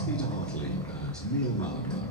Peter Hartley and Neil Mann.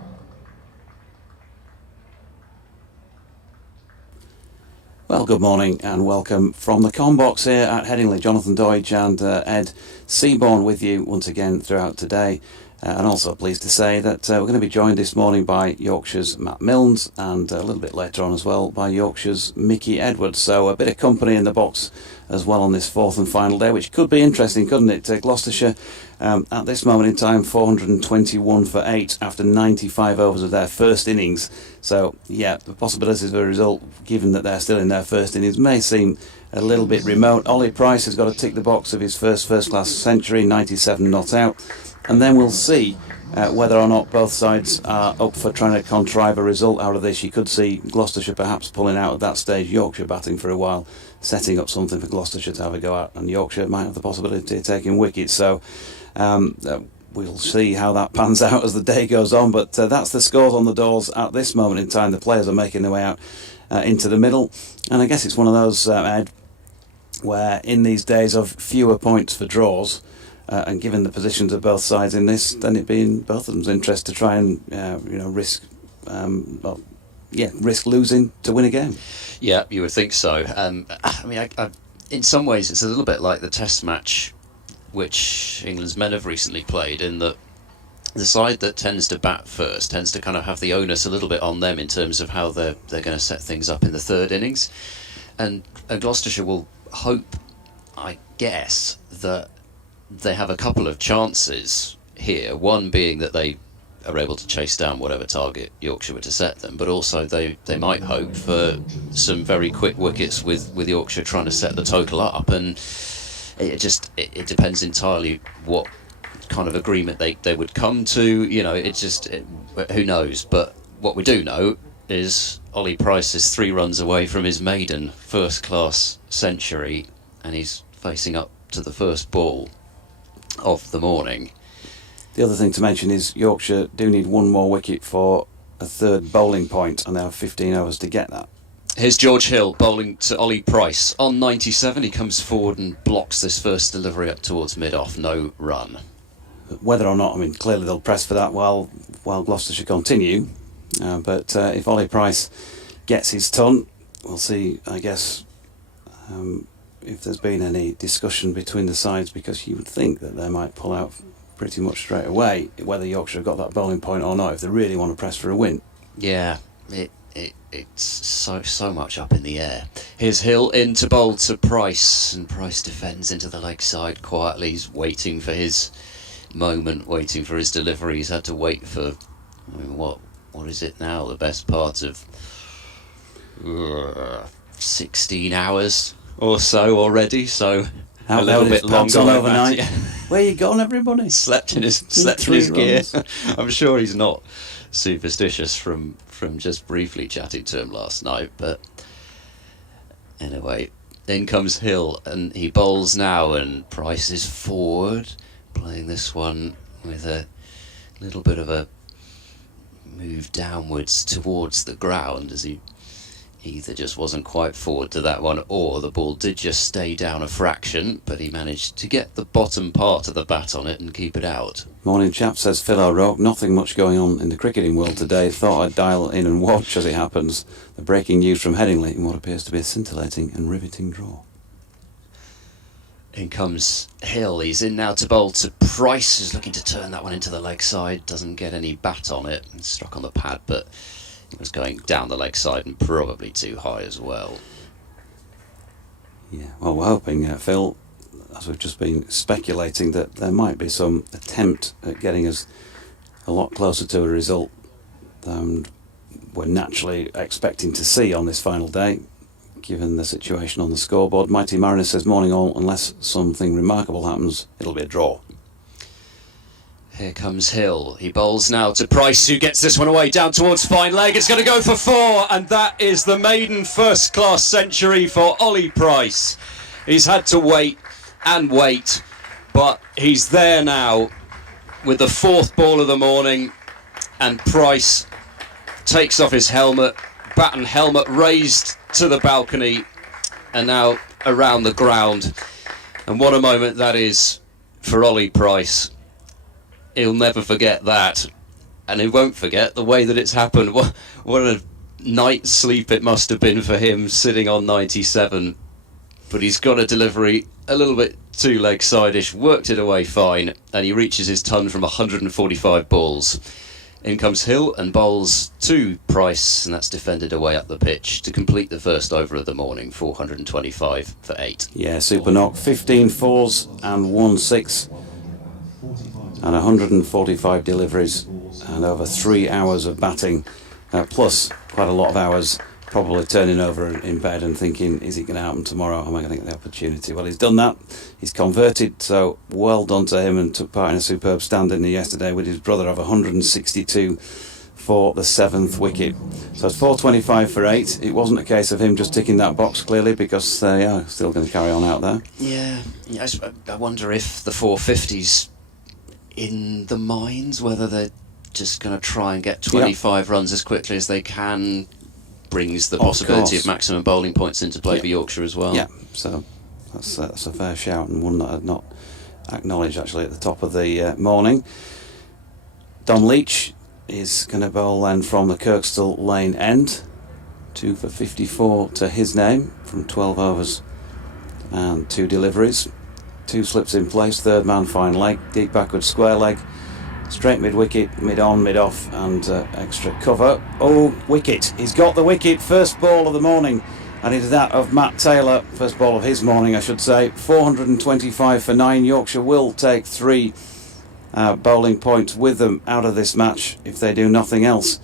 Well, good morning and welcome from the Combox here at Headingley. Jonathan Deutsch and Ed Seaborn with you once again throughout today. And also pleased to say that we're going to be joined this morning by Yorkshire's Matt Milnes and a little bit later on as well by Yorkshire's Mickey Edwards. So a bit of company in the box as well on this fourth and final day, which could be interesting, couldn't it? Gloucestershire at this moment in time 421 for 8 after 95 overs of their first innings. So yeah, the possibilities of a result, given that they're still in their first innings, may seem a little bit remote. Ollie Price has got to tick the box of his first class century, 97 not out. And then we'll see whether or not both sides are up for trying to contrive a result out of this. You could see Gloucestershire perhaps pulling out at that stage, Yorkshire batting for a while, setting up something for Gloucestershire to have a go at, and Yorkshire might have the possibility of taking wickets. So we'll see how that pans out as the day goes on. But that's the scores on the doors at this moment in time. The players are making their way out into the middle. And I guess it's one of those, Ed, where in these days of fewer points for draws, and given the positions of both sides in this, then it be in both of them's interest to try and risk losing to win a game. Yeah, you would think so. I in some ways it's a little bit like the Test match which England's men have recently played, in that the side that tends to bat first tends to kind of have the onus a little bit on them in terms of how they're going to set things up in the third innings, and Gloucestershire will hope, I guess, that they have a couple of chances here, one being that they are able to chase down whatever target Yorkshire were to set them, but also they might hope for some very quick wickets with Yorkshire trying to set the total up, and it depends entirely what kind of agreement they would come to. Who knows. But what we do know is Ollie Price is 3 runs away from his maiden first class century, and he's facing up to the first ball of the morning. The other thing to mention is Yorkshire do need one more wicket for a third bowling point, and they have 15 overs to get that. Here's George Hill bowling to Ollie Price. On 97, he comes forward and blocks this first delivery up towards mid-off, no run. Whether or not, clearly they'll press for that while Gloucestershire continue. But if Ollie Price gets his ton, we'll see, I guess, if there's been any discussion between the sides, because you would think that they might pull out pretty much straight away, whether Yorkshire have got that bowling point or not, if they really want to press for a win. Yeah, it's so much up in the air. Here's Hill in to bowl to Price, and Price defends into the leg side quietly. He's waiting for his moment, waiting for his delivery. He's had to wait for, what is it now, the best part of 16 hours or so already, so a little bit longer overnight. Where you gone, everybody? Slept in his gear. I'm sure he's not superstitious from just briefly chatting to him last night, but anyway, in comes Hill, and he bowls now, and Price is forward, playing this one with a little bit of a move downwards towards the ground, as he either just wasn't quite forward to that one, or the ball did just stay down a fraction, but he managed to get the bottom part of the bat on it and keep it out. Morning, chap, says Phil O'Rourke. Nothing much going on in the cricketing world today. Thought I'd dial in and watch as it happens. The breaking news from Headingley in what appears to be a scintillating and riveting draw. In comes Hill. He's in now to bowl to Price, who's looking to turn that one into the leg side. Doesn't get any bat on it. It's struck on the pad, but it was going down the leg side and probably too high as well. Yeah, well, we're hoping, Phil, as we've just been speculating, that there might be some attempt at getting us a lot closer to a result than we're naturally expecting to see on this final day, given the situation on the scoreboard. Mighty Mariner says, morning all, unless something remarkable happens, it'll be a draw. Here comes Hill. He bowls now to Price, who gets this one away down towards fine leg. It's going to go for 4, and that is the maiden first-class century for Ollie Price. He's had to wait and wait, but he's there now with the 4th ball of the morning, and Price takes off his helmet, bat and helmet raised to the balcony, and now around the ground. And what a moment that is for Ollie Price. he'll never forget that. And he won't forget the way that it's happened. What a night's sleep it must have been for him sitting on 97. But he's got a delivery a little bit too leg side-ish, worked it away fine, and he reaches his ton from 145 balls. In comes Hill and bowls to Price, and that's defended away up the pitch to complete the first over of the morning, 425 for 8. Yeah, super knock. 15 fours and 1 6, and 145 deliveries, and over 3 hours of batting, plus quite a lot of hours probably turning over in bed and thinking, is it going to happen tomorrow? Am I going to get the opportunity? Well, he's done that. He's converted, so well done to him, and took part in a superb stand-in yesterday with his brother of 162 for the 7th wicket. So it's 425 for 8. It wasn't a case of him just ticking that box, clearly, because they are still going to carry on out there. Yeah, I wonder if the 450's in the minds, whether they're just going to try and get 25 runs as quickly as they can. Brings the possibility of maximum bowling points into play for Yorkshire as well. Yeah, so that's a fair shout, and one that I'd not acknowledged actually at the top of the morning. Dom Leach is going to bowl then from the Kirkstall Lane end. 2 for 54 to his name from 12 overs and 2 deliveries. 2 slips in place, third man fine leg, deep backward square leg, straight mid-wicket, mid-on, mid-off, and extra cover. Oh, wicket. He's got the wicket. First ball of the morning, and it is that of Matt Taylor. First ball of his morning, I should say. 425 for 9. Yorkshire will take 3 bowling points with them out of this match if they do nothing else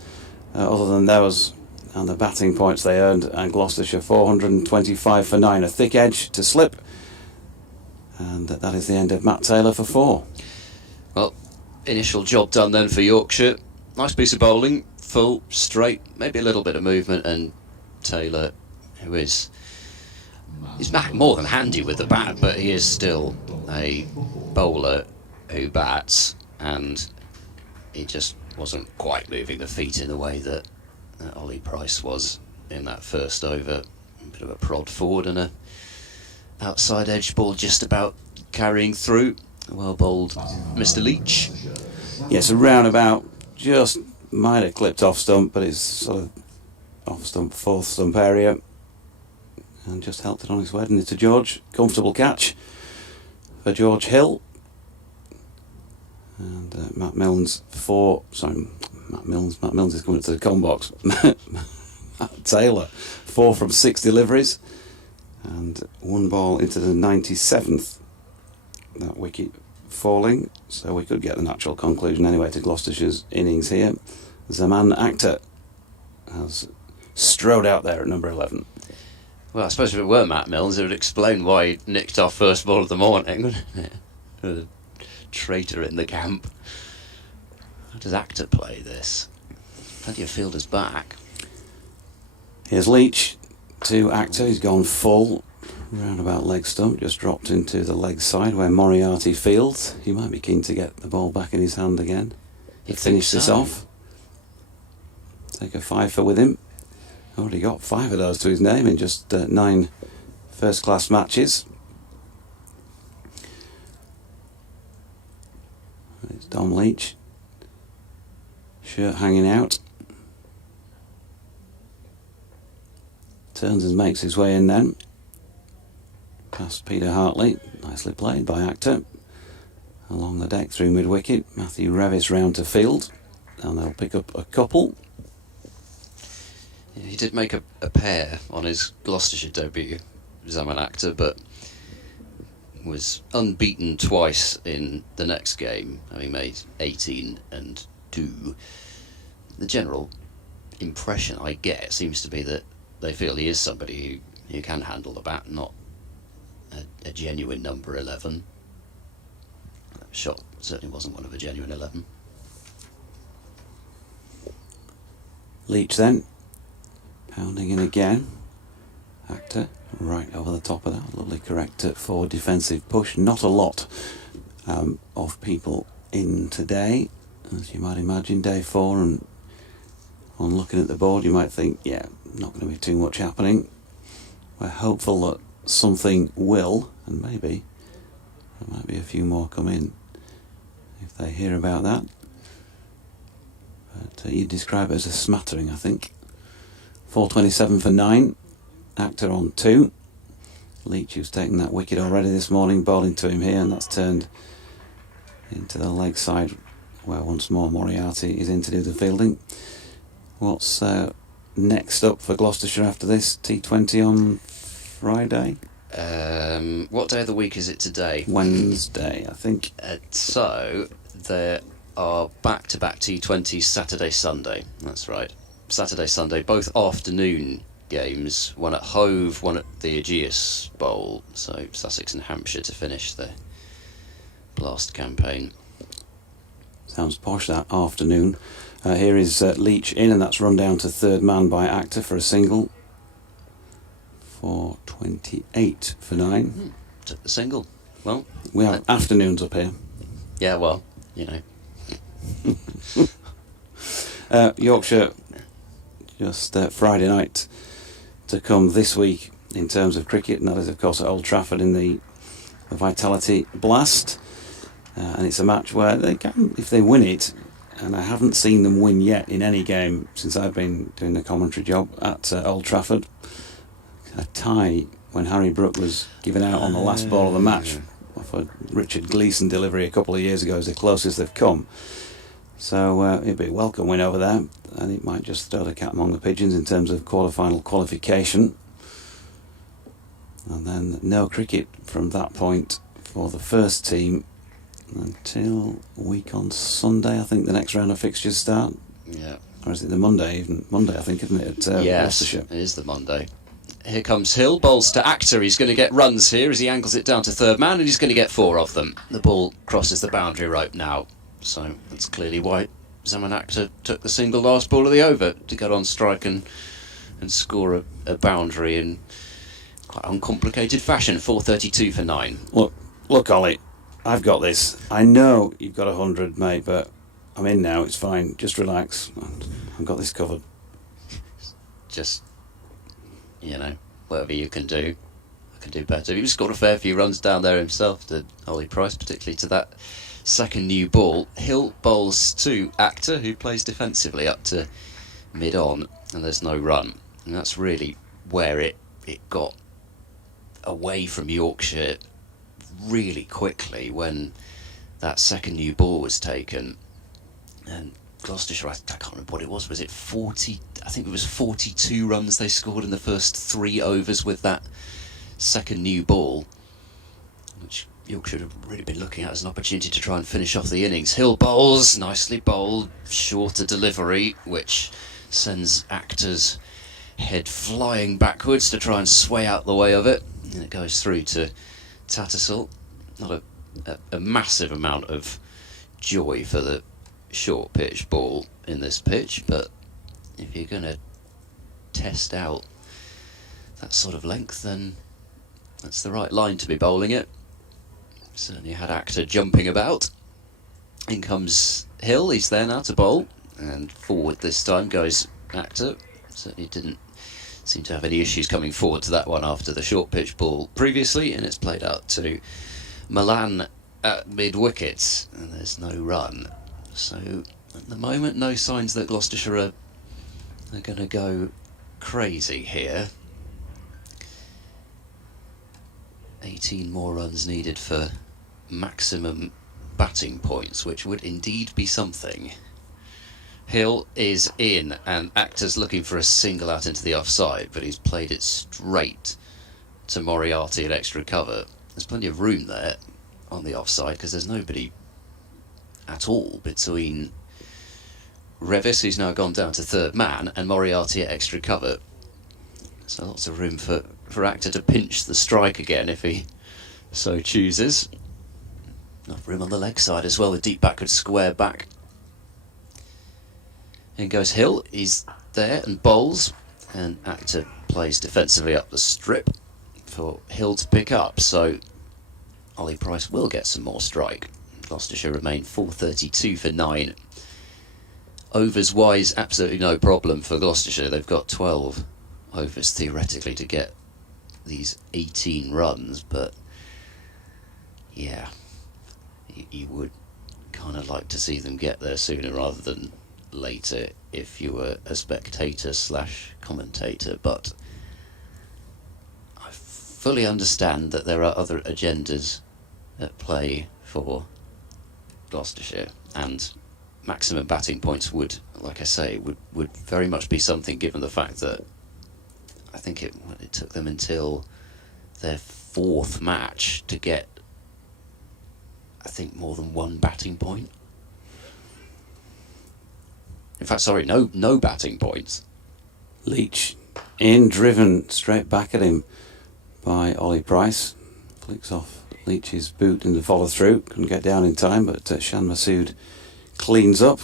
other than those and the batting points they earned. And Gloucestershire 425 for 9. A thick edge to slip. And that is the end of Matt Taylor for 4. Well, initial job done then for Yorkshire. Nice piece of bowling, full, straight, maybe a little bit of movement, and Taylor, who he's more than handy with the bat, but he is still a bowler who bats, and he just wasn't quite moving the feet in the way that Ollie Price was in that first over. A bit of a prod forward and a outside edge ball just about carrying through. Well bowled, Mr. Leach. Yes, a roundabout, just might have clipped off stump, but it's sort of off stump, fourth stump area, and just helped it on its way into George. Comfortable catch for George Hill. And Matt Milnes is coming to the com box. Matt Taylor, 4 from 6 deliveries, and 1 ball into the 97th. That wicket falling, so we could get the natural conclusion anyway to Gloucestershire's innings here. Zaman Akhtar has strode out there at number 11. Well, I suppose if it were Matt Milnes, it would explain why he nicked off first ball of the morning, wouldn't it? The traitor in the camp. How does Akhtar play this? Plenty of fielders back. Here's Leach to Akhtar. He's gone full. Roundabout leg stump, just dropped into the leg side where Moriarty fields. He might be keen to get the ball back in his hand again. You'd finish think this so. off. Take a 5 with him. Already got 5 of those to his name in just 9 first-class matches. It's Dom Leach. Shirt hanging out. Turns and makes his way in then. Past Peter Hartley, nicely played by Akhtar. Along the deck through mid-wicket, Matthew Revis round to field, and they'll pick up a couple. He did make a pair on his Gloucestershire debut, Zaman Akhtar, but was unbeaten twice in the next game, having made 18 and 2. The general impression I get seems to be that they feel he is somebody who can handle the bat, not a genuine number 11. That shot certainly wasn't one of a genuine 11. Leach then, pounding in again. Akhtar right over the top of that. Lovely correct forward defensive push. Not a lot of people in today, as you might imagine, day 4, and on looking at the board you might think, yeah, not going to be too much happening. We're hopeful that something will, and maybe there might be a few more come in if they hear about that. But you describe it as a smattering, I think. 4.27 for 9. Actor on 2. Leach, who's taken that wicket already this morning, bowling to him here, and that's turned into the leg side, where once more Moriarty is in to do the fielding. What's next up for Gloucestershire after this? T20 on Friday? What day of the week is it today? Wednesday, I think. So there are back-to-back T20s Saturday, Sunday. That's right. Saturday, Sunday, both afternoon games. One at Hove, one at the Aegeus Bowl. So Sussex and Hampshire to finish the Blast campaign. Sounds posh, that afternoon. Here is Leach in, and that's run down to third man by Actor for a single. 4.28 for 9. Took the single. Well, we have afternoons up here. Yeah, well, you know. Yorkshire, just Friday night to come this week in terms of cricket, and that is of course at Old Trafford in the Vitality Blast. And it's a match where they can, if they win it, and I haven't seen them win yet in any game since I've been doing the commentary job at Old Trafford. A tie when Harry Brook was given out on the last ball of the match for Richard Gleeson delivery a couple of years ago is the closest they've come. So it'd be a welcome win over there, and it might just throw the cat among the pigeons in terms of quarter-final qualification. And then no cricket from that point for the first team until a week on Sunday. I think the next round of fixtures start. Yeah. Or is it the Monday? Even Monday, I think, isn't it? At yes, Gloucestershire. It is the Monday. Here comes Hill, bowls to Actor. He's going to get runs here as he angles it down to third man, and he's going to get 4 of them. The ball crosses the boundary rope now, so that's clearly why Zaman Actor took the single last ball of the over, to get on strike and score a boundary in quite uncomplicated fashion. 4.32 for 9. Look, Ollie, I've got this. I know you've got 100, mate, but I'm in now. It's fine. Just relax. I've got this covered. Just, whatever you can do, I can do better. He scored a fair few runs down there himself, did Ollie Price, particularly to that second new ball. Hill bowls to Actor, who plays defensively up to mid-on, and there's no run. And that's really where it got away from Yorkshire really quickly, when that second new ball was taken. And Gloucestershire, I can't remember what it was it 40? I think it was 42 runs they scored in the first 3 overs with that second new ball, which Yorkshire have really been looking at as an opportunity to try and finish off the innings. Hill bowls, nicely bowled, shorter delivery, which sends Actor's head flying backwards to try and sway out the way of it, and it goes through to Tattersall. Not a massive amount of joy for the short pitch ball in this pitch, but if you're going to test out that sort of length, then that's the right line to be bowling it. Certainly had Actor jumping about. In comes Hill, he's there now to bowl, and forward this time goes Actor. Certainly didn't seem to have any issues coming forward to that one after the short pitch ball previously, and it's played out to Milan at mid-wicket, and there's no run. So at the moment, no signs that Gloucestershire are going to go crazy here. 18 more runs needed for maximum batting points, which would indeed be something. Hill is in, and Actor's looking for a single out into the offside, but he's played it straight to Moriarty at extra cover. There's plenty of room there on the offside, because there's nobody at all between Revis, who's now gone down to third man, and Moriarty at extra cover. So lots of room for Actor to pinch the strike again if he so chooses. Enough room on the leg side as well, the deep backward square back. In goes Hill, he's there and bowls, and Actor plays defensively up the strip for Hill to pick up, so Ollie Price will get some more strike. Gloucestershire remain 4.32 for 9. Overs wise, absolutely no problem for Gloucestershire. They've got 12 overs theoretically to get these 18 runs, but yeah, you would kind I'd like to see them get there sooner rather than later if you were a spectator / commentator, but I fully understand that there are other agendas at play for Gloucestershire, and maximum batting points would, like I say, would very much be something, given the fact that I think it took them until their 4th match to get, I think, more than 1 batting point. In fact, sorry, no batting points. Leach in, driven straight back at him by Ollie Price. Flicks off Leach's boot in the follow through. Couldn't get down in time, but Shan Masood cleans up.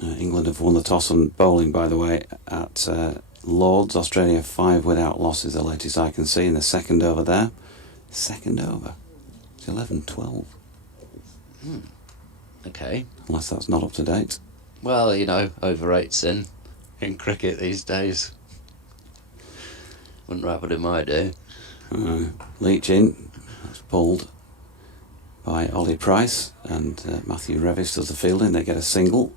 England have won the toss on bowling, by the way, at Lords. Australia 5 without losses, the latest I can see in the second over there. Second over. It's 11-12. Okay. Unless that's not up to date. Well, you know, over 8's in cricket these days. Wouldn't happen in my day. Leach in. That's pulled by Ollie Price, and Matthew Revis does the fielding. They get a single.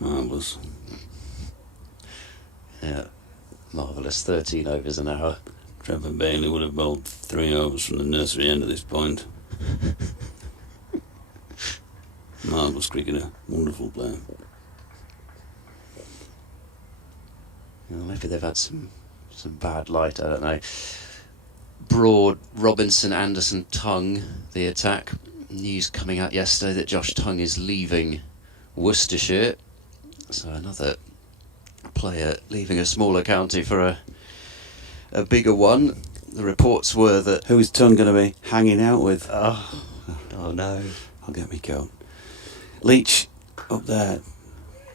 Marvellous. Yeah, marvellous. 13 overs an hour. Trevor Bailey would have bowled 3 overs from the nursery end at this point. Marvellous cricketer, wonderful player. Well, maybe they've had some bad light, I don't know. Broad, Robinson, Anderson, Tongue, the attack. News coming out yesterday that Josh Tongue is leaving Worcestershire. So another player leaving a smaller county for a bigger one. The reports were that... Who is Tongue going to be hanging out with? Oh no. I'll get me coat. Leach up there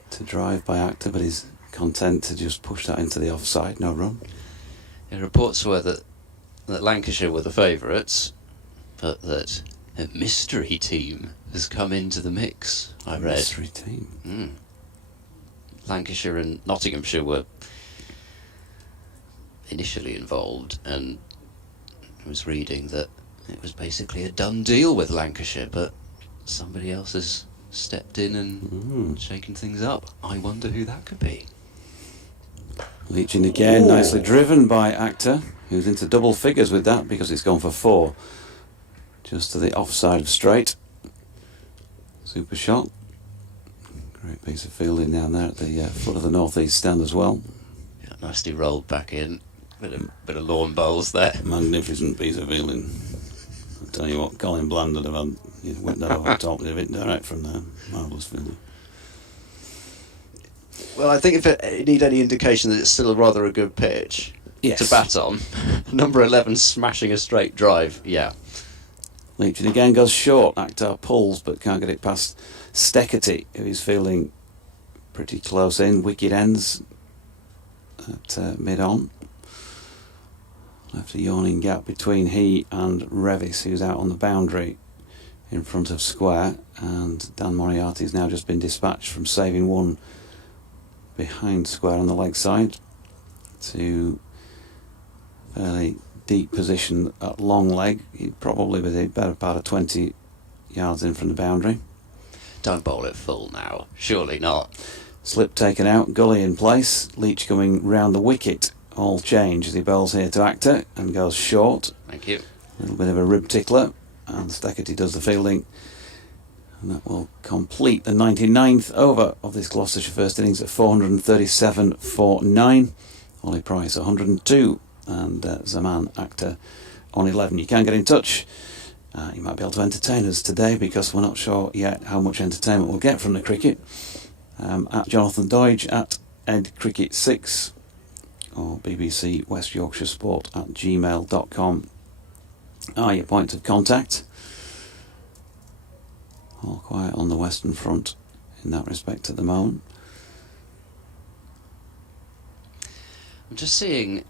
to drive by Actor, but he's content to just push that into the offside, no run. The reports were that Lancashire were the favourites, but that a mystery team has come into the mix, I read. Mystery team? Lancashire and Nottinghamshire were initially involved, and I was reading that it was basically a done deal with Lancashire, but somebody else has stepped in and shaken things up. I wonder who that could be. Leaching again, nicely driven by Actor, who's into double figures with that because it's gone for 4. Just to the offside of straight. Super shot. Great piece of fielding down there at the foot of the northeast stand as well. Yeah, nicely rolled back in. Bit of lawn bowls there. Magnificent piece of fielding. I'll tell you what, Colin Bland would have had, went that over the top of it direct from there. Marvellous fielding. Well, I think if it need any indication that it's still rather a good pitch to bat on, number 11 smashing a straight drive, yeah. Leaching again goes short. Actor pulls but can't get it past Steckerty, who is fielding pretty close in. Wicket ends at mid-on. Left a yawning gap between he and Revis, who's out on the boundary in front of square, and Dan Moriarty's now just been dispatched from saving one behind square on the leg side to fairly deep position at long leg. He'd probably be the better part of 20 yards in from the boundary. Don't bowl it full now, surely not. Slip taken out, gully in place, Leach coming round the wicket. All change as he bowls here to Actor and goes short. Thank you. A little bit of a rib tickler, and Steckerty does the fielding. And that will complete the 99th over of this Gloucestershire first innings at 437 for 9. Ollie Price 102 and Zaman Actor on 11. You can get in touch. You might be able to entertain us today because we're not sure yet how much entertainment we'll get from the cricket. At Jonathan Doidge, at edcricket6 or BBC West Yorkshire Sport at gmail.com are your points of contact. All quiet on the Western Front in that respect at the moment. I'm just seeing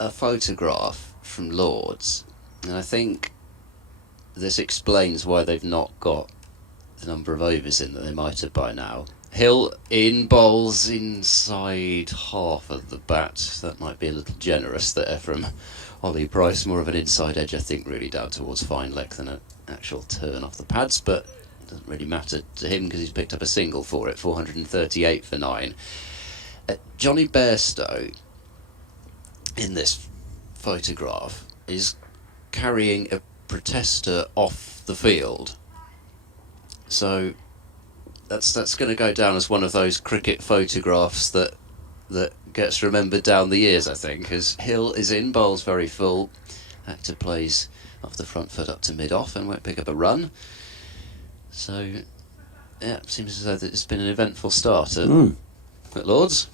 a photograph from Lords, and I think this explains why they've not got the number of overs in that they might have by now. Hill in, bowls inside half of the bat. That might be a little generous there from Ollie Price, more of an inside edge, I think, really down towards fine leg than an actual turn off the pads, but it doesn't really matter to him because he's picked up a single for it, 438 for 9. Johnny Bairstow, in this photograph, is carrying a protester off the field. So that's going to go down as one of those cricket photographs that gets remembered down the years, I think, as Hill is in, bowls very full. Actor plays off the front foot up to mid-off and won't pick up a run. So, yeah, it seems as though that it's been an eventful start at Lords.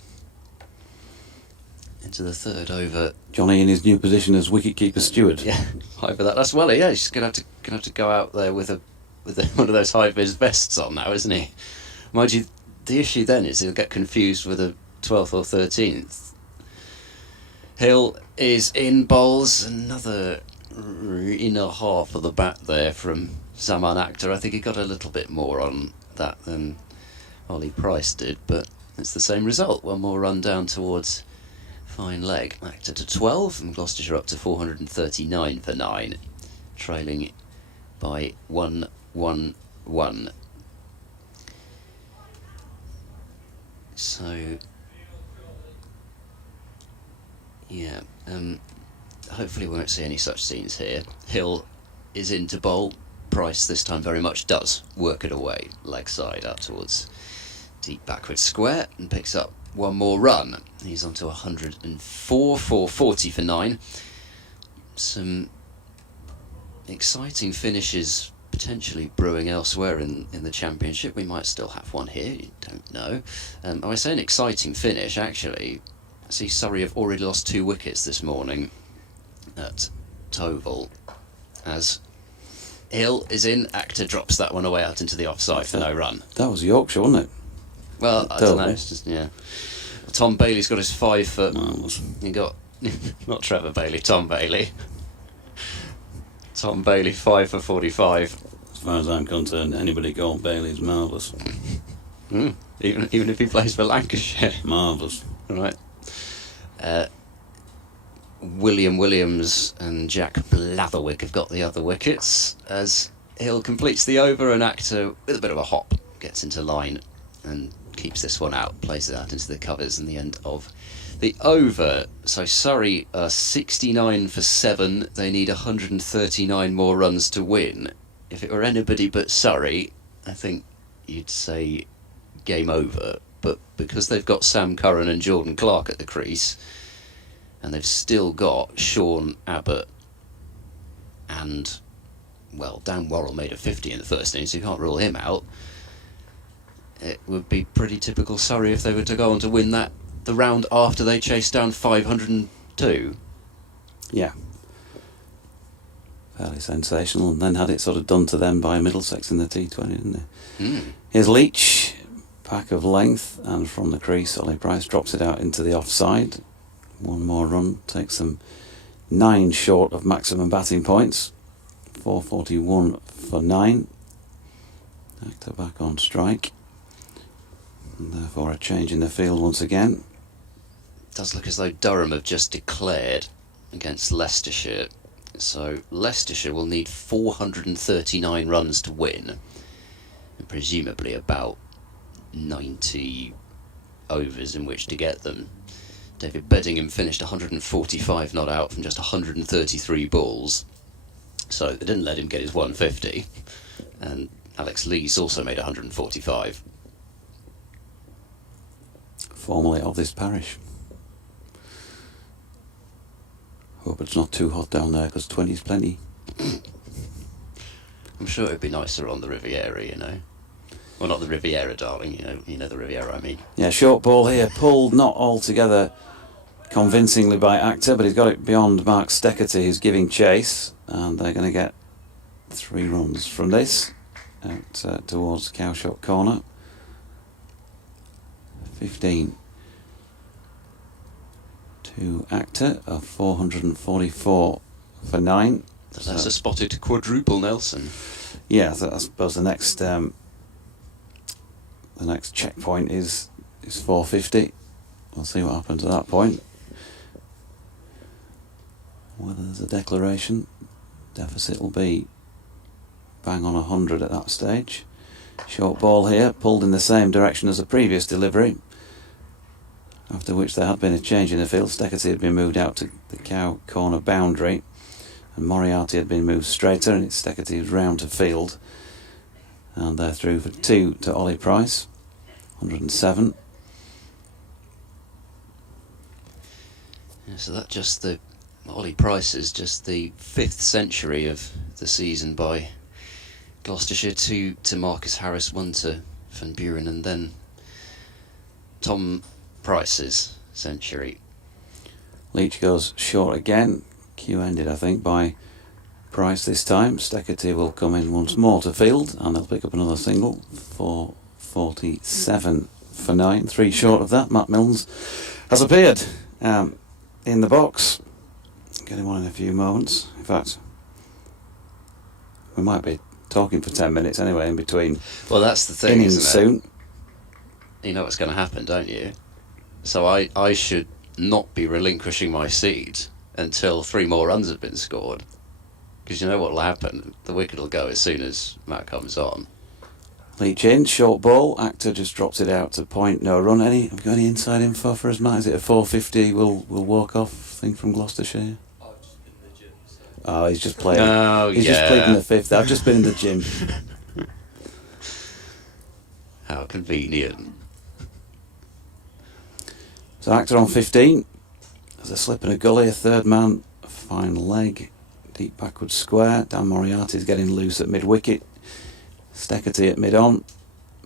Into the third over. Johnny in his new position as wicket-keeper steward. Yeah, over that. That's well, yeah, he's going to have to go out there with one of those high-vis vests on now, isn't he? Mind you, the issue then is he'll get confused with a 12th or 13th. Hill is in, bowls another inner half of the bat there from Zaman Akhtar. I think he got a little bit more on that than Ollie Price did, but it's the same result. One more run down towards fine leg. Akhtar to 12 and Gloucestershire up to 439 for 9, trailing by 1-1-1. So, yeah, hopefully we won't see any such scenes here. Hill is in to bowl. Price this time very much does work it away, leg side out towards deep backward square, and picks up one more run. He's on to 104, 440 for 9. Some exciting finishes potentially brewing elsewhere in the Championship. We might still have one here, you don't know. I say an exciting finish, actually. I see Surrey have already lost 2 wickets this morning at Toval, as Hill is in, Akhtar drops that one away out into the offside for no run. That was Yorkshire, wasn't it? Well, I don't know, it's just, yeah. Tom Bailey's got his 5 foot. He got, not Trevor Bailey, Tom Bailey. Tom Bailey, 5 for 45. As far as I'm concerned, anybody called Bailey's marvellous. Even if he plays for Lancashire. Marvellous. Right. William Williams and Jack Blatherwick have got the other wickets, as Hill completes the over and Akhtar, with a bit of a hop, gets into line and keeps this one out, plays it out into the covers in the end of the over. So Surrey are 69 for 7. They need 139 more runs to win. If it were anybody but Surrey, I think you'd say game over. But because they've got Sam Curran and Jordan Clark at the crease, and they've still got Sean Abbott and, well, Dan Worrell made a 50 in the first innings, so you can't rule him out. It would be pretty typical Surrey if they were to go on to win the round after they chased down 502. Yeah. Fairly sensational, and then had it sort of done to them by Middlesex in the T20, didn't they? Here's Leach, pack of length, and from the crease, Ollie Price drops it out into the offside. One more run takes them 9 short of maximum batting points. 441 for 9. Akhtar back on strike. And therefore a change in the field once again. It does look as though Durham have just declared against Leicestershire. So Leicestershire will need 439 runs to win. And presumably about 90 overs in which to get them. David Beddingham finished 145 not out from just 133 balls. So they didn't let him get his 150. And Alex Lees also made 145. Formerly of this parish. Hope it's not too hot down there, because 20's plenty. I'm sure it'd be nicer on the Riviera, you know. Well, not the Riviera, darling, you know the Riviera I mean. Yeah, short ball here, pulled not altogether convincingly by Akhtar, but he's got it beyond Mark Steckerty, who's giving chase, and they're going to get 3 runs from this out towards Cowshot corner. 15 to Akhtar of 444 for 9. That's a spotted quadruple, Nelson. Yeah, I suppose the next checkpoint is 450. We'll see what happens at that point. whether there's a declaration. Deficit will be bang on 100 at that stage. Short ball here, pulled in the same direction as the previous delivery, after which there had been a change in the field. Steckety had been moved out to the cow corner boundary, and Moriarty had been moved straighter, and it's Steckety's round to field. And they're through for 2 to Ollie Price, 107. Yeah, so that just the Ollie Price is just the 5th century of the season by Gloucestershire, 2 to Marcus Harris, 1 to Van Buren, and then Tom Price's century. Leach goes short again. Cue ended, I think, by Price this time. Steckety will come in once more to field, and they'll pick up another single for 47 for 9. 3 short of that. Matt Milnes has appeared in the box. Get him on in a few moments. In fact, we might be talking for 10 minutes anyway in between. Well, that's the thing, innings isn't it? soon. You know what's going to happen, don't you? So I should not be relinquishing my seat until 3 more runs have been scored. Because you know what will happen? The wicket will go as soon as Matt comes on. Leach in, short ball. Actor just drops it out to point, no run. Have you got any inside info for us, Matt? Is it a 450 we'll walk off thing from Gloucestershire? I've just been in the gym. So. Oh, he's just playing. Oh, he's yeah. just pleading the 5th. I've just been in the gym. How convenient. So Actor on 15. There's a slip in a gully, a third man, a fine leg, deep backward square. Dan Moriarty's getting loose at mid-wicket. Steckety at mid-on.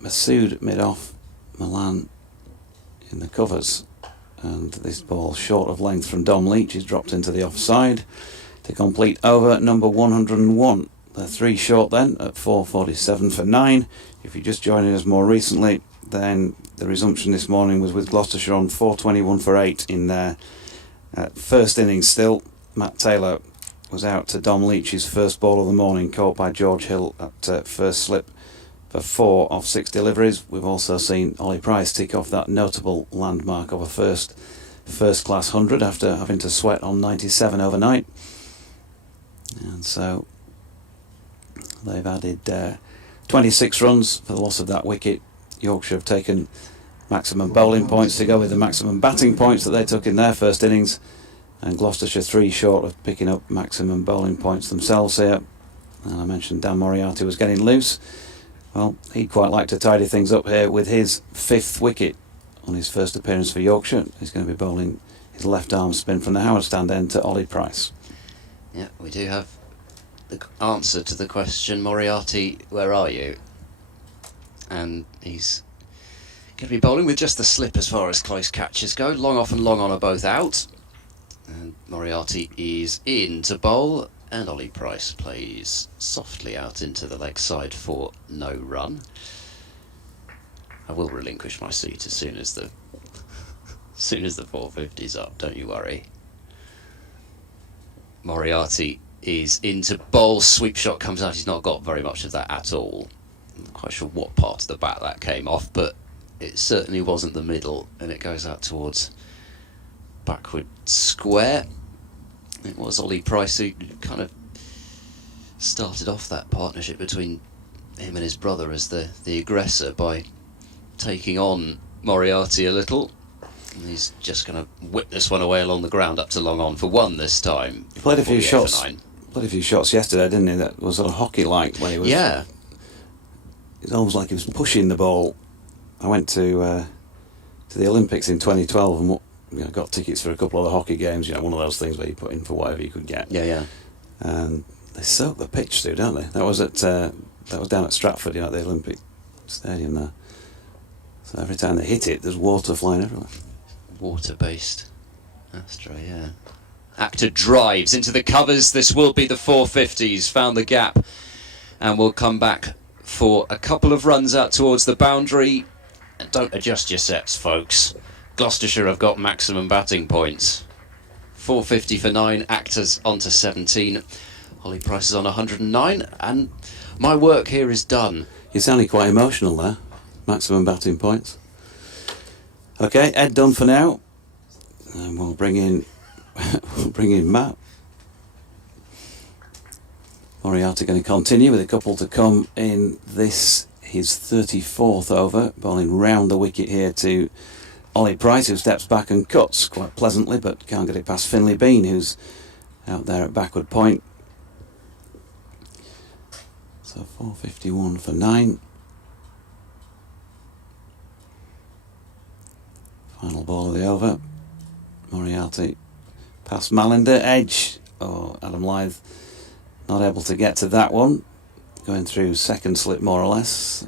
Masood mid-off. Milan in the covers. And this ball short of length from Dom Leach is dropped into the offside to complete over number 101. They're 3 short then at 4:47 for 9. If you're just joining us more recently, then the resumption this morning was with Gloucestershire on 4:21 for 8 in their first innings still. Matt Taylor was out to Dom Leach's first ball of the morning, caught by George Hill at first slip for 4 off 6 deliveries. We've also seen Ollie Price tick off that notable landmark of a first class 100 after having to sweat on 97 overnight. And so they've added 26 runs for the loss of that wicket. Yorkshire have taken maximum bowling points to go with the maximum batting points that they took in their first innings, and Gloucestershire 3 short of picking up maximum bowling points themselves here. And I mentioned Dan Moriarty was getting loose. Well, he'd quite like to tidy things up here with his 5th wicket on his first appearance for Yorkshire. He's going to be bowling his left arm spin from the Howard stand end to Ollie Price. Yeah, we do have the answer to the question, Moriarty, where are you? And he's going to be bowling with just the slip as far as close catches go. Long off and long on are both out. And Moriarty is in to bowl, and Ollie Price plays softly out into the leg side for no run. I will relinquish my seat as soon as the 450's up, don't you worry. Moriarty is into bowl, sweep shot comes out, he's not got very much of that at all. I'm not quite sure what part of the bat that came off, but it certainly wasn't the middle, and it goes out towards backward square. It was Ollie Price who kind of started off that partnership between him and his brother as the aggressor by taking on Moriarty a little. And he's just going to whip this one away along the ground up to long on for 1 this time. He played a few shots. Played a few shots yesterday, didn't he? That was sort of hockey-like when he was. Yeah. It's almost like he was pushing the ball. I went to the Olympics in 2012 and got tickets for a couple of the hockey games. One of those things where you put in for whatever you could get. Yeah. And they soak the pitch too, don't they? That was down at Stratford, at the Olympic Stadium there. So every time they hit it, there's water flying everywhere. Water-based Astro, yeah. Actor drives into the covers. This will be the 450s. Found the gap, and we'll come back for a couple of runs out towards the boundary. And don't adjust your sets, folks. Gloucestershire have got maximum batting points. 450 for 9. Actors on to 17. Ollie Price is on 109, and my work here is done. You're sounding quite emotional there. Maximum batting points. Okay, Ed done for now, and we'll bring in Matt. Moriarty going to continue with a couple to come in this, his 34th over, bowling round the wicket here to Ollie Price, who steps back and cuts quite pleasantly, but can't get it past Finlay Bean, who's out there at backward point. So 451 for 9. Final ball of the over. Moriarty past Malinder, edge. Oh, Adam Lyth not able to get to that one. Going through second slip more or less.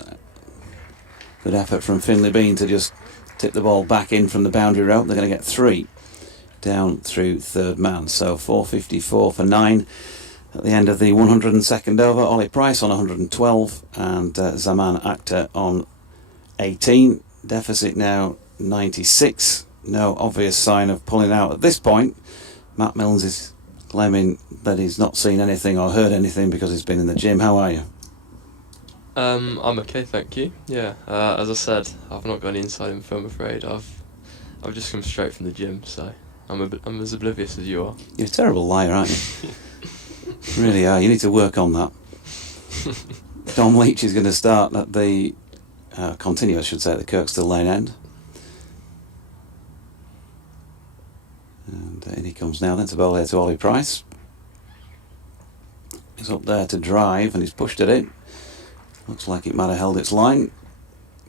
Good effort from Finlay Bean to just tip the ball back in from the boundary rope. They're going to get 3 down through third man. So 454 for 9 at the end of the 102nd over. Ollie Price on 112 and Zaman Akhtar on 18. Deficit now 96. No obvious sign of pulling out at this point. Matt Milnes is claiming that he's not seen anything or heard anything because he's been in the gym. How are you? I'm okay, thank you. Yeah, as I said, I've not got any inside info, I'm afraid. I've just come straight from the gym, so I'm as oblivious as you are. You're a terrible liar, aren't you? Really are. You need to work on that. Dom Leach is going to start at the continue, I should say, at the Kirkstall Lane end. And in he comes now then to bowl here to Ollie Price. He's up there to drive and he's pushed it in. Looks like it might have held its line.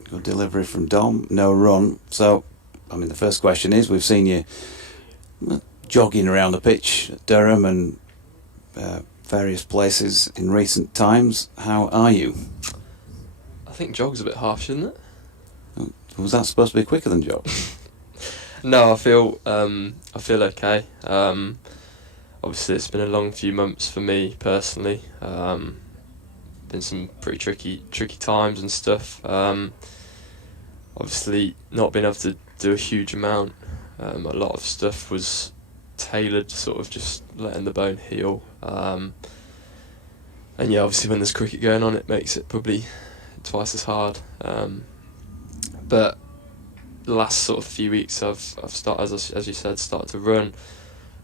Good delivery from Dom, no run. So, I mean, the first question is, we've seen you jogging around the pitch at Durham and various places in recent times. How are you? I think jog's a bit harsh, isn't it? Was that supposed to be quicker than jog? No, I feel okay. Obviously, it's been a long few months for me personally. Been some pretty tricky times and stuff. Obviously, not being able to do a huge amount. A lot of stuff was tailored to sort of just letting the bone heal. And yeah, obviously when there's cricket going on, it makes it probably twice as hard. But the last sort of few weeks, I've started, as you said, started to run.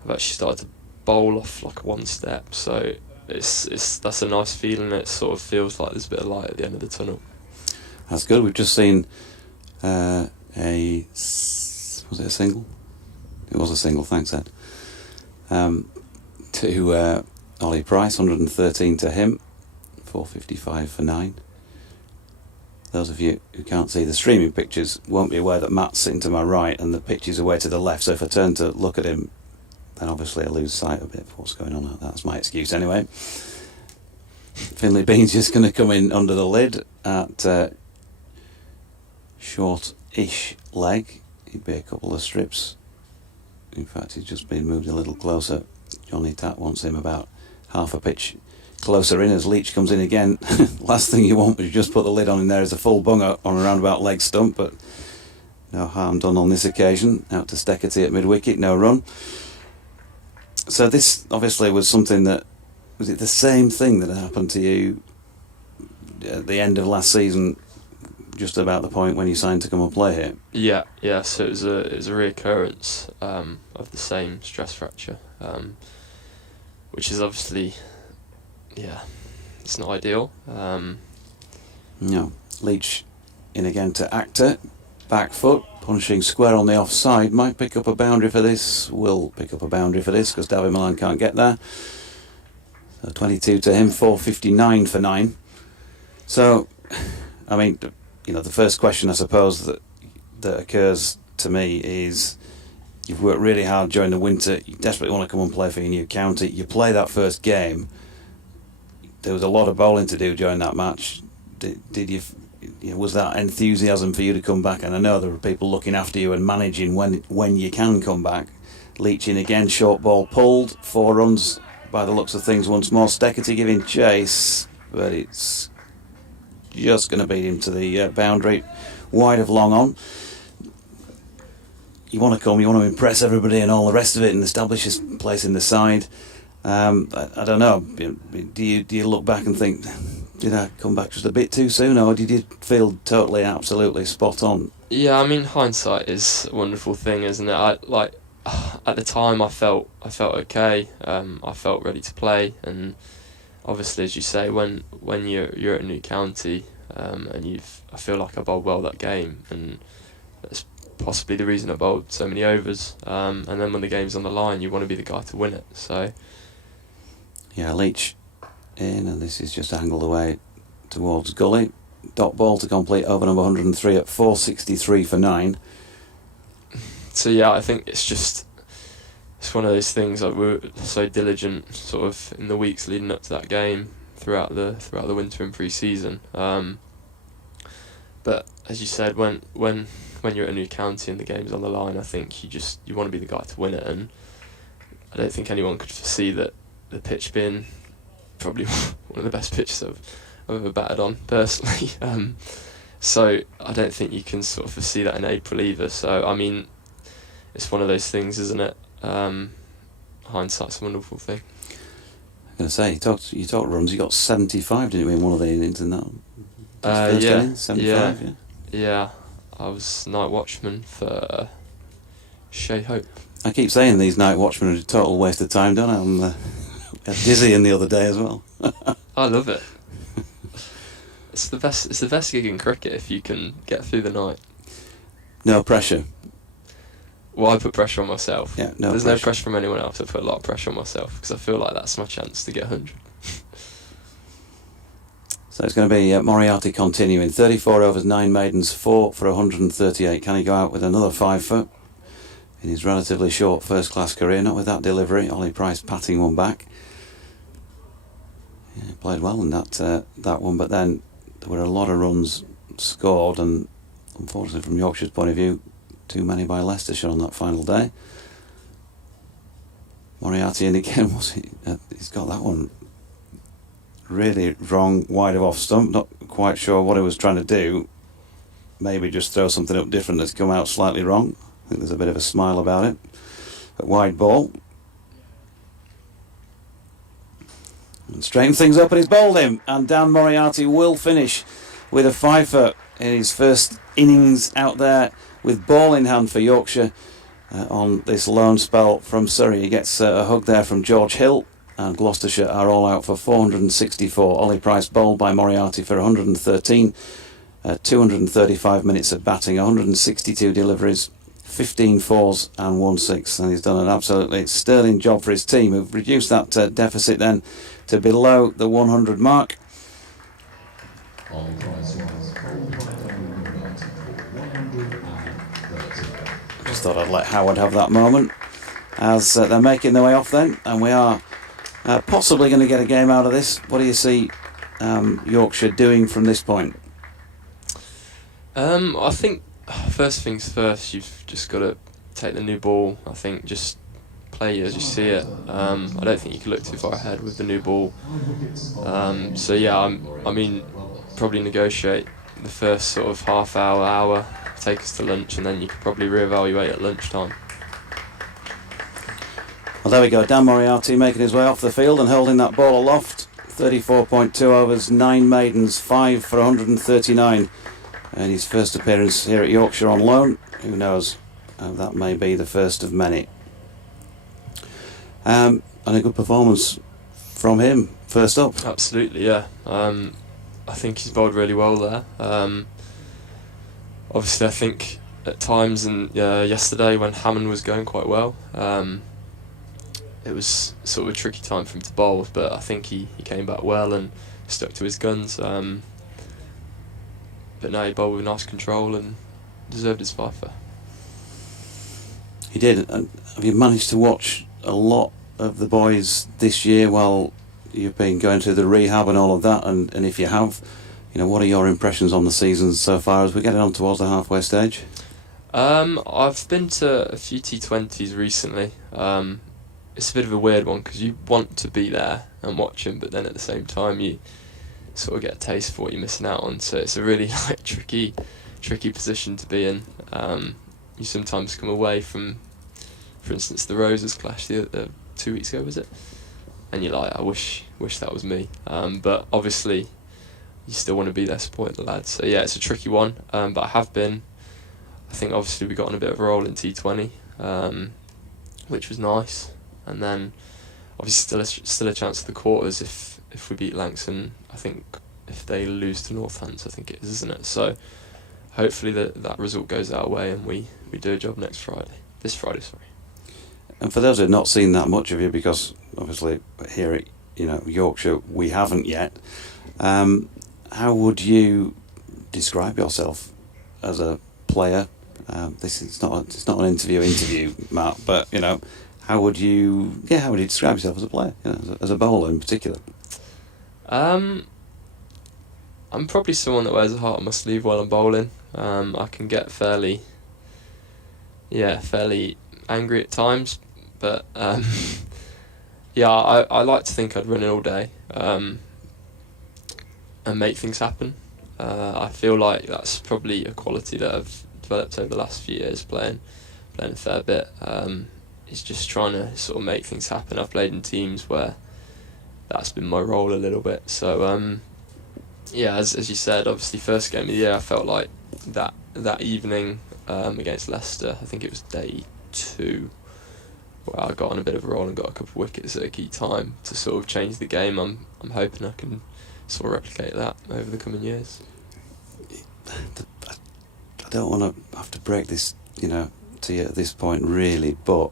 I've actually started to bowl off like one step, so that's a nice feeling. It sort of feels like there's a bit of light at the end of the tunnel. That's good. We've just seen was it a single? It was a single, thanks Ed. To Ollie Price, 113 to him, 455 for 9. Those of you who can't see the streaming pictures won't be aware that Matt's sitting to my right and the pitch is away to the left, so if I turn to look at him, then obviously I lose sight a bit of what's going on. That's my excuse anyway. Finlay Bean's just going to come in under the lid at short-ish leg. He'd be a couple of strips. In fact, he's just been moved a little closer. Johnny Tatt wants him about half a pitch closer in as Leach comes in again. Last thing you want is just put the lid on in there as a full bunger on a roundabout leg stump, but no harm done on this occasion. Out to Steckety at mid-wicket, no run. So this obviously was something that, was it the same thing that happened to you at the end of last season, just about the point when you signed to come and play here? Yeah. So it was a reoccurrence of the same stress fracture, which is obviously, it's not ideal. No, Leach in again to Akhtar, back foot, punching square on the offside, might pick up a boundary for this, will pick up a boundary for this because David Milan can't get there. So 22 to him, 459 for 9. So, I mean, the first question I suppose that occurs to me is, you've worked really hard during the winter, you desperately want to come and play for your new county, you play that first game, there was a lot of bowling to do during that match. Did you was that enthusiasm for you to come back? And I know there were people looking after you and managing when you can come back. Leach in again, short ball pulled, 4 runs by the looks of things once more. Steckety giving chase, but it's just going to beat him to the boundary, wide of long on. You want to impress everybody and all the rest of it and establish his place in the side. I don't know, do you look back and think, did I come back just a bit too soon, or did you feel totally, absolutely spot on? Yeah, I mean, hindsight is a wonderful thing, isn't it? At the time I felt okay. I felt ready to play, and obviously, as you say, when you're at a new county, and I feel like I bowled well that game, and that's possibly the reason I bowled so many overs. And then when the game's on the line, you want to be the guy to win it. So yeah, Leach in, and this is just angled away towards gully. Dot ball to complete over number 103 at 463 for 9. So yeah, I think it's one of those things, like, we were so diligent sort of in the weeks leading up to that game throughout the winter and pre-season. But as you said, when you're at a new county and the game's on the line, I think you want to be the guy to win it, and I don't think anyone could foresee that the pitch being probably one of the best pitches I've ever batted on personally. So I don't think you can sort of foresee that in April either. So I mean, it's one of those things, isn't it? Hindsight's a wonderful thing. I'm going to say, you talked runs. You got 75, didn't you, in one of the innings in that? Yeah, inning, 75, yeah. I was night watchman for Shea Hope. I keep saying these night watchmen are a total waste of time, don't I? I'm dizzy in the other day as well. I love it. It's the best gig in cricket if you can get through the night. No pressure. Well, I put pressure on myself. Yeah, There's no pressure from anyone else. I put a lot of pressure on myself because I feel like that's my chance to get 100. So it's going to be Moriarty continuing. 34 overs, 9 maidens, 4 for 138. Can he go out with another 5 foot in his relatively short first-class career? Not with that delivery. Ollie Price patting one back. Yeah, played well in that one, but then there were a lot of runs scored, and unfortunately from Yorkshire's point of view, too many by Leicestershire on that final day. Moriarty in again, he's got that one really wrong, wide of off stump. Not quite sure what he was trying to do. Maybe just throw something up different that's come out slightly wrong. I think there's a bit of a smile about it. But wide ball. And straighten things up, and he's bowled him. And Dan Moriarty will finish with a 5 foot in his first innings out there with ball in hand for Yorkshire on this loan spell from Surrey. He gets a hug there from George Hill, and Gloucestershire are all out for 464. Ollie Price bowled by Moriarty for 113, 235 minutes of batting, 162 deliveries, 15 fours and 1 6, and he's done an absolutely sterling job for his team, who've reduced that deficit then to below the 100 mark. Ollie Price was bowled by Moriarty for 130. Just thought I'd let Howard have that moment as they're making their way off then, and we are possibly going to get a game out of this. What do you see Yorkshire doing from this point? I think first things first, you've just got to take the new ball. I think just play as you see it. I don't think you can look too far ahead with the new ball. So yeah, I mean, probably negotiate the first sort of half hour, take us to lunch, and then you could probably reevaluate at lunchtime. Well, there we go. Dan Moriarty making his way off the field and holding that ball aloft. 34.2 overs, 9 maidens, 5 for 139. And his first appearance here at Yorkshire on loan. Who knows? That may be the first of many. And a good performance from him, first up. Absolutely, yeah. I think he's bowled really well there. Obviously, I think at times, and yesterday when Hammond was going quite well, it was sort of a tricky time for him to bowl, but I think he came back well and stuck to his guns. But no, he bowled with nice control and deserved his 5 for. He did. And have you managed to watch a lot of the boys this year while you've been going through the rehab and all of that? And if you have, what are your impressions on the season so far as we're getting on towards the halfway stage? I've been to a few T20s recently. It's a bit of a weird one because you want to be there and watch them, but then at the same time you sort of get a taste for what you're missing out on. So it's a really tricky position to be in. You sometimes come away from, for instance, the Roses clash the 2 weeks ago, was it? And you're like, I wish that was me. But obviously, you still want to be there supporting the lads. So yeah, it's a tricky one. But I think obviously we got on a bit of a roll in T20, which was nice. And then obviously still a chance at the quarters if if we beat Langston, I think if they lose to Northants, I think it is, isn't it? So hopefully that result goes our way and we do a job this Friday. And for those who have not seen that much of you, because obviously here at Yorkshire we haven't yet, how would you describe yourself as a player? This is it's not an interview, Matt. But how would you describe yourself as a player? As a bowler in particular. I'm probably someone that wears a heart on my sleeve while I'm bowling. I can get fairly angry at times, but I like to think I'd run it all day and make things happen. I feel like that's probably a quality that I've developed over the last few years playing a fair bit. It's just trying to sort of make things happen. I've played in teams where that's been my role a little bit. So as you said, obviously first game of the year, I felt like that evening against Leicester, I think it was day 2, where I got on a bit of a roll and got a couple of wickets at a key time to sort of change the game. I'm hoping I can sort of replicate that over the coming years. I don't want to have to break this, to you at this point, really, but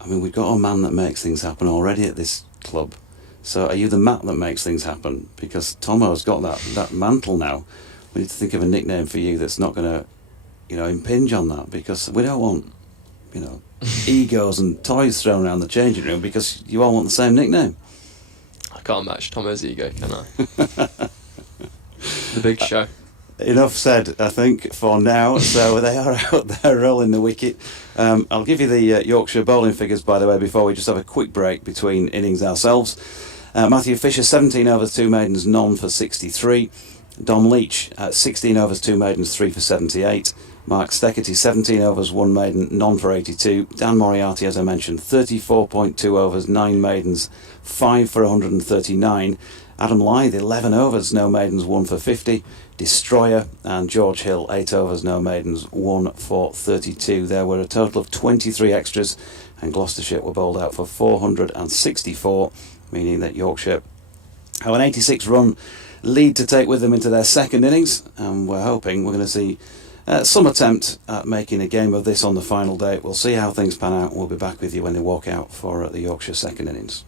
I mean, we've got a man that makes things happen already at this club. So are you the Matt that makes things happen? Because Tomo's got that mantle now. We need to think of a nickname for you that's not going to, impinge on that, because we don't want, egos and toys thrown around the changing room because you all want the same nickname. I can't match Tomo's ego, can I? The big show. Enough said, I think, for now. So they are out there rolling the wicket. I'll give you the Yorkshire bowling figures, by the way, before we just have a quick break between innings ourselves. Matthew Fisher, 17 overs, 2 maidens, none for 63. Dom Leach, 16 overs, 2 maidens, 3 for 78. Mark Steckerty, 17 overs, 1 maiden, none for 82. Dan Moriarty, as I mentioned, 34.2 overs, 9 maidens, 5 for 139. Adam Lythe, 11 overs, no maidens, 1 for 50. Destroyer, and George Hill, 8 overs, no maidens, 1 for 32. There were a total of 23 extras, and Gloucestershire were bowled out for 464, meaning that Yorkshire have an 86-run lead to take with them into their second innings, and we're hoping we're going to see some attempt at making a game of this on the final day. We'll see how things pan out. We'll be back with you when they walk out for the Yorkshire second innings.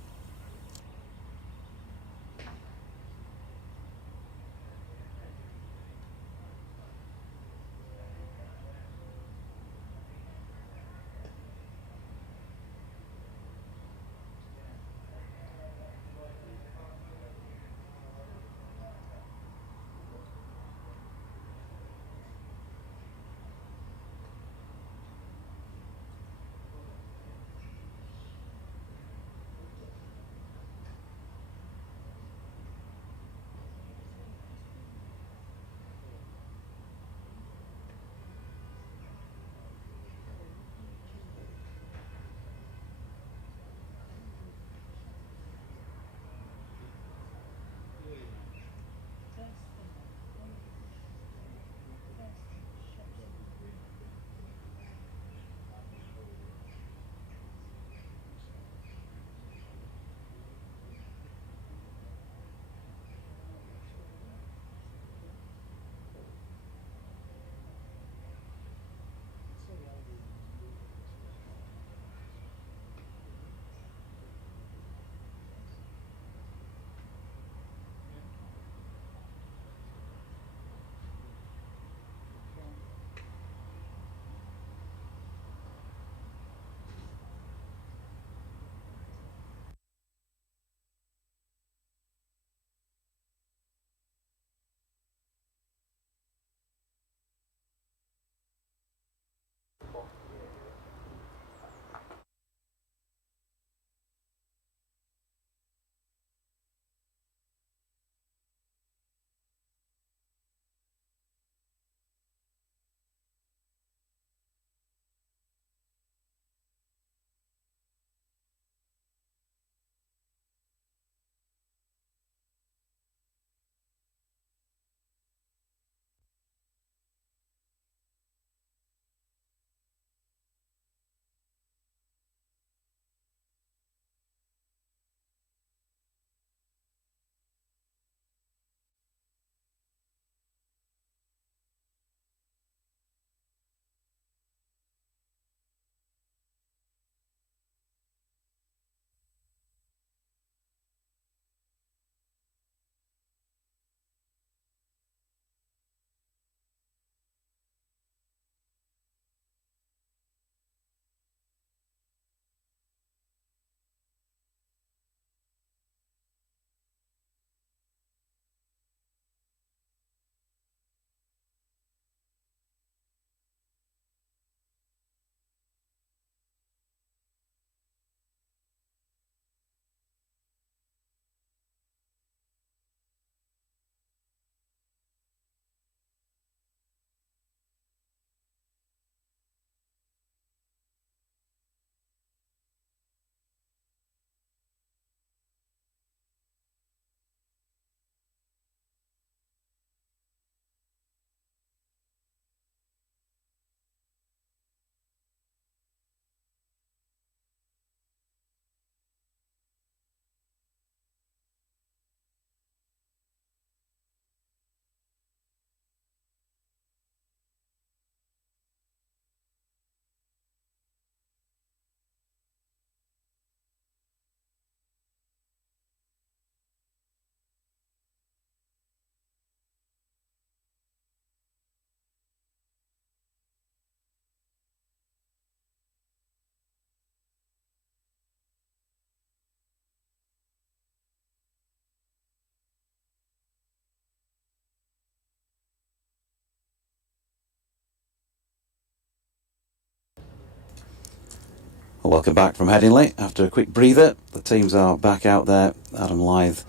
Well, welcome back from Headingley. After a quick breather, the teams are back out there. Adam Lyth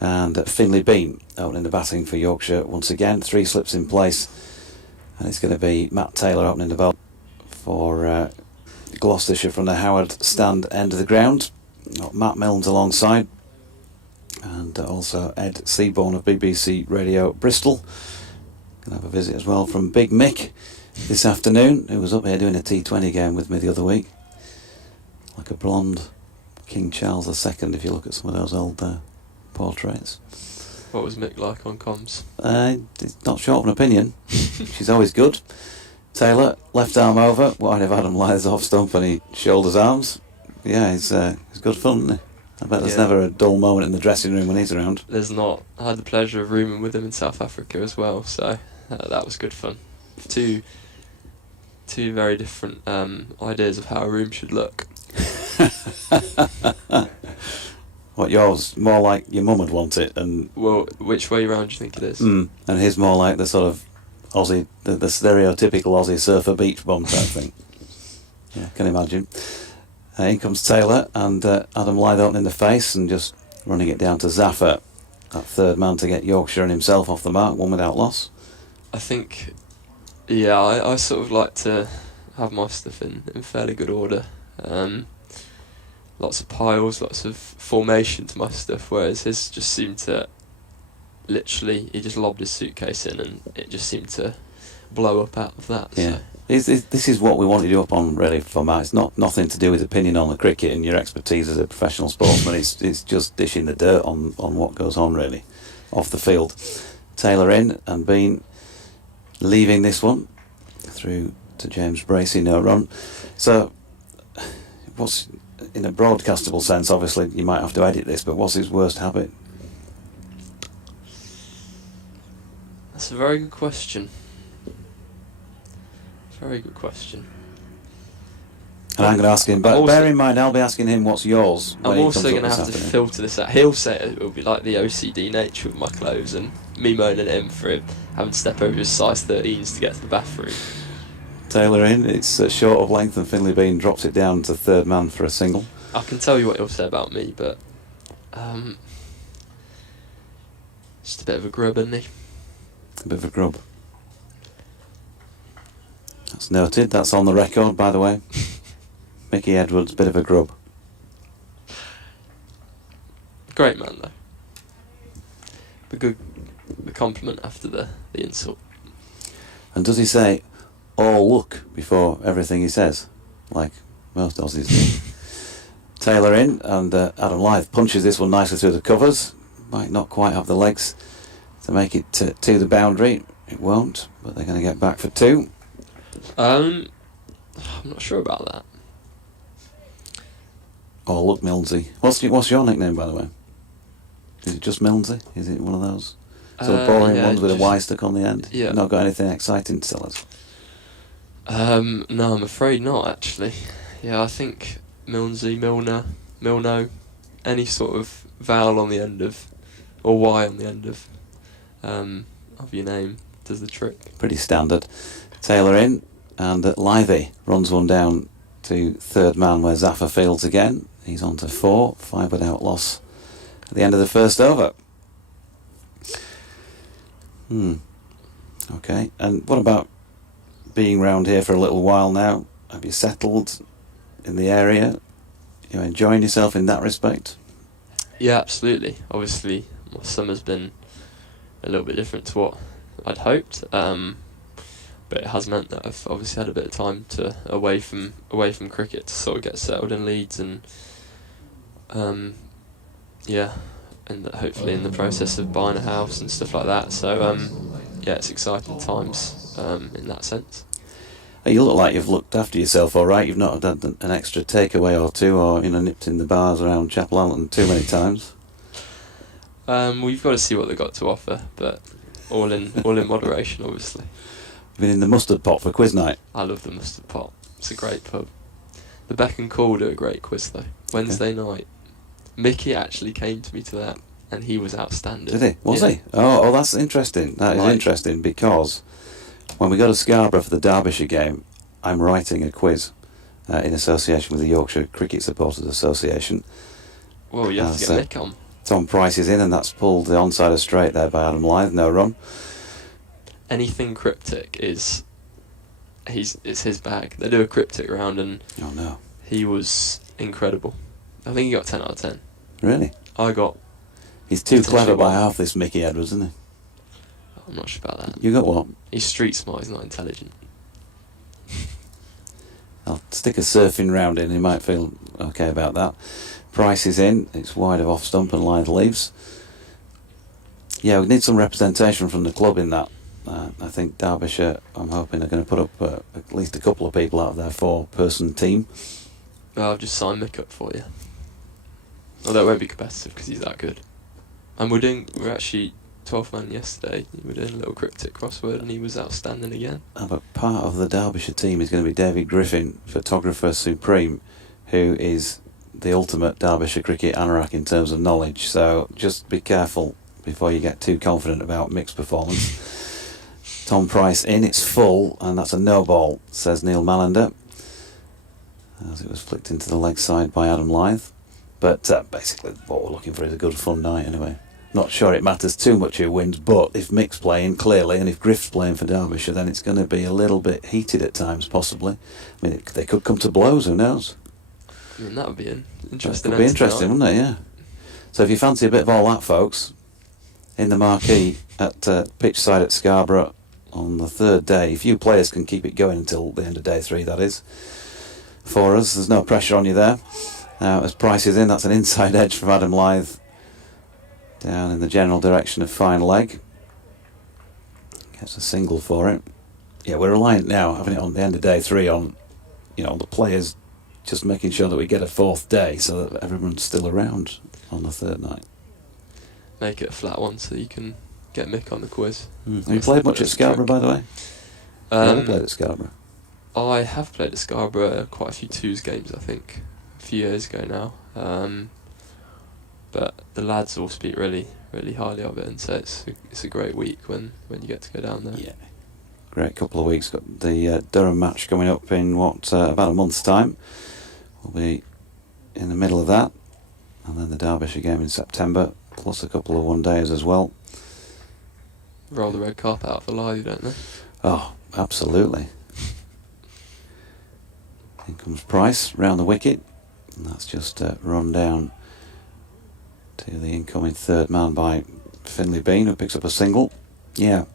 and Finlay Bean opening the batting for Yorkshire once again. 3 slips in place, and it's going to be Matt Taylor opening the bowl for Gloucestershire from the Howard stand end of the ground. Got Matt Milnes alongside, and also Ed Seaborn of BBC Radio Bristol. Going to have a visit as well from Big Mick this afternoon, who was up here doing a T20 game with me the other week. Like a blonde King Charles II, if you look at some of those old portraits. What was Mick like on comms? It's not short of an opinion. She's always good. Taylor, left arm over, wide of Adam Lyth's off stump, and he shoulders arms. Yeah, he's good fun, isn't he? I bet there's never a dull moment in the dressing room when he's around. There's not. I had the pleasure of rooming with him in South Africa as well, so that was good fun. Two very different ideas of how a room should look. What, yours more like your mum would want it, and well, which way round do you think it is? And his more like the sort of Aussie, the stereotypical Aussie surfer beach bum type thing. Yeah, can imagine. In comes Taylor, and Adam Lyth opening the face and just running it down to Zaffer, that third man to get Yorkshire and himself off the mark, one without loss. I think, yeah, I sort of like to have my stuff in fairly good order. Lots of piles, lots of formation to my stuff, whereas his just seemed to literally, he just lobbed his suitcase in and it just seemed to blow up out of that. Yeah. So. This is what we wanted you up on, really, for Matt. It's nothing to do with opinion on the cricket and your expertise as a professional sportsman. It's just dishing the dirt on what goes on, really, off the field. Taylor in, and Bean leaving this one through to James Bracey, no run. So, what's, in a broadcastable sense, obviously, you might have to edit this, but what's his worst habit? That's a very good question. Very good question. And I'm going to ask him, but bear in mind, I'll be asking him what's yours. I'm also going to have to filter this out. He'll say it will be like the OCD nature of my clothes and me moaning at him for him having to step over his size 13s to get to the bathroom. Taylor in, it's short of length, and Finlay Bean drops it down to third man for a single. I can tell you what he'll say about me, but just a bit of a grub, isn't he? A bit of a grub. That's noted. That's on the record, by the way. Mickey Edwards, bit of a grub. Great man, though. The compliment after the insult. And does he say, "Oh look," before everything he says, like most Aussies do? Taylor in, and Adam Lyth punches this one nicely through the covers. Might not quite have the legs to make it to the boundary. It won't, but they're going to get back for 2. I'm not sure about that. Oh look, Milnesy. What's your nickname, by the way? Is it just Milnesy? Is it one of those sort of boring ones with a Y stuck on the end? Yeah. Not got anything exciting to tell us? No, I'm afraid not, actually. Yeah, I think Milnesy, Milner, Milno, any sort of vowel on the end of, or Y on the end of your name does the trick. Pretty standard. Taylor in, and Lythy runs one down to third man where Zaffer fields again. He's on to 4, 5 without loss at the end of the first over. Okay, and what about being round here for a little while now? Have you settled in the area? You enjoying yourself in that respect? Yeah, absolutely. Obviously, my summer's been a little bit different to what I'd hoped, but it has meant that I've obviously had a bit of time to away from cricket to sort of get settled in Leeds and hopefully in the process of buying a house and stuff like that. So it's exciting times in that sense. You look like you've looked after yourself all right. You've not done an extra takeaway or 2, or nipped in the bars around Chapel Allen too many times. We've got to see what they've got to offer, but all in moderation, obviously. Been in the Mustard Pot for quiz night. I love the Mustard Pot. It's a great pub. The Beck and Call do a great quiz though. Wednesday night. Mickey actually came to me to that, and he was outstanding. Did he? Was he? Oh, that's interesting. That is interesting, because when we go to Scarborough for the Derbyshire game, I'm writing a quiz, in association with the Yorkshire Cricket Supporters Association. Well, you have to As, get Mick on. Tom Price is in, and that's pulled the onside straight there by Adam Lyth. No run. Anything cryptic it's his bag. They do a cryptic round, and Oh no. he was incredible. I think he got 10 out of 10. Really? I got. He's too Potentially clever by one. half, this Mickey Edwards, isn't I'm not sure about that. he? You got what? He's street smart. He's not intelligent. I'll stick a surfing round in. He might feel okay about that. Price is in. It's wide of off stump, and Lyth leaves. Yeah, we need some representation from the club in that. I think Derbyshire, I'm hoping, are going to put up at least a couple of people out of their 4-person team. Well, I've just signed Mick up for you. Although it won't be competitive because he's that good. And we're actually 12th man yesterday. We were doing a little cryptic crossword, and he was outstanding again. But part of the Derbyshire team is going to be David Griffin, photographer supreme, who is the ultimate Derbyshire cricket anorak in terms of knowledge. So just be careful before you get too confident about Mick's performance. Tom Price in, it's full, and that's a no ball, says Neil Malander, as it was flicked into the leg side by Adam Lyth. But basically what we're looking for is a good fun night anyway. Not sure it matters too much who wins, but if Mick's playing, clearly, and if Griff's playing for Derbyshire, then it's going to be a little bit heated at times, possibly. I mean, they could come to blows, who knows? I mean, that would be interesting. That could be interesting, wouldn't it? Yeah. So if you fancy a bit of all that, folks, in the marquee at pitch side at Scarborough on the 3rd day, a few players can keep it going until the end of day 3, that is. For us, there's no pressure on you there. Now, as Price is in, that's an inside edge from Adam Lyth down in the general direction of fine leg. Gets a single for it. Yeah, we're reliant now, having it on the end of day 3, on the players just making sure that we get a 4th day so that everyone's still around on the 3rd night. Make it a flat one so you can get Mick on the quiz. Have you played much at Scarborough, by the way? You haven't played at Scarborough? I have played at Scarborough quite a few twos games, I think, a few years ago now. But the lads all speak really, really highly of it, and so it's a great week when you get to go down there. Yeah. Great couple of weeks. Got the Durham match coming up in about a month's time. We'll be in the middle of that, and then the Derbyshire game in September, plus a couple of one-days as well. Roll the red carpet out for Lyth, don't they? Oh, absolutely. In comes Price round the wicket, and that's just run down to the incoming 3rd man by Finlay Bean, who picks up a single. Yeah,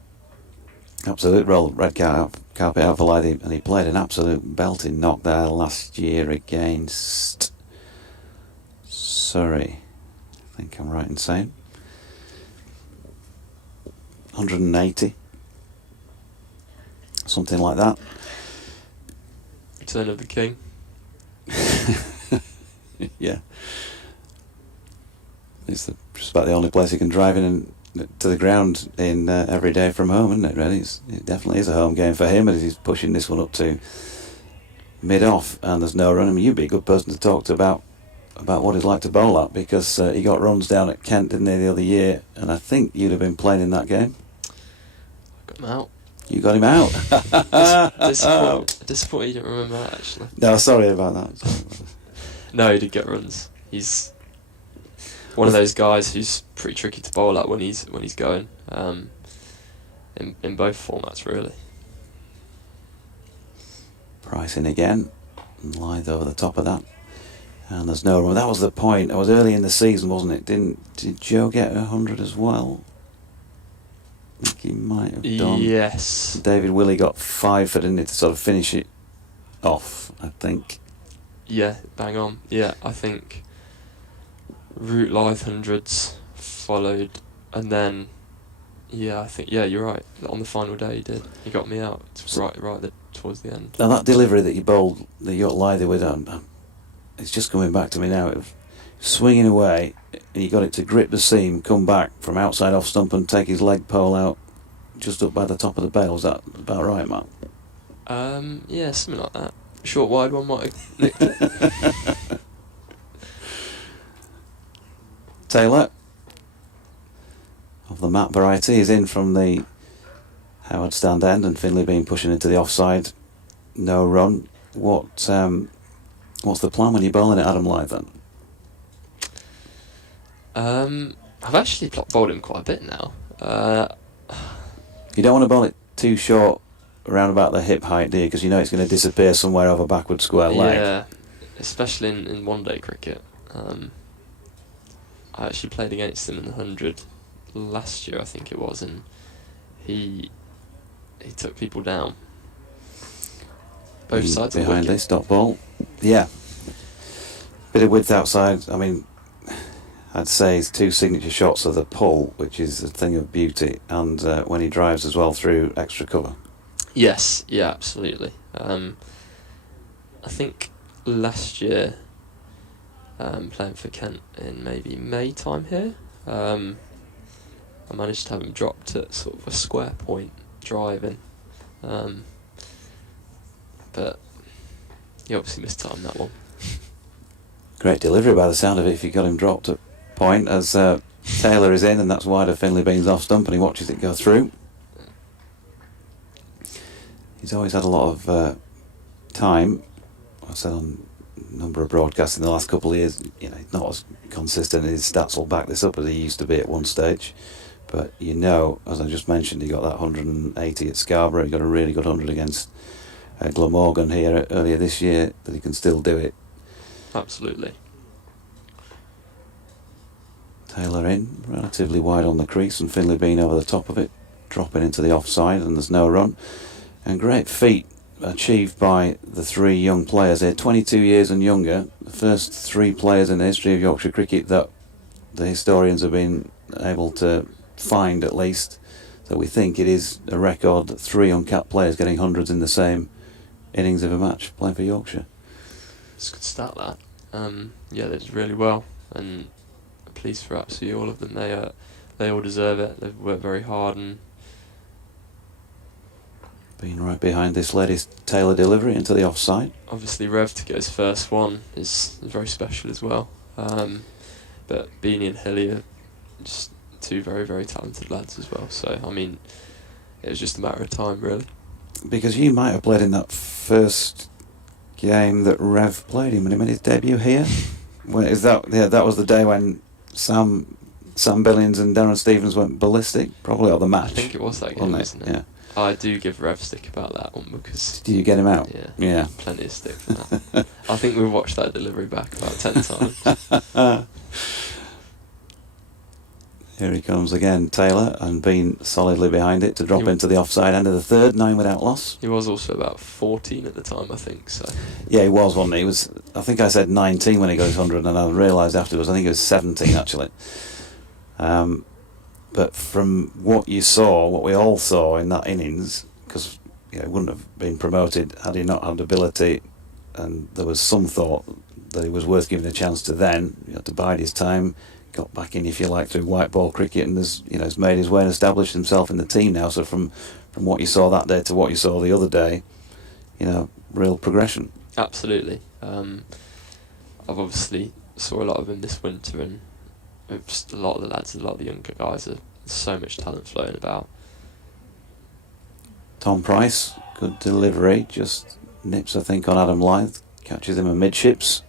absolute roll red carpet out for Lyth, and he played an absolute belting knock there last year against Surrey, I think I'm right in saying. 180, something like that. Return of the King. Yeah. It's just about the only place you can drive in to the ground in every day from home, isn't it, really? It definitely is a home game for him, as he's pushing this one up to mid-off, and there's no run. I mean, you'd be a good person to talk to about what he'd like to bowl at, because he got runs down at Kent, didn't he, the other year, and I think you'd have been playing in that game. Got him out. You got him out. Disappointed you didn't remember that, actually. No, sorry about that. No, he did get runs. He's one of those guys who's pretty tricky to bowl at when he's going. In both formats, really. Price in again, and Lyth over the top of that, and there's no run. That was the point. It was early in the season, wasn't it? Did Joe get 100 as well? I think he might have done. Yes. David Willey got 5 for, didn't he, to sort of finish it off, I think. Yeah, bang on. Yeah, I think Root Lyth hundreds followed, and then I think you're right. On the final day, he did. He got me out towards the end. Now that delivery that you bowled, that you got Lyther with, it's just coming back to me now. It was swinging away, and you got it to grip the seam, come back from outside off stump, and take his leg pole out just up by the top of the bail. Is that about right, Matt? Yeah, something like that. Short wide one might have nicked it. Taylor of the Matt variety is in from the Howard stand end, and Finlay Bean pushing into the offside. No run. What What's the plan when you're bowling at Adam Lyth then? I've actually bowled him quite a bit now. You don't want to bowl it too short around about the hip height, do you? Because you know it's going to disappear somewhere over backward square leg. Yeah, especially in one-day cricket. I actually played against him in the 100 last year, I think it was, and he took people down. Both sides of the behind wicket. this dot ball. Yeah. Bit of width outside. I mean, I'd say his two signature shots are the pull, which is a thing of beauty, and when he drives as well through extra cover. Yes, yeah, absolutely. I think last year, playing for Kent in maybe May time here, I managed to have him dropped at sort of a square point driving, but he obviously missed time that one. Great delivery by the sound of it if you got him dropped at point, as Taylor is in, and that's wide of Finley Bean's off stump, and he watches it go through. He's always had a lot of time. I've said on a number of broadcasts in the last couple of years, you know, he's not as consistent, his stats will back this up as he used to be at one stage. But you know, as I just mentioned, he got that 180 at Scarborough, he got a really good 100 against Glamorgan here earlier this year, that he can still do it. Absolutely. Taylor in, relatively wide on the crease, and Finley Bean over the top of it, dropping into the offside, and there's no run. And great feat achieved by the three young players here, 22 years and younger, the first three players in the history of Yorkshire cricket that the historians have been able to find, at least. So we think it is a record that three uncapped players getting hundreds in the same innings of a match playing for Yorkshire. It's a good start, that. Yeah, they did really well, and I'm pleased for absolutely all of them. They all deserve it. They've worked very hard, and Being right behind this latest Taylor delivery into the offside. obviously Rev to get his first one is very special as well. But Beanie and Hilly are just two very, very talented lads as well. So, I mean, it was just a matter of time, really. Because you might have played in that first game that Rev played him when he made his debut here. When is that? Yeah, that was the day when Sam Billings and Darren Stevens went ballistic, probably on the match. I think it was that game, wasn't it? Yeah. I do give Rev stick about that one because... Did you get him out? Yeah. Yeah. Plenty of stick for that. I think we've watched that delivery back about 10 times. Here he comes again, Taylor, and Bean solidly behind it to drop into the offside end of the third, 9 without loss. He was also about 14 at the time, I think. So Yeah, he was, wasn't he? He was, I think I said 19 when he got his 100, and I realised afterwards, I think he was 17 actually. But from what you saw, what we all saw in that innings, because he wouldn't have been promoted had he not had ability, and there was some thought that he was worth giving a chance to then. He had to bide his time, got back in, if you like, through white ball cricket, and has made his way and established himself in the team now. So from what you saw that day to what you saw the other day, real progression. absolutely. I've obviously saw a lot of him this winter, and just a lot of the lads, a lot of the younger guys, there's so much talent floating about. Tom Price, good delivery, just nips, I think, on Adam Lyth, catches him amidships.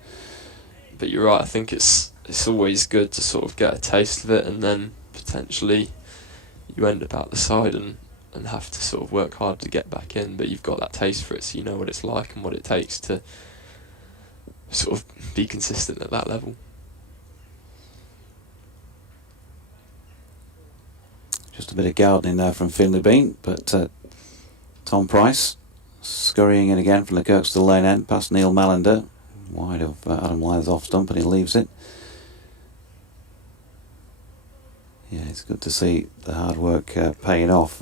But you're right, I think it's always good to sort of get a taste of it, and then potentially you end up out the side and have to sort of work hard to get back in, but you've got that taste for it, so you know what it's like and what it takes to sort of be consistent at that level. Just a bit of gardening there from Finley Bean, but Tom Price scurrying in again from the Kirkstall lane end past Neil Mallender, wide of Adam Lyth's off stump, and he leaves it. Yeah, it's good to see the hard work paying off.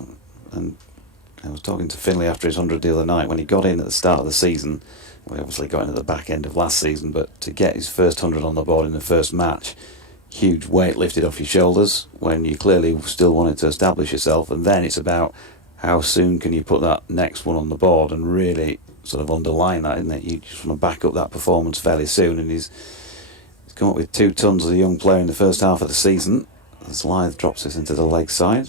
And I was talking to Finley after his 100 the other night. When he got in at the start of the season, we obviously got in at the back end of last season, but to get his first 100 on the board in the first match, huge weight lifted off your shoulders when you clearly still wanted to establish yourself, and then it's about how soon can you put that next one on the board and really sort of underline that, isn't it? You just want to back up that performance fairly soon, and he's come up with 2 tons as a young player in the first half of the season. As Lyth drops this into the leg side,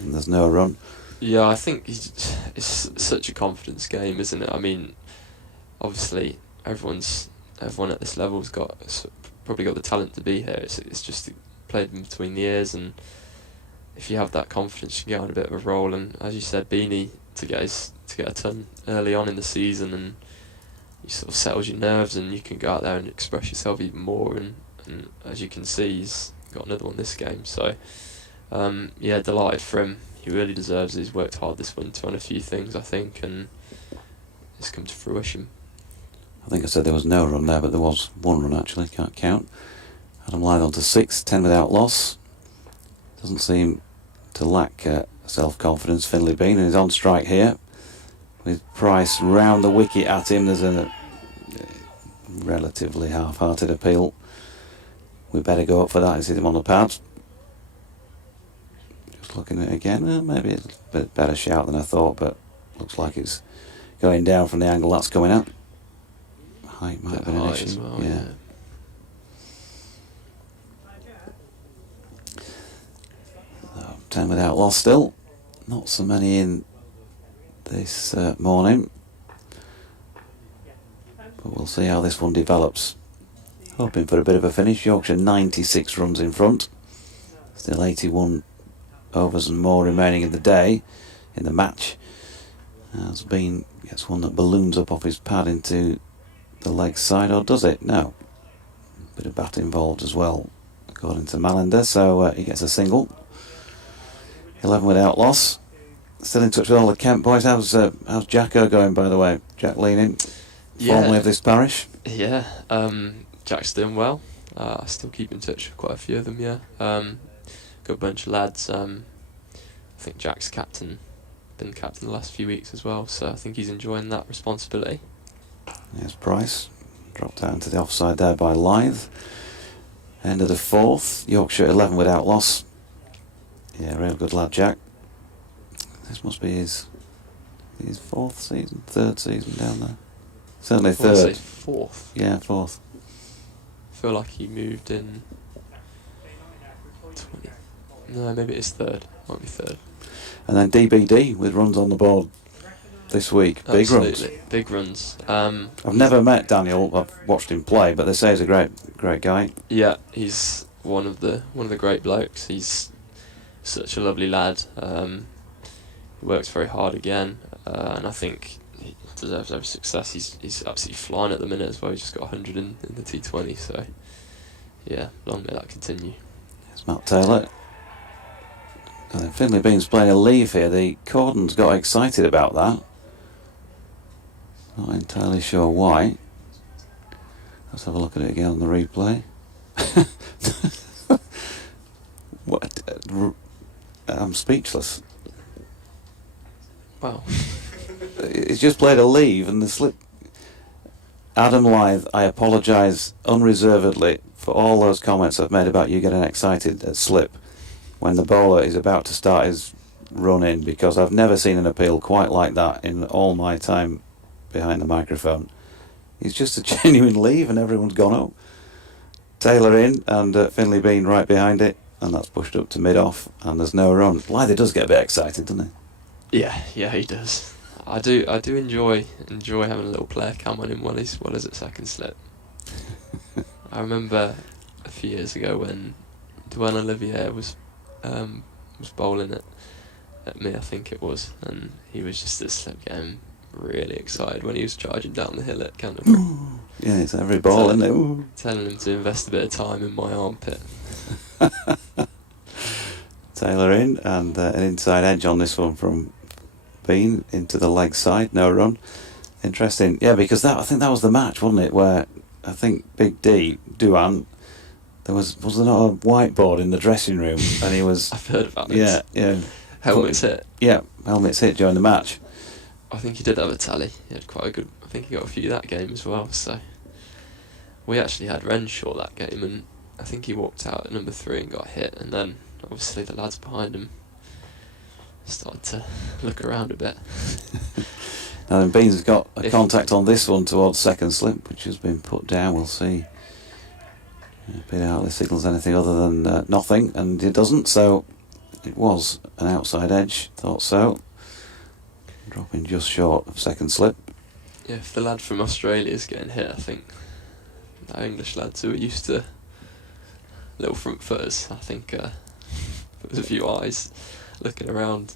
and there's no run. Yeah, I think it's such a confidence game, isn't it? I mean, obviously everyone's everyone at this level's probably got the talent to be here. It's just played in between the ears, and if you have that confidence, you can get on a bit of a roll. And as you said, Beanie to get a ton early on in the season, and you sort of settles your nerves, and you can go out there and express yourself even more. And as you can see, he's got another one this game. So yeah, delighted for him. He really deserves it. He's worked hard this winter on a few things, I think, and it's come to fruition. I think I said there was no run there, but there was one run actually, can't count. Adam Lyth on to 6, 10 without loss. Doesn't seem to lack self-confidence, Finley Bean, and he's on strike here. With Price round the wicket at him, there's a relatively half-hearted appeal. We better go up for that, he's hit him on the pads. Just looking at it again, maybe it's a bit better shout than I thought, but looks like it's going down from the angle that's coming up. Height might have been an issue. As well, yeah. So, 10 without loss still. Not so many in this morning. But we'll see how this one develops. Hoping for a bit of a finish. Yorkshire 96 runs in front. Still 81 overs and more remaining in the day, in the match. As Bean gets one that balloons up off his pad into the leg side, or does it? No. Bit of bat involved as well, according to Malander, so he gets a single. 11 without loss. Still in touch with all the Kent boys. How's Jacko going, by the way? Jack Leaning, formerly of this parish. Yeah, Jack's doing well. I still keep in touch with quite a few of them, yeah. Good bunch of lads. I think Jack's been captain the last few weeks as well, so I think he's enjoying that responsibility. There's Price, dropped out into the offside there by Lyth. End of the 4th, Yorkshire 11 without loss. Yeah, real good lad, Jack. This must be his 4th season, 3rd season down there. Certainly 3rd. 4th. Yeah, 4th. I feel like he moved in 20. No, maybe it's 3rd. Might be 3rd. And then DBD with runs on the board this week. Big runs. Big runs. I've never met Daniel. I've watched him play, but they say he's a great guy. Yeah, he's one of the great blokes. He's such a lovely lad. He works very hard again, and I think he deserves every success. He's absolutely flying at the minute as well. He's just got 100 in the T20. So yeah, long may that continue. It's Matt Taylor. And then Finley Bean's playing a leave here. The Cordons got excited about that. Not entirely sure why. Let's have a look at it again on the replay. What? I'm speechless. Wow. He's just played a leave and the slip. Adam Lyth, I apologise unreservedly for all those comments I've made about you getting excited at slip when the bowler is about to start his run in, because I've never seen an appeal quite like that in all my time behind the microphone. He's just a genuine leave and everyone's gone up. Taylor in and Finley Bean right behind it, and that's pushed up to mid-off and there's no run. Lyth does get a bit excited, doesn't he? Yeah, he does. I do enjoy having a little player cam on him while he's at second slip. I remember a few years ago when Dwayne Olivier was bowling at me, I think it was, and he was just at slip getting really excited when he was charging down the hill at Canterbury. Yeah, it's every ball, isn't it? Ooh. Telling him to invest a bit of time in my armpit. Taylor in, and an inside edge on this one from Bean into the leg side, no run. Interesting, yeah, because I think that was the match, wasn't it, where I think Big D, Duan, was there not a whiteboard in the dressing room, and he was... I've heard about this. Yeah. Helmets hit. Yeah, helmets hit during the match. I think he did have a tally. He had quite a good... I think he got a few that game as well, so... We actually had Renshaw that game, and I think he walked out at number 3 and got hit, and then obviously the lads behind him started to look around a bit. Now then, Beans has got a contact on this one towards second slip, which has been put down. We'll see. Peter Hartley signals anything other than nothing, and it doesn't, so it was an outside edge, thought so. Dropping just short of second slip. Yeah, if the lad from Australia is getting hit, I think our English lads who are used to little front footers. I think there was a few eyes looking around.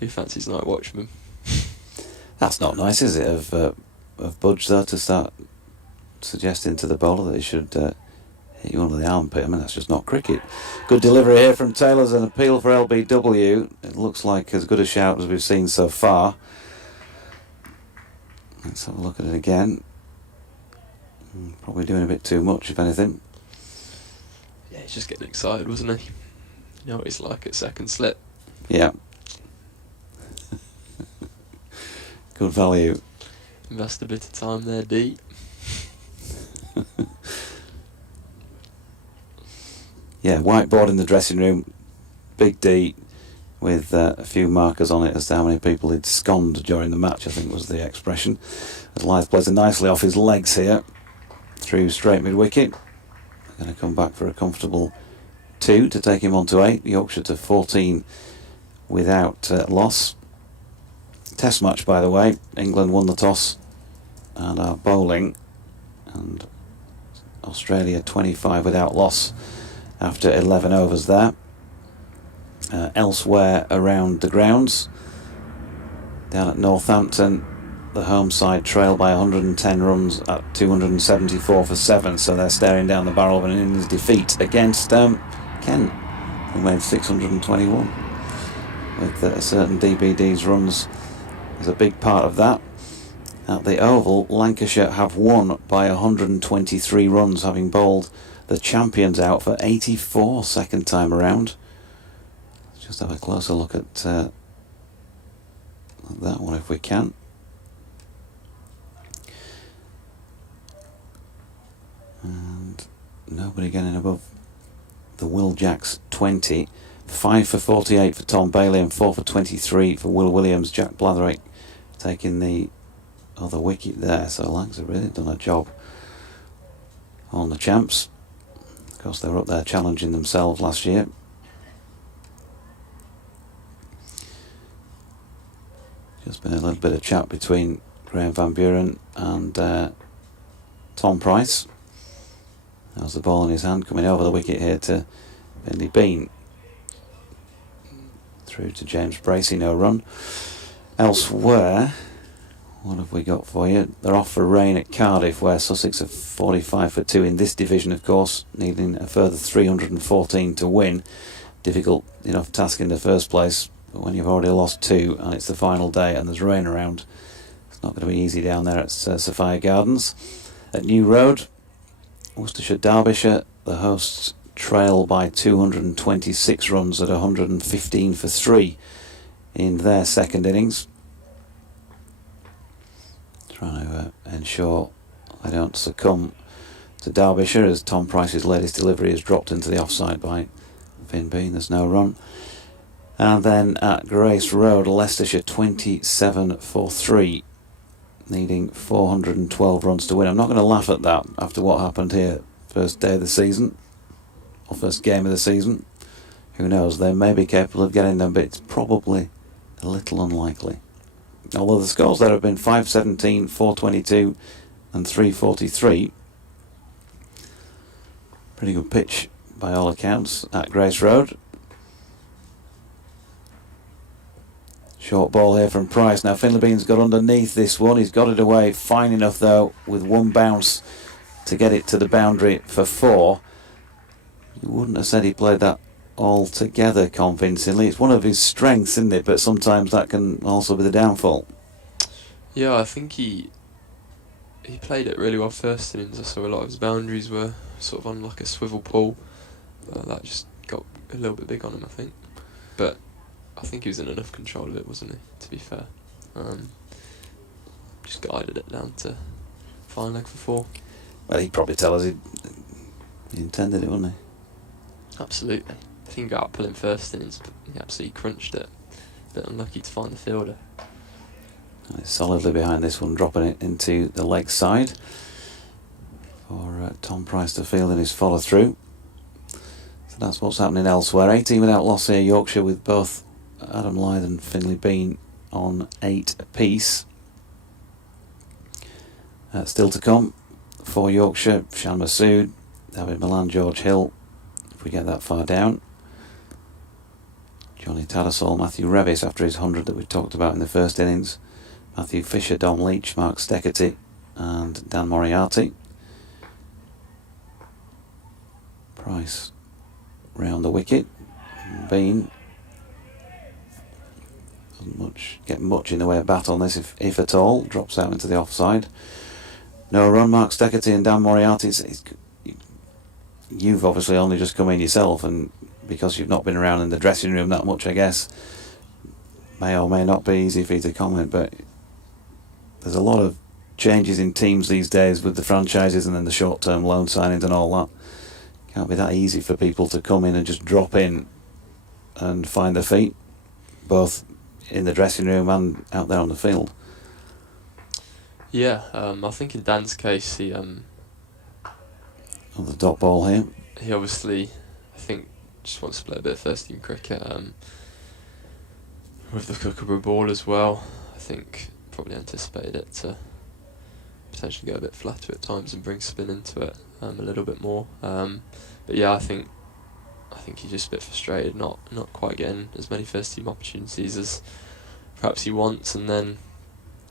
Who fancies night watchman? That's not nice, is it, of Budge, though, to start suggesting to the bowler that he should hit you under the armpit. I mean, that's just not cricket. Good delivery here from Taylor's an appeal for LBW. It looks like as good a shout as we've seen so far. Let's have a look at it again. Probably doing a bit too much, if anything. Yeah, he's just getting excited, wasn't he? You know what he's like at second slip. Yeah. Good value. Invest a bit of time there, D. Yeah, whiteboard in the dressing room, big D, with a few markers on it as to how many people he'd sconned during the match, I think was the expression. As Lyth plays it nicely off his legs here, through straight mid-wicket. They're going to come back for a comfortable 2 to take him on to 8. Yorkshire to 14 without loss. Test match, by the way. England won the toss and are bowling, and Australia 25 without loss after 11 overs there. Elsewhere around the grounds, down at Northampton, the home side trail by 110 runs at 274 for 7, so they're staring down the barrel of an innings defeat against Kent, who made 621, with a certain DBD's runs as a big part of that. At the Oval, Lancashire have won by 123 runs, having bowled the champions out for 84 second time around. Let's just have a closer look at that one if we can. And nobody getting above the Will Jacks 20. 5 for 48 for Tom Bailey and 4 for 23 for Will Williams. Jack Blatherwick taking the other wicket there, so Langs have really done a job on the champs. Of course, they were up there challenging themselves last year. Just been a little bit of chat between Graham Van Buren and Tom Price. How's the ball in his hand coming over the wicket here to Finley Bean. Through to James Bracey, no run. Elsewhere, what have we got for you? They're off for rain at Cardiff, where Sussex are 45 for 2 in this division, of course, needing a further 314 to win. Difficult enough task in the first place, but when you've already lost 2 and it's the final day and there's rain around, it's not going to be easy down there at Sophia Gardens. At New Road, Worcestershire Derbyshire, the hosts trail by 226 runs at 115 for 3 in their second innings. Trying to ensure they don't succumb to Derbyshire, as Tom Price's latest delivery is dropped into the offside by Finn Bean. There's no run. And then at Grace Road, Leicestershire 27 for 3, needing 412 runs to win. I'm not going to laugh at that after what happened here first day of the season, or first game of the season. Who knows, they may be capable of getting them, but it's probably a little unlikely. Although the scores there have been 517, 422 and 343. Pretty good pitch by all accounts at Grace Road. Short ball here from Price. Now Finley Bean's got underneath this one. He's got it away fine enough though, with one bounce to get it to the boundary for 4. You wouldn't have said he played that altogether convincingly. It's one of his strengths, isn't it? But sometimes that can also be the downfall. Yeah, I think he played it really well first innings. I saw a lot of his boundaries were sort of on like a swivel pull. That just got a little bit big on him, I think. But I think he was in enough control of it, wasn't he, to be fair. Just guided it down to fine leg for 4. Well, he'd probably tell us he intended it, wouldn't he? Absolutely. I think he got uphill in first innings, but he absolutely crunched it. A bit unlucky to find the fielder. And he's solidly behind this one, dropping it into the leg side for Tom Price to field in his follow through. So that's what's happening elsewhere. 18 without loss here, Yorkshire, with both Adam Lyth and Finley Bean on 8 apiece. Still to come, for Yorkshire, Shan Masood, David Milan, George Hill, if we get that far down. Johnny Tattersall, Matthew Revis after his 100 that we talked about in the first innings. Matthew Fisher, Dom Leach, Mark Steckerty and Dan Moriarty. Price round the wicket. Bean doesn't get much in the way of bat on this, if at all. Drops out into the offside. No run, Mark Steckerty and Dan Moriarty. You've obviously only just come in yourself, and because you've not been around in the dressing room that much, I guess, may or may not be easy for you to comment, but there's a lot of changes in teams these days with the franchises and then the short-term loan signings and all that. Can't be that easy for people to come in and just drop in and find their feet, both in the dressing room and out there on the field. Yeah, I think in Dan's case, he On the dot ball here. he obviously, I think, just wants to play a bit of first team cricket with the Kookaburra ball as well. I think probably anticipated it to potentially go a bit flatter at times and bring spin into it a little bit more. But yeah, I think he's just a bit frustrated, not quite getting as many first team opportunities as perhaps he wants. And then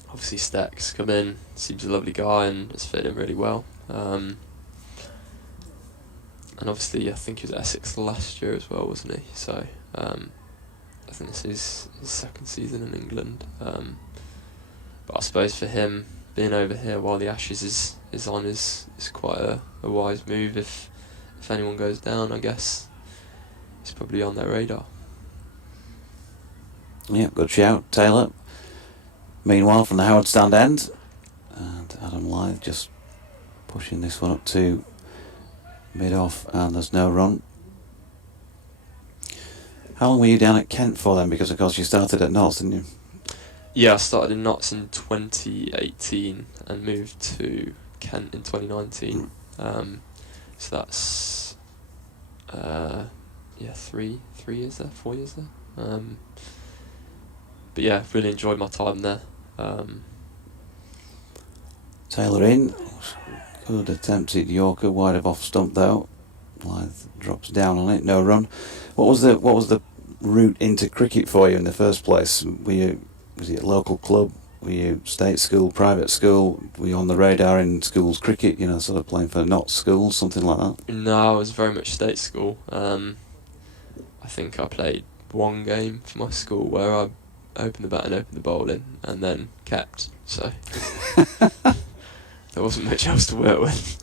obviously Steck's come in, seems a lovely guy and has fit in really well. And obviously I think he was at Essex last year as well, wasn't he? So I think this is his second season in England. But I suppose for him, being over here while the Ashes is on is quite a wise move. If anyone goes down, I guess he's probably on their radar. Yeah, good shout, Taylor. Meanwhile, from the Howard Stand end, and Adam Lyth just pushing this one up to mid-off, and there's no run. How long were you down at Kent for then? Because of course you started at Notts, didn't you? Yeah, I started in Notts in 2018 and moved to Kent in 2019. So that's 3 years there, 4 years there. But yeah, really enjoyed my time there. Taylor in, good attempted Yorker, wide of off stump though. Lyth drops down on it, no run. What was the route into cricket for you in the first place? Was it a local club? Were you state school, private school? Were you on the radar in schools cricket? Sort of playing for Notts schools, something like that. No, I was very much state school. I think I played one game for my school where I opened the bat and opened the bowling, and then kept. So there wasn't much else to work with.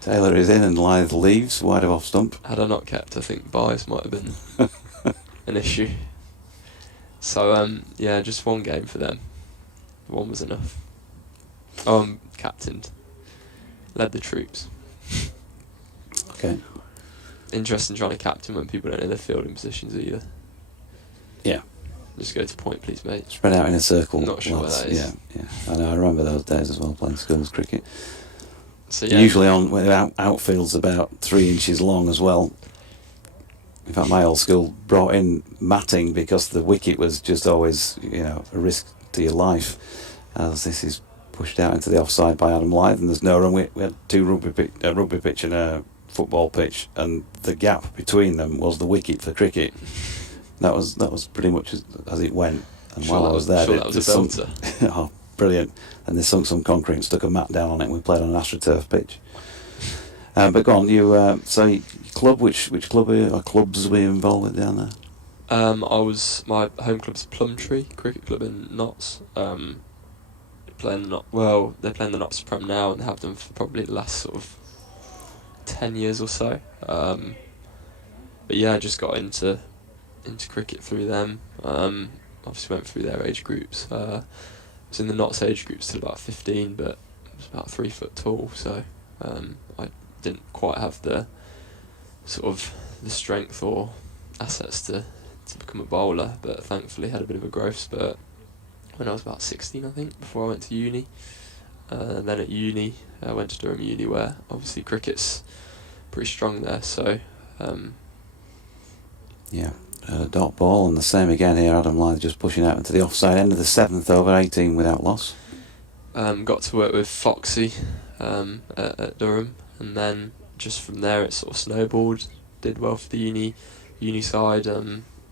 Taylor is in and Lyth leaves, wide of off stump. Had I not kept, I think bias might have been an issue. So yeah, just one game for them. One was enough. Captained, led the troops. Okay. Interesting trying to captain when people don't know their fielding positions either. Yeah. Just go to point, please, mate. Spread out in a circle. Not sure where that is. Yeah. I know. I remember those days as well, playing schools cricket. So yeah. Usually on with outfields about 3 inches long as well. In fact, my old school brought in matting because the wicket was just always, a risk to your life. As this is pushed out into the offside by Adam Lyth, and there's no run. We had two rugby pitch and a football pitch, and the gap between them was the wicket for cricket. That was pretty much as it went. And while I was there, that was a belter. Oh, brilliant! And they sunk some concrete and stuck a mat down on it. And we played on an AstroTurf pitch. But go on, you. So, your club, which club or clubs were you involved with down there? My home club's Plumtree Cricket Club in Notts. They're playing the Notts Prem now and have done for probably the last sort of 10 years or so. But yeah, I just got into cricket through them. Obviously went through their age groups. I was in the Notts age groups till about 15, but I was about 3 foot tall, so I didn't quite have the sort of the strength or assets to become a bowler, but thankfully had a bit of a growth spurt when I was about 16, I think, before I went to uni. And then at uni, I went to Durham Uni, where obviously cricket's pretty strong there, so Yeah, a dot ball, and the same again here. Adam Lyth just pushing out into the offside end of the 7th over, 18 without loss. got to work with Foxy at Durham, and then just from there it sort of snowballed. Did well for the uni side.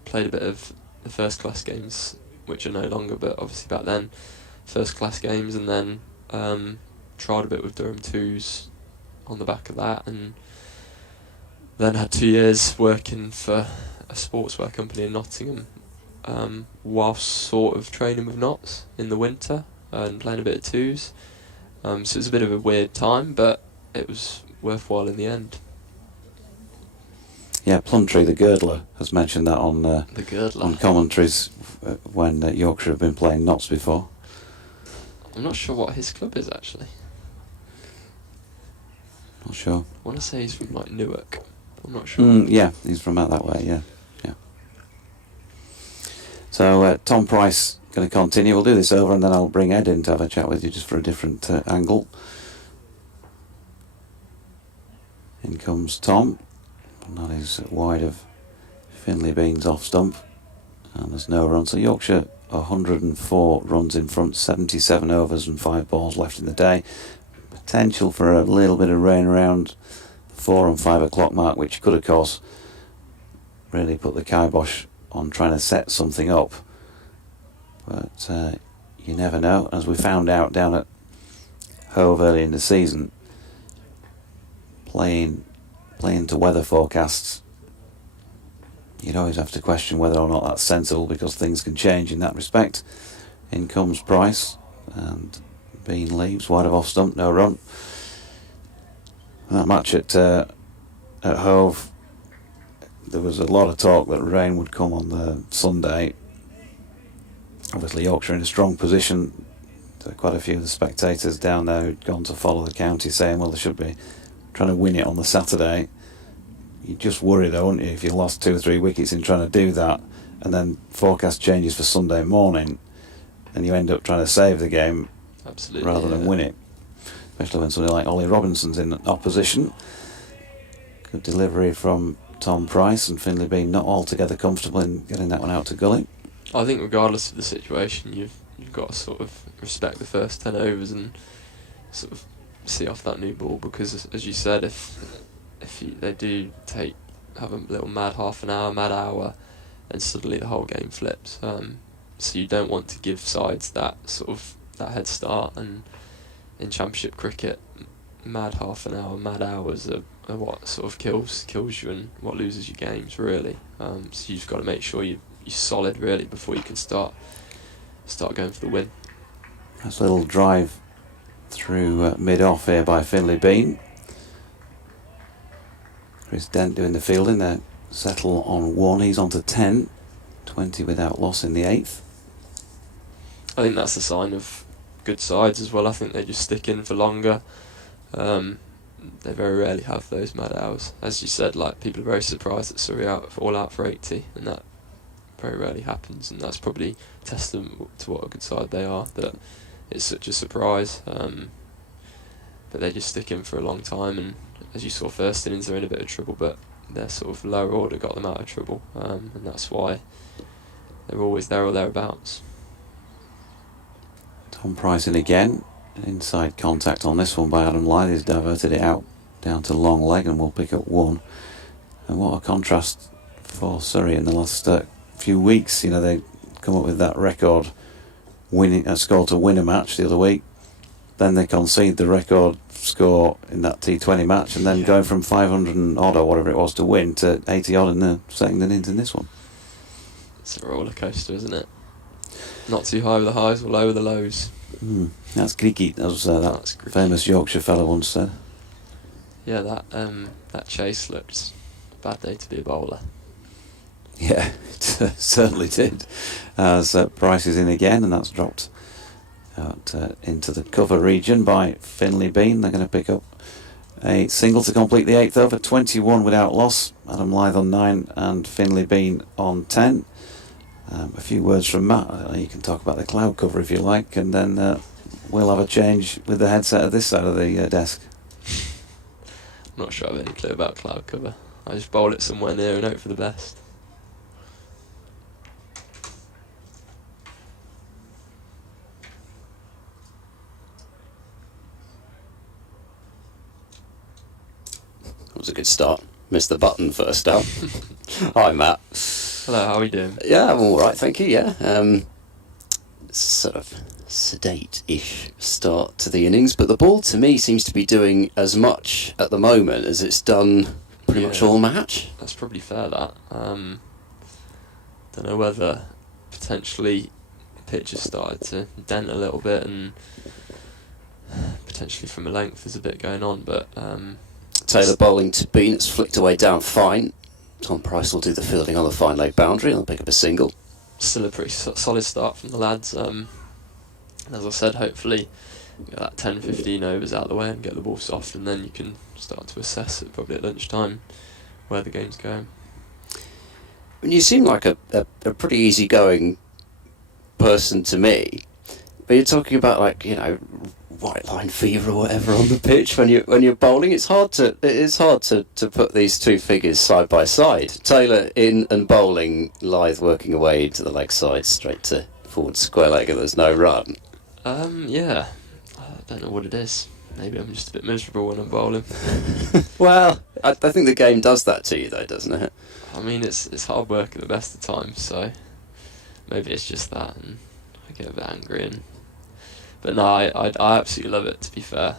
Played a bit of the first class games, which are no longer, but obviously back then, first class games, and then tried a bit with Durham 2s on the back of that, and then had 2 years working for a sportswear company in Nottingham, whilst sort of training with Notts in the winter and playing a bit of 2s. So it was a bit of a weird time, but it was worthwhile in the end. Yeah, Plumtree, the girdler, has mentioned that on The girdler. on commentaries when Yorkshire have been playing Notts before. I'm not sure what his club is actually. Not sure. I want to say he's from like Newark. I'm not sure. Yeah, he's from out that way. Yeah. So Tom Price going to continue. We'll do this over, and then I'll bring Ed in to have a chat with you just for a different angle. In comes Tom. And that is wide of Finley Bean's off stump, and there's no run. So Yorkshire 104 runs in front, 77 overs and 5 balls left in the day. Potential for a little bit of rain around 4 and 5 o'clock mark, which could of course really put the kibosh on trying to set something up, but you never know. As we found out down at Hove early in the season, playing to weather forecasts, you'd always have to question whether or not that's sensible, because things can change in that respect. In comes Price, and Bean leaves wide of off stump, no run. That match at Hove, there was a lot of talk that rain would come on the Sunday. Obviously Yorkshire in a strong position. Quite a few of the spectators down there who'd gone to follow the county saying, well, they should be trying to win it on the Saturday. You just worry though, wouldn't you, if you lost 2 or 3 wickets in trying to do that, and then forecast changes for Sunday morning, and you end up trying to save the game. Absolutely, rather than win it. Especially when somebody like Ollie Robinson's in opposition. Good delivery from Tom Price, and Finley Bean not altogether comfortable in getting that one out to gully. I think regardless of the situation, you've got to sort of respect the first 10 overs and sort of see off that new ball, because as you said, if they do have a little mad half an hour, mad hour, then suddenly the whole game flips. So you don't want to give sides that sort of that head start, and in Championship cricket, mad half an hour, mad hours are what sort of kills you and what loses your games really. So you've got to make sure you're solid really before you can start going for the win. That's a little drive through mid-off here by Finley Bean. Chris Dent doing the fielding there. Settle on 1, he's on to 10. 20 without loss in the 8th. I think that's a sign of good sides as well. I think they just stick in for longer. They very rarely have those mad hours. As you said, like, people are very surprised that Surrey all out for 80, and that very rarely happens, and that's probably testament to what a good side they are, that it's such a surprise. But they just stick in for a long time, and as you saw, first innings they're in a bit of trouble, but their sort of lower order got them out of trouble, and that's why they're always there or thereabouts. Tom Price in again. Inside contact on this one by Adam Lyth. He's diverted it out down to long leg and will pick up 1. And what a contrast for Surrey in the last few weeks. You know, they come up with that record winning score to win a match the other week. Then they concede the record score in that T20 match, and then going from 500 and odd or whatever it was to win to 80 odd in the second innings in this one. It's a roller coaster, isn't it? Not too high with the highs or low with the lows. That's cricket, as that famous Yorkshire fellow once said. Yeah, that chase looked a bad day to be a bowler. Yeah, it certainly did. As Price is in again, and that's dropped out into the cover region by Finley Bean. They're going to pick up a single to complete the 8th over, 21 without loss. Adam Lyth on 9 and Finley Bean on 10. A few words from Matt. You can talk about the cloud cover if you like, and then we'll have a change with the headset at this side of the desk. I'm not sure I have any clue about cloud cover. I just bowl it somewhere near and hope for the best. was a good start. Missed the button first up. Hi, Matt. Hello, how are we doing? Yeah, I'm all right, thank you. Yeah, sort of sedate-ish start to the innings, but the ball to me seems to be doing as much at the moment as it's done pretty much all match. That's probably fair. That don't know whether potentially the pitch has started to dent a little bit, and potentially from a length there's a bit going on, but Taylor bowling to Bean, it's flicked away down fine. Tom Price will do the fielding on the fine leg boundary. I'll pick up a single. still a pretty solid start from the lads. As I said, hopefully get that 10-15 overs out of the way and get the ball soft, and then you can start to assess it probably at lunchtime where the game's going. I mean, you seem like a pretty easygoing person to me, but you're talking about, like, you know, white line fever or whatever on the pitch when you're bowling. It's hard to put these two figures side by side. Taylor in and bowling, Lythe working away to the leg side straight to forward square leg, and there's no run. Yeah, I don't know what it is. Maybe I'm just a bit miserable when I'm bowling. Well, I think the game does that to you though, doesn't it? I mean, it's hard work at the best of times, so maybe it's just that, and I get a bit angry. But no, I absolutely love it, to be fair.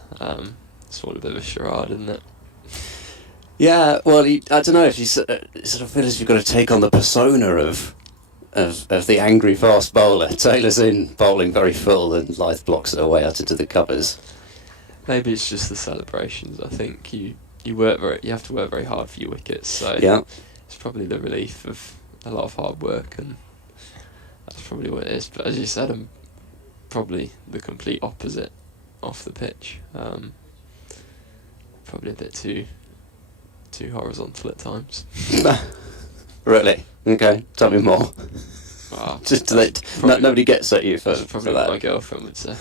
It's all a bit of a charade, isn't it? Yeah, well, I don't know if you sort of feel as you've got to take on the persona of the angry fast bowler. Taylor's in, bowling very full, and Lythe blocks it away out into the covers. Maybe it's just the celebrations. I think you have to work very hard for your wickets, so Yeah. it's probably the relief of a lot of hard work, and that's probably what it is. But as you said, I'm probably the complete opposite off the pitch. Probably a bit too horizontal at times. Really? Okay, tell me more. Wow, Just to let nobody gets at you for probably that. what my girlfriend would say.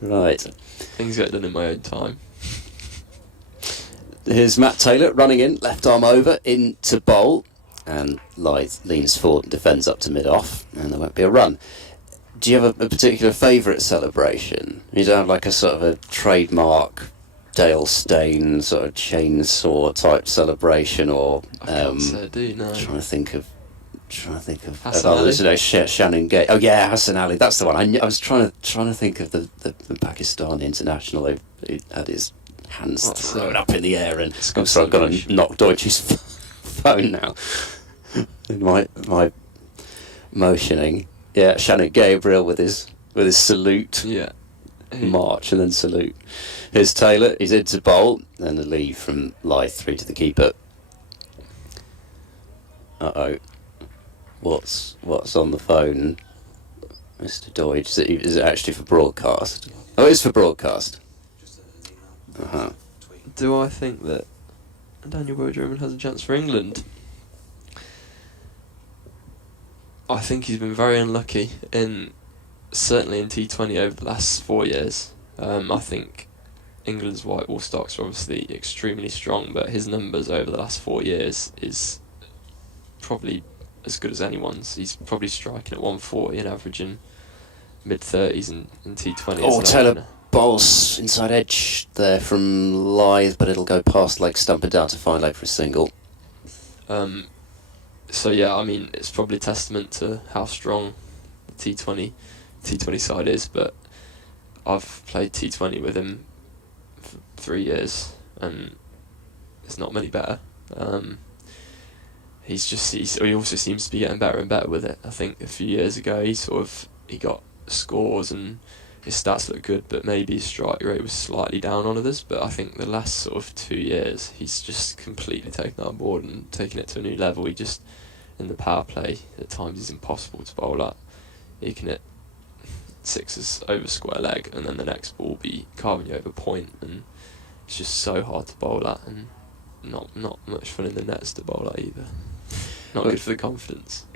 Right. Things get done in my own time. Here's Matt Taylor running in, left arm over, in to bowl, and Lythe leans forward and defends up to mid-off, and there won't be a run. Do you have a particular favourite celebration? You don't have like a sort of a trademark Dale Steyn sort of chainsaw type celebration, or I can't say I do, no. trying to think of Hassan others, Ali? Shannon Gate. Oh yeah, Hassan Ali. That's the one. I was trying to think of the Pakistani international who had his hands That's thrown up in the air, and it's I'm sorry, I've got to knock Deutsch's phone now. In my motioning. Yeah, Shannon Gabriel with his salute. Yeah. March and then salute. Here's Taylor. He's into bowl, and the lead from Lythe through to the keeper. Uh-oh. What's on the phone, Mr. Deutsch? Is it actually for broadcast? Oh, it's for broadcast. Uh-huh. Do I think that Daniel Bergerman has a chance for England? I think he's been very unlucky certainly in T20 over the last 4 years. I think England's white ball stocks are obviously extremely strong, but his numbers over the last 4 years is probably as good as anyone's. He's probably striking at 140 and averaging mid-30s in T20. Oh, as an Taylor opener. bowls inside edge there from Lythe, but it'll go past leg, stump it down to fine leg for a single. So yeah, I mean, it's probably testament to how strong the T20 side is, but I've played T20 with him for 3 years, and it's not many better. He also seems to be getting better and better with it. I think a few years ago he got scores and his stats look good, but maybe his strike rate was slightly down on others. But I think the last sort of 2 years he's just completely taken that board and taken it to a new level. He just, in the power play, at times he's impossible to bowl at. He can hit sixes over square leg, and then the next ball will be carving you over point, and it's just so hard to bowl at, and not much fun in the nets to bowl at either. Not good for the confidence.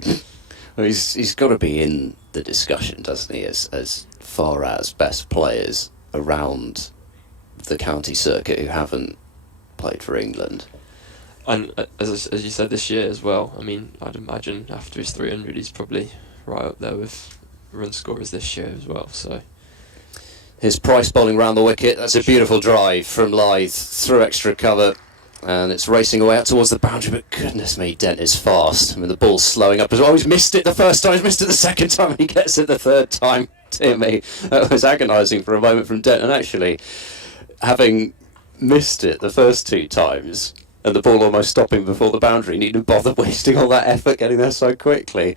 Well, he's got to be in the discussion, doesn't he, as far as best players around the county circuit who haven't played for England. And as you said, this year as well, I mean, I'd imagine after his 300 he's probably right up there with run scorers this year as well. So Here's Price bowling round the wicket. That's a beautiful drive from Lyth through extra cover. And it's racing away out towards the boundary, but goodness me, Dent is fast. I mean, the ball's slowing up as well. He's missed it the first time, he's missed it the second time, and he gets it the third time. Dear me, that was agonising for a moment from Dent. And actually, having missed it the first 2 times, and the ball almost stopping before the boundary, he needn't bother wasting all that effort getting there so quickly.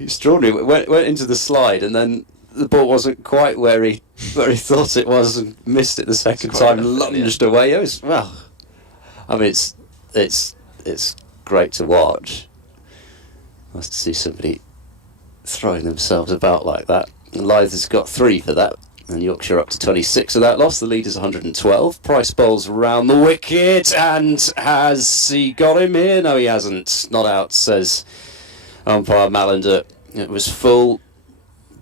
Extraordinary. Went into the slide, and then the ball wasn't quite where he thought it was, and missed it the second time, lunged away. It was, well, I mean, it's great to watch. Nice to see somebody throwing themselves about like that. Lyth has got 3 for that, and Yorkshire up to 26 of that loss. The lead is 112. Price bowls round the wicket, and has he got him here? No, he hasn't. Not out, says umpire Mallender. It was full.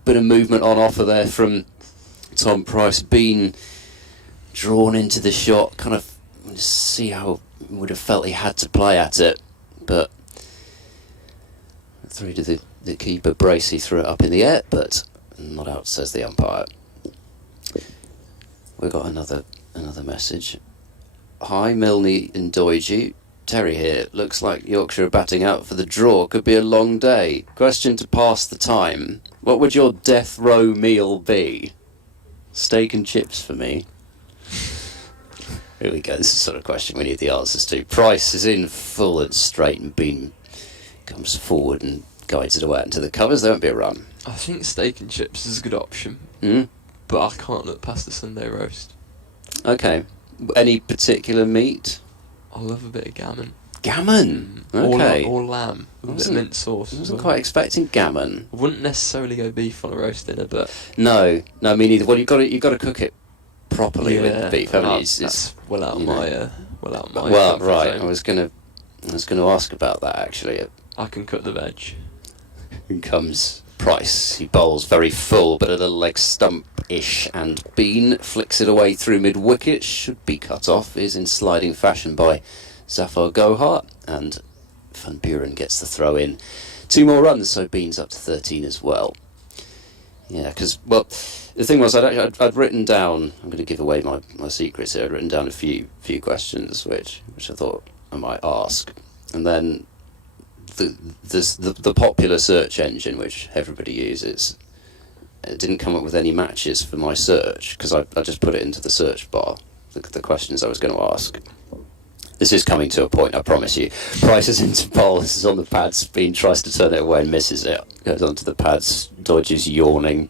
Bit of movement on offer there from Tom Price. Bean drawn into the shot, kind of see how he would have felt he had to play at it, but through to the keeper Bracey, threw it up in the air, but not out, says the umpire. We've got another message. Hi Milne and Doidge, Terry here. Looks like Yorkshire are batting out for the draw. Could be a long day. Question to pass the time. What would your death row meal be? Steak and chips for me. Here we go. This is the sort of question we need the answers to. Price is in full and straight, and Bean comes forward and guides it away into the covers. There won't be a run. I think steak and chips is a good option, Mm? but I can't look past the Sunday roast. Okay. Any particular meat? I love a bit of gammon. Gammon? Okay. Or lamb with a bit of mint sauce. I as wasn't well. quite expecting gammon. I wouldn't necessarily go beef on a roast dinner, but No, me neither. Well, you've got to cook it properly with the beef, haven't you? That's well out of my Well, comfort right. zone. I was gonna ask about that actually. I can cook the veg. In comes Price. He bowls very full, but a little leg stump-ish, and Bean flicks it away through mid-wicket. Should be cut off. Is in sliding fashion by Zafar Gohart, and Van Buren gets the throw in. 2 more runs, so Bean's up to 13 as well. Yeah, because, well, the thing was, I'd written down, I'm going to give away my secrets here, I'd written down a few questions which I thought I might ask, and then the popular search engine which everybody uses, it didn't come up with any matches for my search, because I just put it into the search bar, the questions I was going to ask. This is coming to a point, I promise you. Price is into bowl, this is on the pads, Bean tries to turn it away and misses it, goes onto the pads, Dodge's yawning.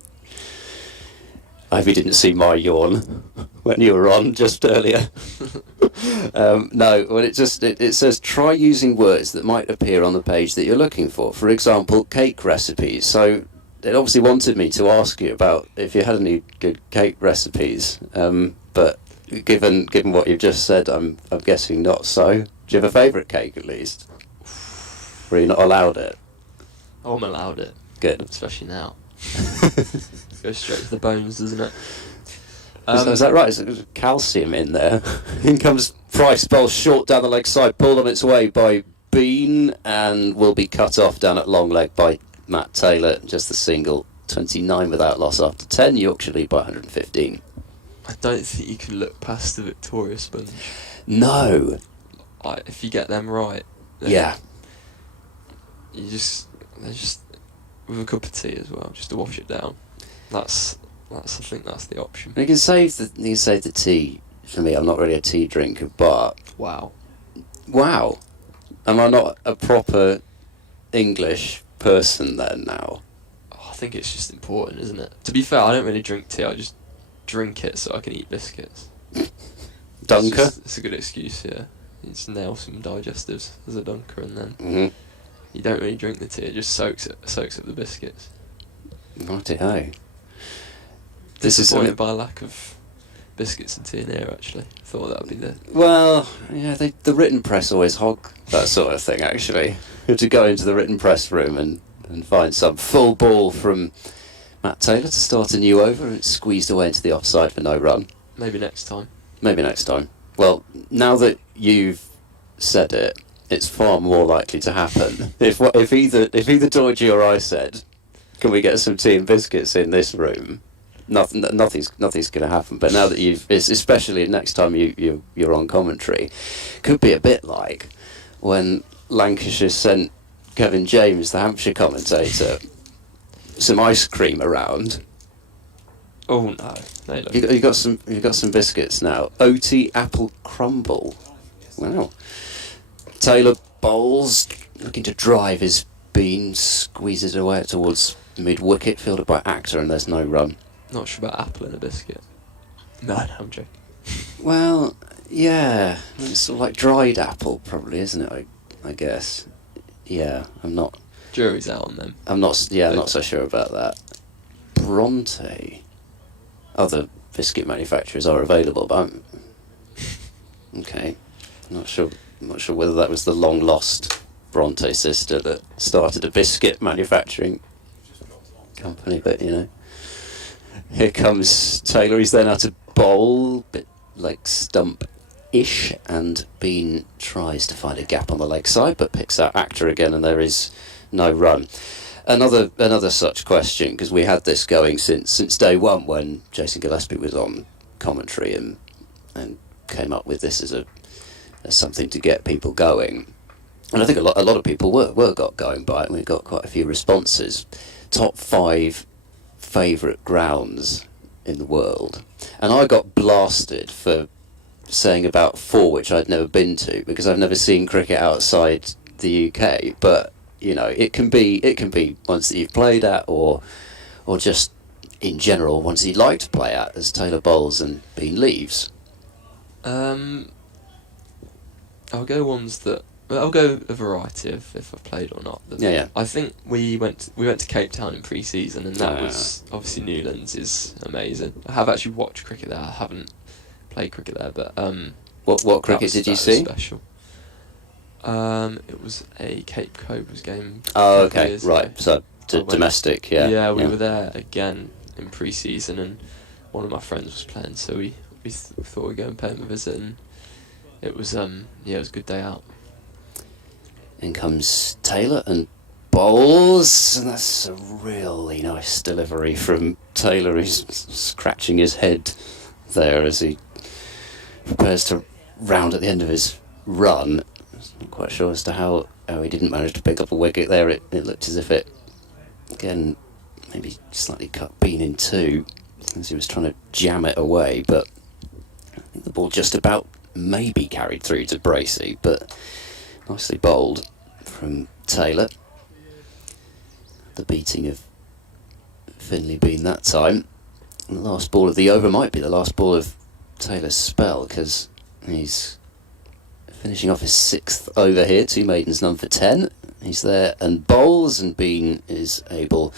I hope you didn't see my yawn when you were on just earlier. No, well, it says try using words that might appear on the page that you're looking for. For example, cake recipes. So it obviously wanted me to ask you about if you had any good cake recipes, but given what you've just said, I'm guessing not so. Do you have a favourite cake at least? Or are you not allowed it? Oh, I'm allowed it. Good. Especially now. Goes straight to the bones, doesn't it? Is that right? There's calcium in there. In comes Price, bowls short down the leg side, pulled on its way by Bean, and will be cut off down at long leg by Matt Taylor. Just the single, 29 without loss after 10. Yorkshire lead by 115. I don't think you can look past the Victoria sponge. No. If you get them right, then Yeah. they're just with a cup of tea as well, just to wash it down. I think that's the option. You can save the tea for me. I'm not really a tea drinker, but Wow. Am I not a proper English person then now? I think it's just important, isn't it? To be fair, I don't really drink tea. I just drink it so I can eat biscuits. Dunker? It's a good excuse, yeah. You just nail some digestives as a dunker, and then Mm-hmm. you don't really drink the tea. It just soaks up the biscuits. Righty-ho. This is Disappointed by a lack of biscuits and tea in here, actually. Thought that would be the... Well, yeah, the written press always hog that sort of thing, actually. You have to go into the written press room and find some full ball from Matt Taylor to start a new over. It's squeezed away into the offside for no run. Maybe next time. Maybe next time. Well, now that you've said it, it's far more likely to happen. If either Georgie or I said, can we get some tea and biscuits in this room? nothing's going to happen. But now that especially next time you're on commentary, could be a bit like when Lancashire sent Kevin James, the Hampshire commentator, some ice cream around. Oh no! They look You got some biscuits now. Oaty apple crumble. Wow. Taylor bowls, looking to drive his bean, squeezes away towards mid-wicket, fielded by Actor, and there's no run. not sure about apple in a biscuit. No, I'm joking. Well, yeah, it's sort of like dried apple, probably, isn't it? I guess. Yeah, I'm not. Jury's out on them. I'm not so sure about that. Bronte. Other biscuit manufacturers are available, but okay. I'm not sure whether that was the long lost Bronte sister that started a biscuit manufacturing company, but here comes Taylor. He's then out to bowl, bit like stump-ish, and Bean tries to find a gap on the leg side, but picks out Actor again, and there is no run. Another such question, because we had this going since day one when Jason Gillespie was on commentary and came up with this as something to get people going. And I think a lot of people were got going by it, and we got quite a few responses. Top 5 favourite grounds in the world. And I got blasted for saying about 4 which I'd never been to, because I've never seen cricket outside the UK, but it can be ones that you've played at, or just in general ones that you'd like to play at as Taylor bowls and Bean leaves. I'll go I'll go a variety of if I've played or not. Yeah. I think we went to Cape Town in pre-season, and that was obviously Newlands is amazing. I have actually watched cricket there. I haven't played cricket there, but what cricket did you see? Special. It was a Cape Cobras game. Oh, okay, years right. ago. So domestic, yeah. Yeah, we were there again in pre-season, and one of my friends was playing, so we thought we'd go and pay him a visit, and it was it was a good day out. In comes Taylor and bowls, and that's a really nice delivery from Taylor. He's scratching his head there as he prepares to round at the end of his run. Not quite sure as to how he didn't manage to pick up a wicket there. It looked as if it, again, maybe slightly cut Bean in two as he was trying to jam it away, but I think the ball just about maybe carried through to Bracey, but nicely bowled from Taylor. The beating of Finley Bean that time. And the last ball of the over might be the last ball of Taylor's spell, because he's finishing off his 6th over here, 2 maidens, none for 10. He's there and bowls, and Bean is able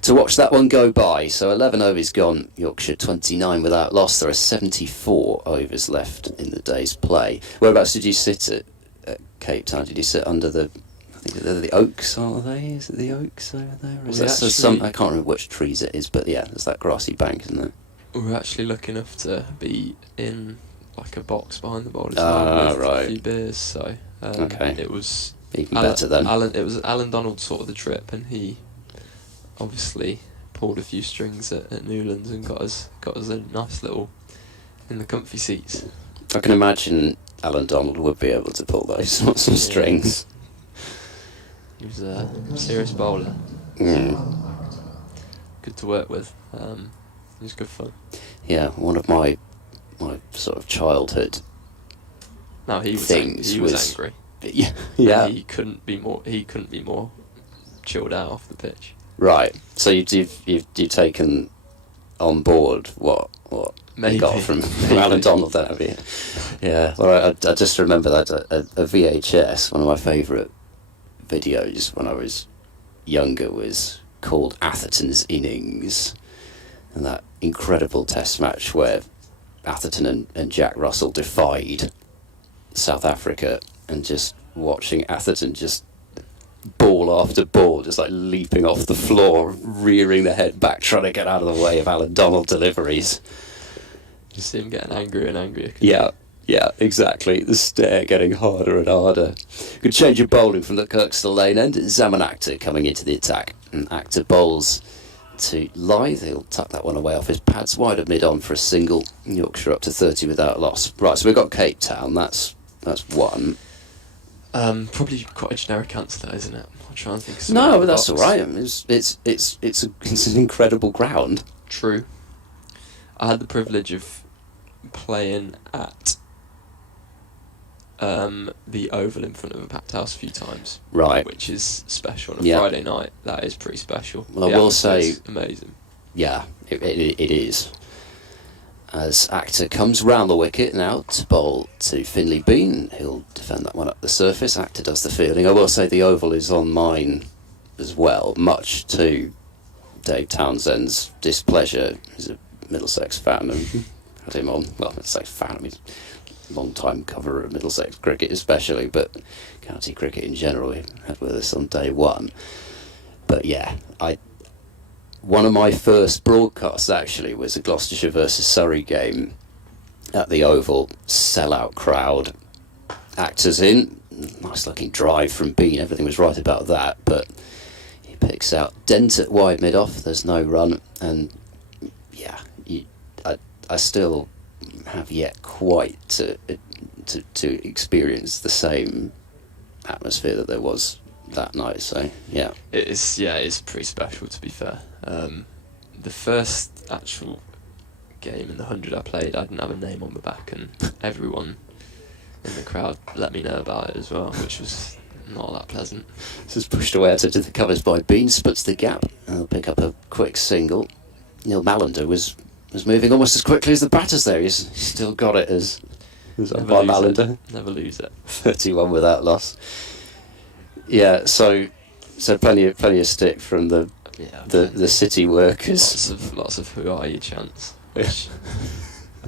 to watch that one go by. So 11 overs gone, Yorkshire 29 without loss. There are 74 overs left in the day's play. Whereabouts did you sit at Cape Town? Did you sit under I think they're the oaks, aren't they? Is it the oaks over there? Or is that I can't remember which trees it is, but yeah, there's that grassy bank, isn't there? We were actually lucky enough to be in like a box behind the bowlers with right. a few beers, so okay. It was even better then. It was Alan Donald sort of the trip, and he obviously pulled a few strings at Newlands and got us a nice little in the comfy seats. I can imagine Alan Donald would be able to pull those sorts of strings. He was a serious bowler. Good to work with. It was good fun. Yeah, one of my sort of childhood. No, he was things he was angry. Yeah. He couldn't be more chilled out off the pitch. Right. So you've taken on board what Maybe. you got from Alan Donald, then, have you? Yeah. Well, I just remember that a VHS, one of my favourite videos when I was younger, was called Atherton's Innings, and that incredible test match where Atherton and Jack Russell defied South Africa, and just watching Atherton just ball after ball, just like leaping off the floor, rearing the head back, trying to get out of the way of Alan Donald deliveries. Just see him getting angrier and angrier. Yeah, exactly. The stare getting harder and harder. Good change of bowling from the Kirkstall Lane end. Zaman Actor coming into the attack. And Actor bowls to Lythe. He'll tuck that one away off his pads wide of mid-on for a single. Yorkshire up to 30 without loss. Right, so we've got Cape Town. That's one. Probably quite a generic answer, that, isn't it? I'm trying to think. Of No, but that's all right. I mean, it's an incredible ground. True. I had the privilege of playing at the Oval in front of a packed house a few times. Right. Which is special on a Yeah. Friday night. That is pretty special. Well, The I will say, atmosphere's amazing. yeah, it is. As Actor comes round the wicket now to bowl to Finley Bean. He'll defend that one up the surface. Actor does the fielding. I will say the Oval is on mine as well, much to Dave Townsend's displeasure. He's a Middlesex fan and had him on. Well, Middlesex fan, I mean, long time coverer of Middlesex cricket especially, but county cricket in general he had with us on day one. But yeah, one of my first broadcasts actually was a Gloucestershire versus Surrey game at the Oval. Sellout crowd, Actors in, nice looking drive from Bean, everything was right about that, but he picks out dent at wide mid off, there's no run, and yeah, I still have yet quite to experience the same atmosphere that there was that night. So yeah, It's pretty special, to be fair. The first actual game in the 100 I played, I didn't have a name on the back, and everyone in the crowd let me know about it as well, which was not that pleasant. this is pushed away out into the covers by Bean, splits the gap, and he'll pick up a quick single. Neil Mallender was moving almost as quickly as the batters there. He's still got it as by Mallender. Never lose it. 31 without loss. Yeah, so plenty of stick from the city workers. Lots of who are you chants. Which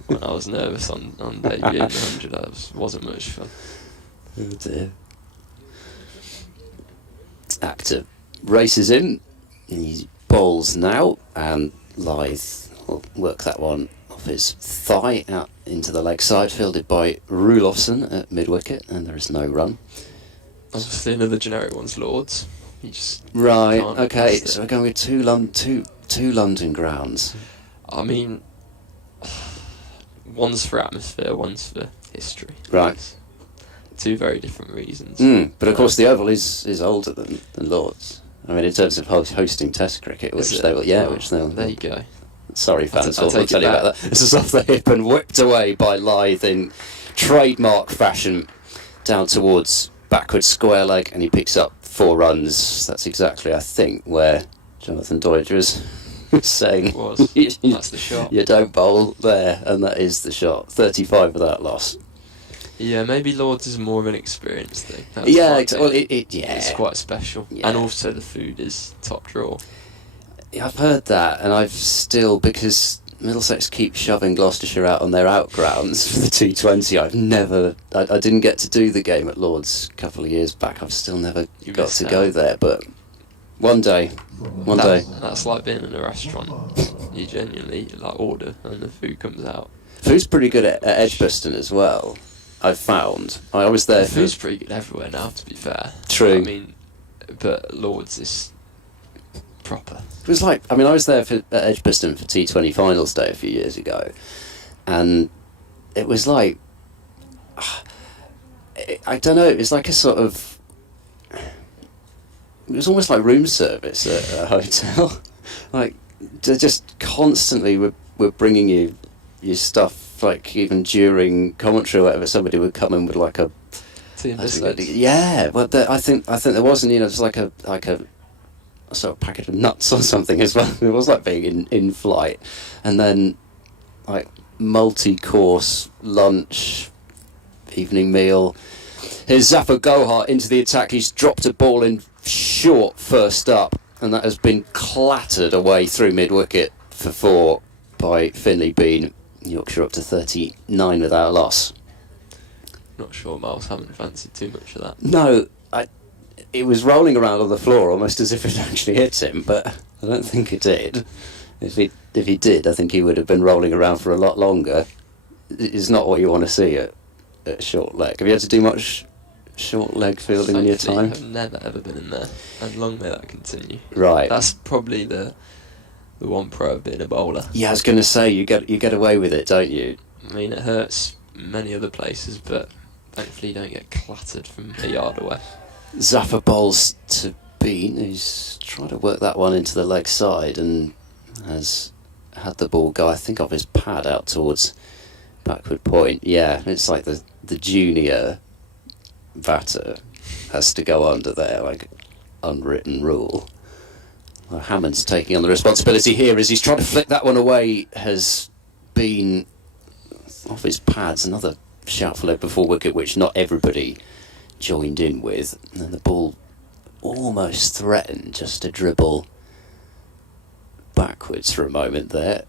when I was nervous on debut in the 100, that wasn't much fun. Oh dear. Actor races in. He bowls now, and Lythe will work that one off his thigh out into the leg side, fielded by Rulofsson at mid wicket, and there is no run. Obviously, another generic one's Lords. You just Right. can't Okay. miss it. So we're going with two London grounds. I mean, one's for atmosphere, one's for history. Right. It's two very different reasons. But of course, the Oval is older than Lords. I mean, in terms of hosting Test cricket, which Is they it? will. Yeah, Oh, which they'll. There you go. Sorry, fans, I'll I'll take tell it you about back. that. This is off the hip and whipped away by Lythe in trademark fashion down towards backward square leg, and he picks up 4 runs. That's exactly, I think, where Jonathan Doidger is saying It was. That's the shot. you don't bowl there, and that is the shot. 35 without loss. Yeah, maybe Lords is more of an experience thing. That's Yeah, quite well, big. yeah. It's quite special. Yeah. And also the food is top draw. Yeah, I've heard that, and I've still, because Middlesex keep shoving Gloucestershire out on their outgrounds for the T20. I didn't get to do the game at Lords a couple of years back. I've still never You got missed to out. go there, but one day. That's like being in a restaurant. You genuinely order and the food comes out. Food's pretty good at Edgbaston as well, I've found. I was there The food's pretty good everywhere now, to be fair. True. I mean, but Lords is proper. It was like, I was there at Edgbaston for T20 finals day a few years ago, and it was like, I don't know, it was like a sort of, it was almost like room service at a hotel. Like, they just constantly were bringing you your stuff, like even during commentary or whatever, somebody would come in with like a, Tea and I don't know, biscuits. yeah, but I think there wasn't, just like a sort of packet of nuts or something as well. It was like being in flight, and then like multi-course lunch, evening meal. Here's Zafar Gohar into the attack. He's dropped a ball in short first up, and that has been clattered away through mid-wicket for 4 by Finley Bean. Yorkshire up to 39 without loss. Not sure Miles haven't fancied too much of that. No, it was rolling around on the floor almost as if it actually hit him, but I don't think it did. If he did, I think he would have been rolling around for a lot longer. It's not what you want to see at short leg. Have you had to do much short leg fielding in your Thankfully, time? I've never ever been in there, and long may that continue. Right. That's probably the the one pro of being a bowler. Yeah, I was going to say, you get away with it, don't you? I mean, it hurts many other places, but thankfully you don't get clattered from a yard away. Zappa bowls to Bean, who's trying to work that one into the leg side and has had the ball go, I think, off his pad out towards backward point. Yeah, it's like the junior batter has to go under there, like unwritten rule. Well, Hammond's taking on the responsibility here as he's trying to flick that one away, has been off his pads. Another shout for leg before wicket, which not everybody joined in with, and the ball almost threatened just to dribble backwards for a moment there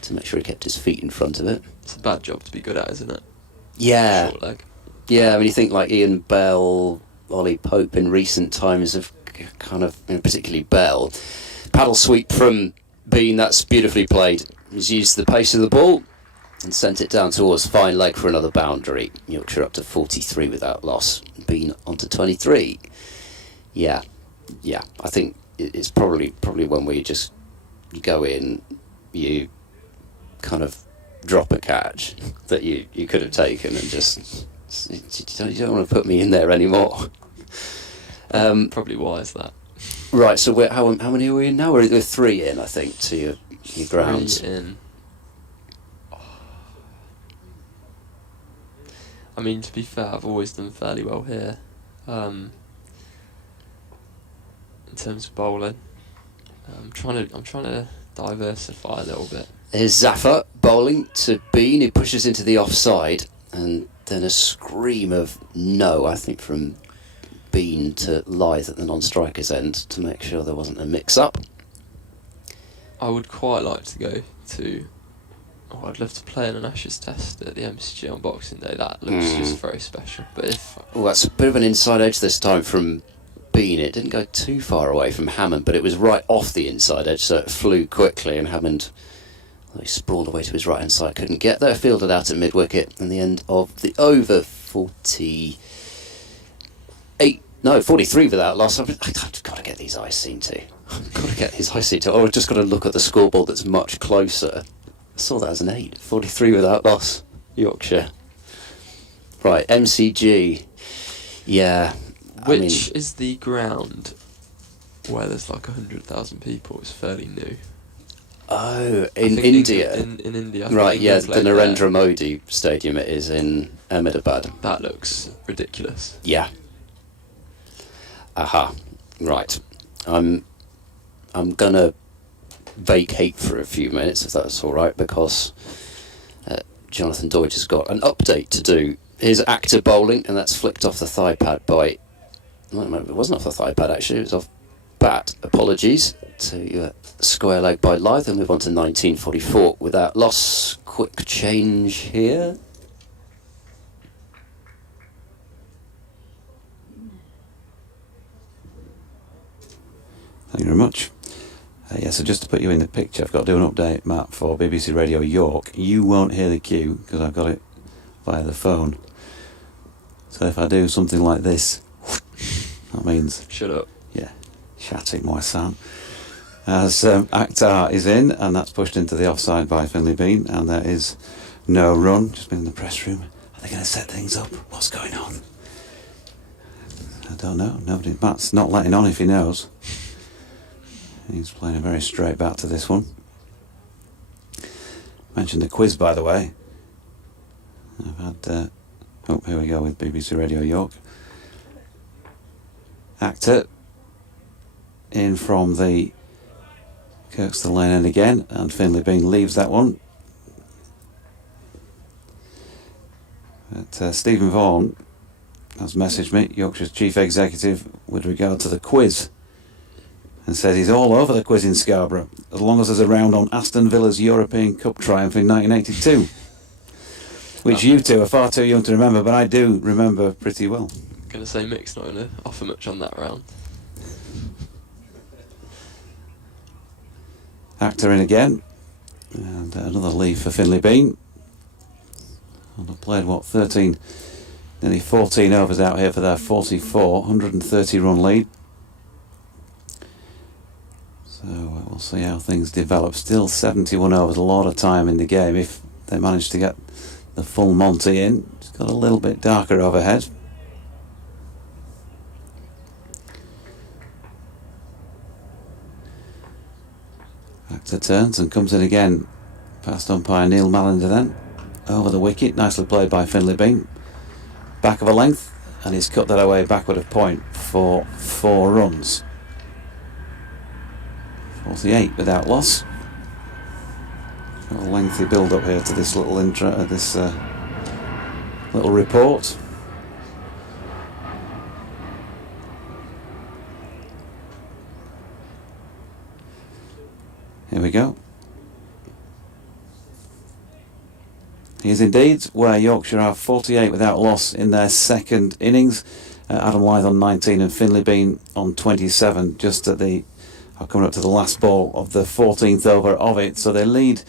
to make sure he kept his feet in front of it. It's a bad job to be good at, isn't it? Yeah. Short leg. Yeah, I mean, you think like Ian Bell, Ollie Pope in recent times have kind of, particularly Bell, paddle sweep from Bean, that's beautifully played. He's used the pace of the ball and sent it down towards fine leg for another boundary. Yorkshire up to 43 without loss. Bean onto 23. Yeah, I think it's probably when we just go in, you kind of drop a catch that you could have taken and just, you don't want to put me in there anymore. Probably wise that. Right, so how many are we in now? We're 3 in, I think, to your grounds. 3 in. I mean, to be fair, I've always done fairly well here. In terms of bowling, I'm trying to diversify a little bit. Here's Zaffa bowling to Bean, who pushes into the offside, and then a scream of no, I think, from Bean to Lythe at the non-striker's end to make sure there wasn't a mix-up. I would quite like to go to... Oh, I'd love to play in an Ashes test at the MCG on Boxing Day. That looks just very special. But if... Well, that's a bit of an inside edge this time from Bean. It didn't go too far away from Hammond, but it was right off the inside edge, so it flew quickly, and Hammond, he sprawled away to his right-hand side, couldn't get there, fielded out at mid-wicket, and the end of the over. 43 without loss. I've got to get these eyes seen to. I've got to get these eyes seen to. Oh, I've just got to look at the scoreboard that's much closer. I saw that as an 8. 43 without loss. Yorkshire. Right, MCG. Yeah. Which is the ground where there's like 100,000 people. It's fairly new. Oh, in India. In India. Right, yeah, the Narendra Modi Stadium it is in Ahmedabad. That looks ridiculous. Yeah. Aha. Right. I'm gonna vacate for a few minutes, if that's all right, because Jonathan Deutsch has got an update to do. Here's actor bowling, and that's flicked off the thigh pad by... No, it wasn't off the thigh pad, actually. It was off bat. Apologies to square leg by Lythe. We'll move on to 1944 without loss. Quick change here. Thank you very much. So just to put you in the picture, I've got to do an update map for BBC Radio York. You won't hear the cue because I've got it via the phone. So if I do something like this, that means... Shut up. Yeah, chatting my son. As Akhtar is in, and that's pushed into the offside by Finley Bean, and there is no run. Just been in the press room. Are they going to set things up? What's going on? I don't know. Nobody. Matt's not letting on if he knows. He's playing a very straight bat to this one. Mentioned the quiz, by the way. I've had... here we go with BBC Radio York. Actor in from the Kirkstone Lane end again, and Finley Bean leaves that one. But Stephen Vaughan has messaged me, Yorkshire's chief executive, with regard to the quiz, and says he's all over the quiz in Scarborough, as long as there's a round on Aston Villa's European Cup triumph in 1982. Which you two are far too young to remember, but I do remember pretty well. I'm going to say Mick's not going to offer much on that round. Actor in again, and another leave for Finley Bean. And I've played, 13, nearly 14 overs out here for their 130 run lead. So So we'll see how things develop. Still 71 overs, a lot of time in the game if they manage to get the full Monty in. It's got a little bit darker overhead. Back to turns and comes in again. Past umpire Neil Mallender then. Over the wicket, nicely played by Finlay Bean. Back of a length, and he's cut that away backward of point for 4 runs. 48 without loss. A lengthy build up here to this little intro, this little report. Here we go. He is indeed where Yorkshire are 48 without loss in their second innings. Adam Lyth on 19 and Finlay Bean on 27, just at the coming up to the last ball of the 14th over of it. So they lead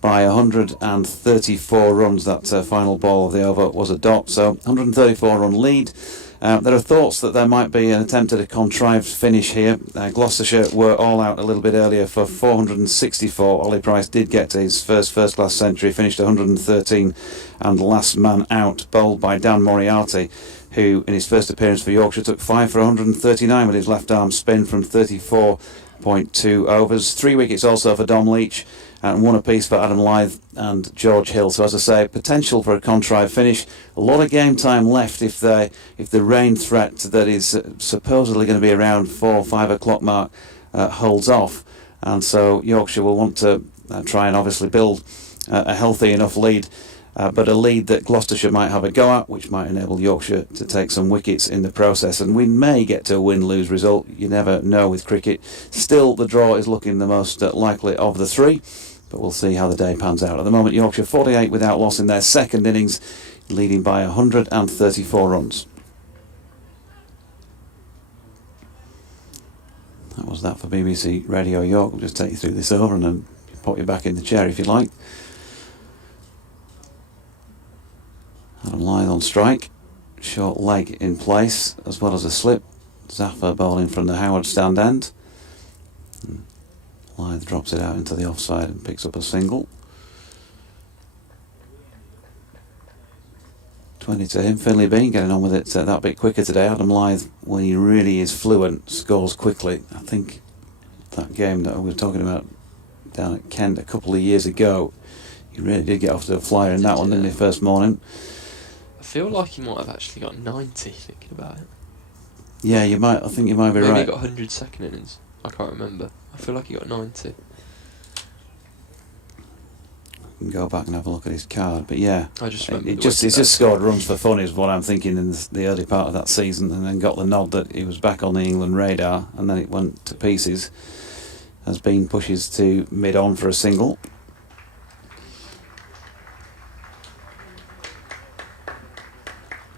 by 134 runs. That final ball of the over was a dot. So 134 run lead. There are thoughts that there might be an attempt at a contrived finish here. Gloucestershire were all out a little bit earlier for 464. Ollie Price did get to his first-class century, finished 113 and last man out, bowled by Dan Moriarty, who in his first appearance for Yorkshire took 5 for 139 with his left arm spin from 34.2 overs. 3 wickets also for Dom Leach, and 1 apiece for Adam Lyth and George Hill. So as I say, potential for a contrived finish. A lot of game time left if the rain threat that is supposedly going to be around 4 or 5 o'clock mark holds off. And so Yorkshire will want to try and obviously build a healthy enough lead, but a lead that Gloucestershire might have a go at, which might enable Yorkshire to take some wickets in the process. And we may get to a win-lose result. You never know with cricket. Still, the draw is looking the most likely of the 3. But we'll see how the day pans out. At the moment, Yorkshire 48 without loss in their second innings, leading by 134 runs. That was that for BBC Radio York. We'll just take you through this over and then put you back in the chair if you like. Adam Lyth on strike. Short leg in place as well as a slip. Zaffer bowling from the Howard stand end. Lyth drops it out into the offside and picks up a single. 20 to him. Finlay Bean getting on with it that bit quicker today. Adam Lyth, when he really is fluent, scores quickly. I think that game that we were talking about down at Kent a couple of years ago, he really did get off to a flyer in that one, didn't he, first morning? I feel like he might have actually got 90, thinking about it. Yeah, you might. I think you might be right. Maybe he got 100 second innings. I can't remember. I feel like he got 90. Can go back and have a look at his card, but yeah, I just remember he's just scored runs for fun is what I'm thinking in the early part of that season, and then got the nod that he was back on the England radar, and then it went to pieces as Bean pushes to mid-on for a single.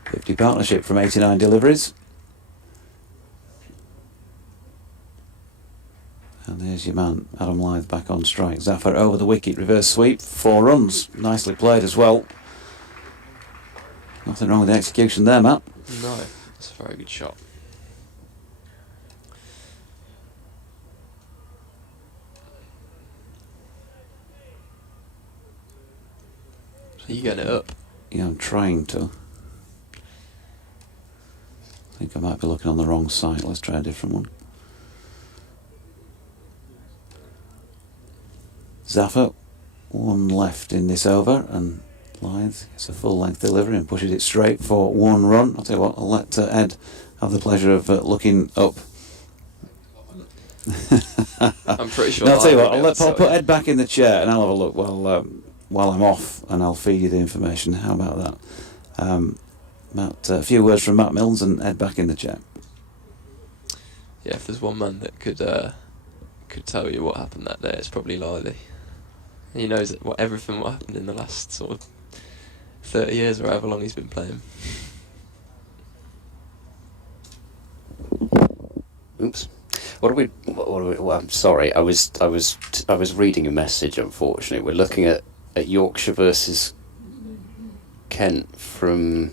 .50 partnership from 89 deliveries. And there's your man, Adam Lyth, back on strike. Zaffer over the wicket, reverse sweep, 4 runs. Nicely played as well. Nothing wrong with the execution there, Matt. No, it's a very good shot. Are you getting it up? Yeah, I'm trying to. I think I might be looking on the wrong side. Let's try a different one. Zaffer, 1 left in this over, and Lyth gets a full length delivery and pushes it straight for 1 run. I'll tell you what, I'll let Ed have the pleasure of looking up. I'm pretty sure. No, I'll tell you what, I'll put Ed back in the chair and I'll have a look while I'm off, and I'll feed you the information. How about that? Matt, a few words from Matt Milnes and Ed back in the chair. Yeah, if there's one man that could tell you what happened that day, it's probably Lyth. He knows everything what happened in the last sort of 30 years or however long he's been playing. Oops. What are we? Well, I'm sorry. I was reading a message. Unfortunately, we're looking at Yorkshire versus Kent from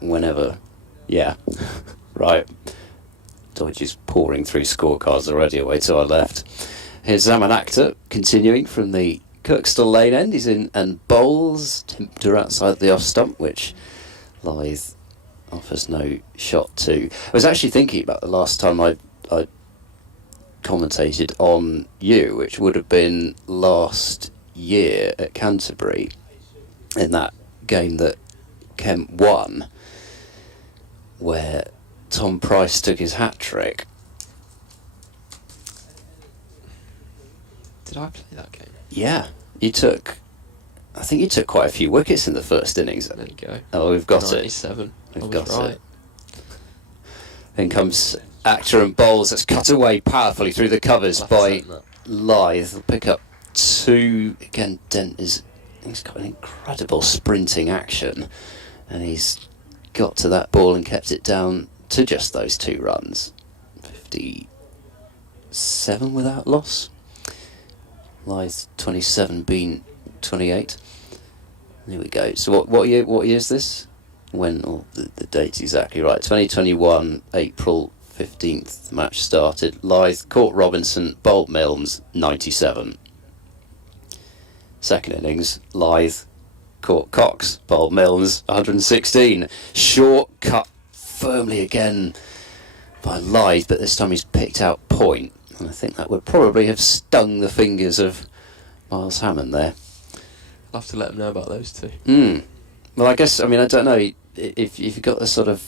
whenever. Yeah. Right. Dodge is pouring through scorecards already away to our left. Here's Zaman Akhtar continuing from the Kirkstall Lane end. He's in and bowls. Tempter outside the off stump, which Lyth offers no shot to. I was actually thinking about the last time I commentated on you, which would have been last year at Canterbury, in that game that Kent won, where Tom Price took his hat-trick. Did I play that game? Yeah, I think you took quite a few wickets in the first innings. There you go. Oh, we've got 97. it. We've I was got right. it. In comes Akhtar and bowls. That's cut away powerfully through the covers Left by centre. Lyth. He'll pick up 2. Again, Dent he's got an incredible sprinting action, and he's got to that ball and kept it down to just those 2 runs. 57 without loss. Lyth 27, Bean 28. Here we go. So what year is this? When the date's exactly right. 2021, April 15th, the match started. Lyth caught Robinson, bowled Milnes, 97. Second innings, Lyth caught Cox, bowled Milnes, 116. Short cut firmly again by Lyth, but this time he's picked out point. And I think that would probably have stung the fingers of Miles Hammond there. I'll have to let him know about those 2. Well, I guess, I don't know if you've got the sort of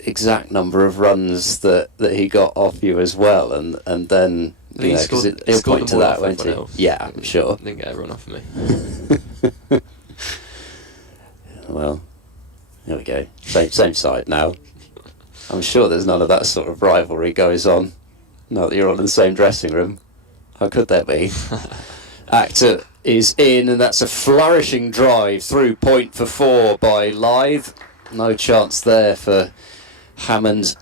exact number of runs that he got off you as well, and then, I think because he he'll scored point to them all that, off won't he? everyone else. Yeah, I'm sure. Didn't get everyone off of me. Well, there we go. Same side now. I'm sure there's none of that sort of rivalry goes on now that you're all in the same dressing room. How could there be? Akhtar is in, and that's a flourishing drive through point for 4 by Lyth. No chance there for Hammond.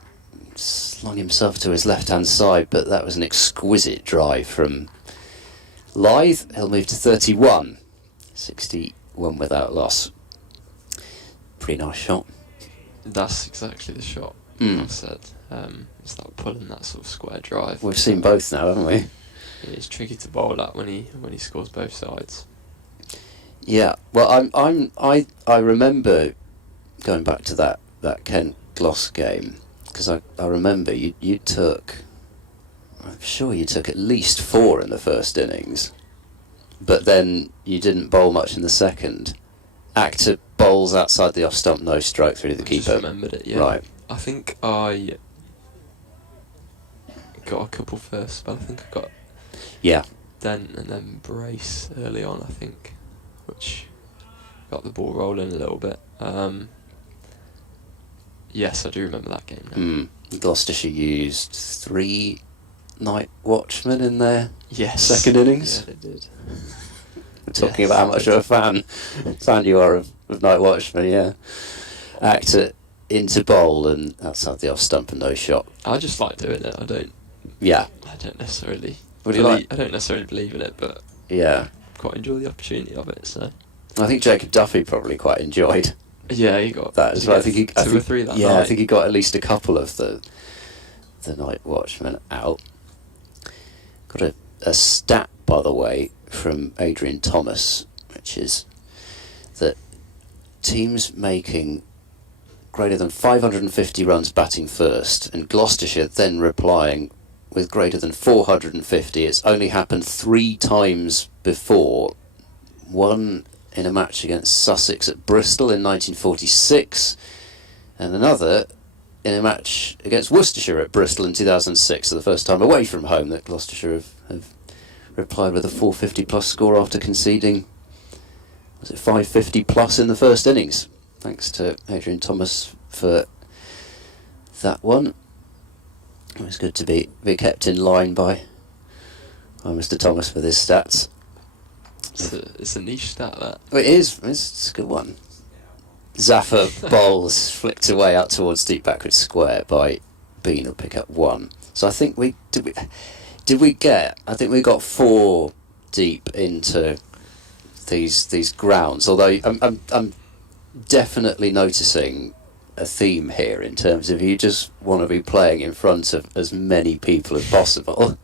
Slung himself to his left-hand side, but that was an exquisite drive from Lyth. He'll move to 31. 61 without loss. Pretty nice shot. That's exactly the shot Mm. I said. It's that pulling that sort of square drive. We've seen both now, haven't we? It's tricky to bowl at when he scores both sides. Yeah. Well, I remember going back to that Kent Gloss game, because I remember you took, I'm sure you took at least 4 in the first innings, but then you didn't bowl much in the second. Akhtar bowls outside the off stump, no stroke through the I just keeper. remembered it, yeah. Right. I think I got a couple first, but I think I got Yeah. Dent and then Brace early on, I think, which got the ball rolling a little bit. Yes, I do remember that game now. Gloucestershire used 3 night watchmen in their Yes. second innings. Yeah, they did. We're talking Yes. about how much of a fan you are of Night Watchman, yeah. Akhtar into bowl and outside the off stump and no shot. I just like doing it. I don't necessarily. Would you like? I don't necessarily believe in it, but Yeah. quite enjoy the opportunity of it. So. I think Jacob Duffy probably quite enjoyed Yeah, he got that as well. I think he, two or three that yeah, night. I think he got at least a couple of the Night Watchman out. Got a stat, by the way, from Adrian Thomas, which is that teams making greater than 550 runs batting first, and Gloucestershire then replying with greater than 450. It's only happened 3 times before. One in a match against Sussex at Bristol in 1946, and another in a match against Worcestershire at Bristol in 2006. So the first time away from home that Gloucestershire have replied with a 450 plus score after conceding, was it 550 plus in the first innings? Thanks to Adrian Thomas for that one. It was good to be kept in line by Mr. Thomas with his stats. It's a niche stat, that. Well, it is. It's a good one. Zaffer bowls flicked away out towards deep backward square by Bean, will pick up 1. So I think we get. I think we got 4 deep into these grounds. Although I'm definitely noticing a theme here in terms of you just want to be playing in front of as many people as possible.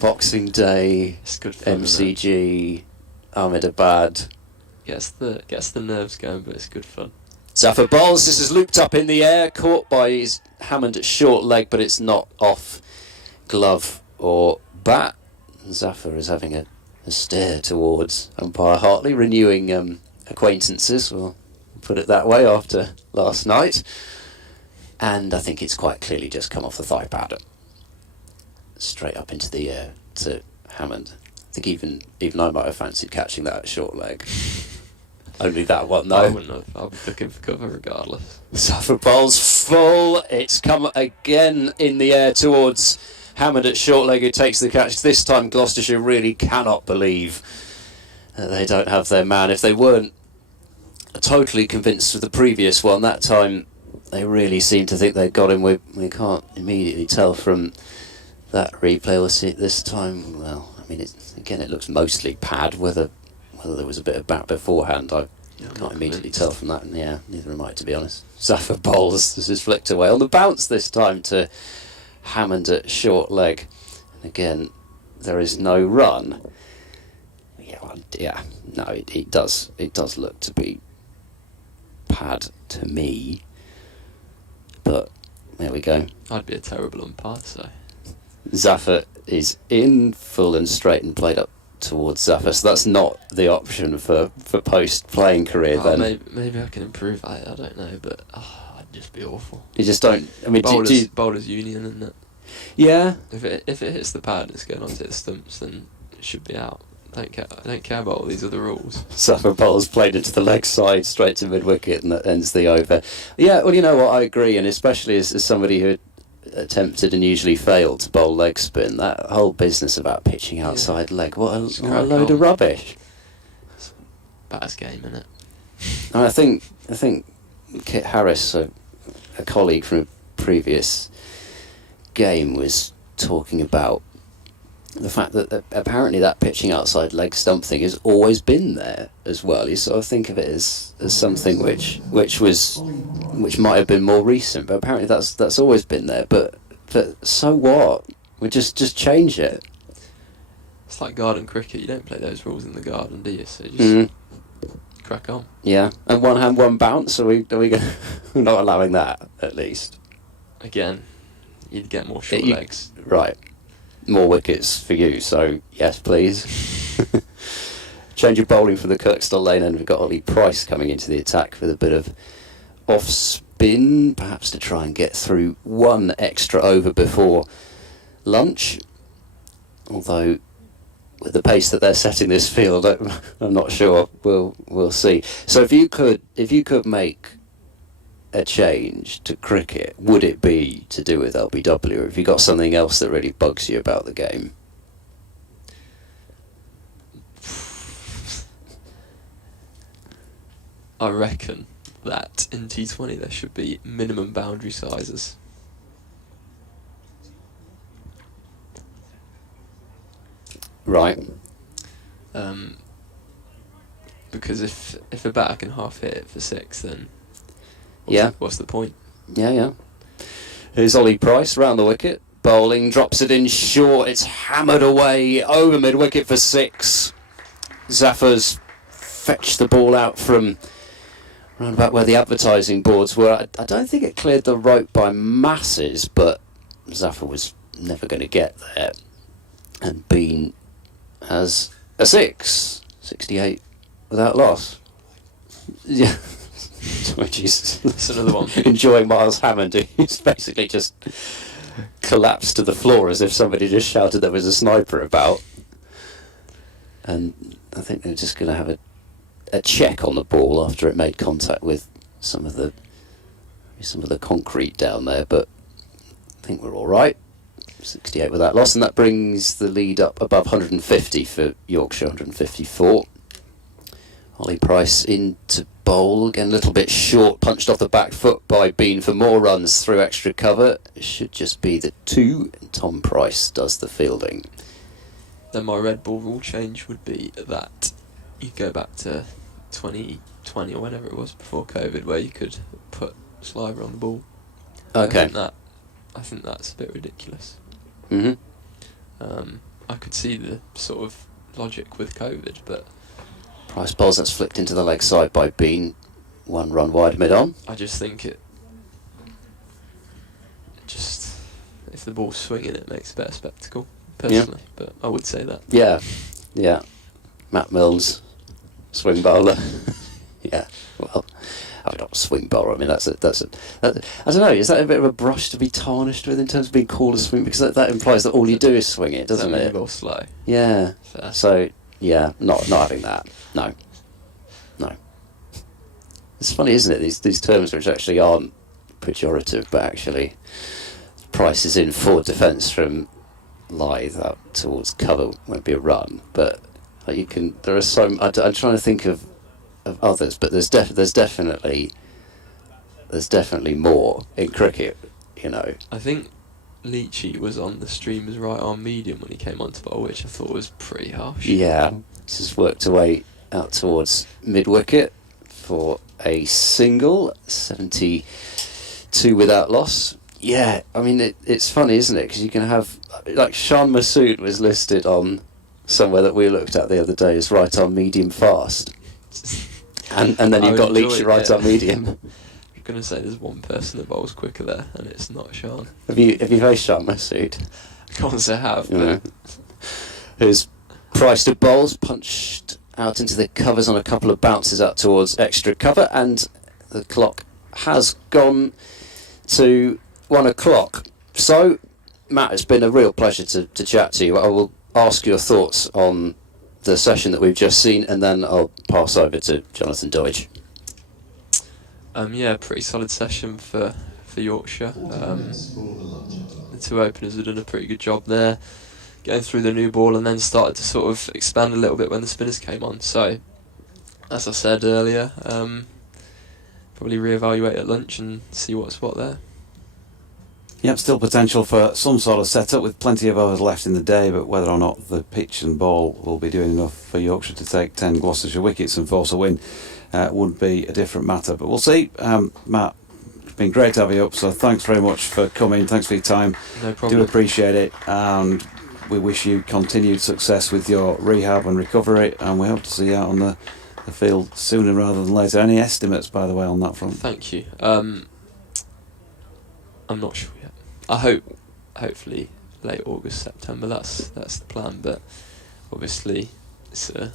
Boxing Day, It's good fun, isn't it? MCG, Ahmedabad. Gets the nerves going, but it's good fun. Zafar bowls. This is looped up in the air, caught by his Hammond at short leg, but it's not off glove or bat. Zafar is having a stare towards umpire Hartley, renewing acquaintances, we'll put it that way, after last night. And I think it's quite clearly just come off the thigh pad. Straight up into the air to Hammond. I think even I might have fancied catching that at short leg. Only that one though. I wouldn't have. I'll be looking for cover regardless. Zafar bowls full. It's come again in the air towards Hammond at short leg, who takes the catch. This time Gloucestershire really cannot believe that they don't have their man. If they weren't totally convinced of the previous one, that time they really seem to think they'd got him. We can't immediately tell from that replay. We'll see it this time. Well, I mean, it looks mostly pad. Whether there was a bit of bat beforehand, I can't immediately tell from that. And yeah, neither am I, to be honest. Zafar bowls. This is flicked away on the bounce this time to Hammond at short leg. And again, there is no run. It does look to be pad to me. But there we go. I'd be a terrible umpire, so. Zafar is in full and straight and played up towards Zafar, so that's not the option for post-playing career then. Maybe I can improve that, I don't know, but I'd just be awful. You just don't, I mean, Bowler's union, isn't it? Yeah. If it hits the pad and it's going onto the stumps, then it should be out. I don't care about all these other rules. Zafar bowls played into the leg side, straight to mid-wicket, and that ends the over. Yeah, well, you know what, I agree, and especially as somebody who attempted and usually failed to bowl leg spin, that whole business about pitching outside leg, what a load of rubbish. It's Batter's game, isn't it? And I think Kit Harris, a colleague from a previous game, was talking about the fact that apparently that pitching outside leg stump thing has always been there as well. You sort of think of it as something which might have been more recent, but apparently that's always been there. But so what? We just change it. It's like garden cricket. You don't play those rules in the garden, do you? So just crack on. Yeah, and one hand, one bounce. Are we we're not allowing that, at least? Again, you'd get more short legs. Right. More wickets for you, so yes, please. Change of bowling from the Kirkstall lane, and we've got Ollie Price coming into the attack with a bit of off spin, perhaps to try and get through one extra over before lunch. Although, with the pace that they're setting this field, I'm not sure. We'll see. So if you could make a change to cricket, would it be to do with LBW, or have you got something else that really bugs you about the game? I reckon that in T20 there should be minimum boundary sizes. Right. Because if a batter can half hit it for 6, then what's the point? Yeah. Here's Ollie Price round the wicket. Bowling, drops it in short. It's hammered away over mid-wicket for 6. Zafar's fetched the ball out from round about where the advertising boards were. I don't think it cleared the rope by masses, but Zafar was never going to get there. And Bean has a 6. 68 without loss. Yeah. That's another one. Enjoying Miles Hammond, who's basically just collapsed to the floor as if somebody just shouted there was a sniper about. And I think they're just going to have a check on the ball after it made contact with some of the concrete down there, but I think we're all right. 68 without loss, and that brings the lead up above 150 for Yorkshire, 154. Ollie Price in to bowl, again a little bit short, punched off the back foot by Bean for more runs through extra cover. It should just be the 2, and Tom Price does the fielding. Then my red ball rule change would be that you go back to 2020 or whenever it was before COVID, where you could put sliver on the ball. Okay. I think that's a bit ridiculous. Mhm. I could see the sort of logic with COVID, but Price bowls, that's flicked into the leg side by Bean. 1 run wide mid-on. I just think if the ball's swinging, it makes a better spectacle, personally. But I would say that. Yeah, yeah. Matt Milnes, swing bowler. Yeah, well, I mean, not a swing bowler. I mean, that's I don't know. Is that a bit of a brush to be tarnished with in terms of being called a swing? Because that implies that all you do is swing it, doesn't it? Or slow. Yeah. Fair. So yeah, not having that. No. It's funny, isn't it? These terms which actually aren't pejorative, but actually, Price is in forward defence from Lythe out towards cover won't be a run, but like you can. There are some. I'm trying to think of others, but there's definitely more in cricket. You know. I think Leachy was on the stream as right arm medium when he came onto bowl, which I thought was pretty harsh. Yeah, this has worked away out towards mid wicket for a single, 72 without loss. Yeah, I mean, it's funny, isn't it? Because you can have, like, Shan Masood was listed on somewhere that we looked at the other day as right arm medium fast. And then you've got Leach right arm medium. I'm going to say there's one person that bowls quicker there, and it's not Shan. Have you faced Shan Masood? I can't say I have, Yeah. Who's priced to bowls, punched out into the covers on a couple of bounces out towards extra cover, and the clock has gone to 1 o'clock. So, Matt, it's been a real pleasure to chat to you. I will ask your thoughts on the session that we've just seen, and then I'll pass over to Jonathan Doidge. Yeah, pretty solid session for Yorkshire. The two openers have done a pretty good job there, getting through the new ball, and then started to sort of expand a little bit when the spinners came on. So, as I said earlier, probably reevaluate at lunch and see what's what there. Yep, still potential for some sort of setup with plenty of overs left in the day, but whether or not the pitch and ball will be doing enough for Yorkshire to take 10 Gloucestershire wickets and force a win would be a different matter. But we'll see. Matt, it's been great to have you up, so thanks very much for coming. Thanks for your time. No problem. Do appreciate it, and we wish you continued success with your rehab and recovery, and we hope to see you out on the field sooner rather than later. Any estimates, by the way, on that front? Thank you. I'm not sure yet. Hopefully late August, September. That's the plan. But obviously, it's a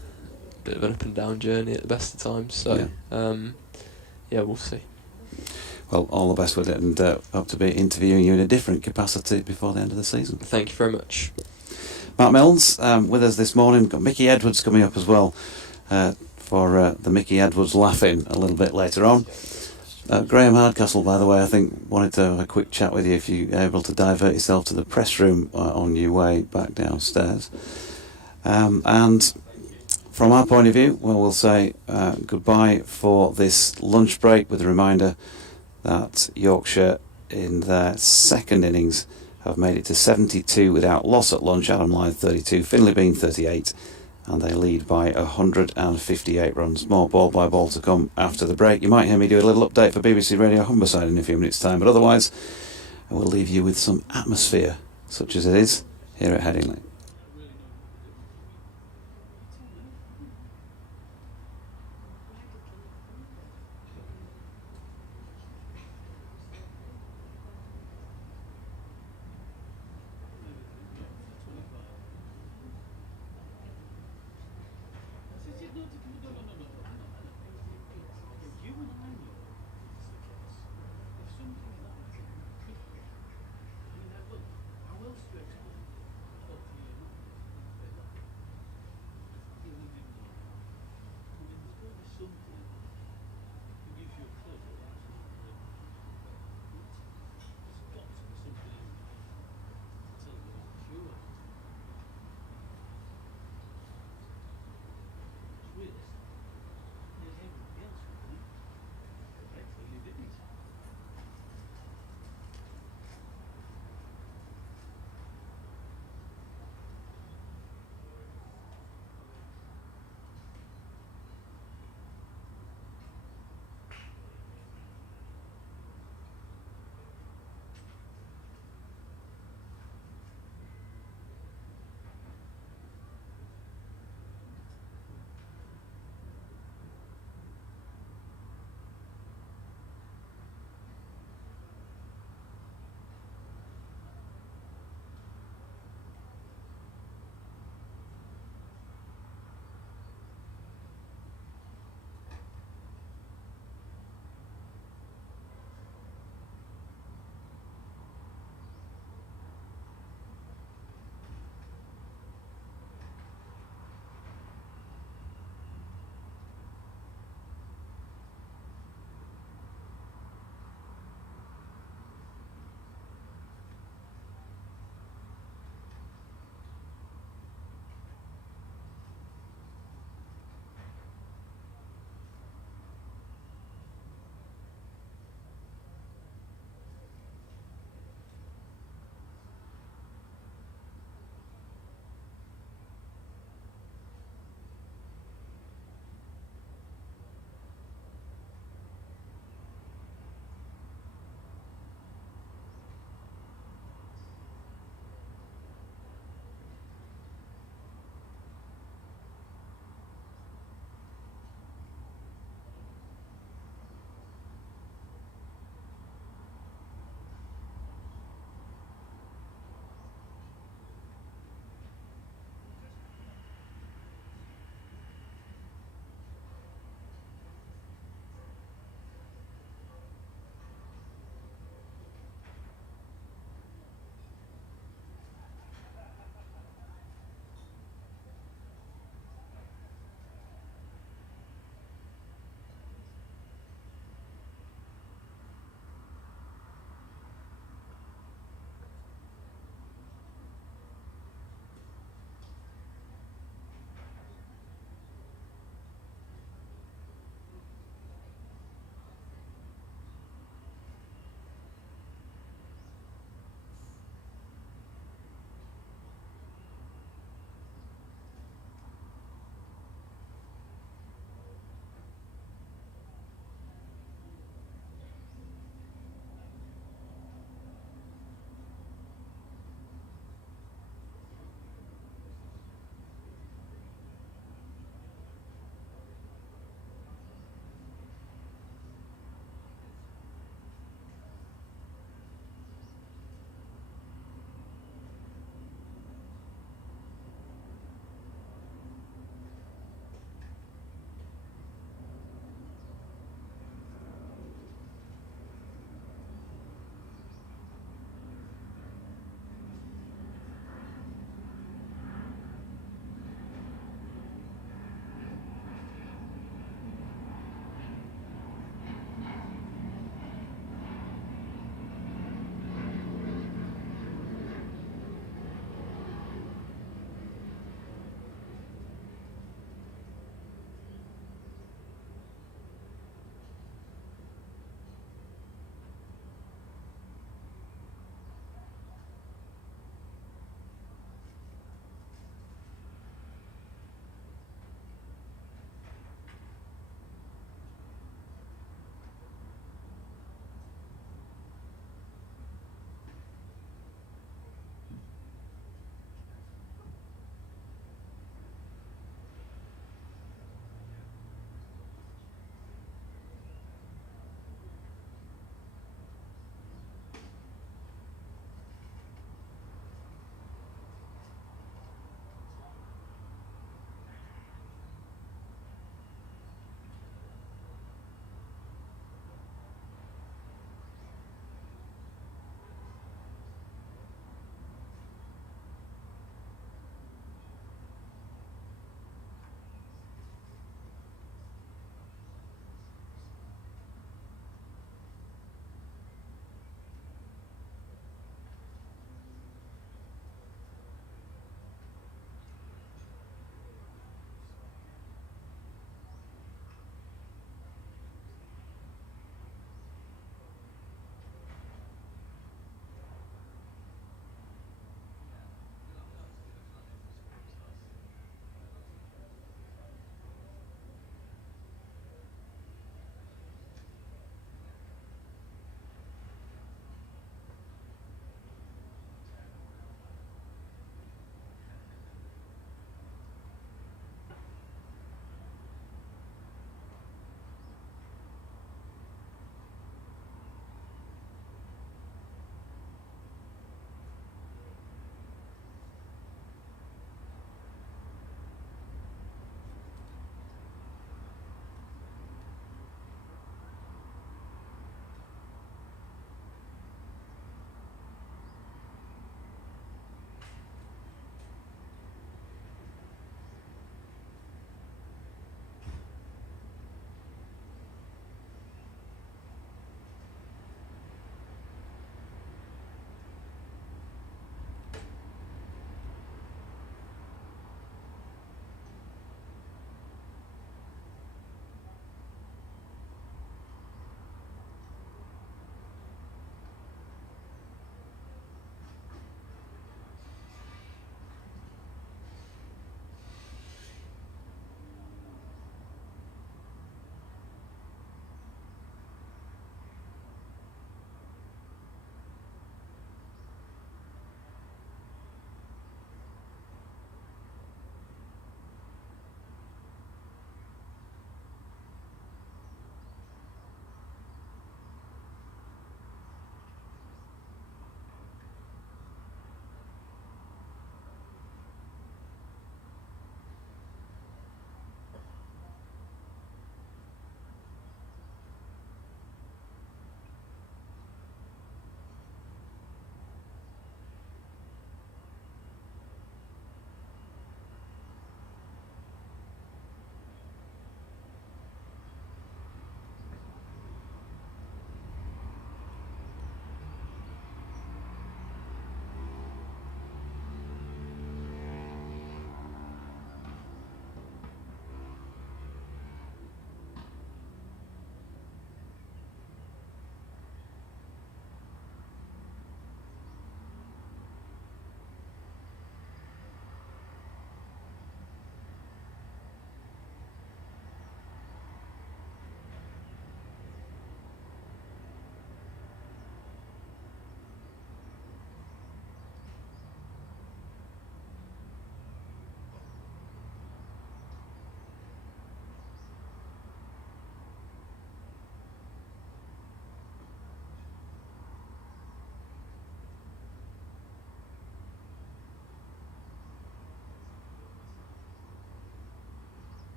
bit of an up and down journey at the best of times. So yeah, we'll see. Well, all the best with it, and hope to be interviewing you in a different capacity before the end of the season. Thank you very much. Matt Milnes with us this morning. We've got Mickey Edwards coming up as well for the Mickey Edwards laughing a little bit later on. Graham Hardcastle, by the way, I think wanted to have a quick chat with you if you're able to divert yourself to the press room on your way back downstairs. And from our point of view, well, we'll say goodbye for this lunch break with a reminder that Yorkshire in their second innings have made it to 72 without loss at lunch. Adam Lythe 32, Finlay Bean 38, and they lead by 158 runs. More ball by ball to come after the break. You might hear me do a little update for BBC Radio Humberside in a few minutes' time, but otherwise I will leave you with some atmosphere, such as it is here at Headingley.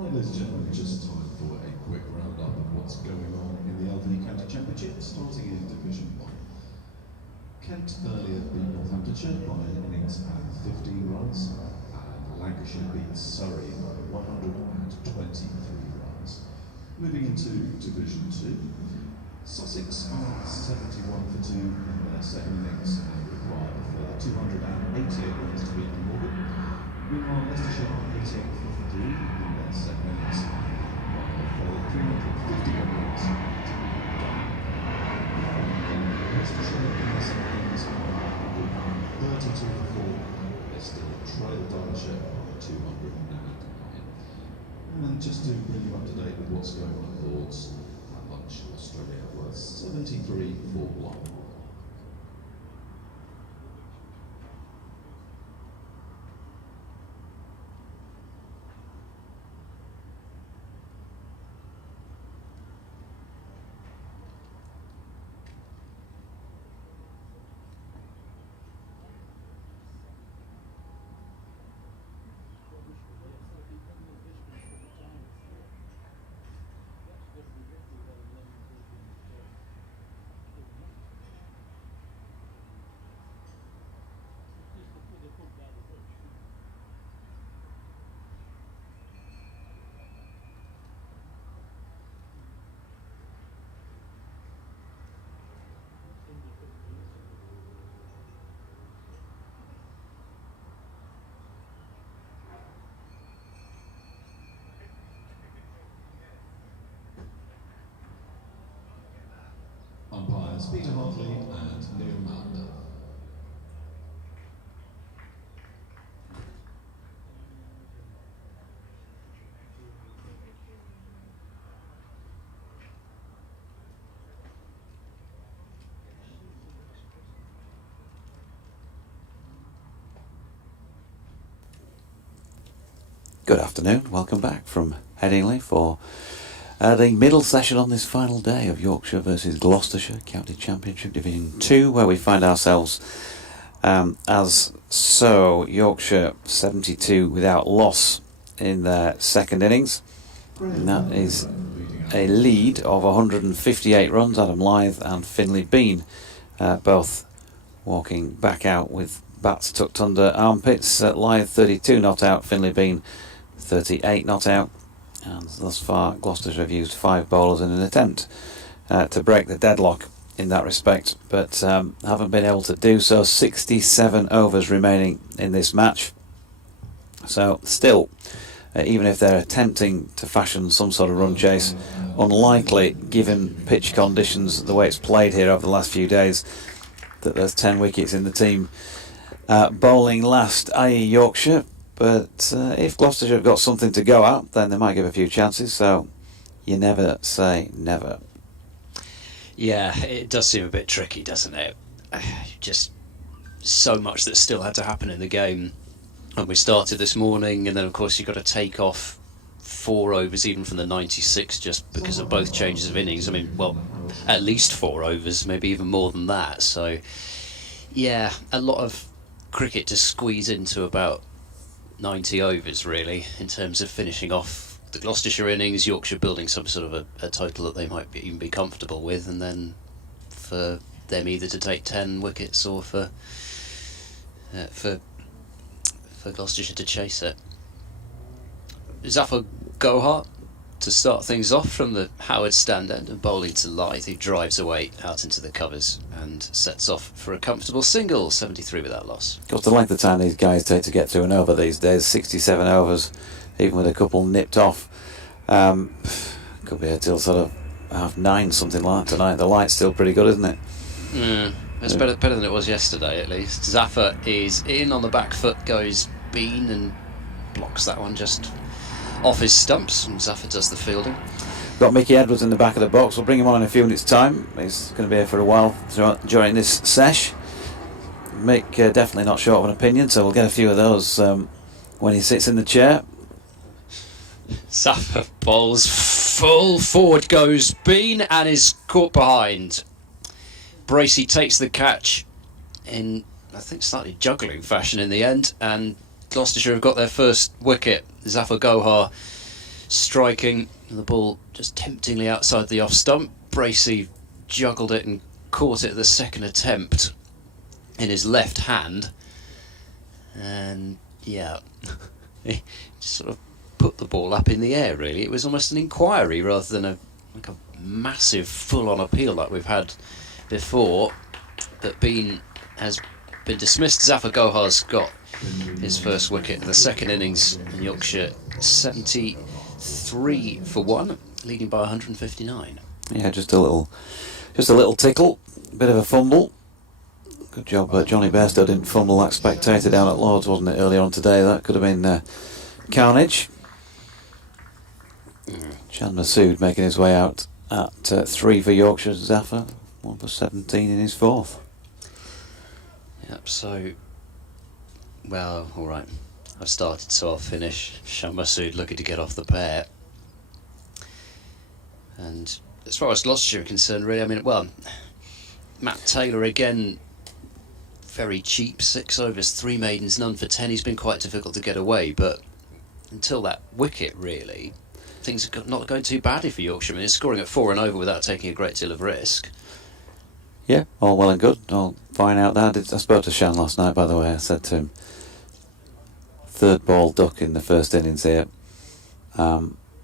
Right, ladies and gentlemen, just time for a quick roundup of what's going on in the LV County Championship, starting in Division 1. Kent earlier beat Northamptonshire by innings and 15 runs, and Lancashire beat Surrey by 123 runs. Moving into Division 2, Sussex are 71 for 2 in their second innings and required a further 288 runs to beat Morgan. Meanwhile, Leicestershire are 18 for 3 in their second innings, while a further 351 runs to beat Durham. Gloucestershire in their second innings are 32 for 4. They still trail Derbyshire by 209. And just to bring you up to date with what's going on at Lords, at lunch, Australia were 73 for 1. Umpires Peter Hartley and Neil Maunder. Good afternoon, welcome back from Headingley for the middle session on this final day of Yorkshire versus Gloucestershire County Championship Division 2, where we find ourselves as so. Yorkshire 72 without loss in their second innings, and that is a lead of 158 runs. Adam Lyth and Finlay Bean both walking back out with bats tucked under armpits. Lyth 32 not out, Finlay Bean 38 not out. And thus far, Gloucestershire have used 5 bowlers in an attempt to break the deadlock in that respect, but haven't been able to do so. 67 overs remaining in this match. So still, even if they're attempting to fashion some sort of run chase, unlikely given pitch conditions, the way it's played here over the last few days, that there's 10 wickets in the team bowling last, i.e. Yorkshire. But if Gloucestershire have got something to go at, then they might give a few chances, so you never say never. Yeah, it does seem a bit tricky, doesn't it? Just so much that still had to happen in the game. And we started this morning, and then of course you've got to take off 4 overs even from the 96 just because of both changes of innings. I mean, well, at least 4 overs, maybe even more than that. So, yeah, a lot of cricket to squeeze into about 90 overs really, in terms of finishing off the Gloucestershire innings, Yorkshire building some sort of a total that they might even be comfortable with, and then for them either to take 10 wickets or for Gloucestershire to chase it. Zafar Gohar to start things off from the Howard stand end and bowling to Lyth, who drives away out into the covers and sets off for a comfortable single, 73 without loss. Got to like the time these guys take to get through an over these days. 67 overs, even with a couple nipped off. Could be until sort of 9:30, something like that tonight. The light's still pretty good, isn't it? It's better than it was yesterday, at least. Zafar is in on the back foot, goes Bean and blocks that one just off his stumps, and Zafar does the fielding. Got Mickey Edwards in the back of the box. We'll bring him on in a few minutes' time. He's going to be here for a while during this sesh. Mick definitely not short of an opinion, so we'll get a few of those when he sits in the chair. Zafar bowls full, forward goes Bean and is caught behind. Bracey takes the catch in, I think, slightly juggling fashion in the end, and Gloucestershire have got their first wicket. Zafar Gohar striking, and the ball just temptingly outside the off stump. Bracey juggled it and caught it at the second attempt in his left hand, and yeah, he just sort of put the ball up in the air. Really, it was almost an inquiry rather than a massive full-on appeal like we've had before. That has been dismissed. Zafar Gohar's got his first wicket in the second innings in Yorkshire, 73 for 1, leading by 159. Yeah, just a little tickle, bit of a fumble. Good job, Johnny Bairstow didn't fumble that spectator down at Lord's, wasn't it, earlier on today? That could have been carnage. Shan Masood making his way out at 3 for Yorkshire. Zafar, 1 for 17 in his 4th. Yep, so, well, alright. I've started, so I'll finish. Shan Masood looking to get off the pair. And as far as Gloucestershire are concerned, really, I mean, well, Matt Taylor again, very cheap, 6 overs, 3 maidens, none for 10. He's been quite difficult to get away, but until that wicket, really, things are not going too badly for Yorkshire. I mean, it's scoring at 4 and over without taking a great deal of risk. Yeah, all well and good. I'll find out that. I spoke to Shan last night, by the way. I said to him, 3rd ball duck in the first innings here.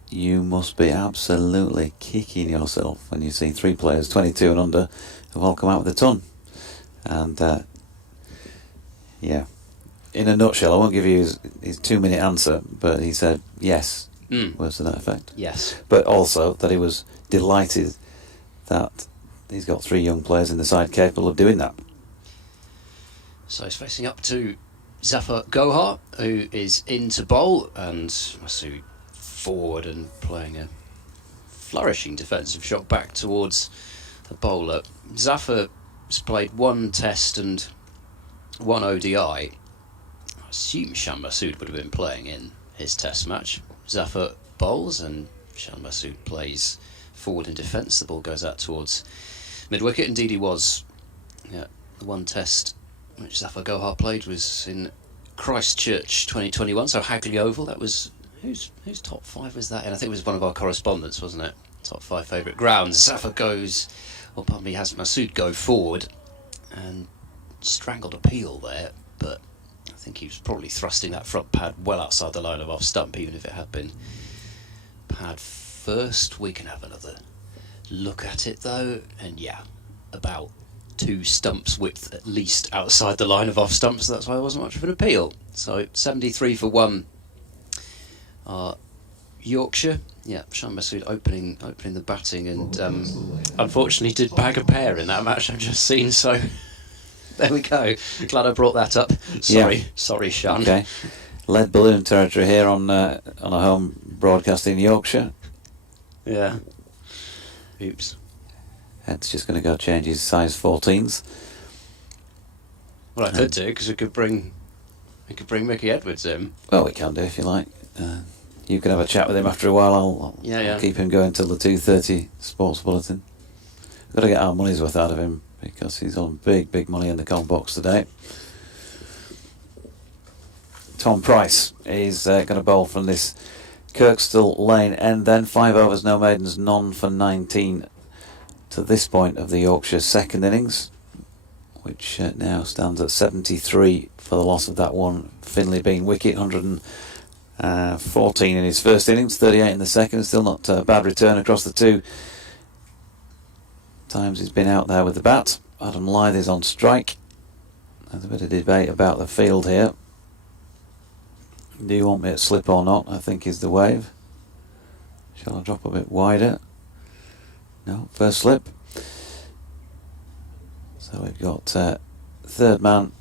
You must be absolutely kicking yourself when you see 3 players, 22 and under, who've all come out with a ton. And, yeah, in a nutshell, I won't give you his 2-minute answer, but he said yes, words to that effect. Yes. But also that he was delighted that he's got 3 young players in the side capable of doing that. So he's facing up to Zafar Gohar, who is in to bowl, and Masood forward and playing a flourishing defensive shot back towards the bowler. Zafar has played 1 test and 1 ODI. I assume Shan Masood would have been playing in his test match. Zafar bowls and Shan Masood plays forward in defence. The ball goes out towards mid-wicket. Indeed he was. Yeah, the 1 test which Zafar Gohar played was in Christchurch 2021, so Hagley Oval. That was whose top 5 was that in? I think it was one of our correspondents, wasn't it? Top 5 favourite grounds. Zafar has Masood go forward and strangled a peel there, but I think he was probably thrusting that front pad well outside the line of off stump, even if it had been pad first. We can have another look at it though, and yeah, about 2 stumps width at least outside the line of off stump, so that's why it wasn't much of an appeal. So 73 for 1. Yorkshire, yeah, Shan Masood opening the batting, and unfortunately did bag a pair in that match I've just seen, so there we go. Glad I brought that up. Sorry, Shan. Okay, lead balloon territory here on a home broadcast in Yorkshire. Yeah. Oops. Ed's just going to go change his size 14s. Well, I could do, because we could bring Mickey Edwards in. Well, we can do if you like. You can have a chat with him after a while. I'll keep him going till the 2:30 sports bulletin. We've got to get our money's worth out of him because he's on big money in the com box today. Tom Price is going to bowl from this Kirkstall Lane end then. 5 overs, no maidens, none for 19 to this point of the Yorkshire second innings, which now stands at 73 for the loss of that one. Finlay being wicket, 114 in his first innings, 38 in the second. Still not a bad return across the 2 times he's been out there with the bat. Adam Lyth is on strike. There's a bit of debate about the field here. Do you want me to slip or not? I think is the wave. Shall I drop a bit wider? No, first slip. So we've got 3rd man,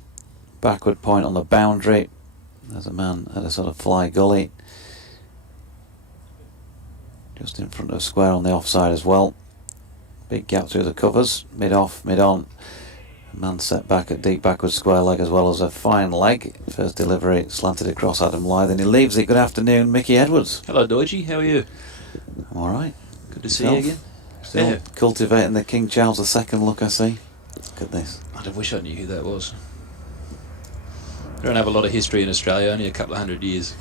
backward point on the boundary. There's a man at a sort of fly gully, just in front of square on the offside as well. Big gap through the covers, mid off, mid on. A man set back at deep backward square leg as well as a fine leg. First delivery slanted across Adam Lyth, and he leaves it. Good afternoon, Mickey Edwards. Hello, Doidgy. How are you? I'm all right. Good to see you again. Still cultivating the King Charles II look, I see. Look at this. I wish I knew who that was. We don't have a lot of history in Australia, only a couple of 100 years.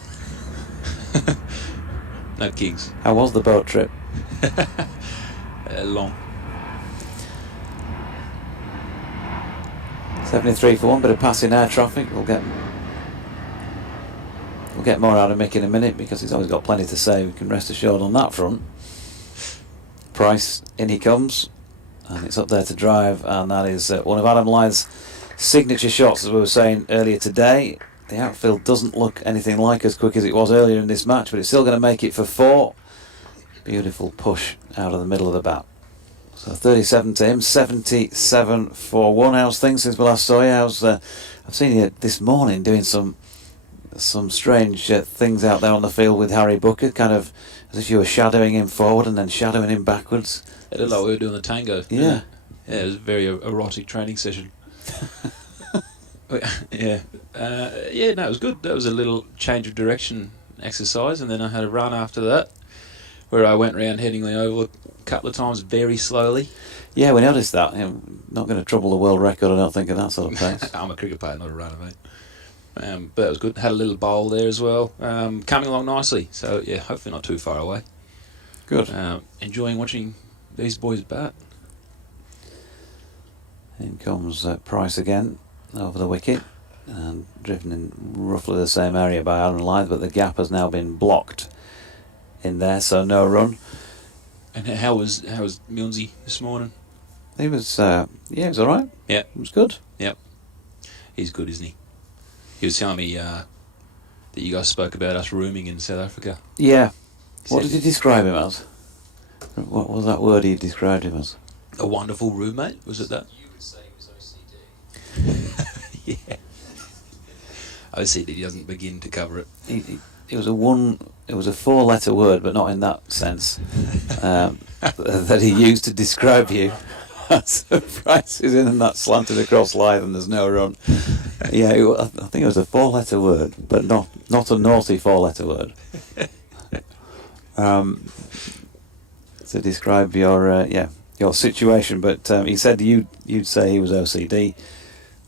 No kings. How was the boat trip? Long. 73 for 1, bit of passing air traffic. We'll get more out of Mick in a minute because he's always got plenty to say. We can rest assured on that front. Price, in he comes, and it's up there to drive, and that is one of Adam Lythe's signature shots, as we were saying earlier today. The outfield doesn't look anything like as quick as it was earlier in this match, but it's still going to make it for 4. Beautiful push out of the middle of the bat. So 37 to him, 77 for 1. How's things since we last saw you? I've seen you this morning doing some strange things out there on the field with Harry Booker, kind of as if you were shadowing him forward and then shadowing him backwards. It looked like we were doing the tango. Yeah. Yeah, it was a very erotic training session. Yeah. No, it was good. That was a little change of direction exercise, and then I had a run after that where I went round Headingley Oval a couple of times very slowly. Yeah, we noticed that. Not going to trouble the world record, I don't think, at that sort of pace. I'm a cricket player, not a runner, mate. But it was good. Had a little bowl there as well. Coming along nicely. So, yeah, hopefully not too far away. Good. Enjoying watching these boys bat. In comes Price again over the wicket, and driven in roughly the same area by Adam Lythe, but the gap has now been blocked in there, so no run. And how was Milnesy this morning? He was, he was all right. Yeah. It was good. Yep. He's good, isn't he? He was telling me that you guys spoke about us rooming in South Africa. Yeah. What did you describe him as? What was that word he described him as? A wonderful roommate, was it that? You would say he was OCD. Yeah. OCD doesn't begin to cover it. It was a 4-letter word, but not in that sense, that he used to describe you. So Price is in and that slanted across Lythe and there's no run. Yeah, I think it was a 4-letter word, but not a naughty 4-letter word. To describe your situation, but he said you'd say he was OCD.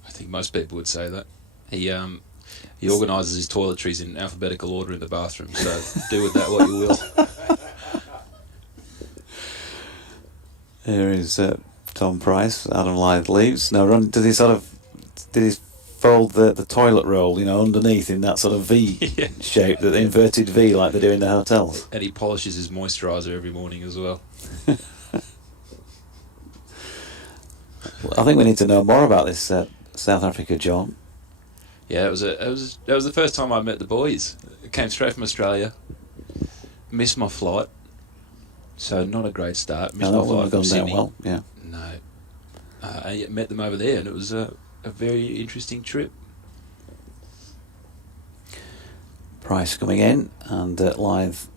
I think most people would say that. He organises his toiletries in alphabetical order in the bathroom, so do with that what you will. Here is Tom Price. Adam Lythe leaves. No run. Did he fold the toilet roll, underneath in that sort of V shape, that inverted V like they do in the hotels? And he polishes his moisturiser every morning as well. I think we need to know more about this South Africa, John. Yeah, that was the first time I met the boys. I came straight from Australia. Missed my flight, so not a great start. Missed my flight from Sydney. Well, yeah. No, I met them over there, and it was a very interesting trip. Price coming in, and Lythe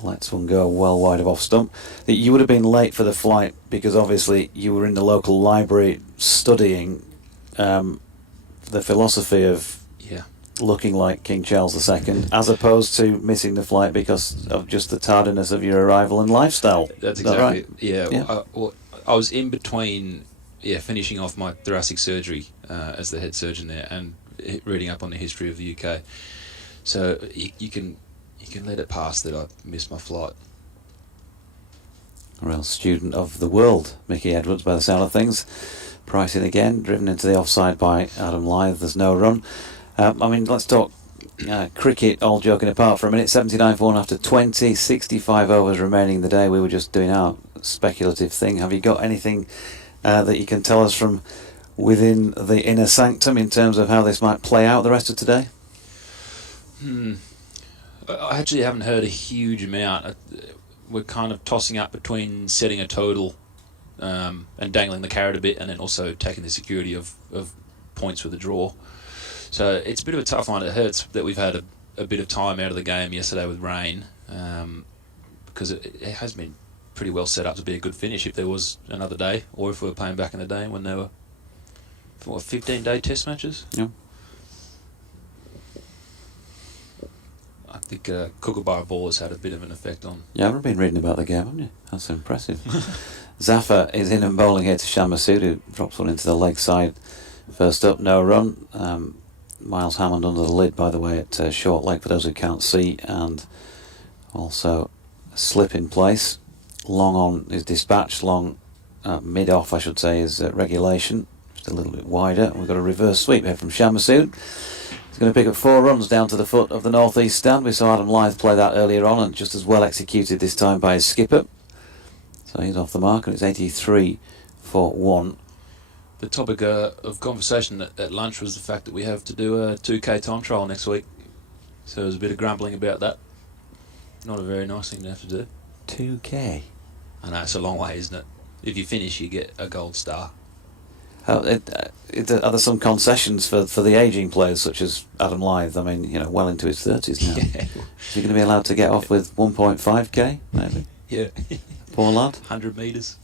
lets one go well wide of off stump. You would have been late for the flight because obviously you were in the local library studying the philosophy of looking like King Charles II, as opposed to missing the flight because of just the tardiness of your arrival and lifestyle. That's exactly right. Yeah. I was in between finishing off my thoracic surgery as the head surgeon there and reading up on the history of the UK. So you can let it pass that I missed my flight. A real student of the world, Mickey Edwards, by the sound of things. Price in again, driven into the offside by Adam Lythe. There's no run. Let's talk cricket, all joking apart for a minute. 79 for 1 after 20, 65 overs remaining in the day. We were just doing our speculative thing. Have you got anything that you can tell us from within the inner sanctum in terms of how this might play out the rest of today? I actually haven't heard a huge amount. We're kind of tossing up between setting a total and dangling the carrot a bit, and then also taking the security of points with a draw. So it's a bit of a tough one. It hurts that we've had a bit of time out of the game yesterday with rain, because it has been pretty well set up to be a good finish if there was another day, or if we were playing back in the day when there were 15-day test matches. Yeah. I think Kookaburra ball has had a bit of an effect on. You haven't been reading about the game, haven't you? That's impressive. Zafar is in and bowling here to Shan Masood, who drops one into the leg side. First up, no run. Miles Hammond under the lid, by the way, at short leg for those who can't see, and Also, a slip in place. Long on is dispatched, long mid off, I should say, is regulation. Just a little bit wider. We've got a reverse sweep here from Shamasood. He's going to pick up 4 runs down to the foot of the northeast stand. We saw Adam Lyth play that earlier on, and just as well executed this time by his skipper. So he's off the mark, and it's 83 for 1. The topic of conversation at lunch was the fact that we have to do a 2K time trial next week. So there was a bit of grumbling about that. Not a very nice thing to have to do. 2K? I know, it's a long way, isn't it? If you finish, you get a gold star. Are there some concessions for the ageing players such as Adam Lyth? I mean, well into his 30s now. Yeah. Is he going to be allowed to get off with 1.5k, maybe? Yeah. Poor lad. 100 metres.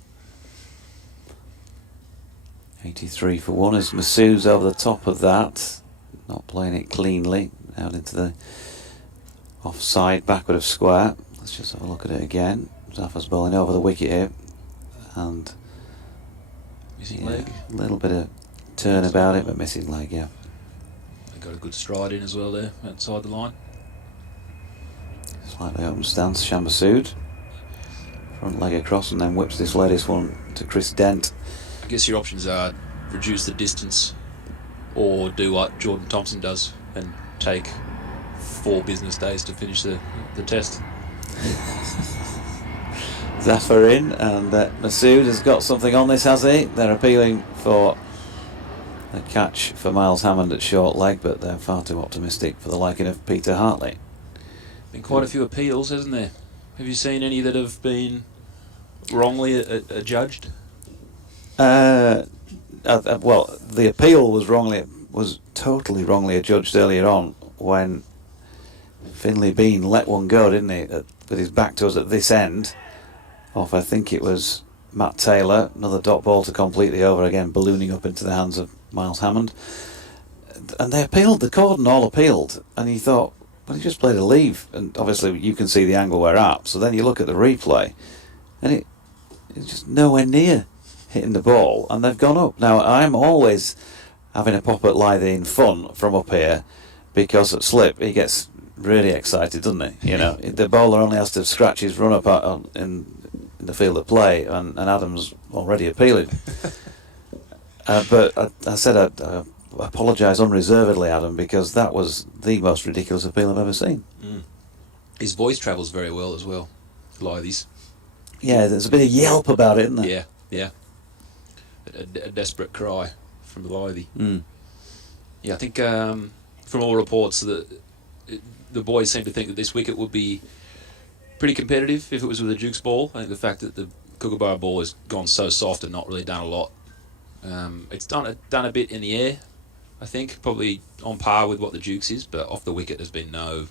83 for 1 as Masood's over the top of that. Not playing it cleanly. Out into the offside, backward of square. Let's just have a look at it again. Zaffa's bowling over the wicket here. And Missing leg. A little bit of turn about it, but missing leg, yeah. They got a good stride in as well there, outside the line. Slightly open stance, Shamasood. Front leg across and then whips this latest one to Chris Dent. I guess your options are reduce the distance or do what Jordan Thompson does and take 4 business days to finish the test. Zaffa in, and Masood has got something on this, has he? They're appealing for a catch for Miles Hammond at short leg, but they're far too optimistic for the liking of Peter Hartley. Been quite a few appeals, hasn't there? Have you seen any that have been wrongly adjudged? Well, the appeal was totally wrongly adjudged earlier on when Finlay Bean let one go, didn't he? With his back to us at this end. Off, I think it was Matt Taylor, another dot ball to completely over again, ballooning up into the hands of Miles Hammond. And they appealed, the cordon all appealed, and he thought, well, he just played a leave, and obviously you can see the angle we're at, so then you look at the replay, and it's just nowhere near hitting the ball, and they've gone up. Now, I'm always having a pop at Lyth in fun from up here, because at slip, he gets really excited, doesn't he? The bowler only has to scratch his run up in the field of play, and Adam's already appealing. But I said I apologise unreservedly, Adam, because that was the most ridiculous appeal I've ever seen. His voice travels very well as well, Lythy's. Yeah, there's a bit of yelp about it, isn't there? Yeah. A desperate cry from Lythy. Yeah, I think from all reports that the boys seem to think that this wicket would be pretty competitive if it was with a Duke's ball. I think the fact that the Kookaburra ball has gone so soft and not really done a lot. It's done a bit in the air, I think, probably on par with what the Duke's is, but off the wicket there's been no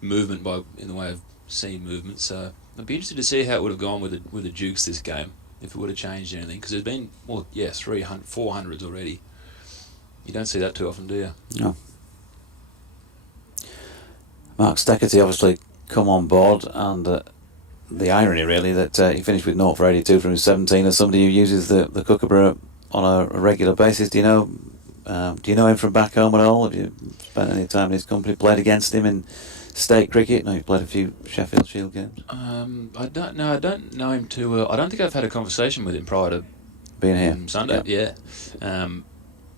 movement in the way of seam movement. So I'd be interested to see how it would have gone with the Duke's this game, if it would have changed anything, because there's been 400s already. You don't see that too often, do you? No. Mark Steckerty obviously come on board, and the irony really that he finished with 0 for 82 from his 17 as somebody who uses the Kookaburra on a regular basis. Do you know him from back home at all? Have you spent any time in his company? Played against him in state cricket? No, you played a few Sheffield Shield games. I don't know him too well. I don't think I've had a conversation with him prior to being here Sunday. Yeah.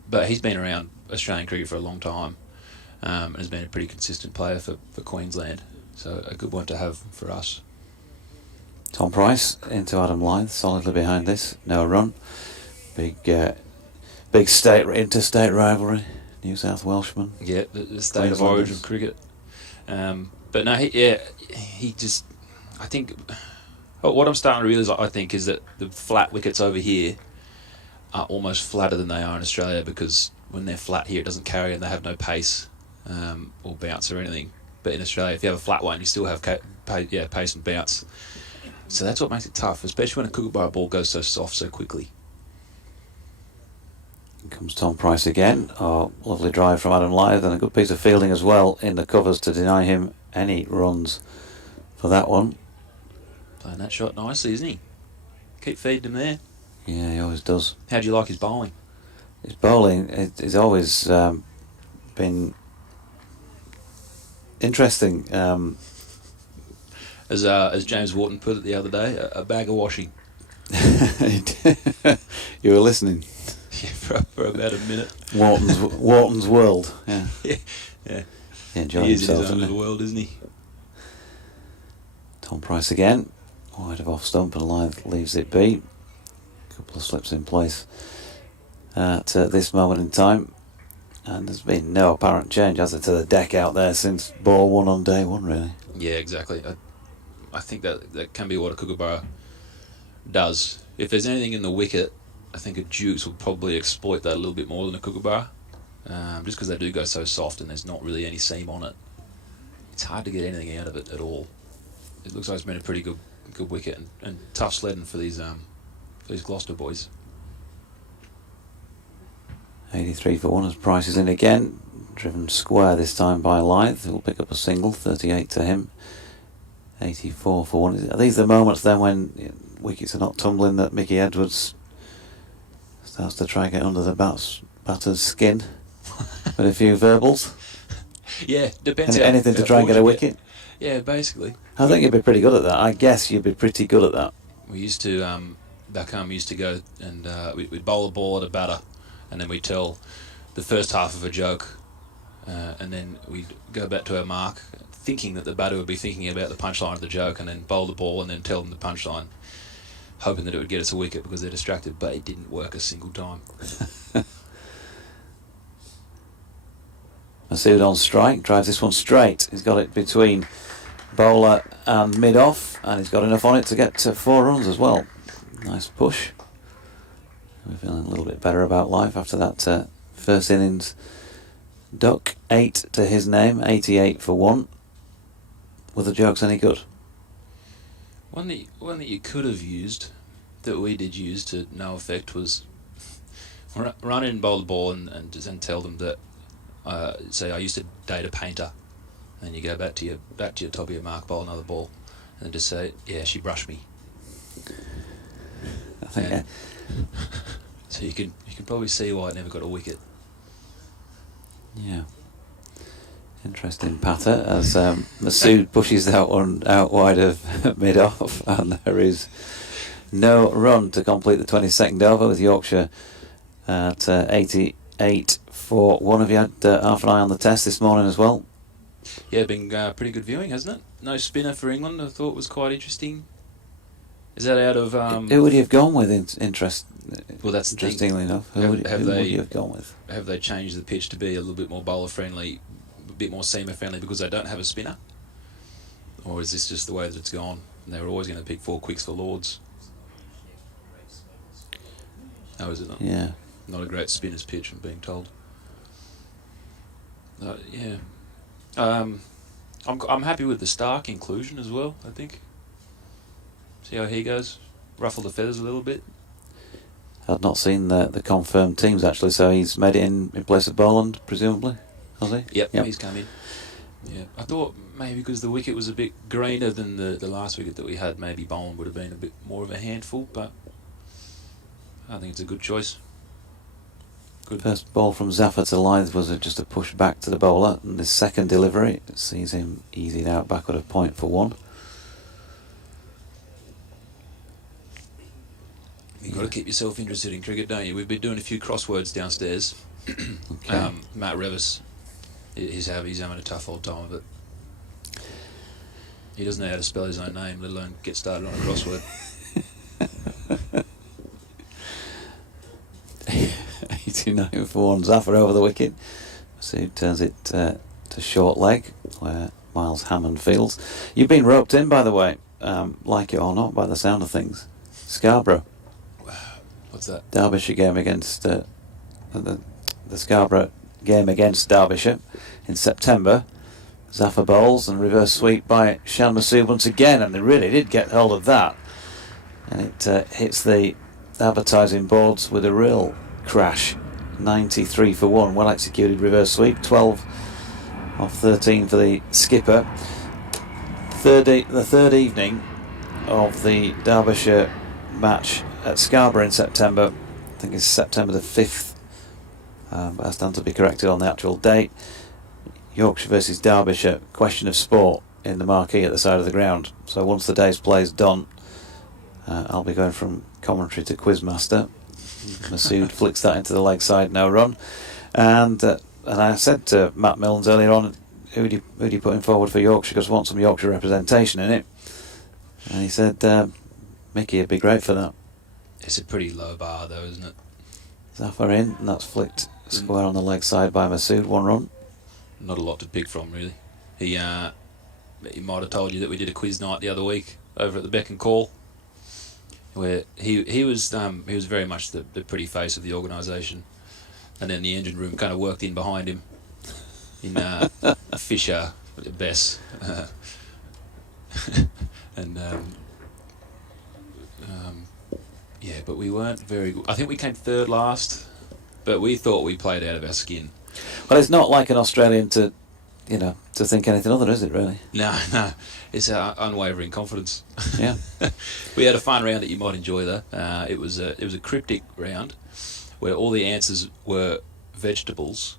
But he's been around Australian cricket for a long time, and has been a pretty consistent player for Queensland. So a good one to have for us. Tom Price into Adam Lyth, solidly behind this. No run. Big interstate rivalry. New South Welshman. Yeah, the state of origin of cricket. But no, he just. I think what I'm starting to realise, I think, is that the flat wickets over here are almost flatter than they are in Australia, because when they're flat here, it doesn't carry and they have no pace or bounce or anything. But in Australia, if you have a flat one, you still have pace and bounce. So that's what makes it tough, especially when a Kookaburra ball goes so soft so quickly. Here comes Tom Price again. Oh, lovely drive from Adam Lyth, and a good piece of fielding as well in the covers to deny him any runs for that one. Playing that shot nicely, isn't he? Keep feeding him there. Yeah, he always does. How do you like his bowling? His bowling is always been interesting. as James Wharton put it the other day, a bag of washing. You were listening. Yeah, for about a minute. Wharton's world. Yeah. Yeah. He enjoyed He is in himself, his own isn't he? little world, isn't he? Tom Price again, wide of off stump, and Lyth leaves it be. Couple of slips in place at this moment in time, and there's been no apparent change, has there, to the deck out there since ball one on day one, really. Yeah, exactly. I think that can be what a Kookaburra does. If there's anything in the wicket, I think a Dukes will probably exploit that a little bit more than a Kookaburra, just because they do go so soft and there's not really any seam on it. It's hard to get anything out of it at all. It looks like it's been a pretty good wicket and tough sledding for these Gloucester boys. 83 for 1 as Price is in again, driven square this time by Lyth, who'll pick up a single, 38 to him. 84 for 1. Are these the moments then when wickets are not tumbling that Mickey Edwards starts to try and get under the batter's skin with a few verbals? Yeah, depends. Anything to try and get a wicket? Yeah, basically. I think you'd be pretty good at that. I guess you'd be pretty good at that. We used to, back home, we used to go and we'd bowl a ball at a batter, and then we'd tell the first half of a joke, and then we'd go back to our mark, thinking that the batter would be thinking about the punchline of the joke, and then bowl the ball and then tell them the punchline, hoping that it would get us a wicket because they're distracted, but it didn't work a single time. Masood on strike, drives this one straight. He's got it between bowler and mid-off, and he's got enough on it to get 4 runs as well. Nice push. We're feeling a little bit better about life after that first innings duck. 8 to his name, 88 for 1. Were the jokes any good? One that you could have used, that we did use to no effect, was run in and bowl the ball and tell them that, say I used to date a painter, and you go back to your top of your mark, bowl another ball, and just say, yeah, she brushed me. I think. So you can probably see why it never got a wicket. Yeah. Interesting patter as Masood pushes that one out wide of mid-off, and there is no run to complete the 22nd over with Yorkshire at 88 for 1. Have you had half an eye on the test this morning as well? Yeah, been pretty good viewing, hasn't it? No spinner for England, I thought was quite interesting. Is that out of... who would you have gone with, well, that's interestingly enough? Who would you have gone with? Have they changed the pitch to be a little bit more bowler-friendly, a bit more seamer-friendly because they don't have a spinner? Or is this just the way that it's gone? And they were always going to pick 4 quicks for Lords. Oh, is it not? Yeah. Not a great spinner's pitch, I'm being told. Yeah. I'm happy with the Stark inclusion as well, I think. See how he goes. Ruffle the feathers a little bit. I've not seen the confirmed teams actually, so he's made it in place of Boland, presumably, has he? Yep. He's come in. Yeah, I thought maybe because the wicket was a bit greener than the last wicket that we had, maybe Boland would have been a bit more of a handful, but I think it's a good choice. Good. First ball from Zafar to Lyth was just a push back to the bowler, and his second delivery sees him easied out backward of point for 1. You've got to keep yourself interested in cricket, don't you? We've been doing a few crosswords downstairs. Okay. Matt Revis, he's having a tough old time of it. He doesn't know how to spell his own name, let alone get started on a crossword. 89 for 1. Zafar over the wicket. So turns it to short leg, where Miles Hammond fields. You've been roped in, by the way, like it or not, by the sound of things. Scarborough. What's that? Derbyshire game against the Scarborough game against Derbyshire in September. Zafar bowls and reverse sweep by Shan Masood once again, and they really did get hold of that. And it hits the advertising boards with a real crash. 93 for 1. Well executed reverse sweep. 12 off 13 for the skipper. The third evening of the Derbyshire match at Scarborough in September. I think it's September the 5th, but I stand to be corrected on the actual date. Yorkshire versus Derbyshire, question of sport in the marquee at the side of the ground. So once the day's play's done, I'll be going from commentary to quizmaster. Masood flicks that into the leg side, no run. And I said to Matt Milnes earlier on, who do you put in forward for Yorkshire, because I want some Yorkshire representation in it. And he said Mickey would be great for that. It's a pretty low bar, though, isn't it? Zafar in, and that's flicked square on the leg side by Masood, 1 run. Not a lot to pick from, really. He might have told you that we did a quiz night the other week over at the Beck and Call, where he was very much the pretty face of the organisation, and then the engine room kind of worked in behind him in Fisher, Bess, and yeah, but we weren't very good. I think we came third last, but we thought we played out of our skin. Well, it's not like an Australian to think anything other, is it, really? No, it's our unwavering confidence. Yeah. We had a fun round that you might enjoy, though. It was a cryptic round where all the answers were vegetables,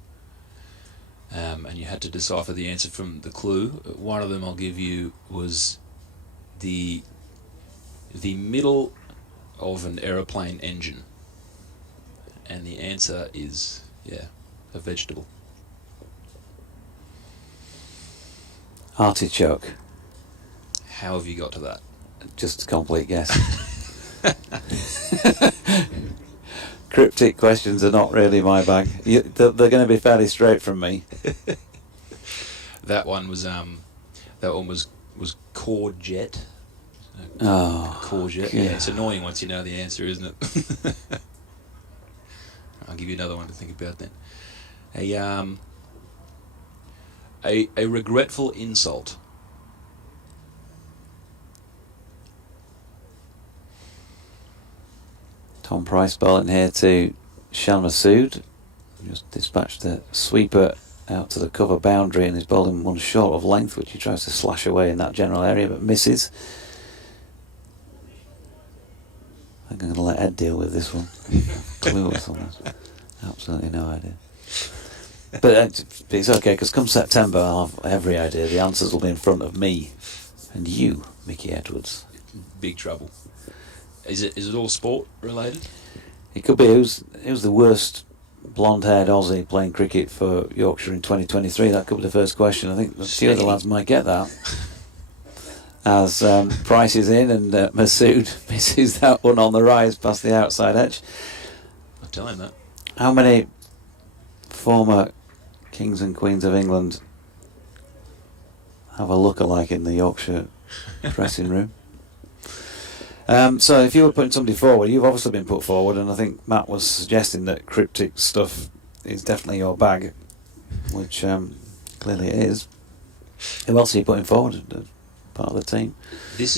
and you had to decipher the answer from the clue. One of them I'll give you was the middle of an aeroplane engine, and the answer is a vegetable. Artichoke. How have you got to that? Just a complete guess. Cryptic questions are not really my bag. They're going to be fairly straight from me. That one was courgette. Oh, Courgette. yeah. Yeah, it's annoying once you know the answer, isn't it? I'll give you another one to think about then. A regretful insult. Tom Price bowling here to Shan Masood. Just dispatched the sweeper out to the cover boundary, and he's bowling one short of length, which he tries to slash away in that general area but misses. I think I'm going to let Ed deal with this one. Clueless on this. Absolutely no idea. But it's okay, because come September I'll have every idea. The answers will be in front of me and you, Mickey Edwards. Big trouble. Is it all sport related? It could be who's the worst blonde-haired Aussie playing cricket for Yorkshire in 2023. That could be the first question. I think a few of the lads might get that. As Price is in, and Masood misses that one on the rise past the outside edge. I'll tell him that. How many former Kings and Queens of England have a look-alike in the Yorkshire dressing room? So if you were putting somebody forward, you've obviously been put forward, and I think Matt was suggesting that cryptic stuff is definitely your bag, which clearly it is. Who else are you putting forward as part of the team? It's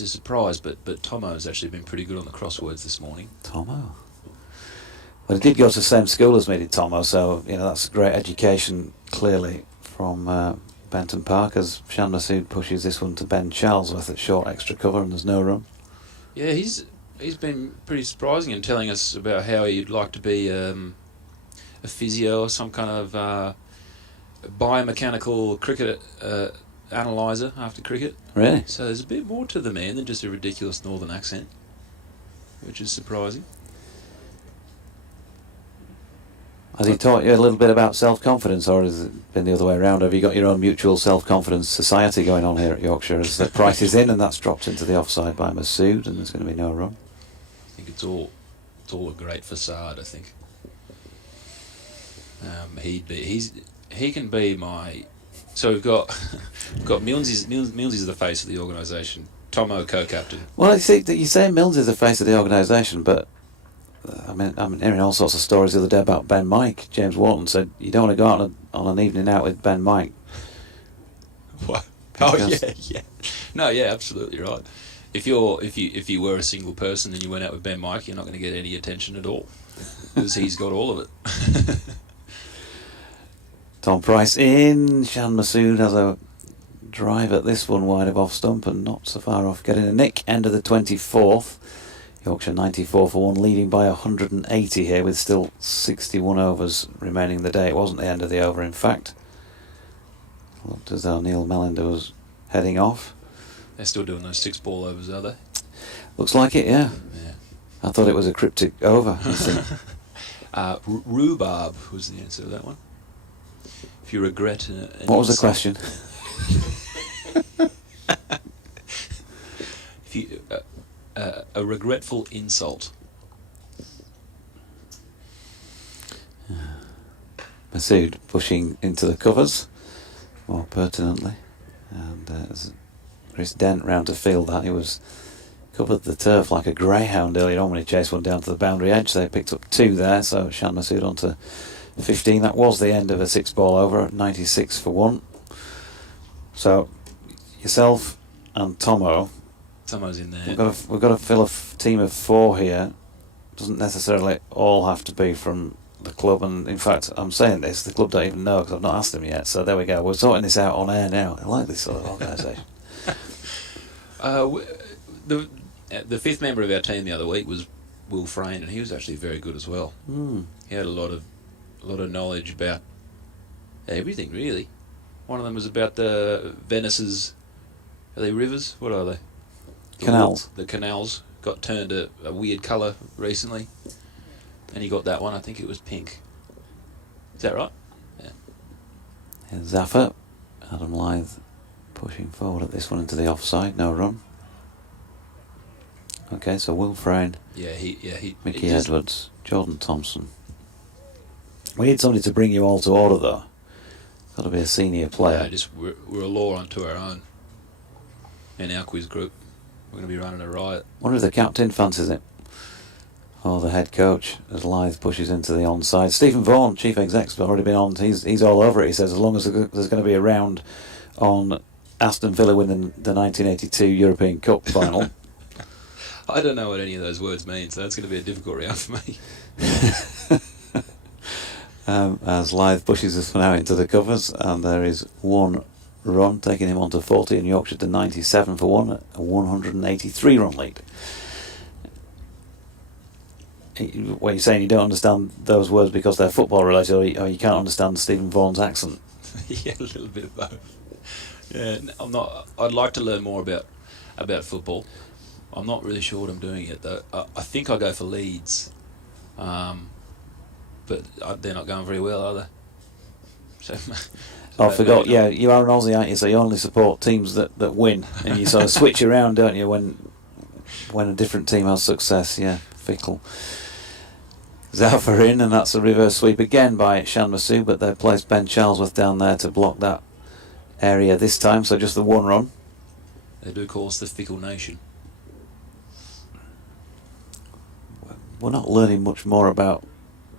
a surprise, but Tomo has actually been pretty good on the crosswords this morning. Tomo. Well, he did go to the same school as me, did Tomo, so that's great education, clearly, from Benton Park, as Shan Masood pushes this one to Ben Charlesworth at short extra cover, and there's no run. Yeah, he's been pretty surprising in telling us about how he'd like to be a physio or some kind of biomechanical cricket analyser after cricket. Really? So there's a bit more to the man than just a ridiculous northern accent, which is surprising. Has he taught you a little bit about self-confidence, or has it been the other way around? Have you got your own mutual self-confidence society going on here at Yorkshire as the Price is in, and that's dropped into the offside by Masood, and there's going to be no run? I think it's all a great facade, I think. He can be my... So we've got Milnes is the face of the organisation. Tomo co-captain. Well, you say Milnes is the face of the organisation, but I'm hearing all sorts of stories the other day about Ben Mike. James Walton said you don't want to go out on an evening out with Ben Mike. What? Oh yeah. No, yeah, absolutely right. If you were a single person and you went out with Ben Mike, you're not going to get any attention at all, because he's got all of it. Tom Price in. Shan Masood has a drive at this one wide of off stump and not so far off getting a nick. End of the 24th. Yorkshire 94 for 1, leading by 180 here with still 61 overs remaining in the day. It wasn't the end of the over, in fact. Looked as though Neil Melinder was heading off. They're still doing those 6 ball overs, are they? Looks like it, yeah. Yeah. I thought it was a cryptic over. You see. Rhubarb was the answer to that one. If you regret an What was the insult- question? If you a regretful insult. Masood pushing into the covers more pertinently, and as Chris Dent round to field that, he was covered the turf like a greyhound earlier on when he chased one down to the boundary edge. They picked up 2 there, so Shan Masood on to 15. That was the end of a 6 ball over at 96 for 1. So yourself and Tomo, Tomo's in there. we've got to fill a team of 4 here. Doesn't necessarily all have to be from the club, and in fact I'm saying this, the club don't even know because I've not asked them yet, so there we go, we're sorting this out on air now. I like this sort of organisation. The 5th member of our team the other week was Will Frayne, and he was actually very good as well. He had a lot of knowledge about everything, really. One of them was about the Venice's, are they rivers? What are they? Canals. The canals got turned a weird colour recently, and he got that one. I think it was pink. Is that right? Yeah. And Zaffer, Adam Lythe pushing forward at this one into the offside, no run. Okay, so Will Frayne, Mickey he just- Edwards, Jordan Thompson. We need somebody to bring you all to order, though. Got to be a senior player. Yeah, we're a law unto our own. In our quiz group, we're going to be running a riot. Wonder if the captain fancies it. Or the head coach, as Lythe pushes into the onside. Stephen Vaughan, chief exec's already been on. He's all over it. He says as long as there's going to be a round on Aston Villa winning the 1982 European Cup final. I don't know what any of those words mean, so that's going to be a difficult round for me. As Lythe pushes this one out into the covers, and there is 1 run, taking him on to 40, and Yorkshire to 97 for 1, a 183 run lead. What you're saying, you don't understand those words because they're football related, or you can't understand Stephen Vaughan's accent? Yeah, a little bit of both. Yeah, I'm not. I'd like to learn more about football. I'm not really sure what I'm doing yet, though. I think I go for Leeds, but they're not going very well, are they? So, I forgot. Yeah, you are an Aussie, aren't you? So you only support teams that win, and you sort of switch around, don't you? When a different team has success, yeah, fickle. Zafar in, and that's a reverse sweep again by Shan Masood, but they've placed Ben Charlesworth down there to block that area this time. So just the 1 run. They do call us the fickle nation. We're not learning much more about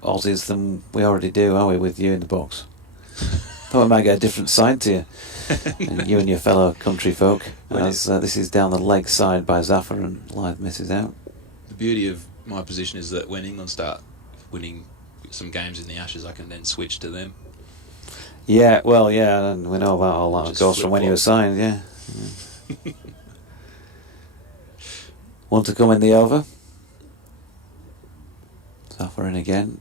Aussies than we already do, are we, with you in the box? Thought we might get a different side to you, and you and your fellow country folk, as this is down the leg side by Zafar, and Lythe misses out. The beauty of my position is that when England start winning some games in the Ashes, I can then switch to them. Yeah, well, yeah, and we know about all that, of Just course, from when you were flip-flop. signed, yeah. Want to come in the over? Zafar in again,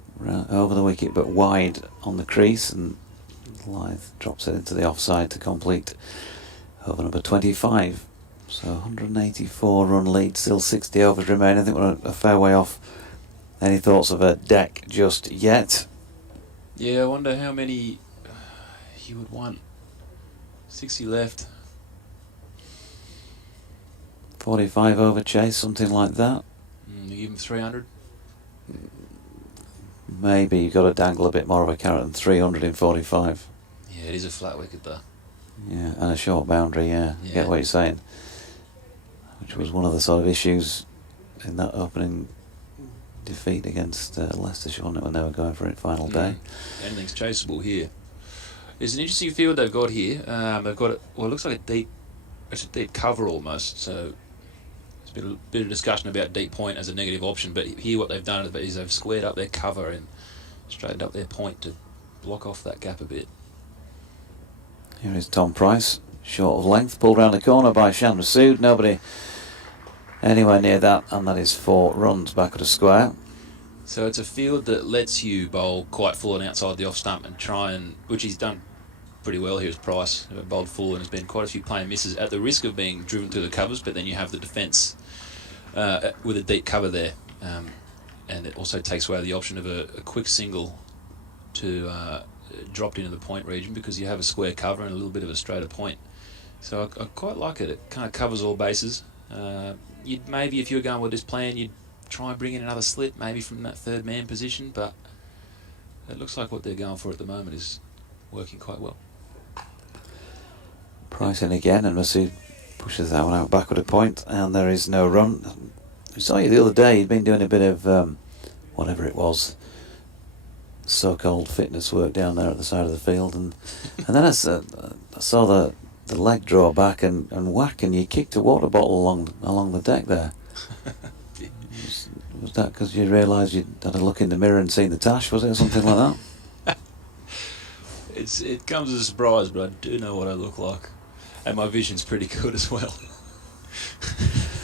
over the wicket, but wide on the crease, and Lythe drops it into the offside to complete over number 25. So 184 run lead, still 60 overs remain. I think we're a fair way off. Any thoughts of a deck just yet? Yeah, I wonder how many you would want. 60 left. 45 over chase, something like that. You give him 300. Maybe you've got to dangle a bit more of a carrot than 300 in 45. Yeah, it is a flat wicket though. Yeah, and a short boundary, yeah. Yeah. Get what you're saying. Which was one of the sort of issues in that opening defeat against Leicestershire, wasn't it, when they were going for it final day. Anything's chaseable here. It's an interesting field they've got here. They've got it looks like it's a deep cover almost, so there's been a bit of discussion about deep point as a negative option, but here what they've done is they've squared up their cover and straightened up their point to block off that gap a bit. Here is Tom Price, short of length, pulled round the corner by Shan Masood. Nobody anywhere near that, and that is 4 runs back at a square. So it's a field that lets you bowl quite full and outside the off stump and try and, which he's done pretty well here is Price, bowled full, and has been quite a few play and misses at the risk of being driven through the covers, but then you have the defence with a deep cover there, and it also takes away the option of a quick single to dropped into the point region, because you have a square cover and a little bit of a straighter point. So I quite like it. It kind of covers all bases. You'd maybe, if you were going with this plan, you'd try and bring in another slip, maybe from that third man position, but it looks like what they're going for at the moment is working quite well. Price in again, and Masood pushes that one out back with a point, and there is no run. I saw you the other day, you'd been doing a bit of whatever it was, so-called fitness work down there at the side of the field, and then I saw the leg draw back and whack, and you kicked a water bottle along the deck there. Was that because you realised you'd had a look in the mirror and seen the tash, was it, or something like that? It comes as a surprise, but I do know what I look like, and my vision's pretty good as well.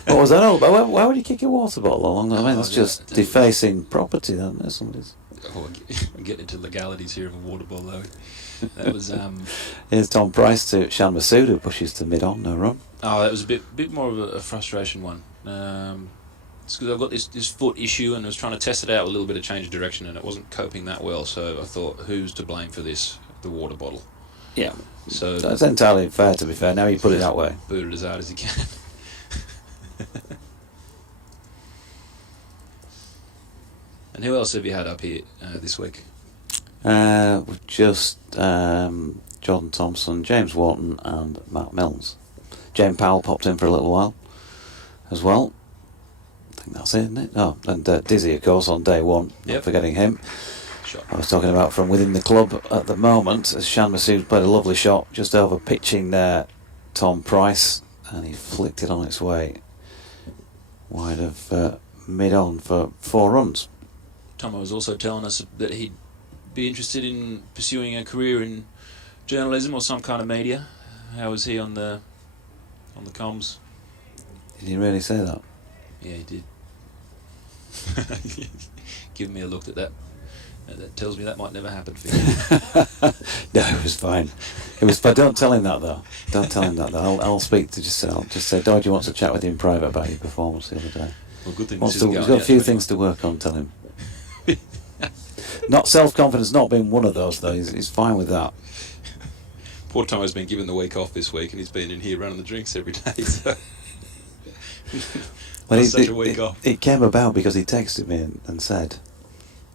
What was that all about? Why would you kick a water bottle along that? I mean, that's just defacing property, then, isn't somebody's. Oh, I'm getting into legalities here of a water bottle, though. That was Here's Tom Price to Shan Masood, who pushes to mid-on, no run. Oh, that was a bit more of a frustration one. It's because I've got this foot issue, and I was trying to test it out with a little bit of change of direction, and it wasn't coping that well. So I thought, who's to blame for this? The water bottle. Yeah. So that's entirely fair, to be fair. Now you put it that way. Boot it as hard as you can. And who else have you had up here this week? Just Jordan Thompson, James Wharton, and Matt Milnes. Jane Powell popped in for a little while as well. I think that's it, isn't it? Oh, and Dizzy, of course, on day one. Yep. Not forgetting him. Shot. I was talking about from within the club at the moment, as Shan Masood played a lovely shot just over pitching there Tom Price, and he flicked it on its way wide of mid-on for 4 runs. Tomo was also telling us that he'd be interested in pursuing a career in journalism or some kind of media. How was he on the comms? Did he really say that? Yeah, he did. Give me a look at that. That tells me that might never happen for you. No, it was fine. It was. But don't tell him that though. Don't tell him that though. I'll speak to I'll just say, Dodgy wants to chat with you in private about your performance the other day. Well, good thing He's got a few things to work on. Tell him. Not self-confidence not being one of those though. He's fine with that. Poor Tomo's been given the week off this week, and he's been in here running the drinks every day. So. Well, such a week off. It came about because he texted me and said,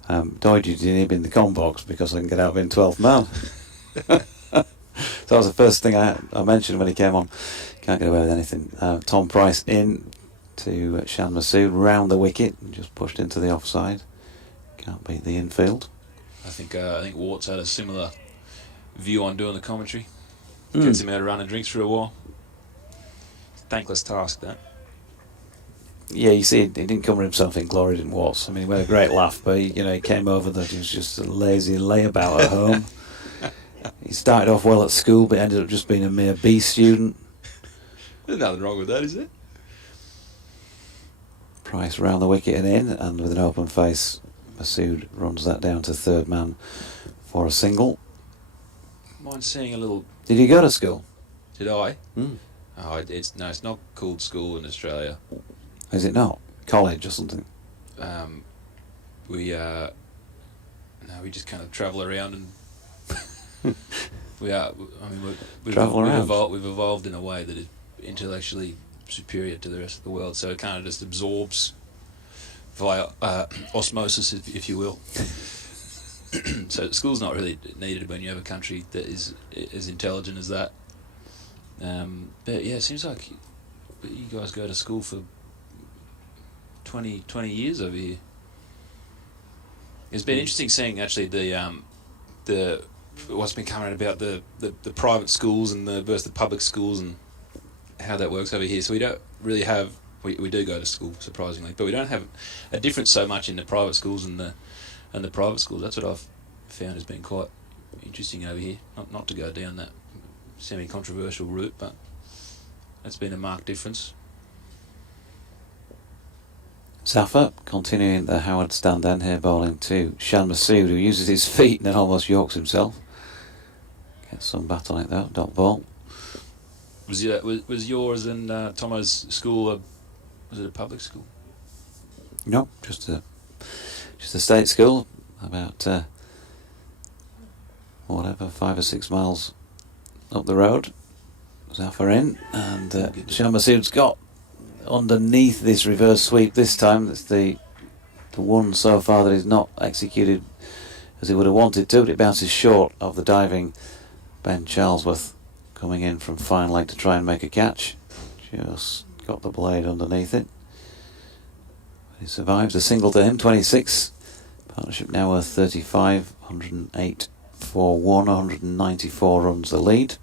Dodgy, do you need me in the com box because I can get out in 12th man? So that was the first thing I mentioned when he came on. Can't get away with anything. Tom Price in to Shan Masood round the wicket and just pushed into the offside. Can't beat the infield. I think Wart's had a similar view on doing the commentary. Gets him out of running drinks for a while. Thankless task, that. Yeah, you see, he didn't cover himself in glory, didn't Watts. I mean, he had a great laugh, but he came over that he was just a lazy layabout at home. He started off well at school, but ended up just being a mere B student. There's nothing wrong with that, is there? Price round the wicket and in, and with an open face, Masood runs that down to third man for a single. Mind seeing a little... Did you go to school? Did I? Mm. Oh, it's not called school in Australia. Is it not? College or something? We just kind of travel around and we've evolved in a way that is intellectually superior to the rest of the world, so it kind of just absorbs via osmosis, if you will. So school's not really needed when you have a country that is as intelligent as that. But yeah, it seems like you guys go to school for 20 years over here. It's been interesting seeing actually the what's been coming out about the private schools and versus the public schools and how that works over here. So we don't really have we do go to school, surprisingly, but we don't have a difference so much in the private schools and the private schools. That's what I've found has been quite interesting over here. Not to go down that semi-controversial route, but that's been a marked difference. Safa continuing the Howard stand down here, bowling to Shan Masood, who uses his feet and then almost yorks himself. Get some bat on it though, dot ball. Was yours and Tomo's school was it a public school? No, just a state school, about 5 or 6 miles up the road. Zafar in, and Shah Masood's got underneath this reverse sweep this time. That's the one so far that is not executed as he would have wanted to, but it bounces short of the diving Ben Charlesworth coming in from fine leg to try and make a catch. Just got the blade underneath it. He survives. A single to him, 26. Partnership now worth 35, 108 for 194 runs the lead.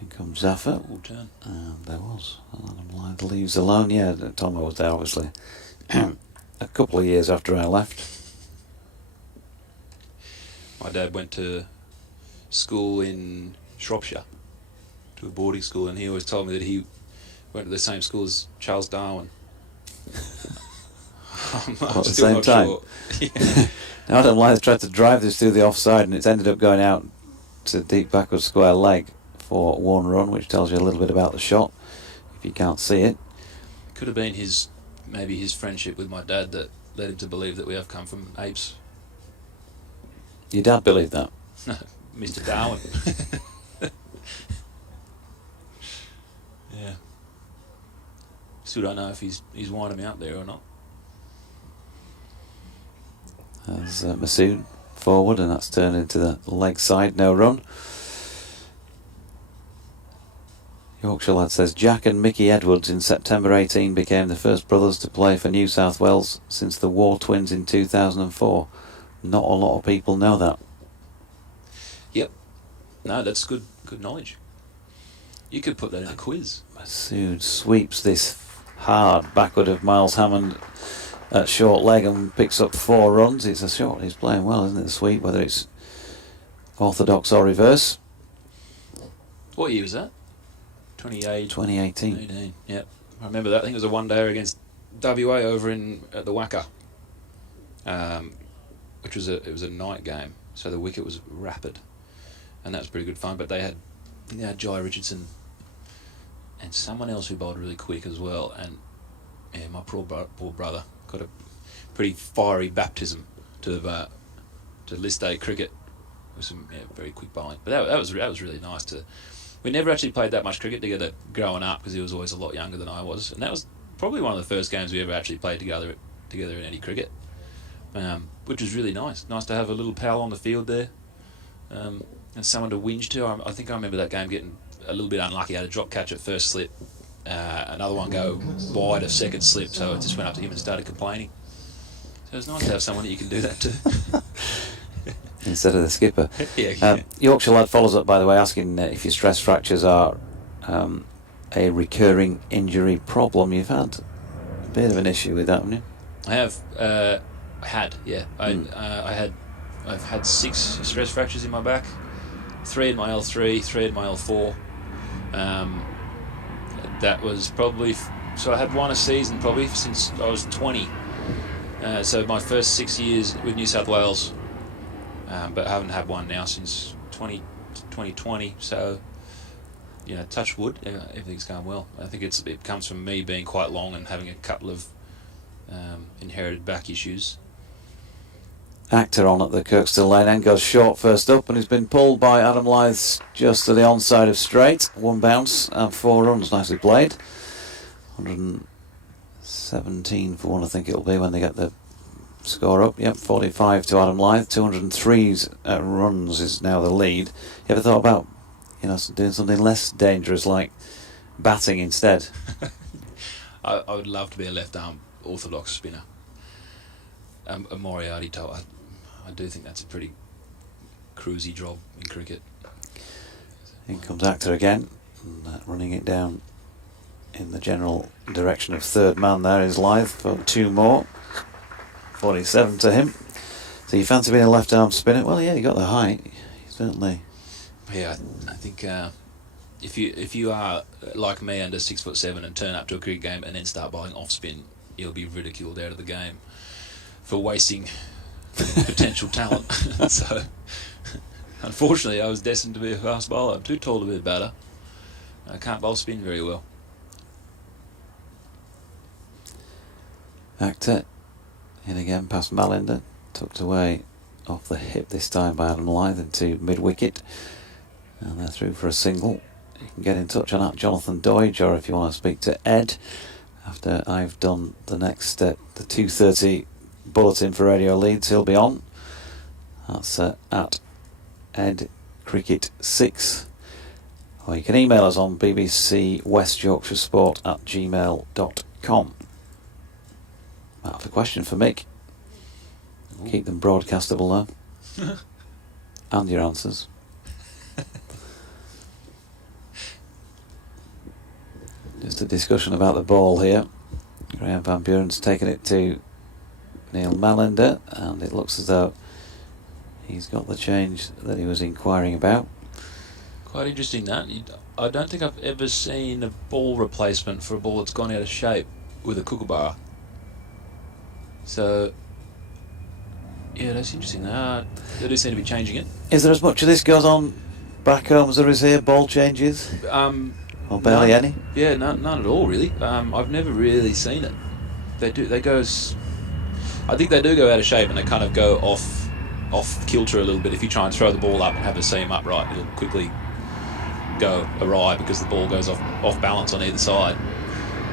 In comes Zafar. All turn. And there was. Adam Lyth leaves alone. Yeah, Tomo was there obviously. A couple of years after I left. My dad went to school in Shropshire, to a boarding school, and he always told me that he went to the same school as Charles Darwin. I'm At the still same not time. sure. Yeah. Now Adam Lyth tried to drive this through the offside, and it's ended up going out to deep backward square leg for 1 run, which tells you a little bit about the shot if you can't see it. Could have been maybe his friendship with my dad that led him to believe that we have come from apes. Your dad believed that? Mr. Darwin. Yeah. Still don't know if he's winding me up there or not. As Masood forward, and that's turned into the leg side, no run. Yorkshire lad says Jack and Mickey Edwards in September 18 became the first brothers to play for New South Wales since the War Twins in 2004. Not a lot of people know that. Yep. No, that's good knowledge. You could put that in a quiz. Masood sweeps this hard backward of Miles Hammond at short leg and picks up 4 runs. It's a shot. He's playing well, isn't it, the sweep, whether it's orthodox or reverse. What year was that? 2018. 18. Yep. I remember that. I think it was a one-dayer against WA over at the Wacker, which was it was a night game, so the wicket was rapid, and that was pretty good fun. But I think they had Jai Richardson and someone else who bowled really quick as well, and yeah, my poor brother got a pretty fiery baptism to list day cricket with some very quick bowling. But that was really nice to. We never actually played that much cricket together growing up because he was always a lot younger than I was, and that was probably one of the first games we ever actually played together in any cricket, which was really nice. Nice to have a little pal on the field there, and someone to whinge to. I think I remember that game getting a little bit unlucky. I had a drop catch at first slip, another one go wide of second slip, so I just went up to him and started complaining. So it's nice to have someone that you can do that to. Instead of the skipper. Yeah. Yorkshire lad follows up, by the way, asking if your stress fractures are a recurring injury problem. You've had a bit of an issue with that, haven't you? I have. Yeah. I've had 6 stress fractures in my back, 3 in my L3, 3 in my L4. That was probably so I had one a season probably since I was 20. So my first 6 years with New South Wales. But I haven't had one now since 2020, so touch wood, everything's going well. I think it comes from me being quite long and having a couple of inherited back issues. Actor on at the Kirkstall lane end goes short first up, and he's been pulled by Adam Lyth just to the onside of straight. 1 bounce and 4 runs, nicely played. 117 for 1, I think it'll be when they get the score up. Yep, 45 to Adam Lyth. 203 runs is now the lead. You ever thought about doing something less dangerous like batting instead? I would love to be a left arm orthodox spinner. A Moriarty type. I do think that's a pretty cruisy job in cricket. In comes Actor again, and, running it down in the general direction of third man. There is Lyth for 2 more. 47 to him. So you fancy being a left arm spinner? Well, yeah, you got the height, certainly. Yeah, I think if you are like me under 6'7" and turn up to a cricket game and then start bowling off spin, you'll be ridiculed out of the game for wasting potential talent. So, unfortunately, I was destined to be a fast bowler. I'm too tall to be a batter. I can't bowl spin very well. Actor in again past Malinder, tucked away off the hip this time by Adam Lyth into mid-wicket, and they're through for a single. You can get in touch on @Jonathan Doidge, or if you want to speak to Ed after I've done the next the 2:30 bulletin for Radio Leeds, he'll be on. That's at Ed Cricket 6, or you can email us on bbcwestyorkshiresport@gmail.com. That's a question for Mick. Keep them broadcastable though. And your answers. Just a discussion about the ball here. Graham Van Buren's taken it to Neil Malinder, and it looks as though he's got the change that he was inquiring about. Quite interesting that. I don't think I've ever seen a ball replacement for a ball that's gone out of shape with a kookaburra. So, yeah, that's interesting. They do seem to be changing it. Is there as much of this goes on back home as there is here, ball changes? Or barely any? Yeah, none at all, really. I've never really seen it. They go. I think they do go out of shape, and they kind of go off kilter a little bit. If you try and throw the ball up and have the seam upright, it'll quickly go awry because the ball goes off balance on either side.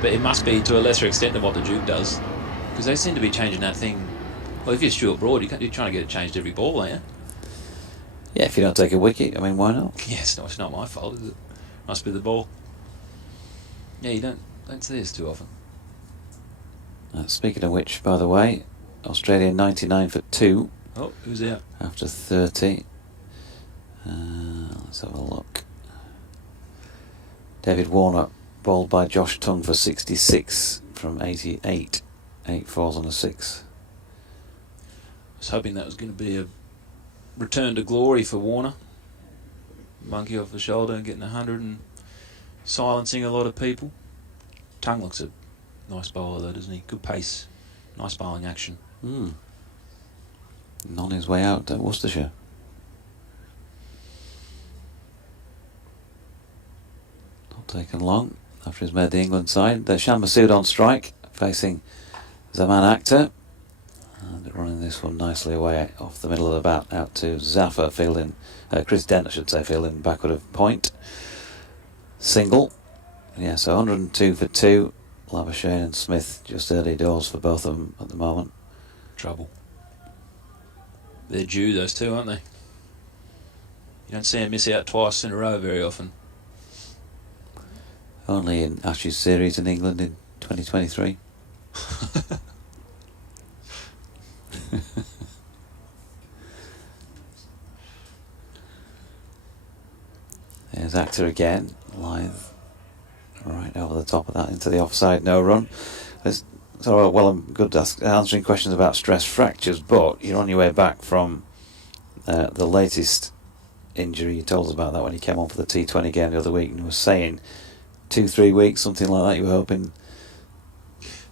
But it must be to a lesser extent than what the Duke does, because they seem to be changing that thing. Well, if you're Stuart Broad, you're trying to get it changed every ball, aren't you? Yeah, if you don't take a wicket, I mean, why not? Yeah, it's not my fault, is it? Must be the ball. Yeah, you don't see this too often. Speaking of which, by the way, Australia 99 for 2. Oh, who's out? After 30. Let's have a look. David Warner bowled by Josh Tongue for 66 from 88. 8 fours and a 6. I was hoping that was going to be a return to glory for Warner. Monkey off the shoulder, getting 100 and silencing a lot of people. Tongue looks a nice bowler though, doesn't he? Good pace, nice bowling action. And on his way out at Worcestershire. Not taken long after he's made the England side. There's Shan Masood on strike, facing Zaman Akhtar. And running this one nicely away off the middle of the bat out to Zafar fielding, Chris Dent I should say, fielding backward of point. Single. Yeah, so 102 for 2. Labuschagne and Smith just early doors for both of them at the moment. Trouble. They're due, those two, aren't they? You don't see them miss out twice in a row very often. Only in Ashes series in England in 2023. There's Akhtar again, Lyth right over the top of that into the offside, no run. So well, I'm good at answering questions about stress fractures, but you're on your way back from the latest injury. You told us about that when you came on for the T20 game the other week, and was saying 2-3 weeks, something like that. You were hoping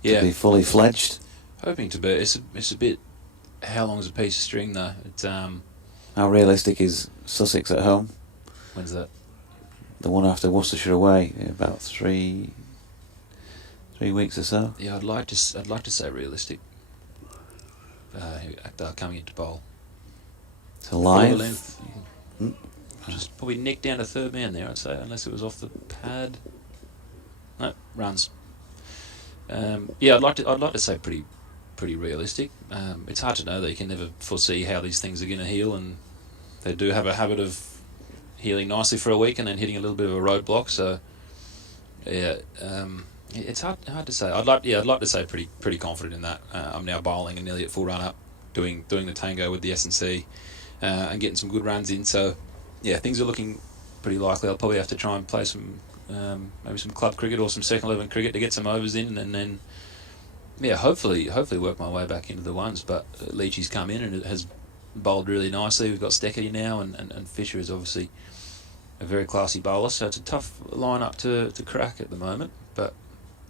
to be fully fledged. Hoping to be. It's a bit. How long's a piece of string though? It's How realistic is Sussex at home? When's that? The one after Worcestershire away, about 3 weeks or so. Yeah, I'd like to say realistic. Akhtar coming into bowl. So live. Length, just probably nick down to third man there, I'd say, unless it was off the pad. No, runs. Yeah, I'd like to say pretty realistic. It's hard to know though. You can never foresee how these things are going to heal, and they do have a habit of healing nicely for a week and then hitting a little bit of a roadblock. So yeah, it's hard to say. I'd like to say pretty confident in that. I'm now bowling and nearly at full run up, doing the tango with the S&C, and getting some good runs in. So yeah, things are looking pretty likely. I'll probably have to try and play some maybe some club cricket or some second 11 cricket to get some overs in, and then yeah, hopefully work my way back into the ones. But Leachy's come in and it has bowled really nicely. We've got Stecker now, and Fisher is obviously a very classy bowler, so it's a tough lineup to crack at the moment, but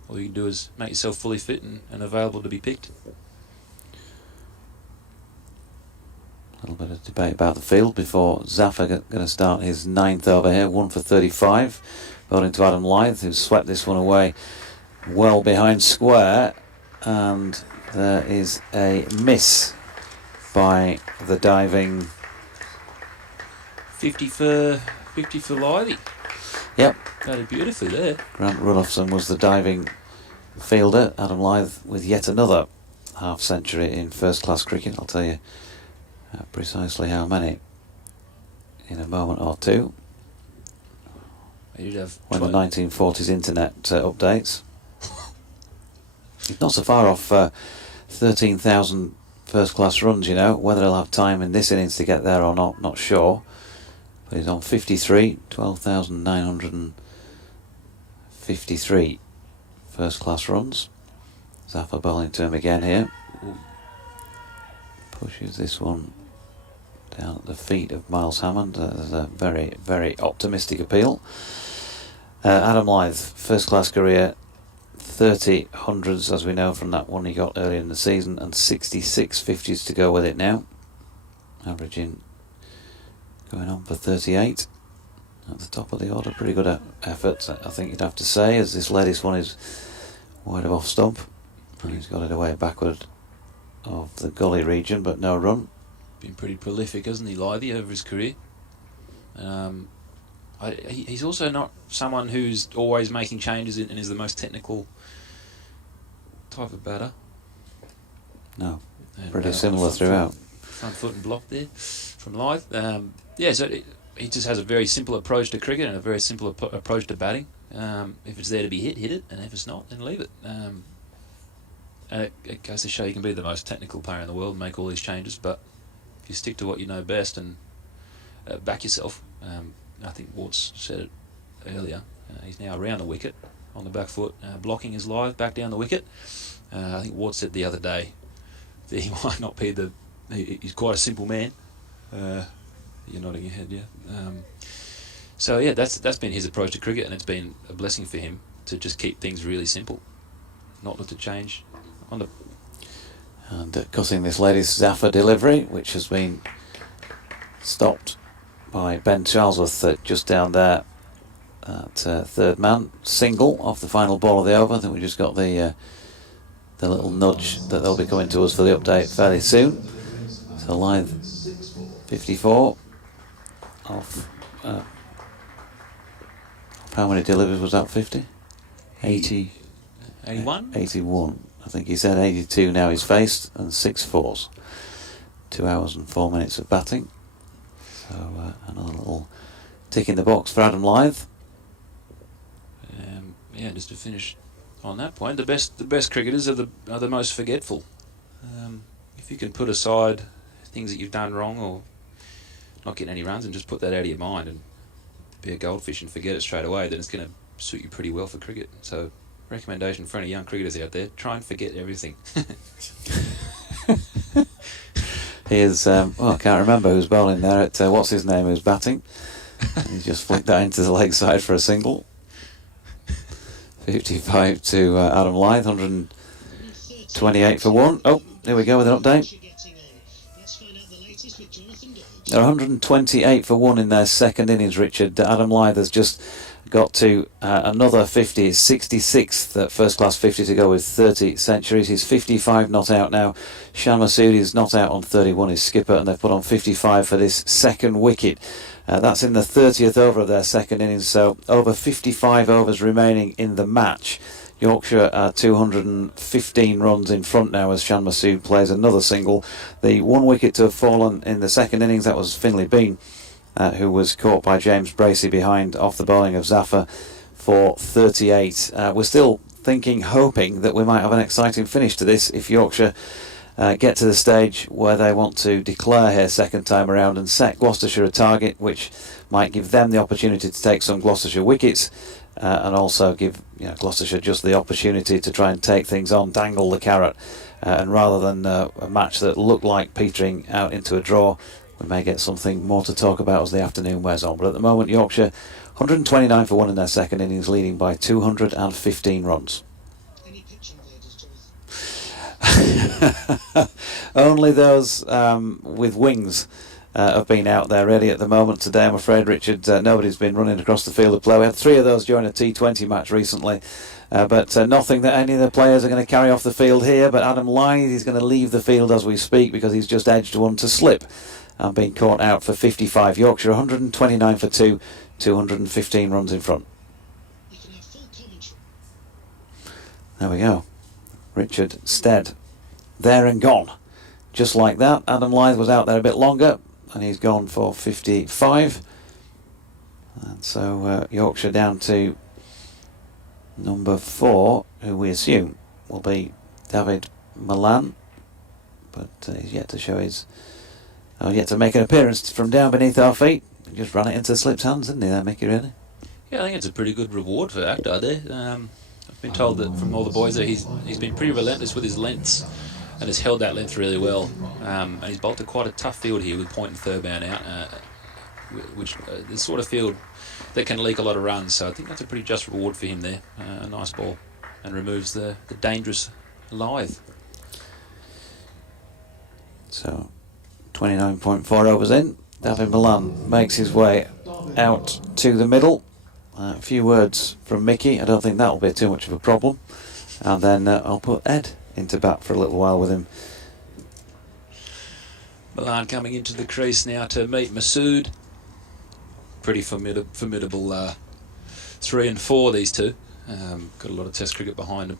all you can do is make yourself fully fit and available to be picked. A little bit of debate about the field before Zaffa going to start his 9th over here, 1 for 35. Bowling to Adam Lyth, who swept this one away well behind square, and there is a miss by the diving 50 for Livey. Yep. Batted beautifully there. Grant Rudolphson was the diving fielder. Adam Lyth with yet another half century in first class cricket. I'll tell you precisely how many in a moment or two You'd have when the 1940s internet updates. He's not so far off 13,000 first class runs, you know. Whether he'll have time in this innings to get there or not sure. But he's on 53, 12,953 first class runs. Zaffa bowling to him again here. Pushes this one down at the feet of Miles Hammond. There's a very, very optimistic appeal. Adam Lyth, first class career, 30 hundreds as we know from that one he got earlier in the season, and 66 50s to go with it now. Averaging going on for 38 at the top of the order. Pretty good effort, I think you'd have to say, as this latest one is wide of off stump. And he's got it away backward of the gully region, but no run. Been pretty prolific, hasn't he, Livey, over his career? He's also not someone who's always making changes and is the most technical type of batter. No, And, pretty similar throughout. Front foot and block there from Lyth. So he just has a very simple approach to cricket and a very simple approach to batting. If it's there to be hit it, and if it's not, then leave it. It goes to show you can be the most technical player in the world and make all these changes, but if you stick to what you know best and back yourself, I think Warts said it earlier, he's now around the wicket on the back foot, blocking his live back down the wicket. I think Warts said the other day that he might not be he's quite a simple man. You're nodding your head, yeah. So yeah, that's been his approach to cricket, and it's been a blessing for him to just keep things really simple, not look to change on the. And cutting this latest Zaffa delivery, which has been stopped by Ben Charlesworth just down there at third man, single off the final ball of the over. I think we just got the little nudge that they'll be coming to us for the update fairly soon. So Lyth 54 off how many deliveries was that? 50? 80? 81? 81. I think he said 82 now he's faced, and 6 fours. 2 hours and 4 minutes of batting. So another little tick in the box for Adam Lyth. Just to finish on that point, the best cricketers are the most forgetful. If you can put aside things that you've done wrong or not getting any runs and just put that out of your mind and be a goldfish and forget it straight away, then it's going to suit you pretty well for cricket. So, recommendation for any young cricketers out there: try and forget everything. Here's I can't remember who's bowling there at what's his name who's batting. He just flicked that into the leg side for a single. 55 to Adam Lyth, 128 for 1. Oh, here we go with an update. They're 128 for 1 in their second innings, Richard. Adam Lyth has just got to another 50, 66th at first class 50 to go with 30 centuries. He's 55 not out now. Shan Masood is not out on 31, his skipper, and they've put on 55 for this second wicket. That's in the 30th over of their second innings, so over 55 overs remaining in the match. Yorkshire are 215 runs in front now as Shan Masood plays another single. The one wicket to have fallen in the second innings, that was Finlay Bean, who was caught by James Bracey behind off the bowling of Zaffa for 38. We're still hoping that we might have an exciting finish to this if Yorkshire get to the stage where they want to declare here second time around and set Gloucestershire a target which might give them the opportunity to take some Gloucestershire wickets and also give Gloucestershire just the opportunity to try and take things on, dangle the carrot, and rather than a match that looked like petering out into a draw, we may get something more to talk about as the afternoon wears on. But at the moment, Yorkshire 129 for 1 in their second innings, leading by 215 runs. Any pitching there, Only those with wings have been out there ready at the moment today, I'm afraid, Richard. Nobody's been running across the field of play. We had 3 of those during a T20 match recently, but nothing that any of the players are going to carry off the field here. But Adam Lythe is going to leave the field as we speak because he's just edged one to slip and been caught out for 55. Yorkshire 129 for 2, 215 runs in front. There we go. Richard Stead there and gone. Just like that. Adam Lythe was out there a bit longer and he's gone for 55. And so Yorkshire down to number 4, who we assume will be David Milan, but he's yet to show his yet to make an appearance from down beneath our feet. He just ran it into Slip's hands, didn't he there, Mickey, really? Yeah, I think it's a pretty good reward for Akhtar there. I've been told that from all the boys that he's been pretty relentless with his lengths and has held that length really well. And he's bolted quite a tough field here with point and third man out, which the sort of field that can leak a lot of runs. So I think that's a pretty just reward for him there. A nice ball, and removes the dangerous Lythe. So 29.4 overs in. David Milan makes his way out to the middle. A few words from Mickey. I don't think that'll be too much of a problem. And then I'll put Ed into bat for a little while with him. Milan coming into the crease now to meet Masood. Pretty formidable 3 and 4, these two. Got a lot of Test cricket behind them,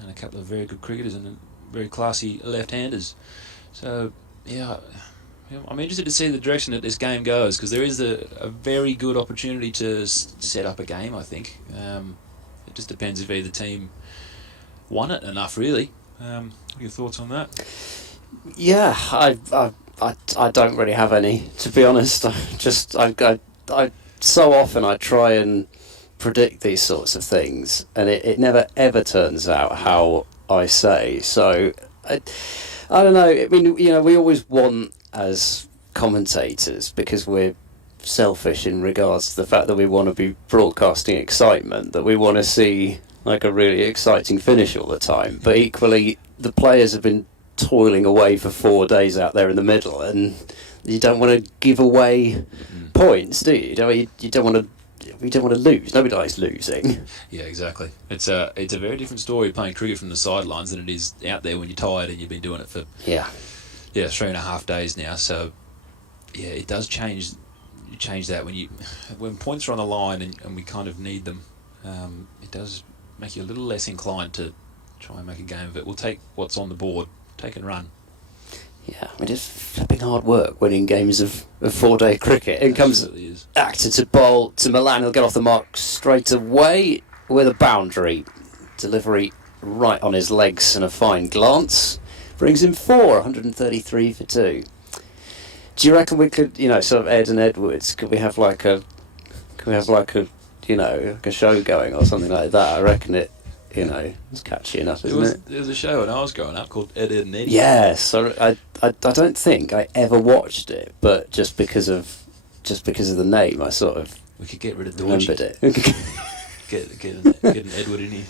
and a couple of very good cricketers and very classy left-handers. So, yeah, I'm interested to see the direction that this game goes, because there is a very good opportunity to set up a game, I think. It just depends if either team won it enough, really. What are your thoughts on that? Yeah, I don't really have any, to be honest. I so often I try and predict these sorts of things, and it never ever turns out how I say. So I don't know. I mean, we always want, as commentators, because we're selfish in regards to the fact that we want to be broadcasting excitement, that we want to see like a really exciting finish all the time. But equally, the players have been toiling away for 4 days out there in the middle, and you don't want to give away points, do you? You don't want to lose. Nobody likes losing. Yeah, exactly. It's a very different story playing cricket from the sidelines than it is out there when you're tired and you've been doing it for 3.5 days now. So yeah, it does change that when points are on the line and we kind of need them. It does make you a little less inclined to try and make a game of it. We'll take what's on the board, take and run. Yeah, I mean, it's flipping hard work winning games of 4-day cricket. In comes Akhtar to bowl to Milan. He'll get off the mark straight away with a boundary. Delivery right on his legs and a fine glance. Brings him 133 for 2. Do you reckon we could, sort of Ed and Edwards, could we have like a show going or something like that? I reckon it's catchy enough, isn't it? There was a show when I was growing up called Ed and Eddie. Yes, I don't think I ever watched it, but just because of the name, I sort of We could get rid of remembered it. get an Edward in here.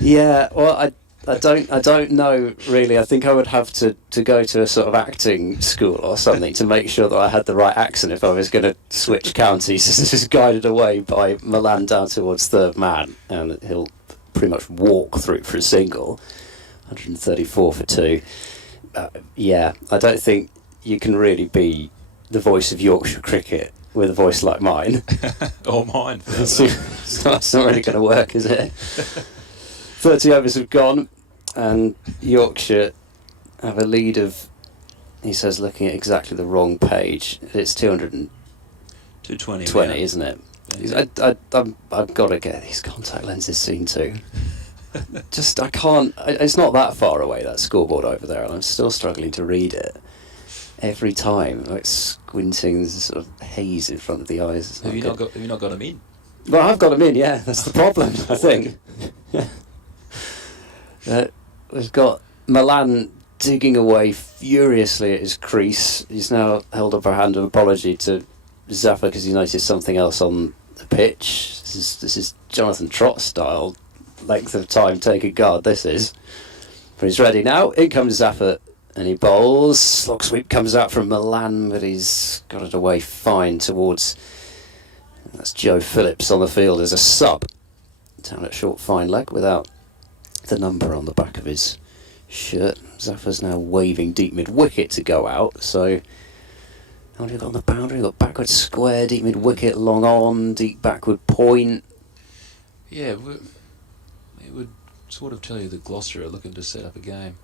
Yeah, well, I don't know really. I think I would have to go to a sort of acting school or something to make sure that I had the right accent if I was going to switch counties. This is guided away by Milan down towards third man, and he'll pretty much walk through for a single. 134 for 2. Yeah, I don't think you can really be the voice of Yorkshire cricket with a voice like mine. Or mine. It's not really going to work, is it? 30 overs have gone, and Yorkshire have a lead of, he says, looking at exactly the wrong page. It's 220, isn't it? Yeah. I've got to get these contact lenses seen too. I can't. It's not that far away, that scoreboard over there, and I'm still struggling to read it. Every time, like squinting, there's a sort of haze in front of the eyes. Have you not got them in? Well, I've got them in. Yeah, that's the problem. I think. We've got Milan digging away furiously at his crease. He's now held up a hand of apology to Zafar because he noticed something else on the pitch. This is Jonathan Trott style length of time take a guard. This is He's ready now. In comes Zaffer, and he bowls. Slog sweep comes out from Milan, but he's got it away fine towards... That's Joe Phillips on the field as a sub. Down at short fine leg without the number on the back of his shirt. Zaffer's now waving deep mid-wicket to go out, so... How do you got on the boundary? You've got backward square, deep mid-wicket, long on, deep backward point. Yeah, it would sort of tell you that Gloucestershire are looking to set up a game.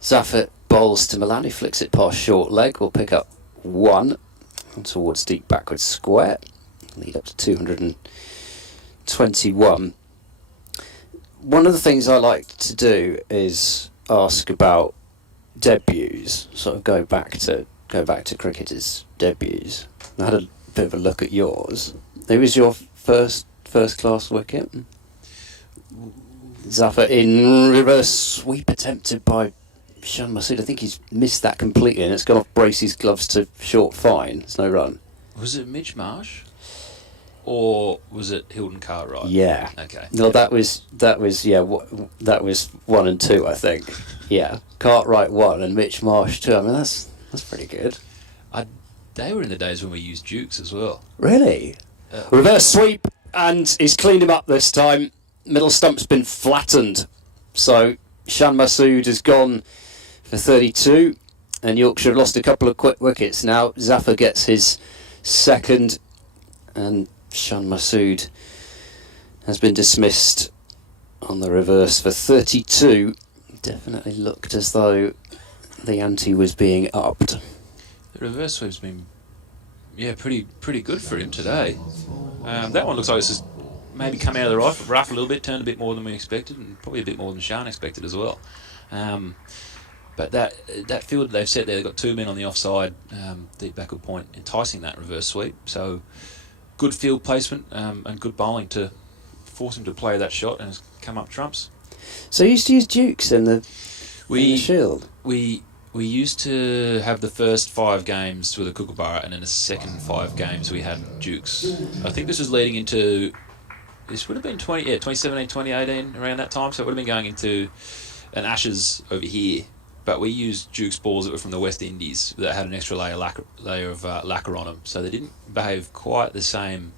Zaffer bowls to Milan, who flicks it past short leg. We'll pick up 1 towards deep backward square. Lead up to 221. One of the things I like to do is ask about debuts, sort of go back to cricketers' debuts. I had a bit of a look at yours. Who was your first class wicket? Zaffer in reverse sweep attempted by Shan Masood. I think he's missed that completely, and it's gone off Bracey's gloves to short fine. It's no run. Was it Mitch Marsh? Or was it Hilton Cartwright? Yeah. Okay. No, that was 1 and 2, I think. Yeah. Cartwright 1 and Mitch Marsh 2. I mean, that's pretty good. They were in the days when we used Dukes as well. Really? Reverse sweep, and he's cleaned him up this time. Middle stump's been flattened. So Shan Masood has gone for 32, and Yorkshire have lost a couple of quick wickets. Now Zaffer gets his second, and Shan Masood has been dismissed on the reverse for 32. Definitely looked as though the ante was being upped. The reverse sweep's been, pretty good for him today. That one looks like it's just maybe come out of the rough a little bit, turned a bit more than we expected, and probably a bit more than Shan expected as well. But that field they've set there, they've got 2 men on the offside, deep backward point, enticing that reverse sweep. So good field placement and good bowling to force him to play that shot, and has come up trumps. So you used to use Dukes in the Shield? We used to have the first 5 games with a Kookaburra, and then the second 5 games we had Dukes. I think this was leading into... This would have been 2017, 2018, around that time, so it would have been going into an Ashes over here. But we used Dukes balls that were from the West Indies that had an extra layer of lacquer on them, so they didn't behave quite the same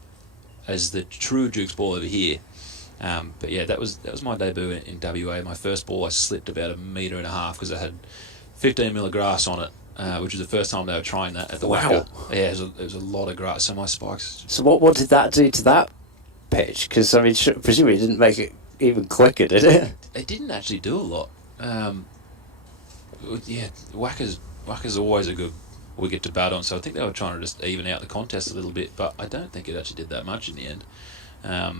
as the true Dukes ball over here. But yeah, that was my debut in WA. My first ball I slipped about 1.5 meters because it had 15 mil of grass on it, which was the first time they were trying that at the Wacker. Yeah, it was a lot of grass, so my spikes... So what did that do to that pitch? Because, I mean, presumably it didn't make it even quicker, did it? It didn't actually do a lot. Wacker's always a good wicket to bat on, so I think they were trying to just even out the contest a little bit, but I don't think it actually did that much in the end. I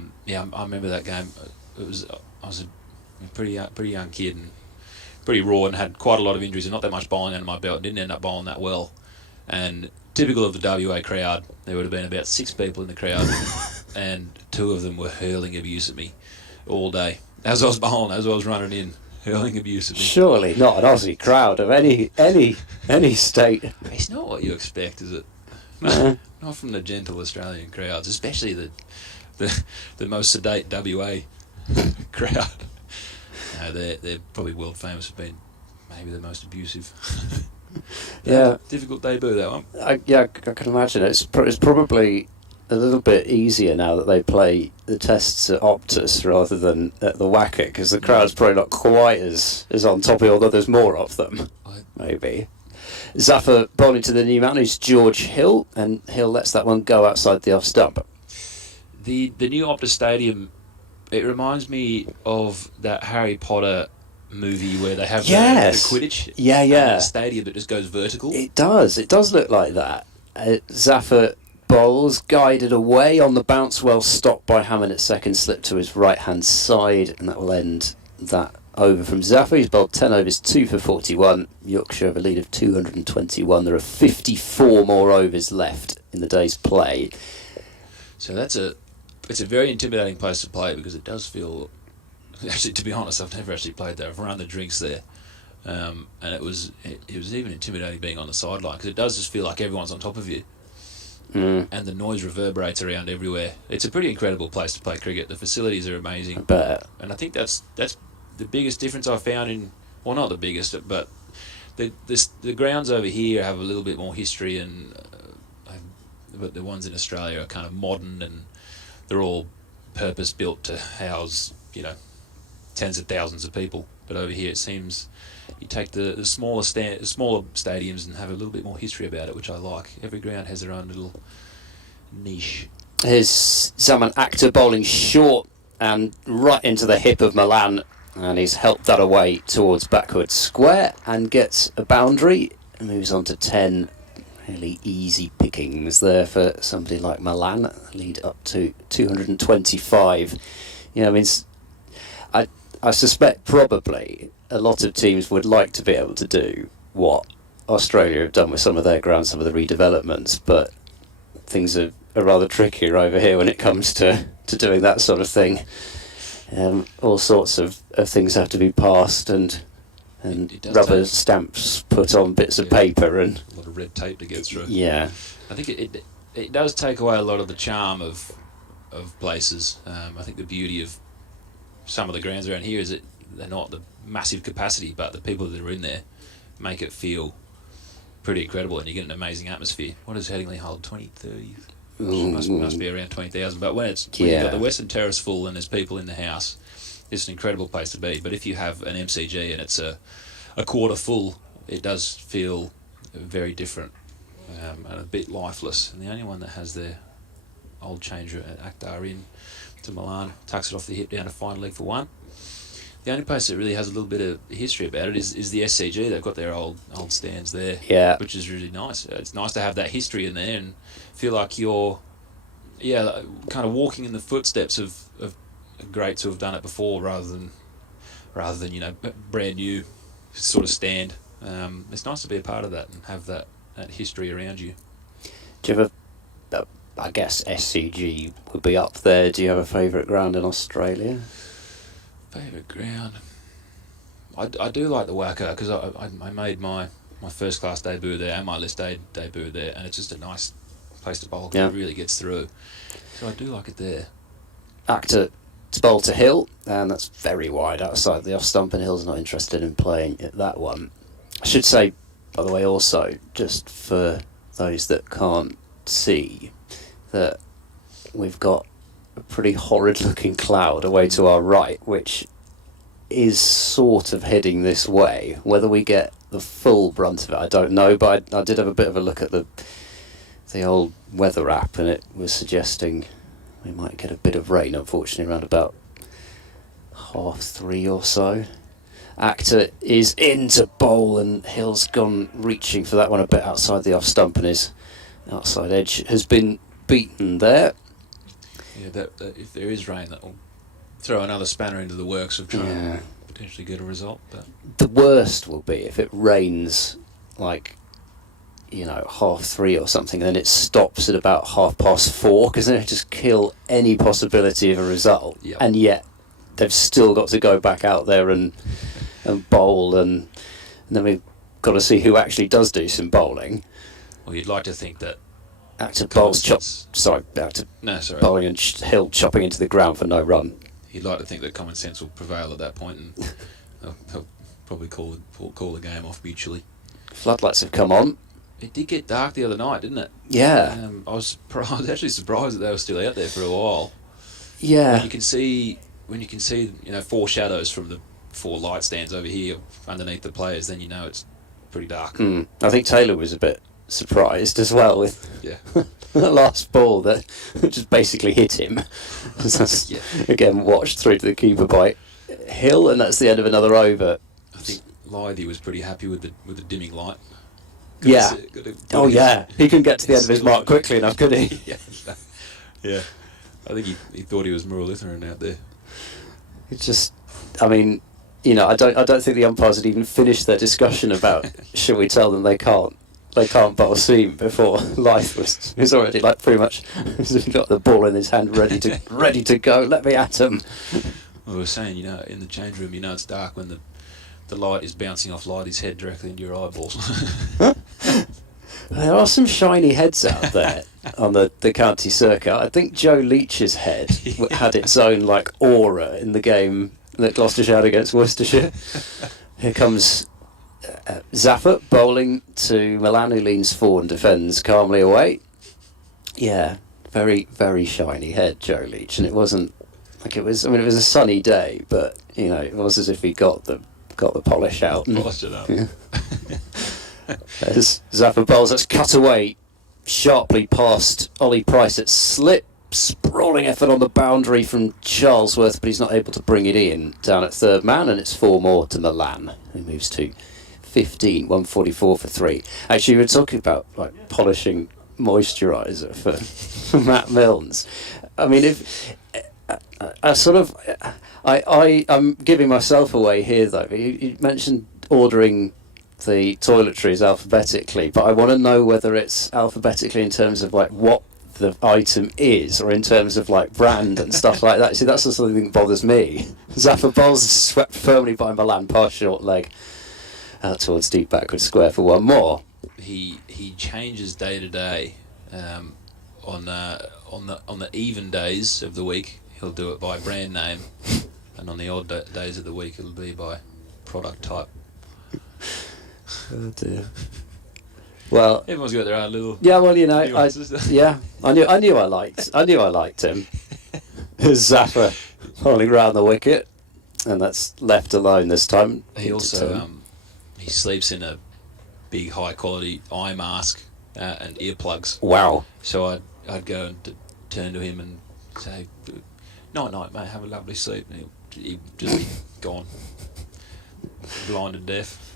remember that game. I was a pretty young kid and pretty raw, and had quite a lot of injuries and not that much bowling under my belt, and didn't end up bowling that well. And typical of the WA crowd, there would have been about 6 people in the crowd, and 2 of them were hurling abuse at me all day as I was bowling, as I was running in, hurling abuse at me. Surely not an Aussie crowd of any state. It's not what you expect, is it? Not from the gentle Australian crowds, especially the most sedate WA crowd. They're probably world famous for being maybe the most abusive. Yeah. Difficult debut, that one. I can imagine. It's probably a little bit easier now that they play the tests at Optus rather than at the Wacker, because the crowd's probably not quite as on top of it, although there's more of them, maybe. Zaffer bowling to the new man, who's George Hill, and Hill lets that one go outside the off stump. The new Optus Stadium, it reminds me of that Harry Potter movie where they have the Quidditch. Yeah. A stadium that just goes vertical. It does look like that. Zaffer bowls, guided away on the bounce, well stopped by Hammond at second, slip to his right hand side, and that will end that over from Zaffer. He's bowled 10 overs, 2 for 41. Yorkshire have a lead of 221. There are 54 more overs left in the day's play. So it's a very intimidating place to play, because it does feel... Actually, to be honest, I've never actually played there. I've run the drinks there. And it was even intimidating being on the sideline, because it does just feel like everyone's on top of you. And the noise reverberates around everywhere. It's a pretty incredible place to play cricket. The facilities are amazing. I bet. And I think that's the biggest difference I've found in well, not the biggest, but the grounds over here have a little bit more history, and but the ones in Australia are kind of modern, and they're all purpose built to house, tens of thousands of people. But over here, it seems you take the smaller stadiums and have a little bit more history about it, which I like. Every ground has their own little niche. Here's someone actor bowling short and right into the hip of Milan, and he's helped that away towards backward square and gets a boundary and moves on to 10. Really easy pickings there for somebody like Milan. Lead up to 225. I suspect probably a lot of teams would like to be able to do what Australia have done with some of their grounds, some of the redevelopments, but things are rather trickier over here when it comes to doing that sort of thing. All sorts of things have to be passed, and rubber stamps put on bits of paper, and a lot of red tape to get through. Yeah, I think it does take away a lot of the charm of places. I think the beauty of some of the grounds around here is that they're not the massive capacity, but the people that are in there make it feel pretty incredible, and you get an amazing atmosphere. What does Headingley hold? 20, 30? Must be around 20,000. But when you've got the Western Terrace full and there's people in the house, it's an incredible place to be. But if you have an MCG and it's a quarter full, it does feel very different and a bit lifeless. And the only one that has their old changer at Akhtar in to Milan, tucks it off the hip down to final leg for one. The only place that really has a little bit of history about it is the SCG. They've got their old stands there, which is really nice. It's nice to have that history in there and feel like you're, kind of walking in the footsteps of greats who have done it before, rather than brand new sort of stand. It's nice to be a part of that and have that history around you. Do you have I guess SCG would be up there. Do you have a favourite ground in Australia? Favourite ground? I do like the Wacker, because I made my first class debut there and my list debut there, and it's just a nice place to bowl. It really gets through, so I do like it there. Actor to bowl to Hill, and that's very wide outside the off stump, and Hill's not interested in playing at that one. I should say, by the way, also, just for those that can't see, that we've got a pretty horrid looking cloud away to our right, which is sort of heading this way. Whether we get the full brunt of it, I don't know, but I did have a bit of a look at the old weather app, and it was suggesting we might get a bit of rain, unfortunately, around about 3:30 or so. Actor is in to bowl, and Hill's gone reaching for that one a bit outside the off stump, and his outside edge has been beaten there. Yeah, that if there is rain, that will throw another spanner into the works of trying to potentially get a result. But the worst will be if it rains like 3:30 or something, then it stops at about 4:30, because then it just kill any possibility of a result. Yep. And yet they've still got to go back out there and bowl, and then we've got to see who actually does do some bowling. Well, you'd like to think that Actor bowls bowling and Hill chopping into the ground for no run. You'd like to think that common sense will prevail at that point, and they'll probably call the game off mutually. Floodlights have come on. It did get dark the other night, didn't it? Yeah. I was actually surprised that they were still out there for a while. Yeah. When you can see 4 shadows from the 4 light stands over here underneath the players, then you know it's pretty dark. I think Taylor was a bit surprised as well with the last ball that just basically hit him. Again, watched through to the keeper by Hill, and that's the end of another over. I think Lythy was pretty happy with the dimming light. He couldn't get to the end of his mark quickly enough, could he? Yeah. I think he thought he was Muralitharan out there. It's just, I don't think the umpires had even finished their discussion about should we tell them they can't bowl seam before Lyth was already pretty much got the ball in his hand ready to go. Let me at him. Well, we were saying, in the change room, it's dark when the light is bouncing off Lythy's head directly into your eyeballs. There are some shiny heads out there on the county circuit. I think Joe Leach's head had its own aura in the game that Gloucestershire had against Worcestershire. Here comes Zaffer bowling to Milan, who leans forward and defends calmly away. Yeah, very, very shiny head, Joe Leach, and it wasn't like it was. I mean, it was a sunny day, but you know, it was as if he got the polish out. Polished it up. Yeah. As Zaffer bowls, that's cut away sharply past Ollie Price. It slipped. Sprawling effort on the boundary from Charlesworth, but he's not able to bring it in down at third man, and it's 4 more to Milan, who moves to 15, 144 for 3. Actually, we were talking about like polishing moisturiser for Matt Milnes. I mean, if I'm giving myself away here though. You mentioned ordering the toiletries alphabetically, but I want to know whether it's alphabetically in terms of like what the item is, or in terms of like brand and stuff like that. See, that's the sort of thing that bothers me. Zaffer bowls swept firmly by Milan past short leg out towards deep backward square for 1 more. He changes day to day. On the even days of the week, he'll do it by brand name, and on the odd days of the week, it'll be by product type. Oh dear. Well, Everyone's got their own little. yeah. Well, you know, nuances. I knew I liked him. Zaffer rolling round the wicket, and that's left alone this time. He also he sleeps in a big high quality eye mask and earplugs. Wow. So I'd go and turn to him and say, "Night, night, mate. Have a lovely sleep." And he'd just be gone, blind and deaf.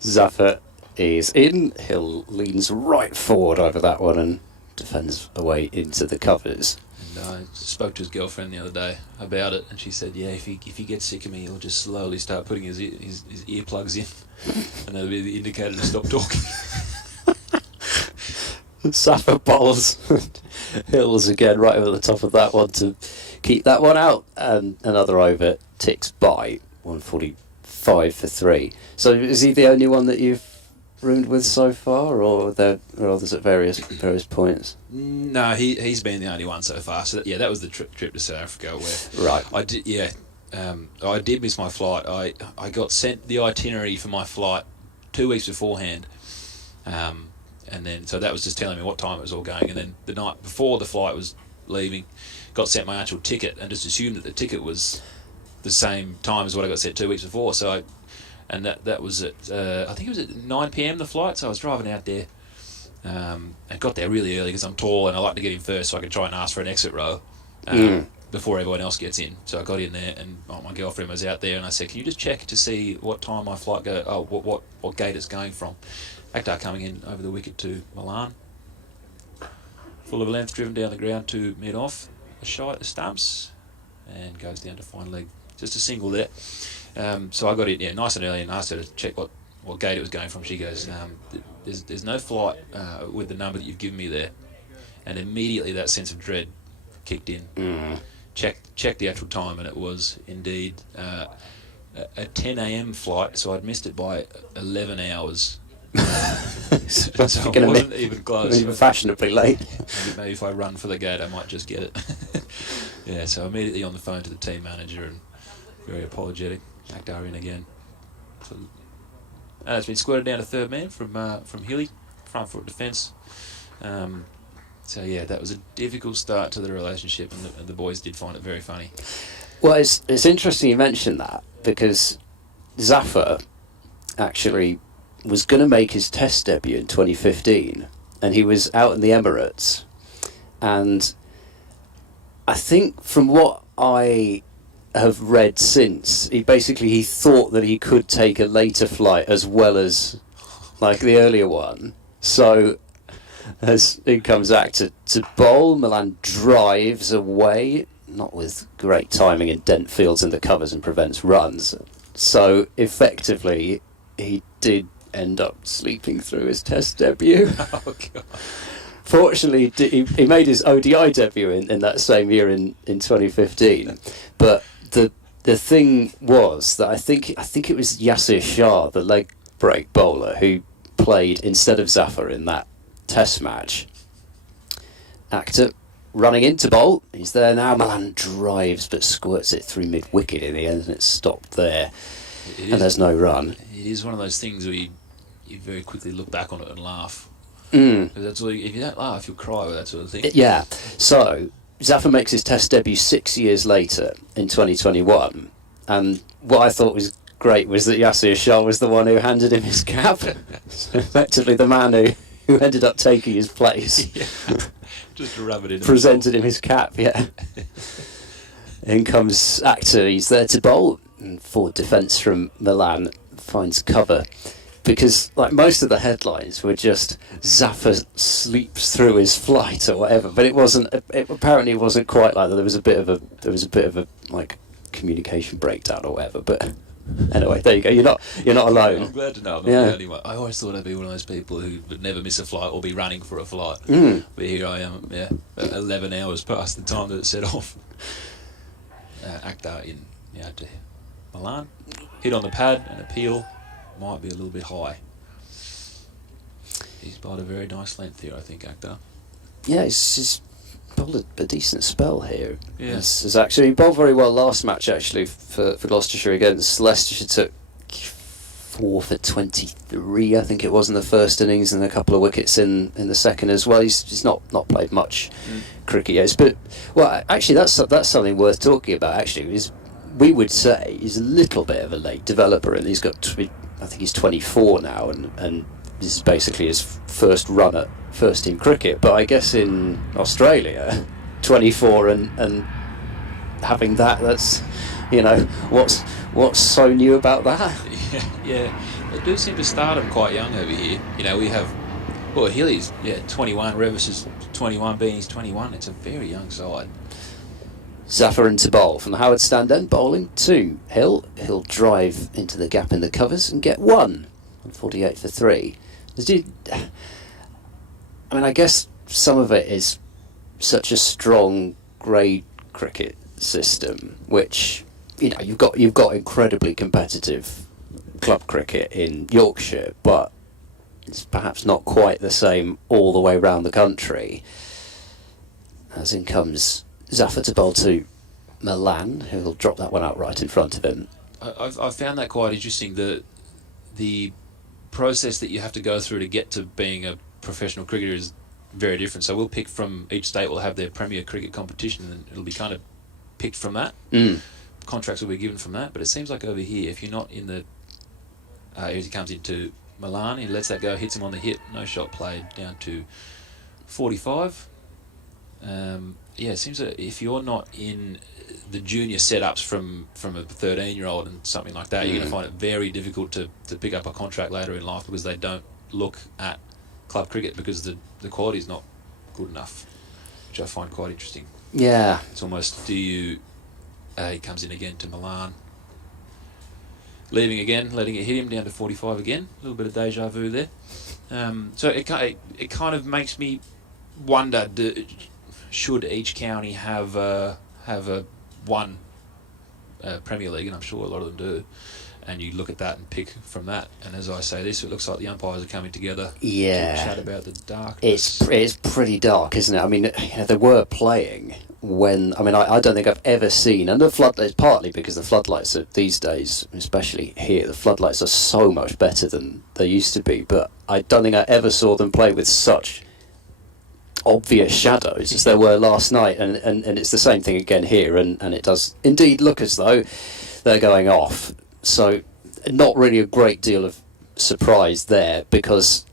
Zaffer is in. Hill leans right forward over that one and defends away into the covers. And I spoke to his girlfriend the other day about it, and she said, "Yeah, if he gets sick of me, he'll just slowly start putting his earplugs in, and that'll be the indicator to stop talking." Zaffer bowls. Hills again right over the top of that one to keep that one out, and another over ticks by 145 for 3. So is he the only one that you've roomed with so far, or are there others at various points? No, he's been the only one so far. So that was the trip to South Africa where Right. I did. Yeah, I did miss my flight. I got sent the itinerary for my flight 2 weeks beforehand, and then so that was just telling me what time it was all going. And then the night before the flight was leaving, got sent my actual ticket and just assumed that the ticket was the same time as what I got sent 2 weeks before. So and that was at I think it was at 9 p.m. the flight. So I was driving out there. And got there really early because I'm tall and I like to get in first so I can try and ask for an exit row before everyone else gets in. So I got in there and my girlfriend was out there and I said, "Can you just check to see what time my flight go? Oh, what gate it's going from?" Akhtar coming in over the wicket to Milan. Full of length, driven down the ground to mid-off, a shot at the stumps, and goes down to fine leg. Just a single there. So I got in nice and early and asked her to check what gate it was going from. She goes, there's no flight with the number that you've given me there. And immediately that sense of dread kicked in. Checked the actual time, and it was indeed a 10 a.m. flight, so I'd missed it by 11 hours. So I wasn't even close. Even fashionably late. Maybe if I run for the gate I might just get it. Yeah, so immediately on the phone to the team manager and very apologetic. Akhtar in again. So, it's been squirted down to third man from Hilly, front foot defence. So yeah, that was a difficult start to the relationship, and the boys did find it very funny. Well, it's interesting you mentioned that, because Zaffer actually was going to make his Test debut in 2015, and he was out in the Emirates, and I think from what I have read since, he thought that he could take a later flight as well as like the earlier one. So as in comes Akhtar to bowl, Milan drives away, not with great timing, and dent fields in the covers and prevents runs. So effectively he did end up sleeping through his Test debut. Oh God. Fortunately, he made his ODI debut in that same year in 2015. But the thing was that I think it was Yasir Shah, the leg break bowler, who played instead of Zaffer in that Test match. Akhtar running into bowl. He's there now. Milan drives but squirts it through mid-wicket in the end, and it's stopped there. and there's no run. It is one of those things where you very quickly look back on it and laugh. 'Cause that's all. If you don't laugh, you'll cry with that sort of thing. Yeah. So Zafar makes his Test debut 6 years later in 2021, and what I thought was great was that Yasir Shah was the one who handed him his cap. So effectively, the man who ended up taking his place. Just to rub it in. Presented him his cap. Yeah. In comes Akhtar. He's there to bowl. And forward defence from Milan finds cover. Because like most of the headlines were just Zafar sleeps through his flight or whatever, but it wasn't. It apparently wasn't quite like that. There was a bit of a like communication breakdown or whatever. But anyway, there you go. You're not alone. I'm glad to know I'm not the only one. I always thought I'd be one of those people who would never miss a flight or be running for a flight. But here I am. 11 hours past the time that it set off. Akhtar to Milan, hit on the pad, and appeal. Might be a little bit high. He's bowled a very nice length here, I think, Akhtar. Yeah, he's bowled a decent spell here. Yeah. He's actually he bowled very well last match actually for Gloucestershire against Leicestershire. Took 4 for 23, I think it was in the first innings, and a couple of wickets in the second as well. He's not played much cricket yet. But well, actually that's something worth talking about. Actually, is we would say he's a little bit of a late developer, and he's got. I think he's 24 now, and this is basically his first run at first team cricket. But I guess in Australia, 24 and having that's what's so new about that? Yeah, they do seem to start him quite young over here. We have Healy's 21, Revis is 21, Beanie's 21. It's a very young side. Zafar into bowl from the Howard stand end, bowling to Hill. He'll drive into the gap in the covers and get 1 on 48 for 3. I guess some of it is such a strong grade cricket system, which you've got incredibly competitive club cricket in Yorkshire, but it's perhaps not quite the same all the way around the country. As in comes Zafar to bowl to Milan, who will drop that one out right in front of him. I've found that quite interesting. The process that you have to go through to get to being a professional cricketer is very different. So we'll pick from each state will have their premier cricket competition, and it'll be kind of picked from that. Contracts will be given from that. But it seems like over here, if you're not in the as he comes into Milan, he lets that go, hits him on the hip, no shot played, down to 45. It seems that if you're not in the junior setups from a 13-year-old and something like that, you're going to find it very difficult to pick up a contract later in life, because they don't look at club cricket because the quality is not good enough, which I find quite interesting. Yeah. It's almost, he comes in again to Milan, leaving again, letting it hit him down to 45 again. A little bit of deja vu there. So it kind of makes me wonder, should each county have one Premier League, and I'm sure a lot of them do, and you look at that and pick from that, and as I say this, it looks like the umpires are coming together to chat about the darkness. It's pretty dark, isn't it? I mean, they were playing when, I don't think I've ever seen, and the floodlights, partly because the floodlights are, these days, especially here, the floodlights are so much better than they used to be, but I don't think I ever saw them play with such obvious shadows as there were last night, and it's the same thing again here, and it does indeed look as though they're going off. So not really a great deal of surprise there, because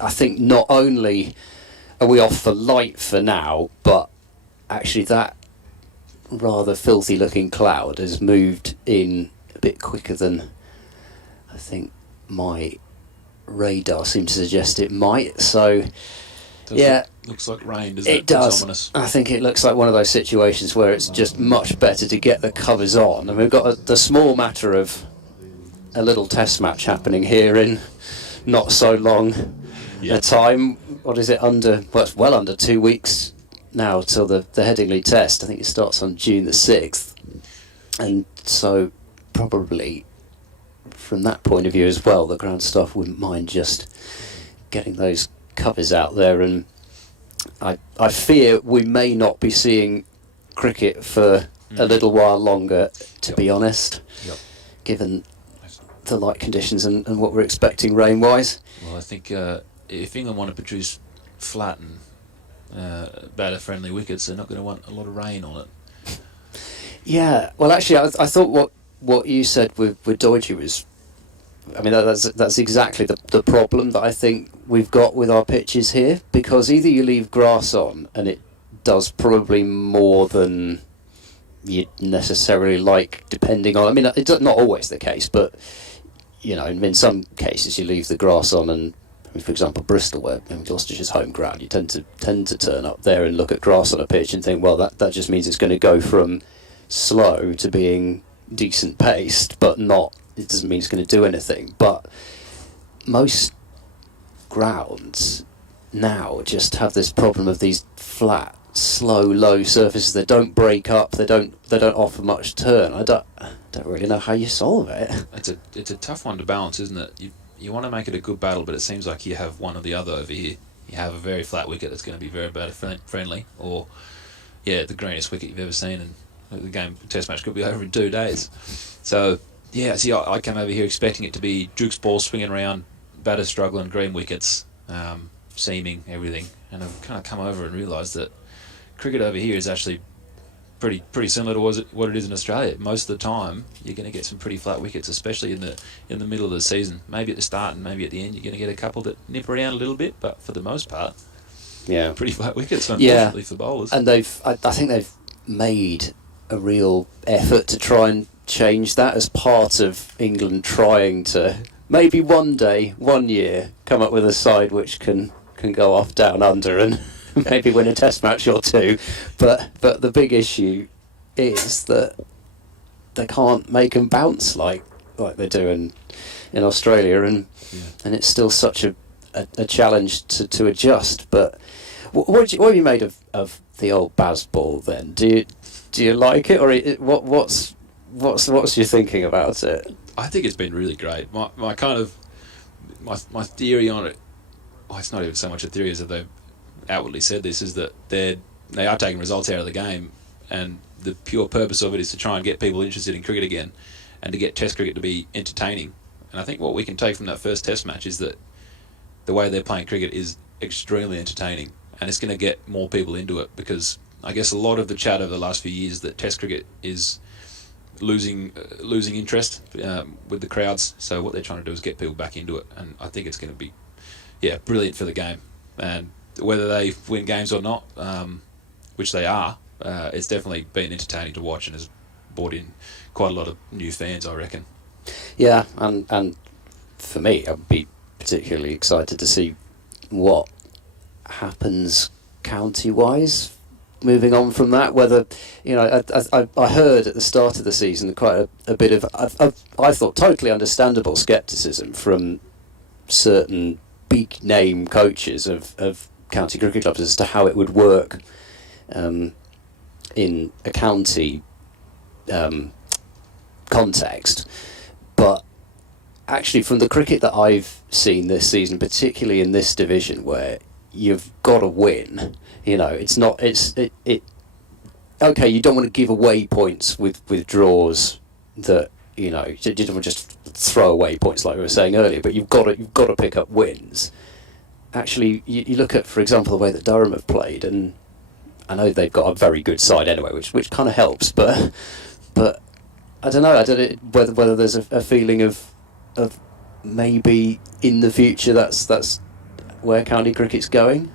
I think not only are we off for light for now, but actually that rather filthy looking cloud has moved in a bit quicker than I think my radar seemed to suggest it might. So Looks like rain, doesn't it? It does. It's ominous. I think it looks like one of those situations where it's just much better to get the covers on. And we've got the small matter of a little test match happening here in not so long a time. What is it, it's well under 2 weeks now till the Headingley test. I think it starts on June the 6th. And so probably from that point of view as well, the ground staff wouldn't mind just getting those covers out there, and I fear we may not be seeing cricket for a little while longer, to be honest, given the light conditions and what we're expecting rain-wise. Well, I think if England want to produce flat and batter-friendly wickets, they're not going to want a lot of rain on it. Yeah, well, actually, I thought what you said with Doidge was, I mean, that's exactly the problem that I think we've got with our pitches here, because either you leave grass on and it does probably more than you'd necessarily like, depending on, I mean, it's not always the case, but, you know, in some cases you leave the grass on, and I mean, for example, Bristol, where Gloucestershire's home ground, you tend to turn up there and look at grass on a pitch and think, well, that just means it's going to go from slow to being decent paced, but not, it doesn't mean it's going to do anything. But most grounds now just have this problem of these flat, slow, low surfaces. They don't break up, they don't offer much turn. I don't really know how you solve it. It's a tough one to balance, isn't it? You want to make it a good battle, but it seems like you have one or the other over here. You have a very flat wicket that's going to be very batter friendly, or the greenest wicket you've ever seen, and the game test match could be over in 2 days. So see, I came over here expecting it to be Duke's ball swinging around, batter struggling, green wickets, seaming, everything, and I've kind of come over and realised that cricket over here is actually pretty similar to what it is in Australia. Most of the time, you're going to get some pretty flat wickets, especially in the middle of the season. Maybe at the start and maybe at the end, you're going to get a couple that nip around a little bit, but for the most part, pretty flat wickets, unfortunately, for bowlers. And I think they've made a real effort to try and change that as part of England trying to maybe one year, come up with a side which can go off down under and maybe win a test match or two, but the big issue is that they can't make them bounce like they do in Australia, and it's still such a challenge to adjust. But what have you made of the old Baz ball then? Do you like it, or what's your thinking about it? I think it's been really great. My theory on it, it's not even so much a theory as that they've outwardly said this, is that they are taking results out of the game, and the pure purpose of it is to try and get people interested in cricket again and to get test cricket to be entertaining. And I think what we can take from that first test match is that the way they're playing cricket is extremely entertaining, and it's going to get more people into it, because I guess a lot of the chat over the last few years that test cricket is losing interest with the crowds, so what they're trying to do is get people back into it, and I think it's going to be brilliant for the game. And whether they win games or not, which they are, it's definitely been entertaining to watch and has brought in quite a lot of new fans, I reckon. Yeah, and for me, I'd be particularly excited to see what happens county-wise, moving on from that. Whether, I heard at the start of the season quite a bit of, I thought, totally understandable scepticism from certain big name coaches of county cricket clubs as to how it would work in a county context. But actually, from the cricket that I've seen this season, particularly in this division where you've got to win, okay, you don't want to give away points with draws that, you don't want to just throw away points like we were saying earlier, but you've got to pick up wins. Actually, you look at, for example, the way that Durham have played, and I know they've got a very good side anyway, which kind of helps, but I don't know whether there's a feeling of maybe in the future that's where county cricket's going.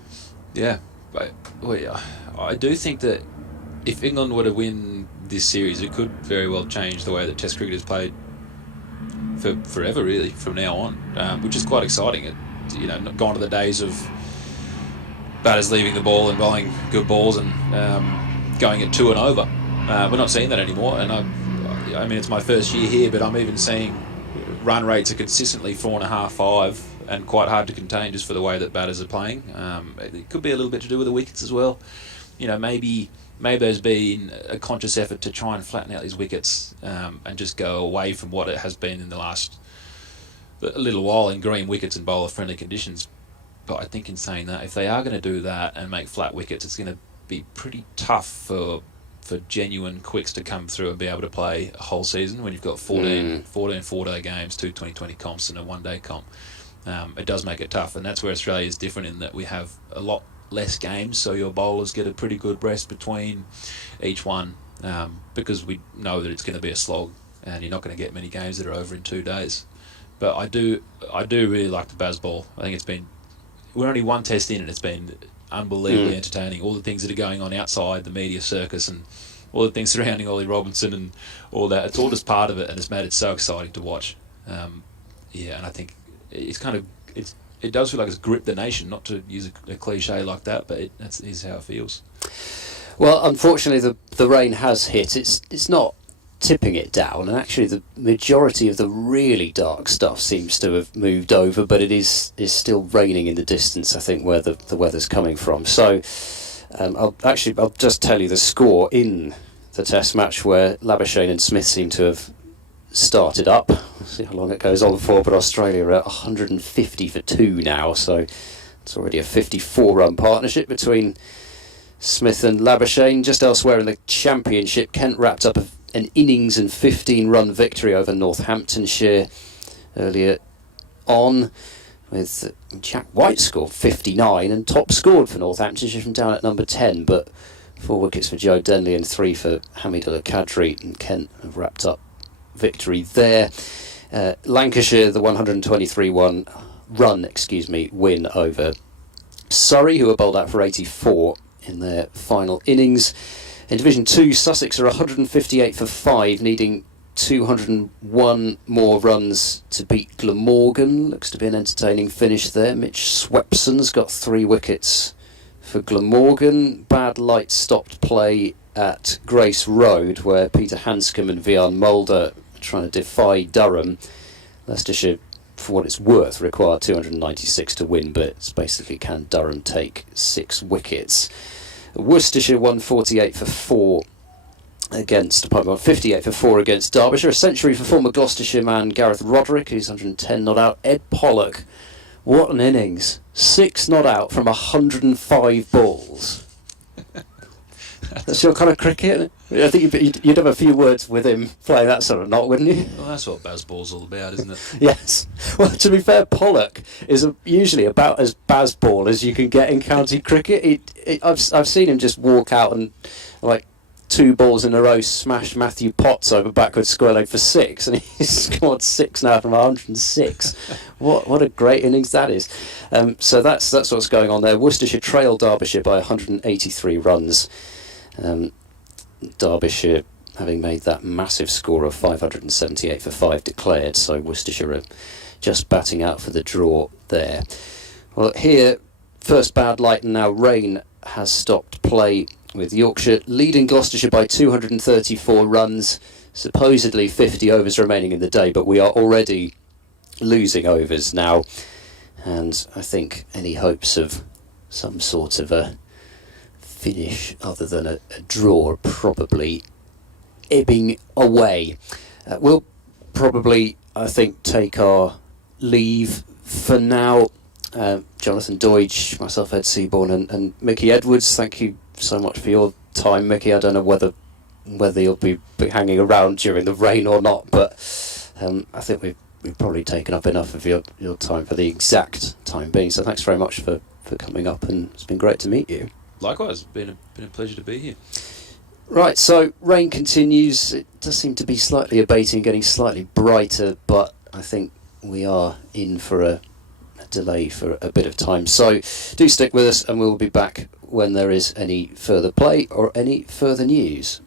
Yeah, but I do think that if England were to win this series, it could very well change the way that Test cricket is played for forever, really, from now on, which is quite exciting. Not gone to the days of batters leaving the ball and bowling good balls and going at 2 and over. We're not seeing that anymore, and I mean, it's my first year here, but I'm even seeing run rates are consistently 4.5, 5, and quite hard to contain just for the way that batters are playing. It could be a little bit to do with the wickets as well. Maybe there's been a conscious effort to try and flatten out these wickets and just go away from what it has been in the last a little while in green wickets and bowler-friendly conditions. But I think in saying that, if they are going to do that and make flat wickets, it's going to be pretty tough for for genuine quicks to come through and be able to play a whole season when you've got 14 4-day games, 2 2020 comps and a one-day comp. It does make it tough, and that's where Australia is different in that we have a lot less games, so your bowlers get a pretty good rest between each one, because we know that it's going to be a slog and you're not going to get many games that are over in 2 days. But I do really like the Bazball. I think we're only one test in and it's been unbelievably entertaining. All the things that are going on outside the media circus and all the things surrounding Ollie Robinson and all that, it's all just part of it, and it's made it so exciting to watch. And I think it's kind of it does feel like it's gripped the nation, not to use a cliche like that, but that is how it feels. Well, unfortunately, the rain has hit. It's not tipping it down, and actually the majority of the really dark stuff seems to have moved over, but it is still raining in the distance, I think, where the weather's coming from. So I'll just tell you the score in the test match where Labuschagne and Smith seem to have started up. We'll see how long it goes on for, but Australia are at 150 for 2 now, so it's already a 54-run partnership between Smith and Labuschagne. Just elsewhere in the championship, Kent wrapped up an innings and 15-run victory over Northamptonshire earlier on, with Jack White scored 59 and top scored for Northamptonshire from down at number 10, but 4 wickets for Joe Denley and 3 for Hamidullah Kadri, and Kent have wrapped up victory there. Lancashire, the 123-run win over Surrey, who were bowled out for 84 in their final innings. In Division 2, Sussex are 158 for 5, needing 201 more runs to beat Glamorgan. Looks to be an entertaining finish there. Mitch Swepson's got 3 wickets for Glamorgan. Bad light stopped play at Grace Road, where Peter Hanscom and Vian Mulder are trying to defy Durham. Leicestershire, for what it's worth, required 296 to win, but it's basically, can Durham take 6 wickets? Worcestershire 148 for 4 against, 58 for 4 against Derbyshire. A century for former Gloucestershire man Gareth Roderick, who's 110 not out. Ed Pollock, what an innings. 6 not out from 105 balls. That's your kind of cricket. I think you'd have a few words with him playing that sort of knot, wouldn't you? Well, that's what Bazball's all about, isn't it? Yes. Well, to be fair, Pollock is usually about as Bazball as you can get in county cricket. I've seen him just walk out and, like, 2 balls in a row, smash Matthew Potts over backwards square leg for 6, and he's scored 6 now from 106. What a great innings that is. So that's what's going on there. Worcestershire trailed Derbyshire by 183 runs. Derbyshire having made that massive score of 578 for 5 declared, so Worcestershire are just batting out for the draw there. Well, here, first bad light and now rain has stopped play, with Yorkshire leading Gloucestershire by 234 runs, supposedly 50 overs remaining in the day, but we are already losing overs now, and I think any hopes of some sort of a finish other than a draw are probably ebbing away. We'll probably, I think, take our leave for now. Jonathan Doidge, myself, Ed Seaborn, and Mickey Edwards, thank you so much for your time, Mickey. I don't know whether you'll be hanging around during the rain or not, but I think we've probably taken up enough of your time for the exact time being, so thanks very much for coming up, and it's been great to meet you. Likewise, it's been a pleasure to be here. Right, so rain continues. It does seem to be slightly abating, getting slightly brighter, but I think we are in for a delay for a bit of time. So do stick with us, and we'll be back when there is any further play or any further news.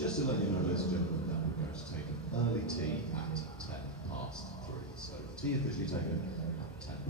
Just to let you know, ladies and gentlemen, that we're going to take an early tea at 3. So tea officially taken at 3.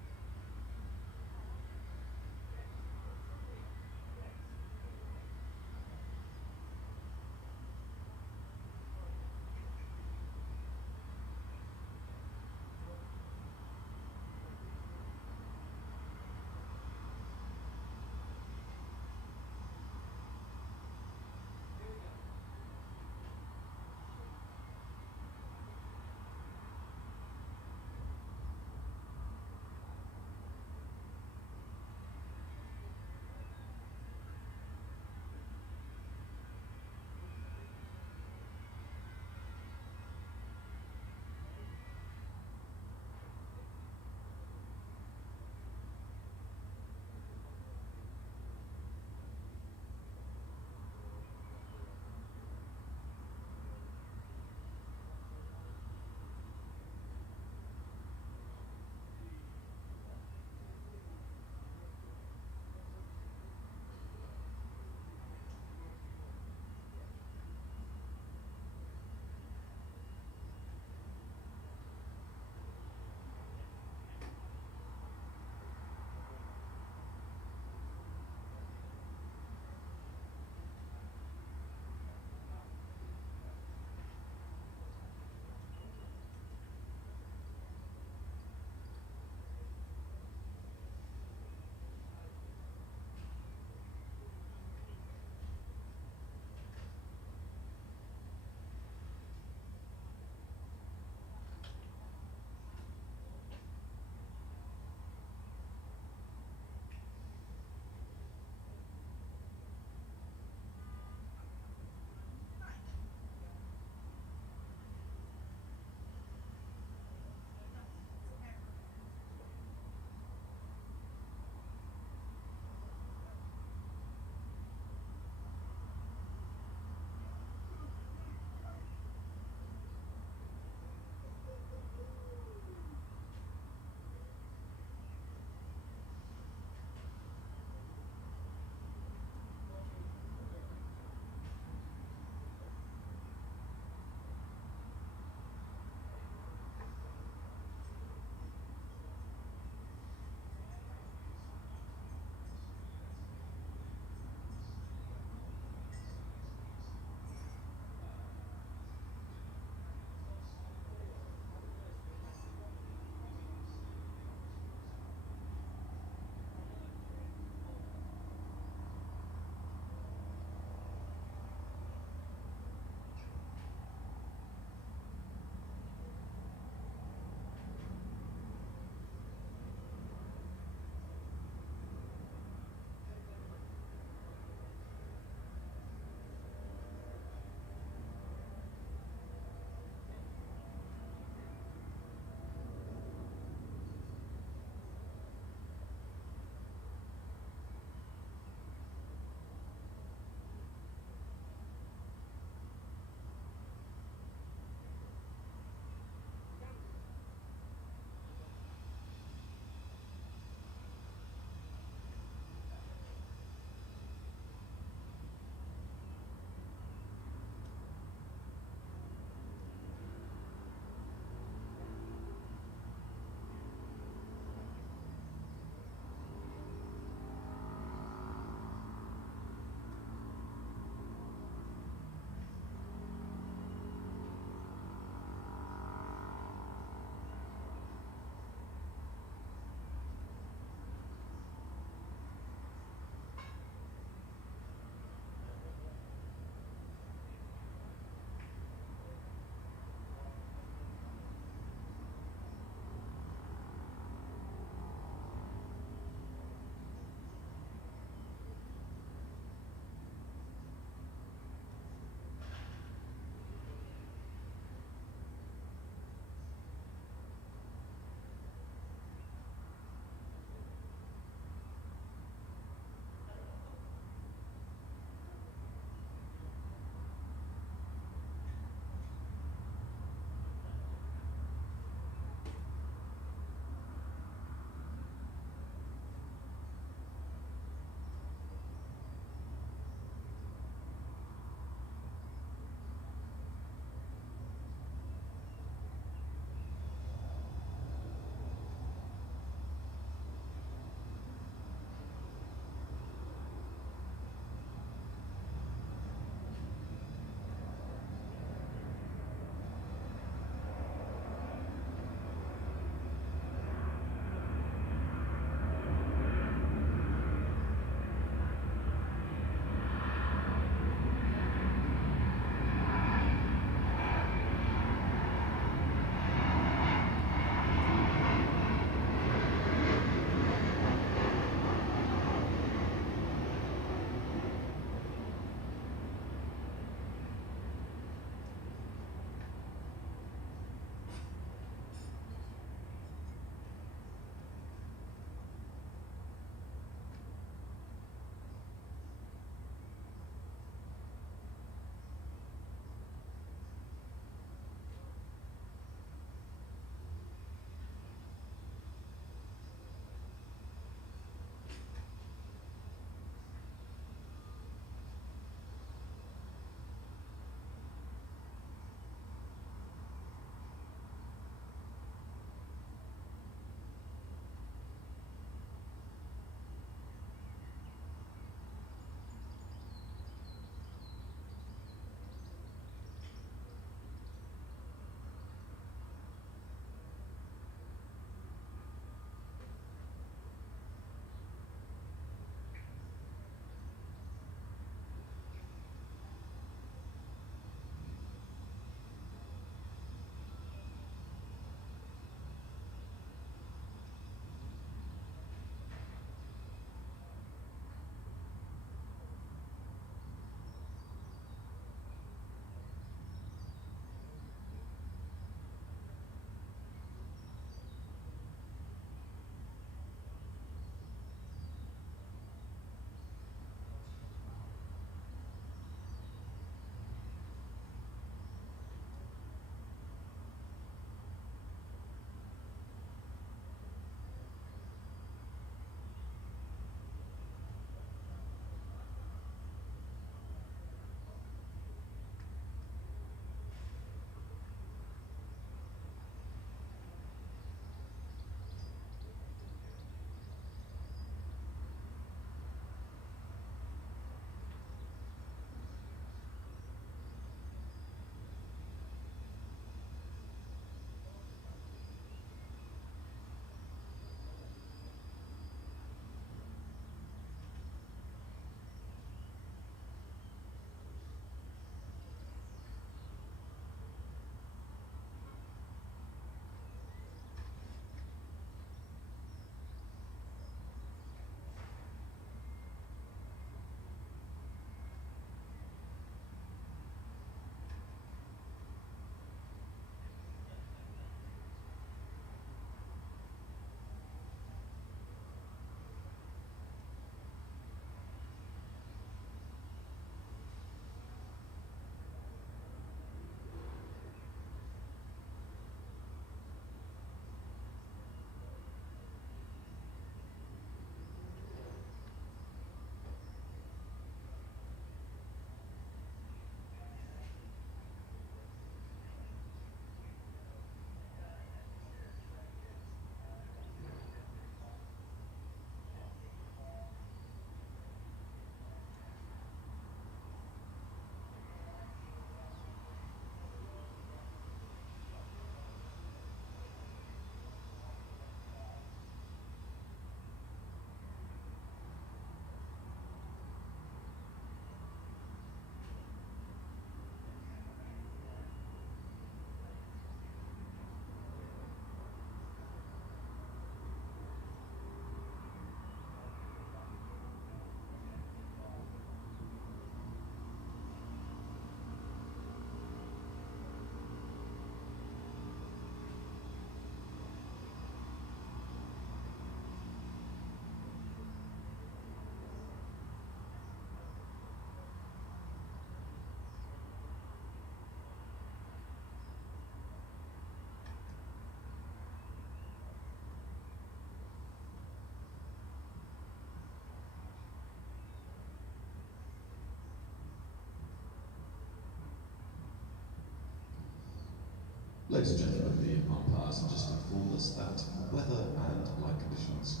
Ladies and gentlemen, the umpires have just informed us that weather and light conditions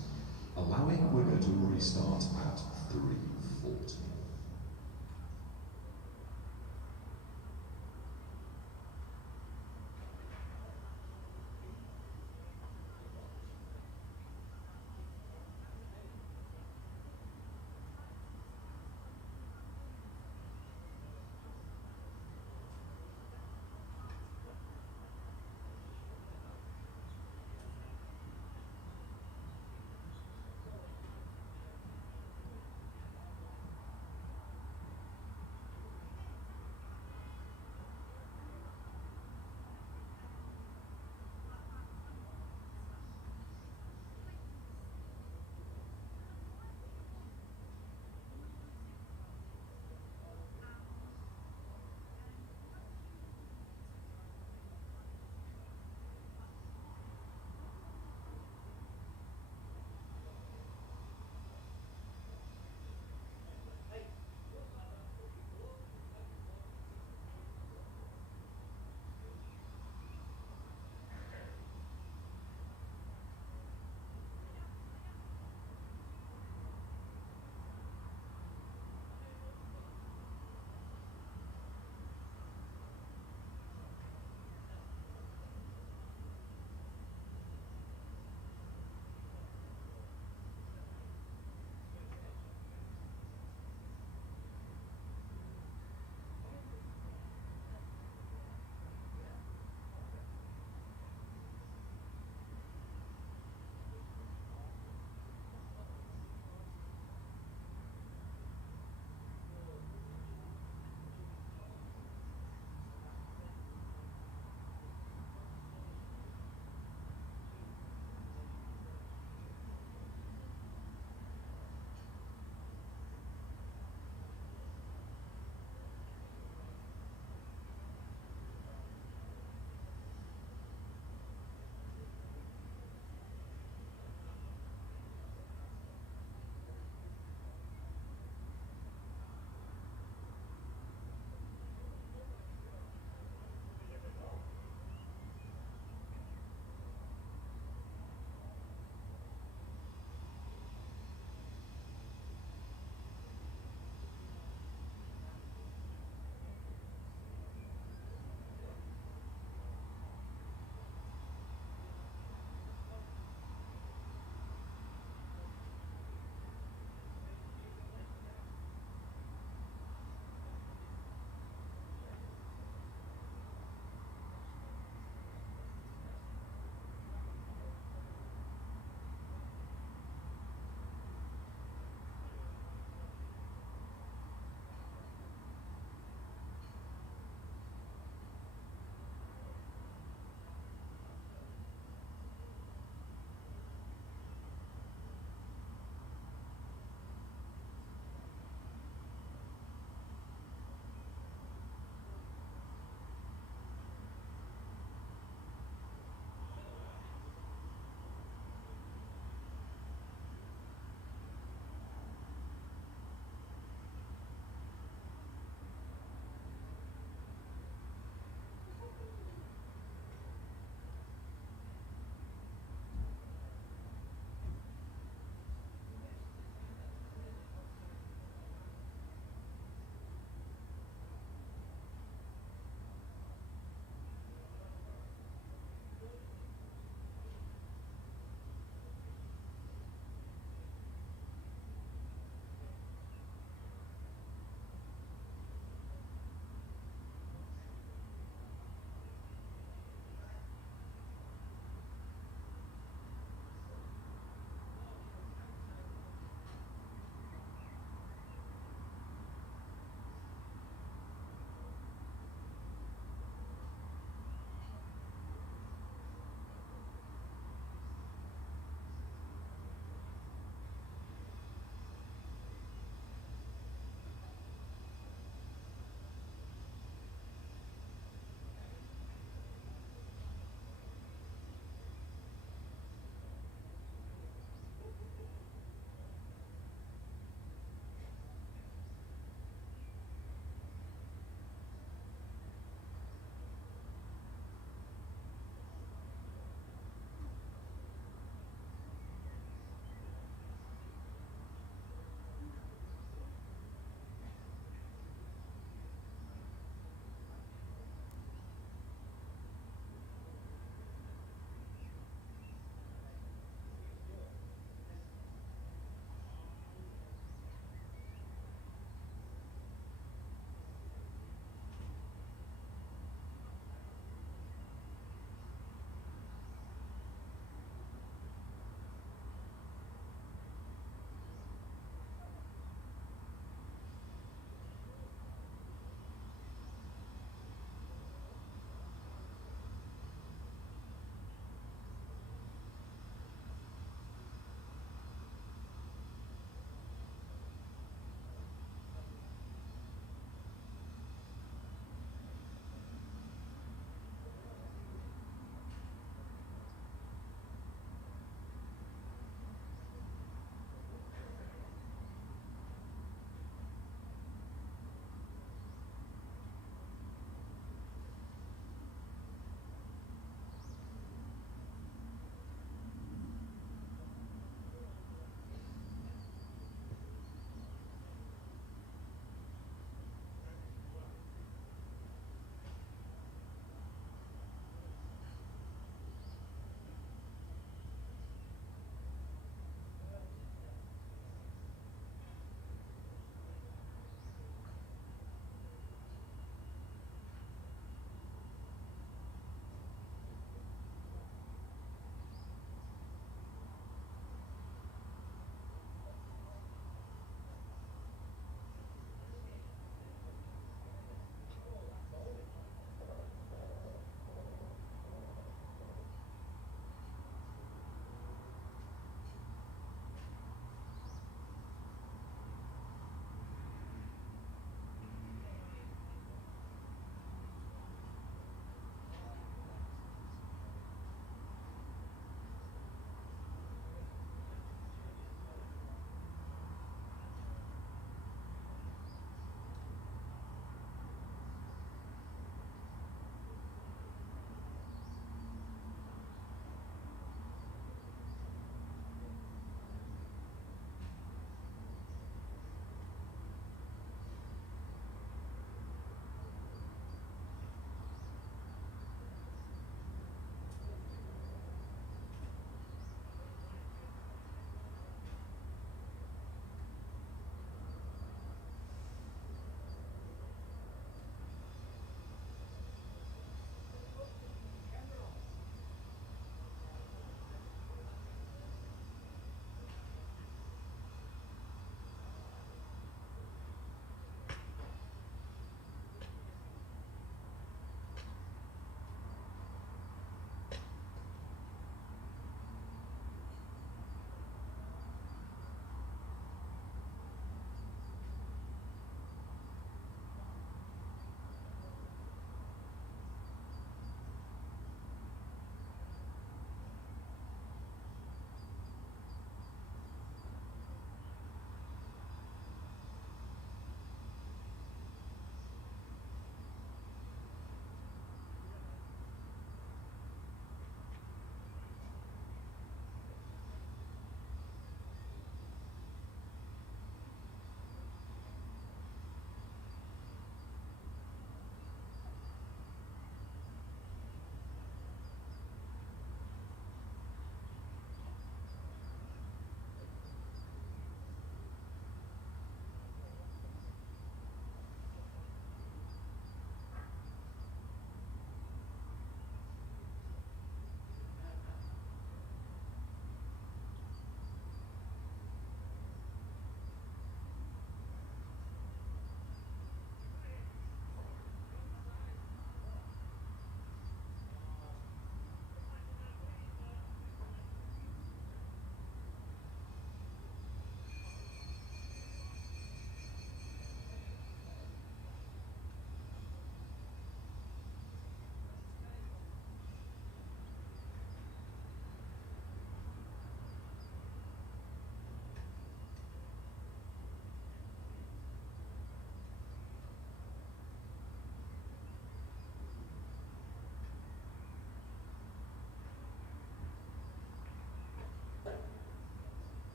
allowing, we're going to restart at 3:40.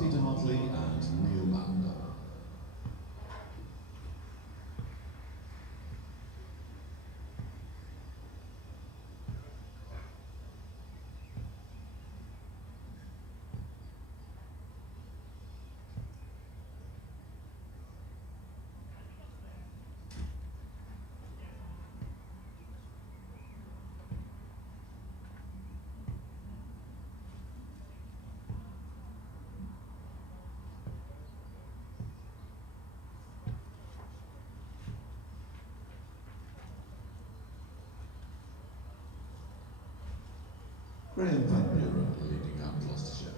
Peter Hartley and Neil Lander. Graham Van Buren leading out Gloucestershire.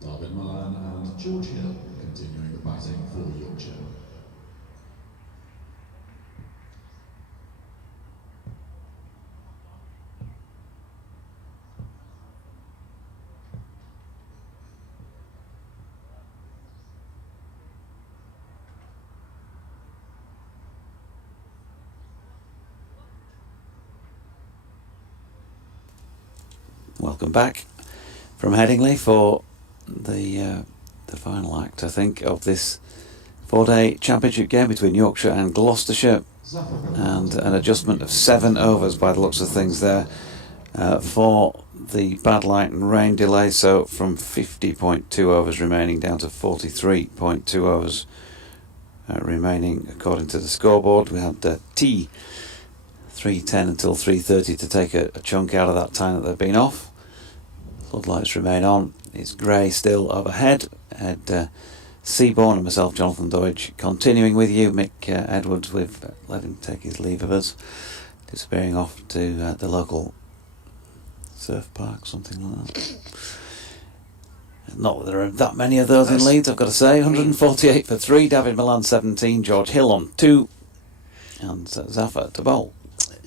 David Milan and George Hill continuing the batting for Yorkshire. Welcome back from Headingley for the final act, I think, of this 4-day championship game between Yorkshire and Gloucestershire, and an adjustment of 7 overs by the looks of things there for the bad light and rain delay, so from 50.2 overs remaining down to 43.2 overs remaining according to the scoreboard. We had T 3:10 until 3:30 to take a chunk out of that time that they've been off. Floodlights remain on. It's grey still overhead. Ed Seaborn and myself, Jonathan Deutsch, continuing with you. Mick Edwards, we've let him take his leave of us, disappearing off to the local surf park, something like that. Not that there are that many of those in Leeds, I've got to say. 148 for 3, David Milan 17, George Hill on 2, and Zafar to bowl.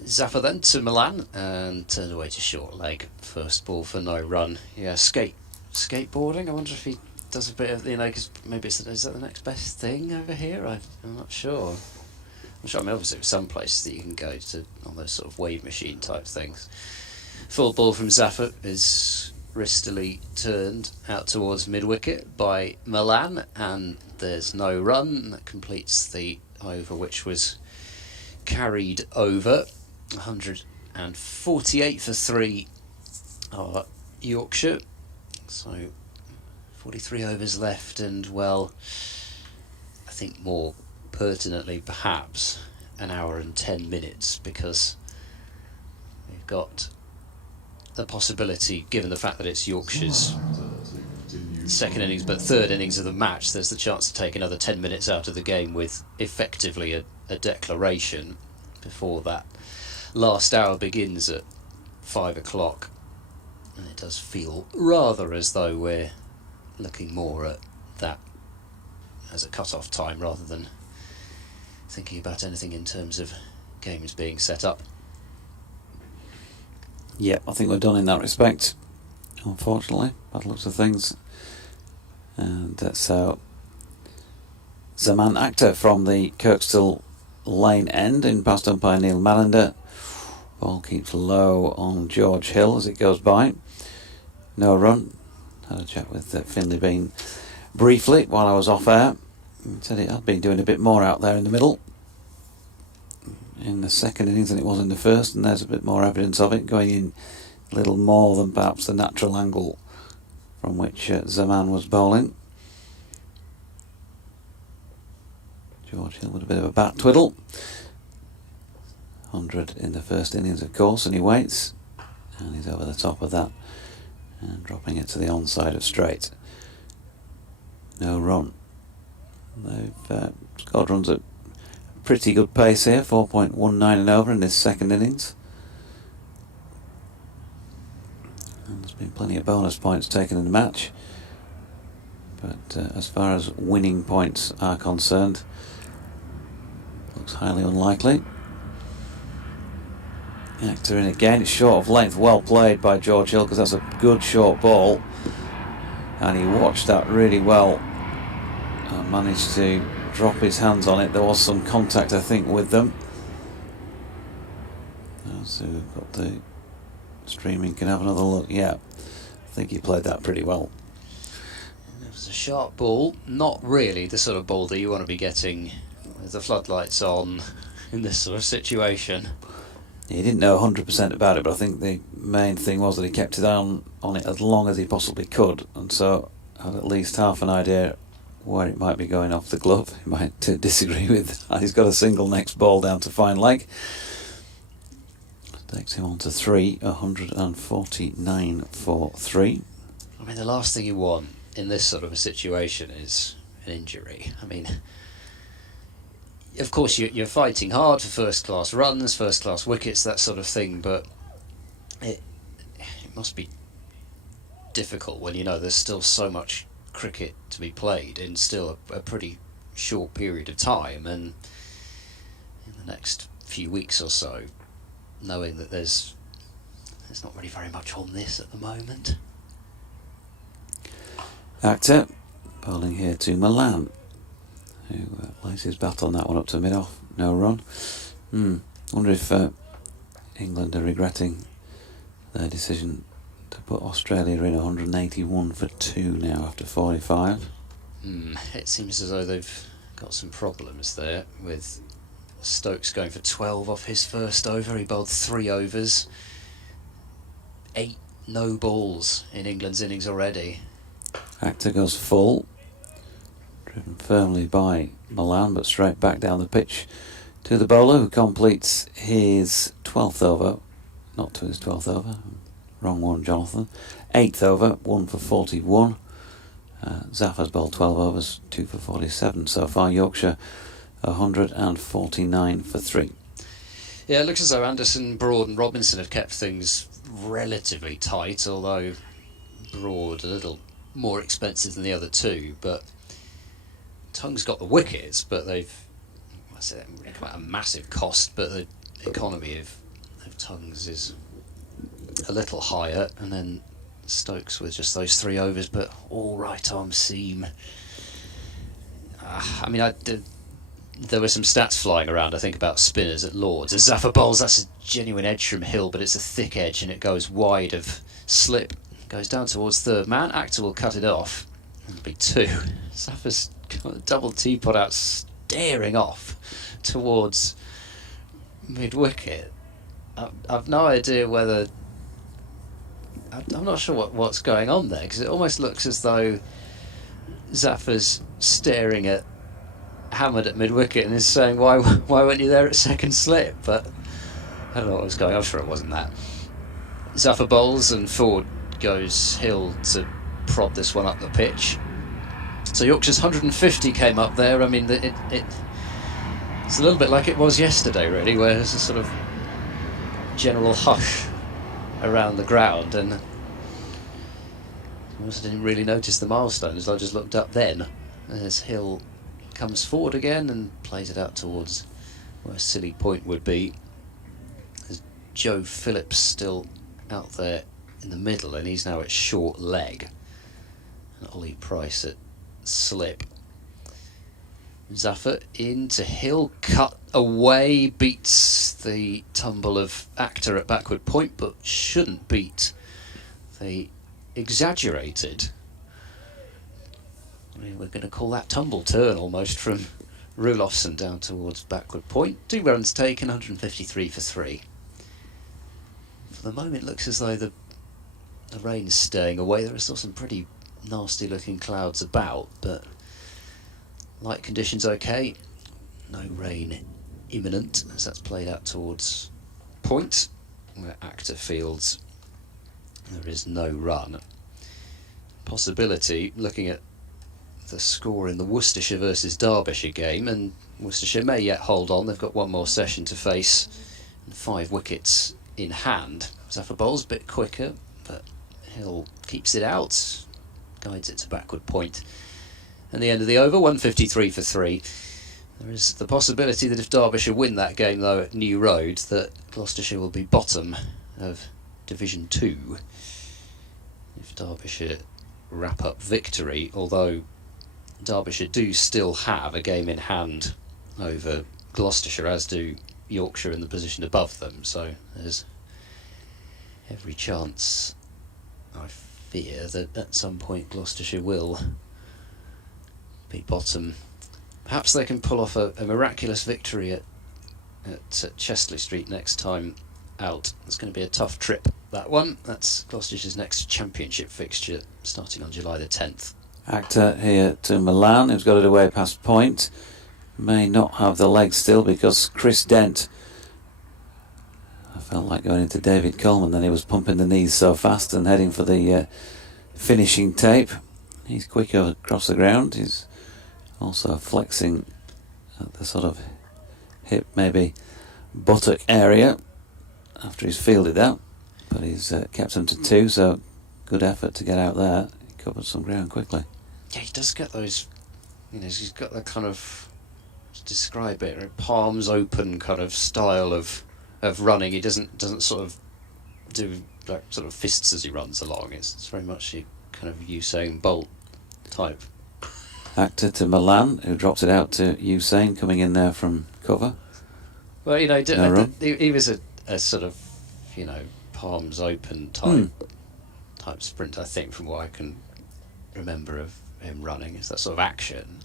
Zafar then to Milan and turned away to short leg. First ball for no run. Yeah, skateboarding. I wonder if he does a bit of, because maybe is that the next best thing over here? I'm not sure. I'm sure. I mean, obviously, there's some places that you can go to on those sort of wave machine type things. Full ball from Zafar is wristily turned out towards mid wicket by Milan, and there's no run. That completes the over, which was carried over. 148 for 3 are Yorkshire, so 43 overs left, and well, I think more pertinently perhaps an hour and 10 minutes, because we've got the possibility, given the fact that it's Yorkshire's second innings but third innings of the match, there's the chance to take another 10 minutes out of the game with effectively a declaration before that last hour begins at 5 o'clock, and it does feel rather as though we're looking more at that as a cut-off time rather than thinking about anything in terms of games being set up. Yeah, I think we're done in that respect, unfortunately, by the looks of things. And so Zaman Akhtar from the Kirkstall Lane end in past umpire Neil Mallender. Ball keeps low on George Hill as it goes by. No run. Had a chat with Finlay Bean briefly while I was off air. He said it had been doing a bit more out there in the middle in the second innings than it was in the first, and there's a bit more evidence of it, going in a little more than perhaps the natural angle from which Zaman was bowling. George Hill with a bit of a bat twiddle. 100 in the first innings, of course, and he waits, and he's over the top of that and dropping it to the onside of straight. No run. They've scored runs at pretty good pace here, 4.19 and over in this second innings. And there's been plenty of bonus points taken in the match. But as far as winning points are concerned, looks highly unlikely. Actor in again, it's short of length, well played by George Hill, because that's a good short ball, and he watched that really well and managed to drop his hands on it. There was some contact, I think, with them. So we've got the streaming, can have another look. Yeah, I think he played that pretty well. It was a sharp ball, not really the sort of ball that you want to be getting with the floodlights on in this sort of situation. He didn't know 100% about it, but I think the main thing was that he kept his eye on it as long as he possibly could, and so had at least half an idea where it might be going off the glove. He might disagree with. He's got a single next ball down to fine leg. Takes him on to 3, 149 for 3. I mean, the last thing you want in this sort of a situation is an injury. I mean, of course, you're fighting hard for first-class runs, first-class wickets, that sort of thing, but it must be difficult when you know there's still so much cricket to be played in still a pretty short period of time, and in the next few weeks or so, knowing that there's not really very much on this at the moment. Actor bowling here to Milan, who lays his bat on that one up to mid-off. No run. Wonder if England are regretting their decision to put Australia in 181 for 2 now after 45. It seems as though they've got some problems there, with Stokes going for 12 off his first over. He bowled 3 overs. 8 no balls in England's innings already. Actor goes full, driven firmly by Milan, but straight back down the pitch to the bowler, who completes his 12th over. Not to his 12th over, wrong one, Jonathan. 8th over, 1 for 41. Zafar's bowled 12 overs, 2 for 47 so far. Yorkshire 149 for 3. Yeah, it looks as though Anderson, Broad and Robinson have kept things relatively tight, although Broad a little more expensive than the other two, but Tongue's got the wickets, but they've really come at a massive cost, but the economy of Tongue's is a little higher, and then Stokes with just those 3 overs, but all right arm seam. There were some stats flying around, I think, about spinners at Lords. As Zafar bowls, that's a genuine edge from Hill, but it's a thick edge and it goes wide of slip. Goes down towards third man. Actor will cut it off. It'll be 2. Zafar's got a double teapot out, staring off towards mid-wicket. I've no idea whether... I'm not sure what's going on there, because it almost looks as though Zafar's staring at Hammered at mid-wicket and is saying, why weren't you there at second slip? But I don't know what was going on. I'm sure it wasn't that. Zafar bowls and forward goes Hill to prod this one up the pitch. So Yorkshire's 150 came up there. I mean, it's a little bit like it was yesterday, really, where there's a sort of general hush around the ground, and I also didn't really notice the milestones. I just looked up then as Hill comes forward again and plays it out towards where Silly Point would be. There's Joe Phillips still out there in the middle, and he's now at short leg, and Ollie Price at slip. Zafar into Hill, cut away, beats the tumble of Actor at backward point, but shouldn't beat the exaggerated, I mean, we're going to call that tumble turn almost, from Rulofsson down towards backward point. 2 runs taken, 153 for 3. For the moment, it looks as though the rain's staying away. There are still some pretty nasty looking clouds about, but light conditions okay. No rain imminent, as that's played out towards point, where Actor fields. There is no run. Possibility, looking at the score in the Worcestershire versus Derbyshire game, and Worcestershire may yet hold on. They've got one more session to face and 5 wickets in hand. Zafar bowls a bit quicker, but Hill keeps it out, guides it to backward point. And the end of the over, 153 for 3. There is the possibility that if Derbyshire win that game, though, at New Road, that Gloucestershire will be bottom of Division 2. If Derbyshire wrap up victory, although Derbyshire do still have a game in hand over Gloucestershire, as do Yorkshire in the position above them, so there's every chance, I fear, that at some point Gloucestershire will be bottom. Perhaps they can pull off a miraculous victory at Chestley Street next time out. It's going to be a tough trip, that one. That's Gloucestershire's next championship fixture, starting on July the 10th. Actor here to Milan, who's got it away past point. May not have the legs still because Chris Dent, I felt like going into David Coleman, then he was pumping the knees so fast and heading for the finishing tape. He's quick across the ground. He's also flexing at the sort of hip, maybe buttock area after he's fielded that, but he's kept him to 2, so good effort to get out there. He covered some ground quickly. Yeah, he does get those, he's got that kind of, to describe it, palms open kind of style of running. He doesn't sort of do like sort of fists as he runs along. It's very much a kind of Usain Bolt type. Actor to Milan, who drops it out to Usain, coming in there from cover. Well, No run. he was a sort of, palms open type sprint, I think, from what I can remember of him running. It's that sort of action.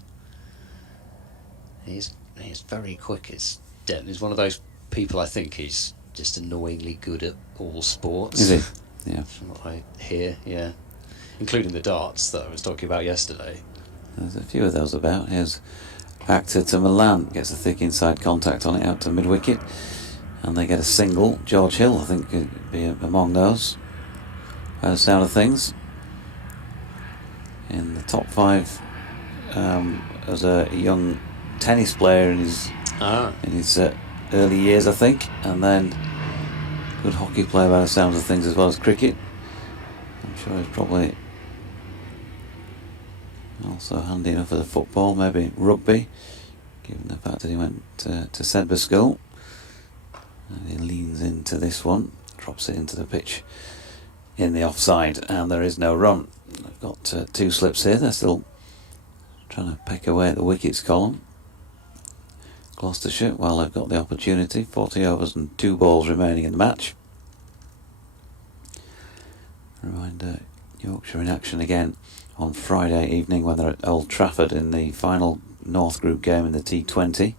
He's very quick. He's one of those people, I think he's just annoyingly good at all sports. Is he? Yeah. From what I hear, yeah. Including the darts that I was talking about yesterday. There's a few of those about. Here's Actor to Milan, gets a thick inside contact on it out to mid-wicket, and they get a single. George Hill, I think, could be among those by the sound of things. In the top 5 as a young tennis player in his early years, I think, and then good hockey player by the sounds of things, as well as cricket. I'm sure he's probably also handy enough for the football, maybe rugby, given the fact that he went to Sedbergh School. And he leans into this one, drops it into the pitch in the offside, and there is no run. They've got 2 slips here. They're still trying to peck away at the wickets column. Gloucestershire, well, they've got the opportunity. 40 overs and 2 balls remaining in the match. Reminder, Yorkshire in action again on Friday evening when they're at Old Trafford in the final North Group game in the T20.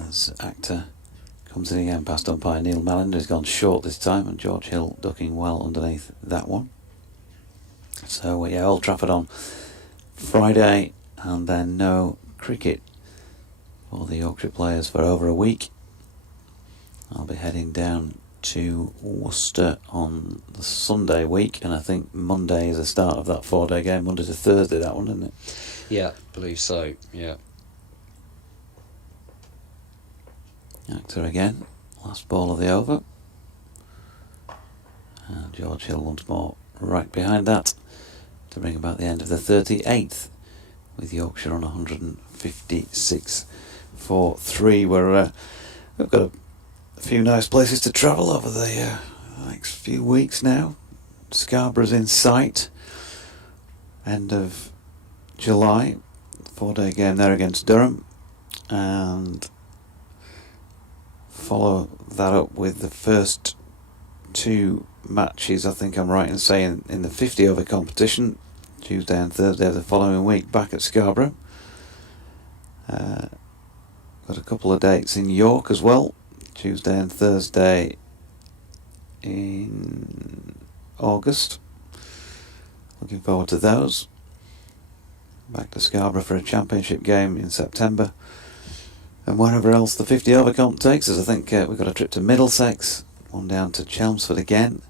As Actor comes in again past umpire Neil Mallender, has gone short this time, and George Hill ducking well underneath that one. So yeah, Old Trafford on Friday, and then no cricket for the Yorkshire players for over a week. I'll be heading down to Worcester on the Sunday week, and I think Monday is the start of that 4-day game, Monday to Thursday, that one, isn't it? Yeah, I believe so, yeah. Actor again, last ball of the over. And George Hill once more right behind that to bring about the end of the 38th, with Yorkshire on 156 for 3. We've got a few nice places to travel over the next few weeks now. Scarborough's in sight, end of July, 4-day game there against Durham, and follow that up with the first 2 matches, I think I'm right in saying, in the 50 over competition, Tuesday and Thursday of the following week, back at Scarborough. Got a couple of dates in York as well, Tuesday and Thursday in August. Looking forward to those. Back to Scarborough for a championship game in September. And wherever else the 50 over comp takes us, I think we've got a trip to Middlesex, one down to Chelmsford again.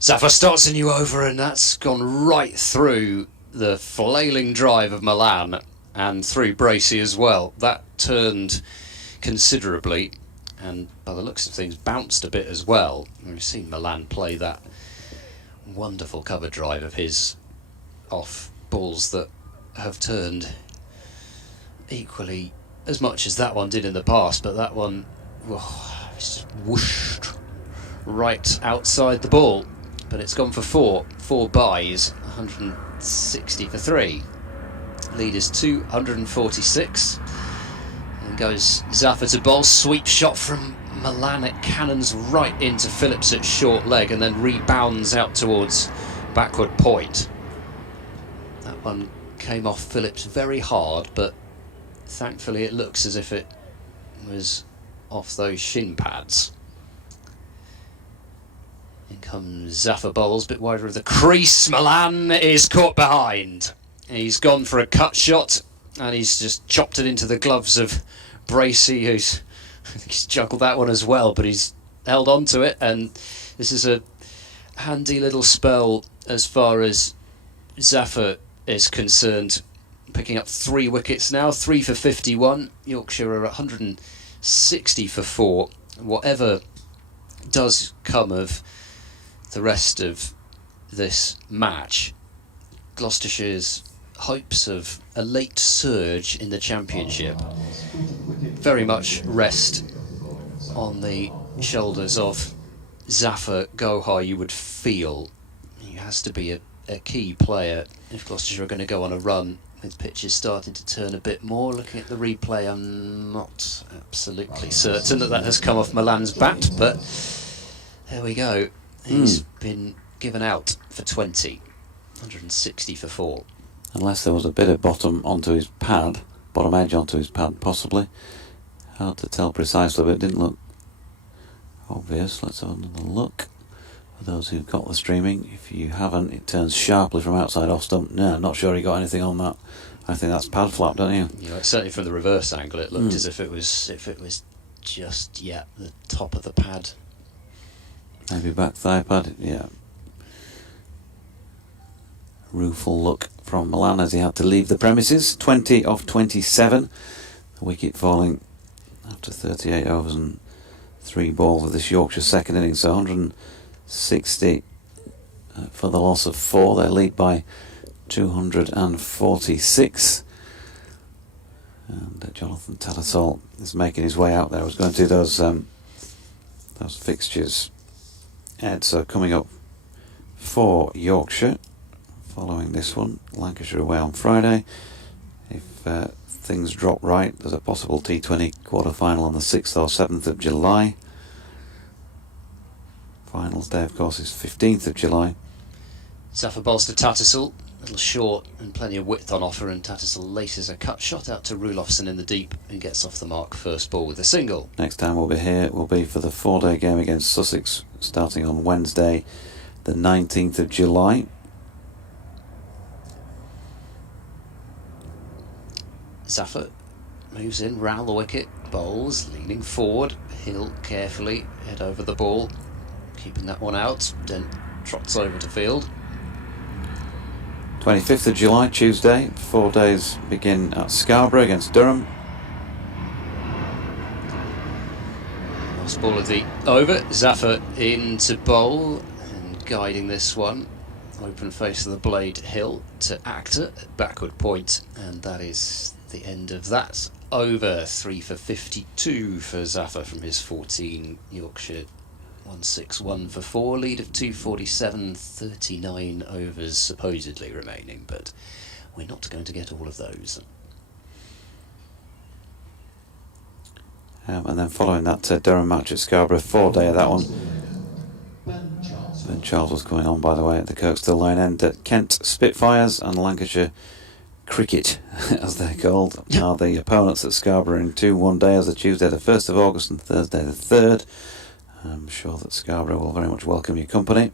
Zafar starts a new over, and that's gone right through the flailing drive of Milan and through Bracey as well. That turned considerably, and by the looks of things bounced a bit as well. We've seen Milan play that wonderful cover drive of his off balls that have turned equally as much as that one did in the past, but that one just whooshed right outside the ball. But it's gone for four buys, 160 for 3. Lead is 246. And goes Zaffa to bowl. Sweep shot from Milan. It cannons right into Phillips at short leg and then rebounds out towards backward point. That one came off Phillips very hard, but thankfully it looks as if it was off those shin pads. In comes Zaffa bowls, bit wider of the crease. Milan is caught behind. He's gone for a cut shot and he's just chopped it into the gloves of Bracey, who's I think he's juggled that one as well, but he's held on to it, and this is a handy little spell as far as Zaffa is concerned, picking up 3 wickets now, 3 for 51. Yorkshire are 160 for 4. Whatever does come of the rest of this match, Gloucestershire's hopes of a late surge in the championship very much rest on the shoulders of Zaffa Gohar. You would feel he has to be a key player if Gloucestershire are going to go on a run, with pitches starting to turn a bit more. Looking at the replay, I'm not absolutely certain that has come off Milan's bat, but there we go. He's been given out for 20, 160 for 4. Unless there was a bit of bottom onto his pad, bottom edge onto his pad, possibly. Hard to tell precisely, but it didn't look obvious. Let's have another look. For those who've got the streaming, if you haven't, it turns sharply from outside off stump. No, I'm not sure he got anything on that. I think that's pad flap, don't you? Yeah, certainly from the reverse angle, it looked as if it was just the top of the pad. Maybe back thigh pad, yeah. Rueful look from Milan as he had to leave the premises. 20 of 27. The wicket falling after 38 overs and 3 balls of this Yorkshire second innings. So 160 for the loss of 4. They lead by 246. And Jonathan Tattersall is making his way out there. I was going to do those fixtures. Ed, so coming up for Yorkshire, following this one, Lancashire away on Friday. If things drop right, there's a possible T20 quarter-final on the 6th or 7th of July. Finals day, of course, is 15th of July. Zaffa bowls to Tattersall, a little short and plenty of width on offer, and Tattersall laces a cut shot out to Rulofsson in the deep and gets off the mark first ball with a single. Next time we'll be here will be for the 4-day game against Sussex, starting on Wednesday, the 19th of July. Zaffa moves in, round the wicket, bowls, leaning forward, Hill carefully, head over the ball, keeping that one out, then trots over to field. 25th of July, Tuesday. 4 days begin at Scarborough against Durham. Last ball of the over, Zaffa in to bowl and guiding this one. Open face of the blade, Hill to Actor at backward point, and that is the end of that over. 3 for 52 for Zaffa from his 14. Yorkshire 161 for 4, lead of 247, 39 overs supposedly remaining, but we're not going to get all of those. And then following that Durham match at Scarborough, 4-day of that one. Ben Charles was going on, by the way, at the Kirkstall Lane end. Kent Spitfires and Lancashire Cricket, as they're called, are the opponents at Scarborough in 2 one-dayers, the Tuesday the 1st of August and Thursday the 3rd. I'm sure that Scarborough will very much welcome your company.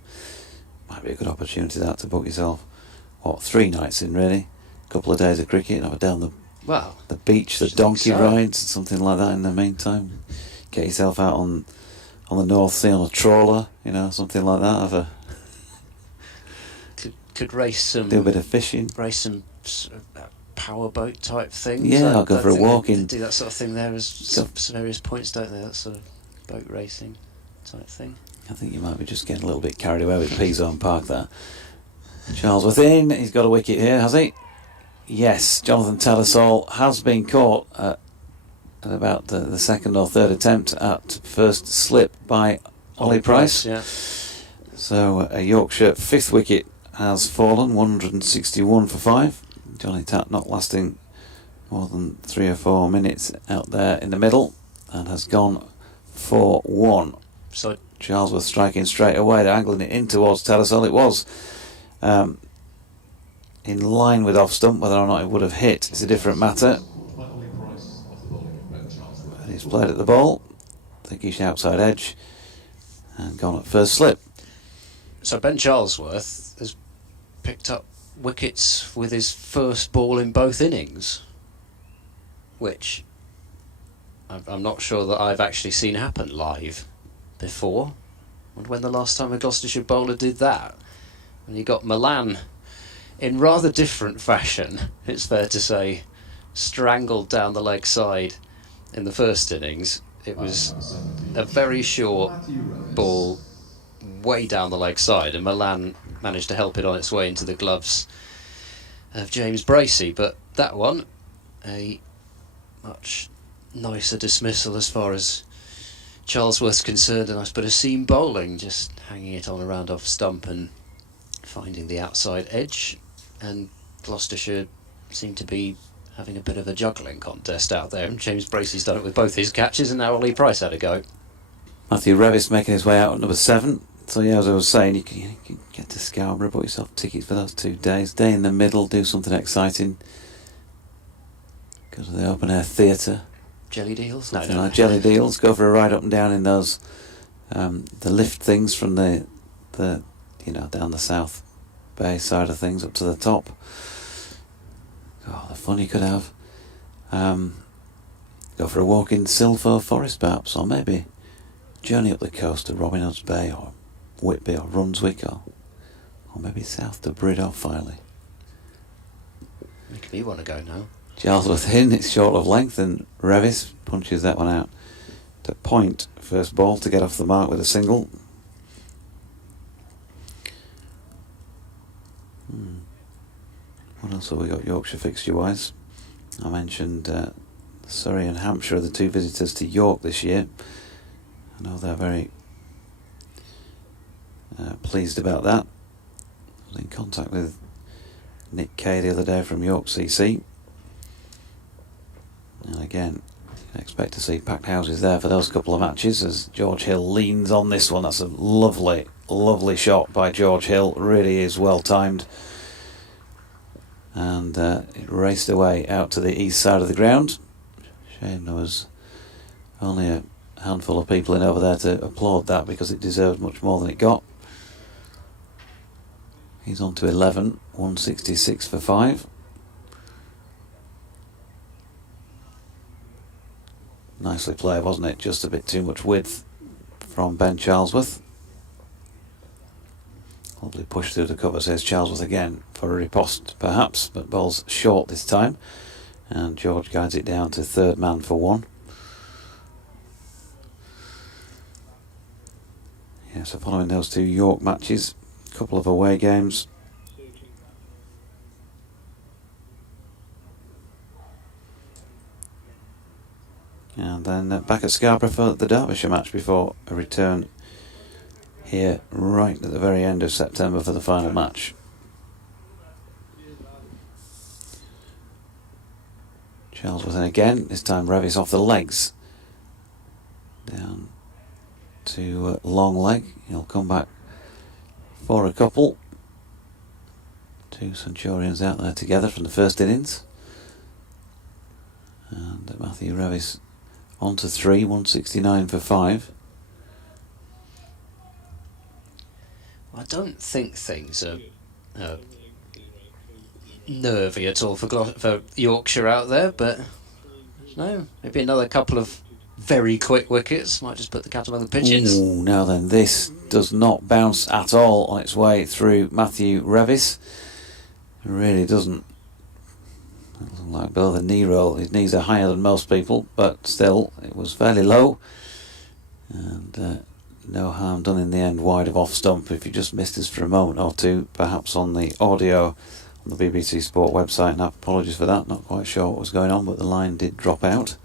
Might be a good opportunity that to book yourself, 3 nights in really, a couple of days of cricket, and have a down the beach, the donkey rides, something like that in the meantime. Get yourself out on the North Sea on a trawler, something like that. Have a could race some. Do a bit of fishing. Race some powerboat type thing. Yeah, I'll go for a walk in. Do that sort of thing there as various points, don't they? That sort of boat racing type thing. I think you might be just getting a little bit carried away with P-Zone Park there. Charles within, he's got a wicket here, has he? Yes, Jonathan Telesall has been caught at about the second or third attempt at first slip by Ollie Price. Yeah. So a Yorkshire fifth wicket has fallen, 161 for 5. Johnny Tatt not lasting more than 3 or 4 minutes out there in the middle, and has gone for 1. So Charles was striking straight away, they're angling it in towards Telesall. It was in line with off stump. Whether or not it would have hit is a different matter. By Ollie Price off the bowling of Ben Charlesworth. And he's played at the ball, thickish outside edge, and gone at first slip. So Ben Charlesworth has picked up wickets with his first ball in both innings, which I'm not sure that I've actually seen happen live before. And when the last time a Gloucestershire bowler did that, when you got Milan in rather different fashion, it's fair to say, strangled down the leg side in the first innings. It was a very short ball way down the leg side, and Milan managed to help it on its way into the gloves of James Bracey. But that one, a much nicer dismissal as far as Charlesworth's concerned, and I suppose seam bowling, just hanging it on a round off stump and finding the outside edge. And Gloucestershire seem to be having a bit of a juggling contest out there, and James Bracey's done it with both his catches, and now Ollie Price had a go. Matthew Revis making his way out at number 7. So yeah, as I was saying, you can get to Scarborough, book yourself tickets for those 2 days. Day in the middle, do something exciting. Go to the open air theatre. Jelly deals? Something like jelly deals. Go for a ride up and down in those the lift things from the down the South Bay side of things up to the top. Oh, the fun you could have. Go for a walk in Silpho Forest perhaps, or maybe journey up the coast to Robin Hood's Bay or Whitby or Runswick or maybe south to Brid or Filey. Make me want to go now. Charlesworth in, it's short of length, and Revis punches that one out to point first ball to get off the mark with a single. What else have we got Yorkshire fixture wise? I mentioned Surrey and Hampshire are the 2 visitors to York this year. I know they're very pleased about that. I was in contact with Nick Kay the other day from York CC. And again, I expect to see packed houses there for those couple of matches as George Hill leans on this one. That's a lovely, lovely shot by George Hill. Really is well timed. And it raced away out to the east side of the ground. Shame there was only a handful of people in over there to applaud that, because it deserved much more than it got. He's on to 11, 166 for 5. Nicely played, wasn't it? Just a bit too much width from Ben Charlesworth. Lovely push through the cover, says Charlesworth again for a riposte perhaps, but ball's short this time, and George guides it down to third man for 1. Yeah, so following those 2 York matches, a couple of away games. And then back at Scarborough for the Derbyshire match before a return here right at the very end of September for the final match. Charlesworth in again, this time Revis off the legs. Down to long leg, he'll come back for a couple. 2 Centurions out there together from the first innings. And Matthew Revis on to 3, 169 for 5. I don't think things are nervy at all for Yorkshire out there, but no, maybe another couple of very quick wickets might just put the cat among the pigeons. Ooh, now then, this does not bounce at all on its way through Matthew Revis. It really doesn't. It doesn't like below the knee roll. His knees are higher than most people, but still, it was fairly low. And no harm done in the end, wide of off stump. If you just missed us for a moment or two, perhaps on the audio on the BBC Sport website, and apologies for that, not quite sure what was going on, but the line did drop out.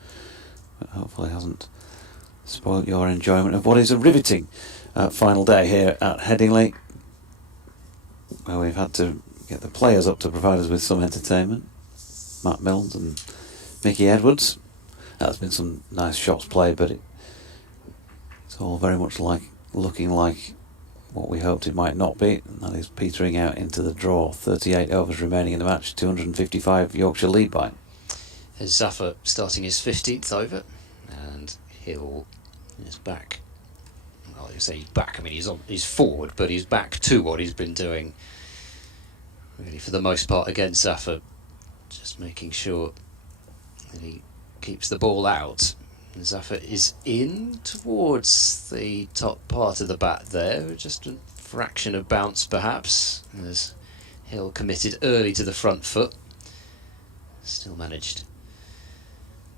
But hopefully it hasn't spoiled your enjoyment of what is a riveting final day here at Headingley, where we've had to get the players up to provide us with some entertainment. Matt Milnes and Mickey Edwards. There's been some nice shots played, but it's all very much looking like what we hoped it might not be, and that is petering out into the draw. 38 overs remaining in the match, 255 Yorkshire lead by. There's Zaffer starting his 15th over, and Hill is back. Well, you say he's back, I mean he's forward, but he's back to what he's been doing really for the most part against Zaffer, just making sure that he keeps the ball out. And Zaffer is in towards the top part of the bat there, just a fraction of bounce perhaps, as Hill committed early to the front foot. Still managed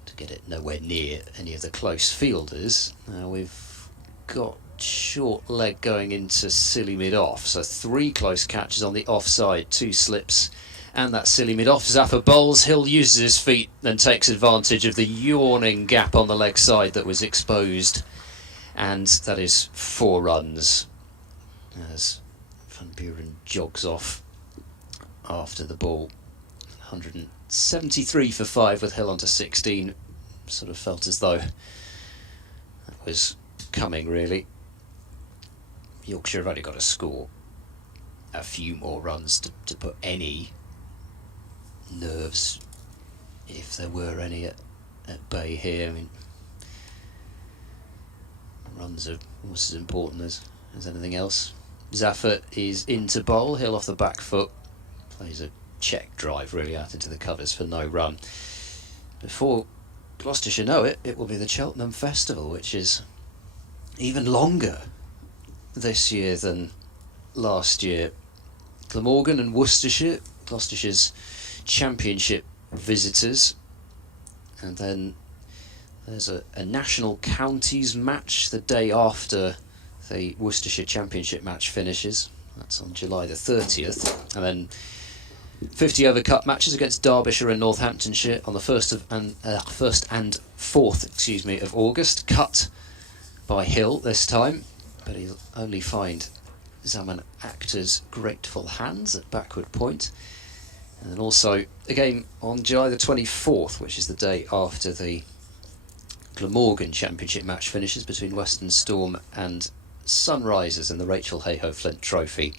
to get it nowhere near any of the close fielders. Now we've got short leg going into silly mid-off, so 3 close catches on the offside, 2 slips and that silly mid-off. Zaffer bowls, Hill uses his feet and takes advantage of the yawning gap on the leg side that was exposed, and that is 4 runs as Van Buren jogs off after the ball. 173 for 5 with Hill onto 16. Sort of felt as though that was coming really. Yorkshire have only got to score a few more runs to put any nerves, if there were any, at bay here. I mean, runs are almost as important as anything else. Zaffer is into bowl, Hill off the back foot, plays a check drive really out into the covers for no run. Before Gloucestershire know it, it will be the Cheltenham Festival, which is even longer this year than last year. Glamorgan and Worcestershire, Gloucestershire's championship visitors, and then there's a national counties match the day after the Worcestershire championship match finishes. That's on July the 30th, and then 50 over cup matches against Derbyshire and Northamptonshire on the 1st and 4th of August, cut by Hill this time, but he'll only find Zaman Akhtar's grateful hands at backward point. And then also a game on July the 24th, which is the day after the Glamorgan Championship match finishes between Western Storm and Sunrisers in the Rachel Hayhoe Flint Trophy,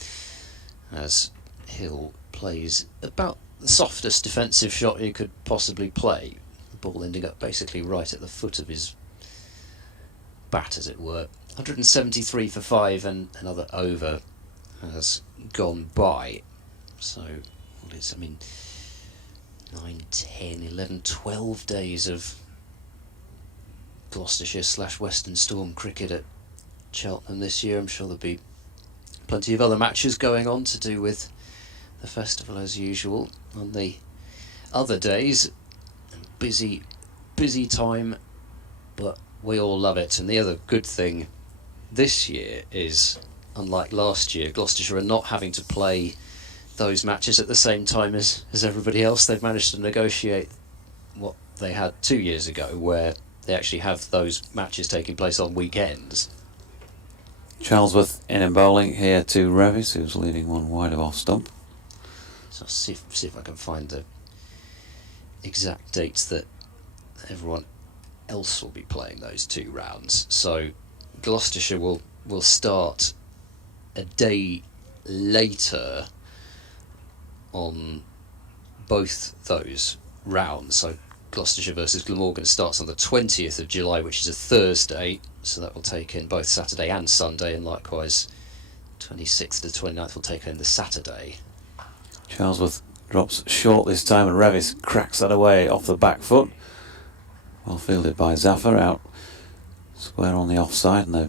as Hill plays about the softest defensive shot he could possibly play, the ball ending up basically right at the foot of his bat, as it were. 173 for 5, and another over has gone by. So, what is, 9, 10, 11, 12 days of Gloucestershire / Western Storm cricket at Cheltenham this year. I'm sure there'll be plenty of other matches going on to do with the festival as usual. On the other days, busy time, but we all love it. And the other good thing this year is, unlike last year, Gloucestershire are not having to play those matches at the same time as everybody else. They've managed to negotiate what they had 2 years ago, where they actually have those matches taking place on weekends. Charlesworth in and bowling here to Revis, who's leading one wide of off stump. So I'll see if I can find the exact dates that everyone else will be playing those 2 rounds. So Gloucestershire will start a day later on both those rounds. So Gloucestershire versus Glamorgan starts on the 20th of July, which is a Thursday, so that will take in both Saturday and Sunday, and likewise 26th to 29th will take in the Saturday. Charlesworth drops short this time, and Revis cracks that away off the back foot. Well fielded by Zaffer, out square on the offside, and they're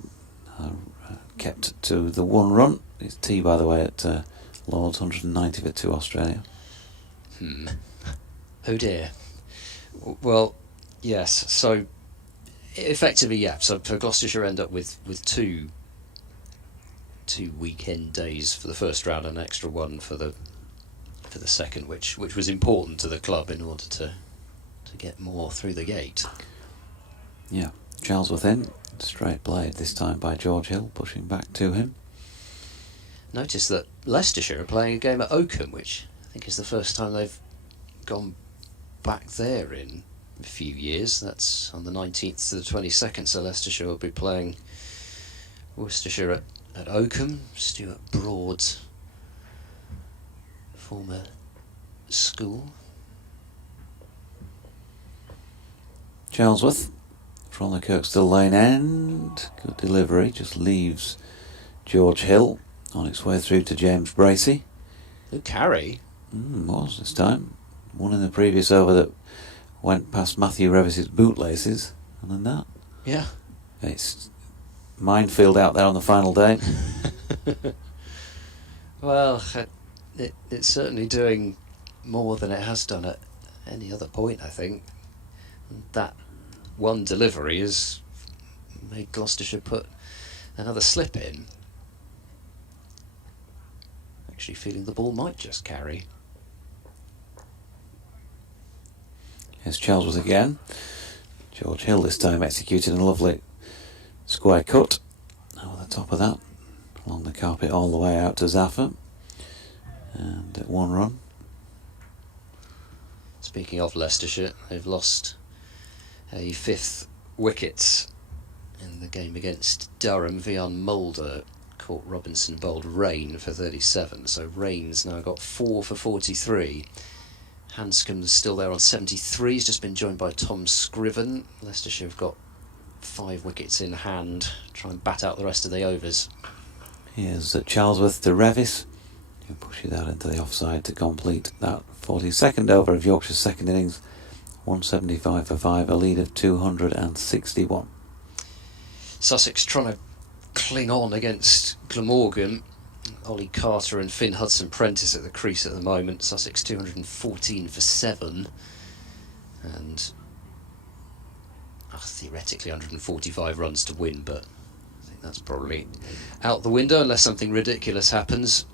kept to the 1 run. It's tea, by the way, at Lord's, 190 for 2 Australia. Oh dear. Well, yes, so effectively, yeah, so Gloucestershire end up with 2 2 weekend days for the first round and an extra one for the second, which was important to the club in order to get more through the gate. Yeah, Charles within, straight played this time by George Hill, pushing back to him. Notice that Leicestershire are playing a game at Oakham, which I think is the first time they've gone back there in a few years. That's on the 19th to the 22nd, so Leicestershire will be playing Worcestershire at Oakham. Stuart Broad's former school. Charlesworth from the Kirkstall Lane end. Good delivery, just leaves George Hill on its way through to James Bracey. Good carry. Was this time. One in the previous over that went past Matthew Revis's bootlaces, and then that. Yeah. It's minefield out there on the final day. Well, it's certainly doing more than it has done at any other point, I think. That one delivery has made Gloucestershire put another slip in. Actually feeling the ball might just carry. Here's Charlesworth again. George Hill this time executing a lovely square cut over the top of that, along the carpet all the way out to Zaffa, and at 1 run. Speaking of Leicestershire, they've lost a 5th wicket in the game against Durham. Vian Mulder caught Robinson bowled Rain for 37, so Rain's now got 4 for 43. Hanscom's still there on 73. He's just been joined by Tom Scriven. Leicestershire have got 5 wickets in hand. Try and bat out the rest of the overs. Here's Charlesworth to Revis, who pushes that into the offside to complete that 42nd over of Yorkshire's second innings. 175 for 5, a lead of 261. Sussex trying to cling on against Glamorgan. Ollie Carter and Finn Hudson-Prentice at the crease at the moment. Sussex 214 for 7. And theoretically 145 runs to win, but I think that's probably out the window unless something ridiculous happens.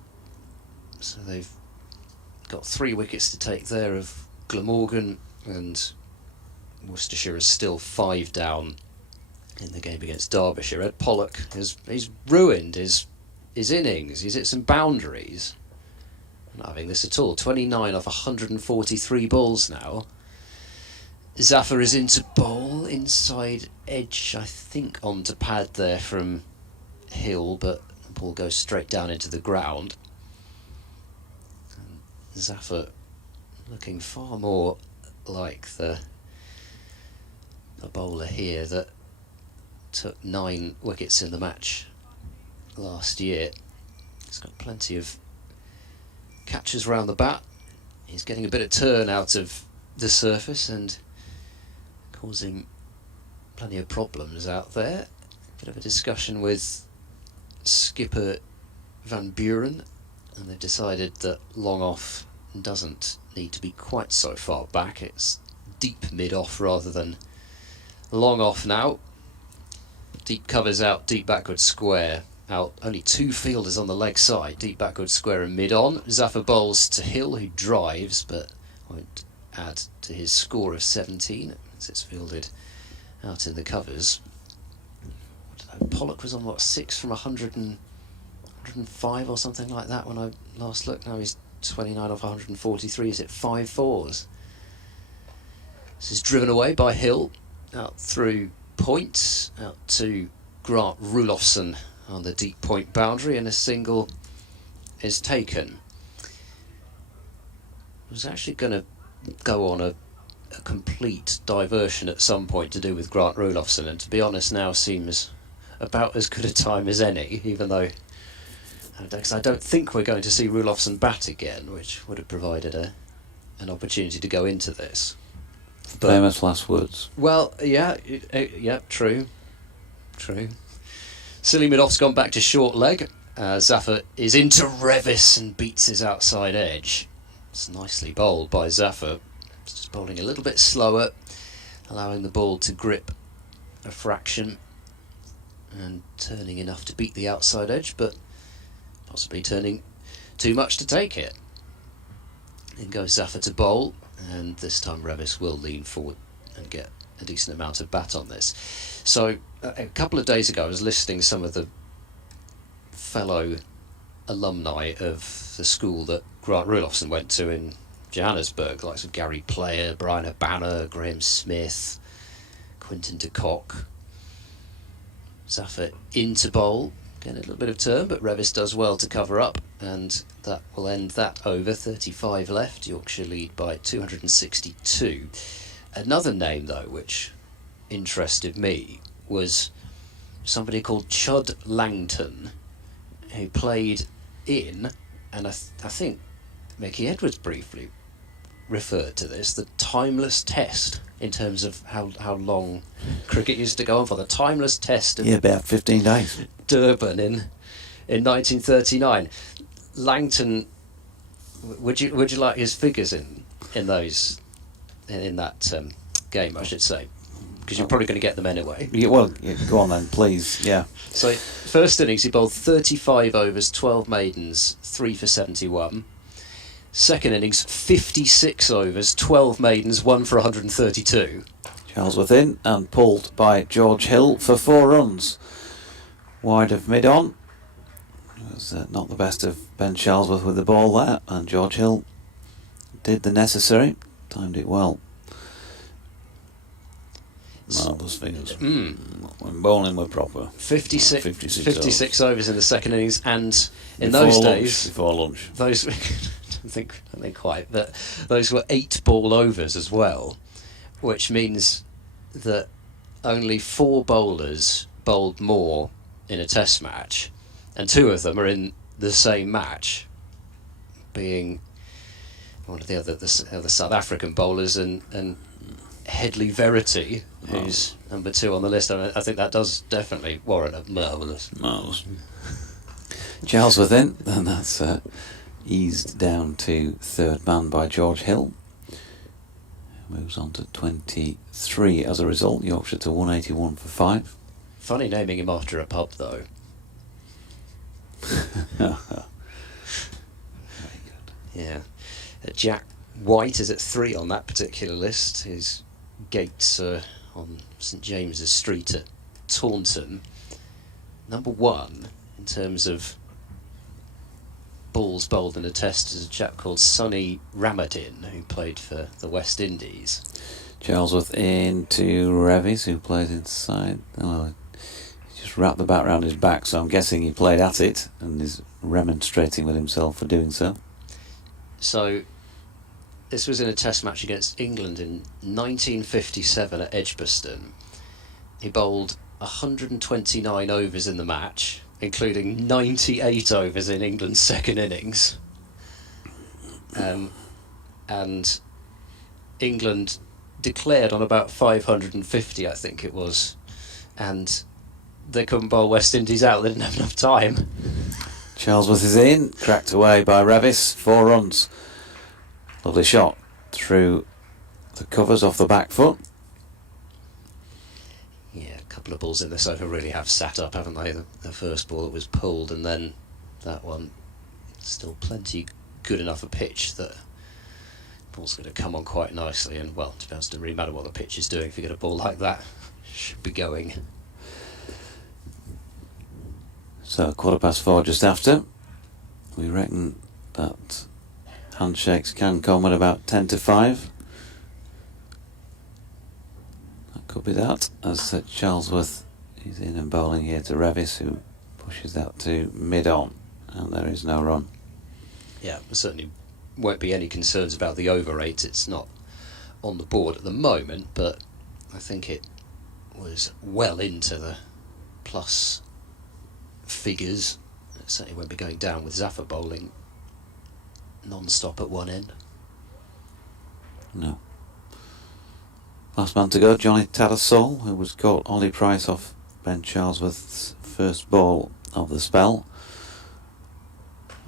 So they've got 3 wickets to take there of Glamorgan, and Worcestershire is still 5 down in the game against Derbyshire. Ed Pollock he's ruined his innings. He's hit some boundaries. Not having this at all. 29 off 143 balls now. Zaffa is into bowl, inside edge, I think, onto pad there from Hill, but the ball goes straight down into the ground. And Zaffa looking far more like the bowler here that took 9 wickets in the match last year. He's got plenty of catches round the bat. He's getting a bit of turn out of the surface and causing plenty of problems out there. Bit of a discussion with skipper Van Buren, and they've decided that long off doesn't need to be quite so far back. It's deep mid off rather than long off now. Deep covers out, deep backward square out. Only 2 fielders on the leg side, deep backward square and mid on. Zaffa bowls to Hill, who drives but won't add to his score of 17 as it's fielded out in the covers. Pollock was on 6 from 105 or something like that when I last looked. Now he's 29 off 143. He's hit 5 fours. This is driven away by Hill out through point, out to Grant Rulofsson on the deep point boundary, and a single is taken. I was actually going to go on a complete diversion at some point to do with Grant Rulofsson, and to be honest now seems about as good a time as any, even though because I don't think we're going to see Rulofsson bat again, which would have provided an opportunity to go into this. But, famous last words. Well, yeah, true. Silly-Midoff's gone back to short leg. Zaffa is into Revis and beats his outside edge. It's nicely bowled by Zaffa. It's just bowling a little bit slower, allowing the ball to grip a fraction and turning enough to beat the outside edge, but possibly turning too much to take it. In goes Zaffer to bowl, and this time Revis will lean forward and get a decent amount of bat on this. So a couple of days ago I was listing some of the fellow alumni of the school that Grant Rudolphson went to in Johannesburg, likes of Gary Player, Brian Urbana, Graham Smith, Quinton de Kock. Zaffer into bowl, getting a little bit of turn, but Revis does well to cover up, and that will end that over. 35 left, Yorkshire lead by 262. Another name, though, which interested me was somebody called Chud Langton, who played in, and I think Mickey Edwards briefly referred to this, the timeless test in terms of how long cricket used to go on for. The timeless test of about 15 days. Durban in 1939. Langton, would you like his figures in those in that game, I should say, because you're probably going to get them anyway. Yeah, well, go on then, please. Yeah. So first innings he bowled 35 overs, 12 maidens, 3 for 71. Second innings 56 overs, 12 maidens, 1 for 132. Charlesworth in and pulled by George Hill for 4 runs. Wide of mid-on. It was not the best of Ben Charlesworth with the ball there, and George Hill did the necessary, timed it well. Marvellous figures. When bowling were proper. 56 overs in the second innings, and in those days before lunch. Those I don't think quite, but those were 8 ball overs as well, which means that only 4 bowlers bowled more in a test match, and 2 of them are in the same match, being one of the other South African bowlers and Headley Verity, who's number 2 on the list. I think that does definitely warrant a marvellous. Charlesworth in, and that's eased down to third man by George Hill. Moves on to 23 as a result. Yorkshire to 181 for 5. Funny naming him after a pub, though. Very good. Yeah. Jack White is at 3 on that particular list. His gates are on St James's Street at Taunton. Number 1 in terms of balls bowled in a test is a chap called Sonny Ramadin, who played for the West Indies. Charlesworth into Revis, who plays inside. Oh, he just wrapped the bat round his back, so I'm guessing he played at it and is remonstrating with himself for doing so. So this was in a test match against England in 1957 at Edgbaston. He bowled 129 overs in the match, including 98 overs in England's second innings. And England declared on about 550, I think it was, and they couldn't bowl West Indies out. They didn't have enough time. Charlesworth is in, cracked away by Revis, 4 runs. Lovely shot through the covers off the back foot. Yeah, a couple of balls in this over really have sat up, haven't they? The first ball that was pulled, and then that one, still plenty good enough a pitch that the ball's going to come on quite nicely. And well, to be honest, it doesn't really matter what the pitch is doing if you get a ball like that. Should be going. So 4:15 just after. We reckon that handshakes can come at about 10 to 5. That could be that, as Charlesworth is in and bowling here to Revis, who pushes that to mid-on, and there is no run. Yeah, there certainly won't be any concerns about the over rate. It's not on the board at the moment, but I think it was well into the plus figures. It certainly won't be going down with Zaffer bowling non-stop at one end. No. Last man to go, Johnny Tattersall, who was caught Ollie Price off Ben Charlesworth's first ball of the spell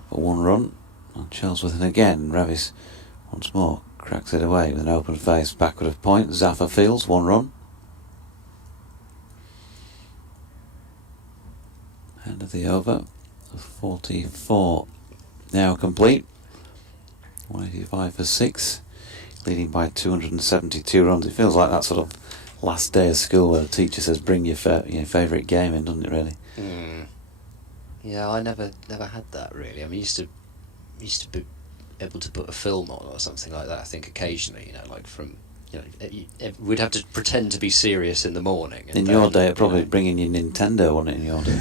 for 1 run. And Charlesworth in again. Revis once more cracks it away with an open face backward of point. Zaffer fields 1 run. End of the over, 44 now complete. 185 for 6, leading by 272 runs. It feels like that sort of last day of school where the teacher says bring your favourite game in, doesn't it really? Yeah, I never had that really. I mean, used to be able to put a film on or something like that. I think occasionally, like from we'd have to pretend to be serious in the morning. In your day, it'd probably bring in your Nintendo, wasn't it? In your day,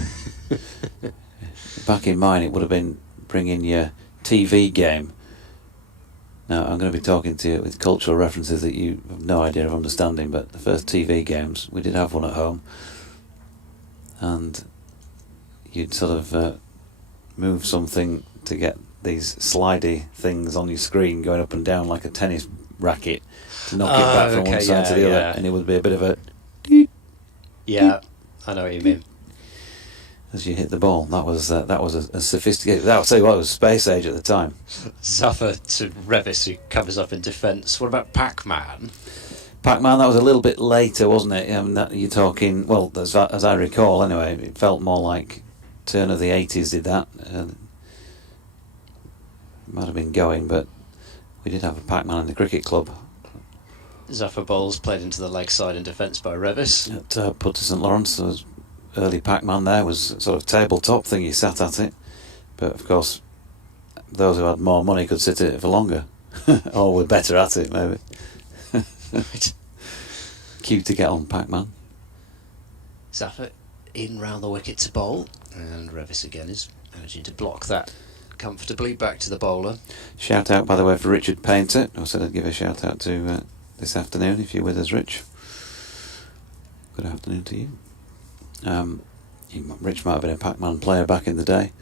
back in mine, it would have been bring in your TV game. Now, I'm going to be talking to you with cultural references that you have no idea of understanding, but the first TV games, we did have one at home, and you'd sort of move something to get these slidey things on your screen going up and down like a tennis racket to knock it back from one side to the other, and it would be a bit of a... Yeah, I know what you mean. As you hit the ball, that was a sophisticated. That was, it was space age at the time. Zuffer to Revis, who covers up in defence. What about Pac-Man? Pac-Man, that was a little bit later, wasn't it? You're talking, well, as I recall, anyway. It felt more like turn of the 80s did that. Might have been going, but we did have a Pac-Man in the cricket club. Zuffer bowls played into the leg side in defence by Revis. At Putter St Lawrence, there was early Pac-Man there, was sort of tabletop thing, you sat at it, but of course those who had more money could sit at it for longer or were better at it maybe. Right. Cue to get on Pac-Man. Zuffer in round the wicket to bowl, and Revis again is managing to block that comfortably. Back to the bowler. Shout out by the way for Richard Painter. I said I'd give a shout out to this afternoon if you're with us, Rich. Good afternoon to you. Rich might have been a Pac-Man player back in the day.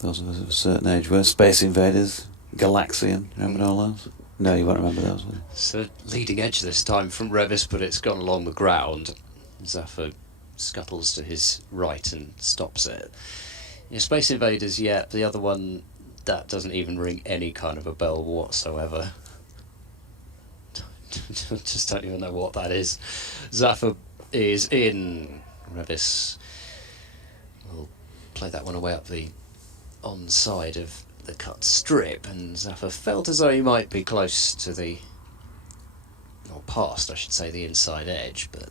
Those of us of a certain age were. Space Invaders, Galaxian, remember all those? No, you won't remember those, will you? So leading edge this time from Revis, but it's gone along the ground. Zuffer scuttles to his right and stops it. Space Invaders, yeah, the other one, that doesn't even ring any kind of a bell whatsoever. Just don't even know what that is. Zuffer is in. Revis will play that one away up the onside of the cut strip, and Zuffer felt as though he might be close to the, or past, I should say, the inside edge, but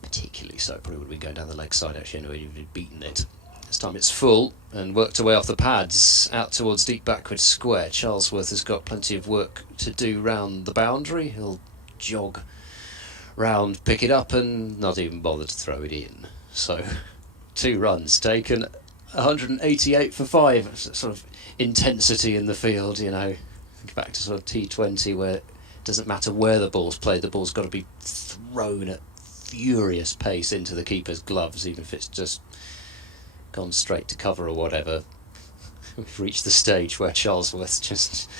particularly so. Probably would have been going down the leg side actually anyway, you'd have beaten it. This time it's full and worked away off the pads out towards deep backward square. Charlesworth has got plenty of work to do round the boundary. He'll jog round, pick it up and not even bother to throw it in. So 2 runs taken, 188 for 5. Sort of intensity in the field, back to sort of T20 where it doesn't matter where the ball's played, the ball's got to be thrown at furious pace into the keeper's gloves, even if it's just gone straight to cover or whatever. We've reached the stage where Charlesworth just...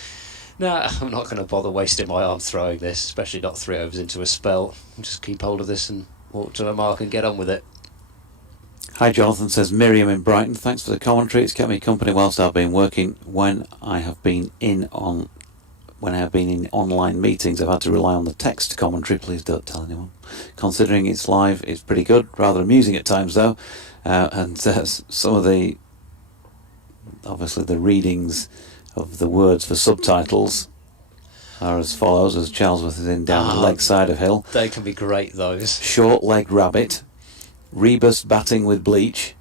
I'm not going to bother wasting my arm throwing this, especially not 3 overs into a spell. I'll just keep hold of this and walk to the mark and get on with it. Hi Jonathan, says Miriam in Brighton. Thanks for the commentary. It's kept me company whilst I've been working. When I have been in online meetings, I've had to rely on the text commentary. Please don't tell anyone. Considering it's live, it's pretty good. Rather amusing at times though. And some of the, obviously the readings of the words for subtitles are as follows, as Charlesworth is in down the leg side of hill. They can be great, those. Short leg rabbit, rebus batting with bleach,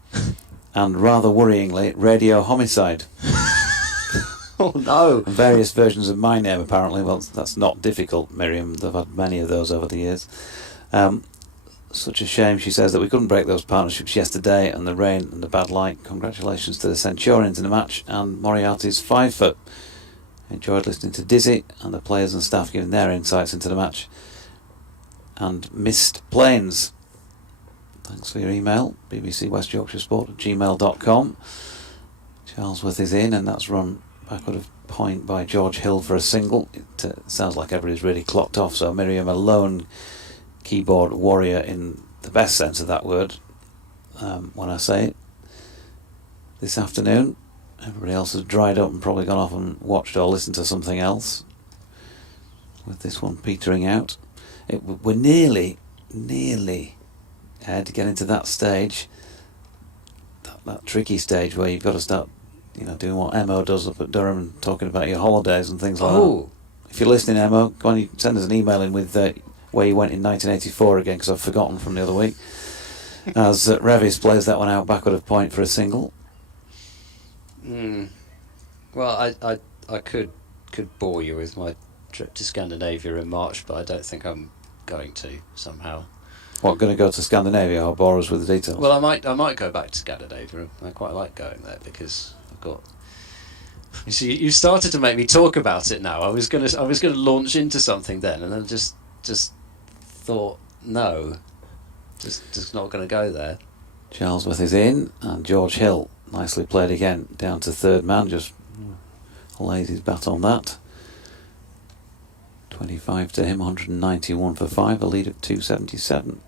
and rather worryingly, radio homicide. Oh no! And various versions of my name apparently. Well, that's not difficult, Miriam. They've had many of those over the years. Such a shame, she says, that we couldn't break those partnerships yesterday, and the rain and the bad light. Congratulations to the Centurions in the match and Moriarty's 5 foot. Enjoyed listening to Dizzy and the players and staff giving their insights into the match. And Missed Plains. Thanks for your email, bbcwestyorkshiresport@gmail.com. Charlesworth is in, and that's run backward of point by George Hill for a single. It sounds like everybody's really clocked off, so Miriam alone keyboard warrior in the best sense of that word when I say it. This afternoon everybody else has dried up and probably gone off and watched or listened to something else, with this one petering out. We're nearly getting to that stage that tricky stage where you've got to start, doing what Emo does up at Durham, talking about your holidays and things like that. If you're listening, Emo, go on, you send us an email in with where you went in 1984 again, because I've forgotten from the other week. As Revis plays that one out backward of point for a single. Well, I could bore you with my trip to Scandinavia in March, but I don't think I'm going to somehow. What, going to go to Scandinavia or bore us with the details? Well, I might go back to Scandinavia. I quite like going there because I've got. You see, you started to make me talk about it now. I was gonna launch into something then, and then just thought no, just not going to go there. Charlesworth is in, and George Hill, nicely played again, down to third man, just lays his bat on that. 25 to him, 191 for 5, a lead of 277.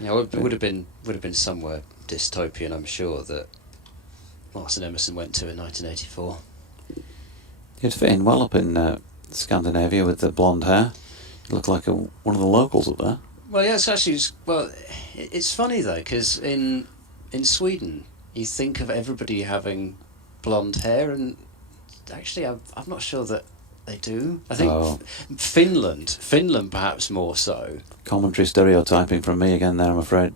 Yeah, it would have been somewhere dystopian, I'm sure, that Martin Emerson went to in 1984. He'd fit in well up in Scandinavia with the blonde hair. He looked like one of the locals up there. Well, yeah, it's funny though, because in Sweden you think of everybody having blonde hair, and actually I'm not sure that they do. I think Finland perhaps more so. Commentary stereotyping from me again there, I'm afraid.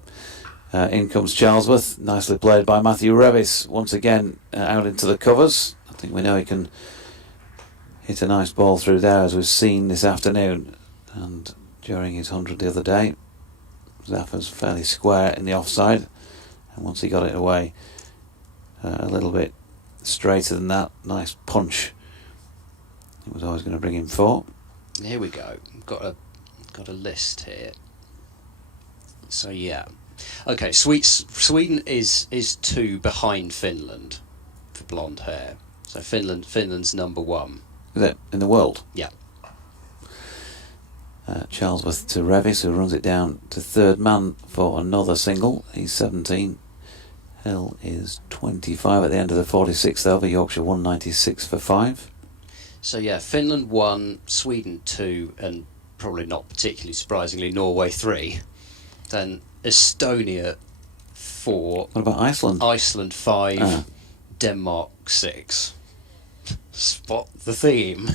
In comes Charlesworth, nicely played by Matthew Revis, once again out into the covers. I think we know he can hit a nice ball through there, as we've seen this afternoon, and during his 100 the other day. Zaffa's fairly square in the offside, and once he got it away a little bit straighter than that, nice punch. It was always going to bring him 4. Here we go. Got a list here. So yeah, okay. Sweden is 2 behind Finland for blonde hair. So Finland's number 1. Is it in the world? Yeah. Charlesworth to Revis, who runs it down to third man for another single. He's 17. Hill is 25 at the end of the 46th over. Yorkshire 196 for 5. So yeah, Finland 1, Sweden 2, and probably not particularly surprisingly Norway 3. Then Estonia 4. What about Iceland? Iceland 5. Denmark 6. Spot the theme.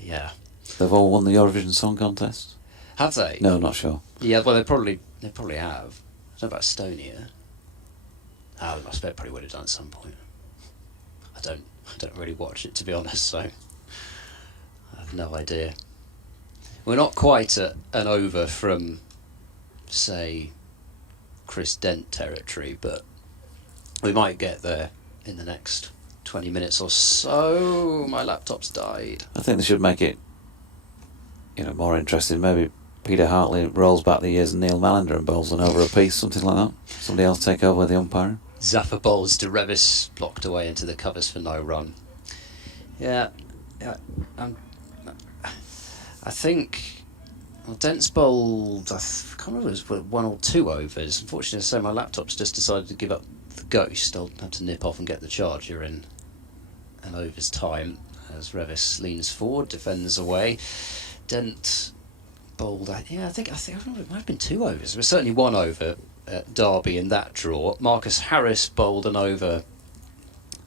Yeah. They've all won the Eurovision Song Contest? Have they? No, not sure. Yeah, well they probably have. I don't know about Estonia. They must have probably would have done at some point. I don't really watch it, to be honest, so I have no idea. We're not quite an over from, say, Chris Dent territory, but we might get there in the next 20 minutes or so. My laptop's died. I think they should make it, more interesting. Maybe Peter Hartley rolls back the years and Neil Mallender and bowls an over a piece, something like that. Somebody else take over with the umpiring. Zaffa bowls to Revis, blocked away into the covers for no run. Yeah. I think Dent's bowled, I can't remember if it was 1 or 2 overs. Unfortunately, so my laptop's just decided to give up the ghost. I'll have to nip off and get the charger in an over's time as Revis leans forward, defends away. Dent bowled, I think it might have been 2 overs. It was certainly 1 over at Derby in that draw. Marcus Harris bowled an over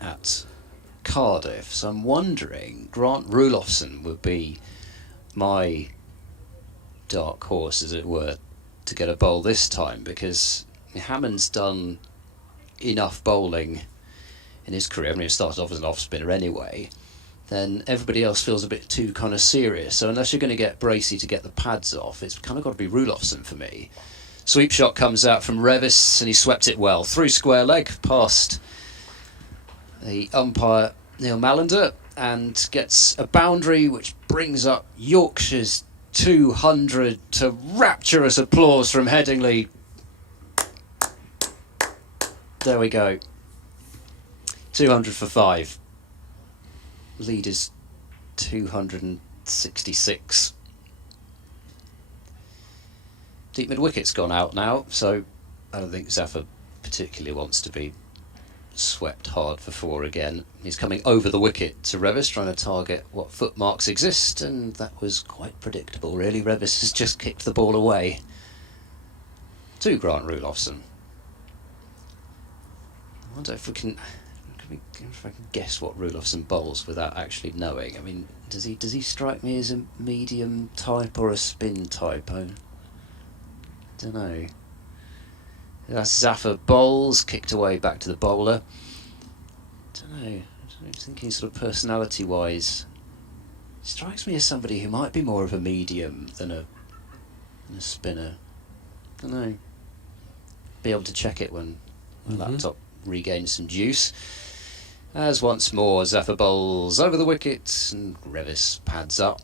at Cardiff. So I'm wondering, Grant Rulofsson would be my dark horse, as it were, to get a bowl this time, because Hammond's done enough bowling in his career. I mean, he started off as an off spinner anyway. Then everybody else feels a bit too kind of serious. So unless you're going to get Bracey to get the pads off, it's kind of got to be Rulofsson for me. Sweep shot comes out from Revis, and he swept it well through square leg past the umpire Neil Mallender, and gets a boundary which brings up Yorkshire's 200 to rapturous applause from Headingley. There we go. 200 for 5. Lead is 266. Deep mid wicket's gone out now, so I don't think Zaffa particularly wants to be swept hard for 4 again. He's coming over the wicket to Revis, trying to target what footmarks exist, and that was quite predictable really. Revis has just kicked the ball away. to Grant Rudolphson. I wonder if if I can guess what Rudolphson bowls without actually knowing. I mean, does he strike me as a medium type or a spin type? I don't know. That's Zafar bowls, kicked away back to the bowler. Don't know. I'm thinking sort of personality-wise, strikes me as somebody who might be more of a medium than a spinner. Don't know. Be able to check it when the laptop regains some juice. As once more Zafar bowls over the wicket and Revis pads up.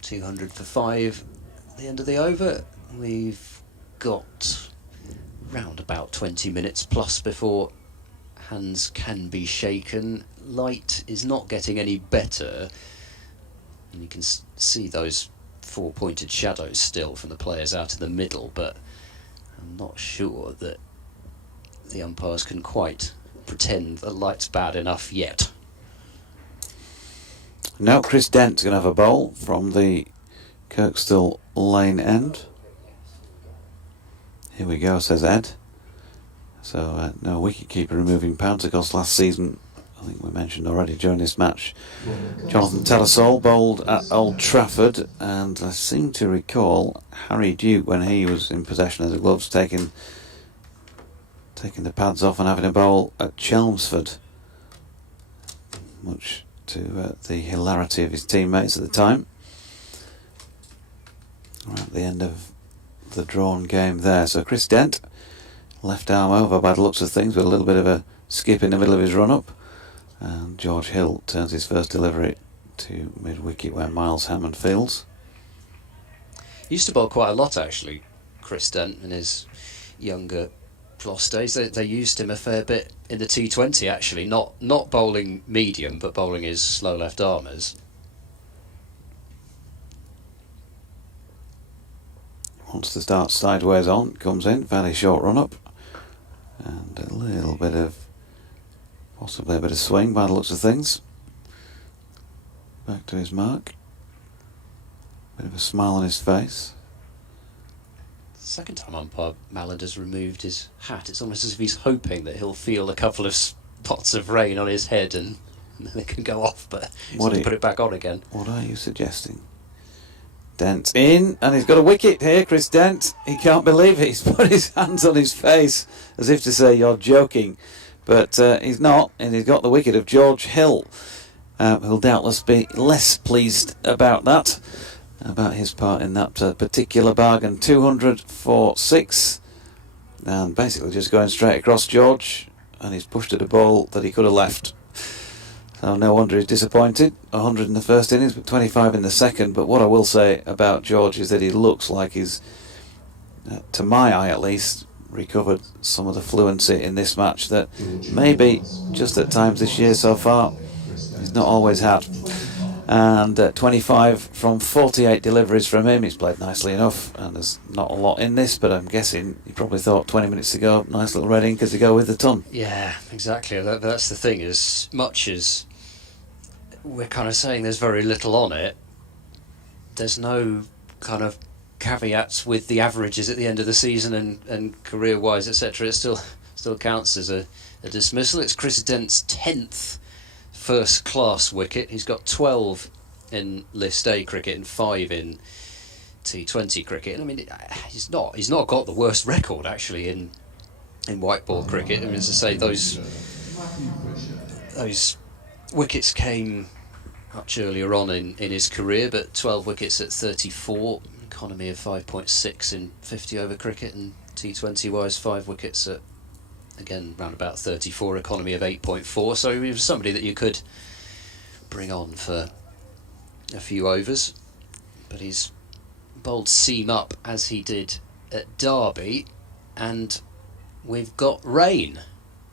200 for 5 at the end of the over. We've got round about 20 minutes plus before hands can be shaken. Light is not getting any better, and you can see those 4 pointed shadows still from the players out in the middle, but I'm not sure that the umpires can quite pretend that light's bad enough yet. Now Chris Dent's going to have a bowl from the Kirkstall Lane end. Here we go, says Ed. So no wicket-keeper removing pounds. Of course, last season, I think we mentioned already during this match, Jonathan Telesol bowled at Old Trafford, and I seem to recall Harry Duke, when he was in possession of the gloves, taking the pads off and having a bowl at Chelmsford, much to the hilarity of his teammates at the time. We're at the end of the drawn game there. So Chris Dent, left arm over by the looks of things, with a little bit of a skip in the middle of his run-up, and George Hill turns his first delivery to mid-wicket where Miles Hammond fields. He used to bowl quite a lot actually, Chris Dent, in his younger Gloucester days. They used him a fair bit in the T20 actually, not bowling medium but bowling his slow left armers. Wants to start sideways on, comes in, fairly short run up, and a little bit of, possibly a bit of swing by the looks of things. Back to his mark. Bit of a smile on his face. Second time umpire Malland has removed his hat. It's almost as if he's hoping that he'll feel a couple of spots of rain on his head and then it can go off, but he's going to put it back on again. What are you suggesting? Dent in, and he's got a wicket here, Chris Dent. He can't believe it. He's put his hands on his face as if to say you're joking, but he's not, and he's got the wicket of George Hill, who'll doubtless be less pleased about that, about his part in that particular bargain. 200 for 6, and basically just going straight across George, and he's pushed at a ball that he could have left. So no wonder he's disappointed. 100 in the first innings, but 25 in the second. But what I will say about George is that he looks like he's, to my eye at least, recovered some of the fluency in this match that maybe just at times this year so far he's not always had. And 25 from 48 deliveries from him. He's played nicely enough, and there's not a lot in this, but I'm guessing he probably thought 20 minutes to go, nice little red ink as to go with the ton. Yeah, exactly. That's the thing, as much as we're kind of saying there's very little on it, there's no kind of caveats with the averages at the end of the season and career-wise, etc. It still counts as a dismissal. It's Chris Dent's 10th first-class wicket. He's got 12 in List A cricket and 5 in T20 cricket. And I mean, he's not got the worst record actually in white ball cricket. I mean, as I say, those wickets came much earlier on in his career, but 12 wickets at 34, economy of 5.6 in 50 over cricket, and T20 wise 5 wickets at, again, round about 34, economy of 8.4. So he was somebody that you could bring on for a few overs, but he's bowled seam up as he did at Derby, and we've got rain.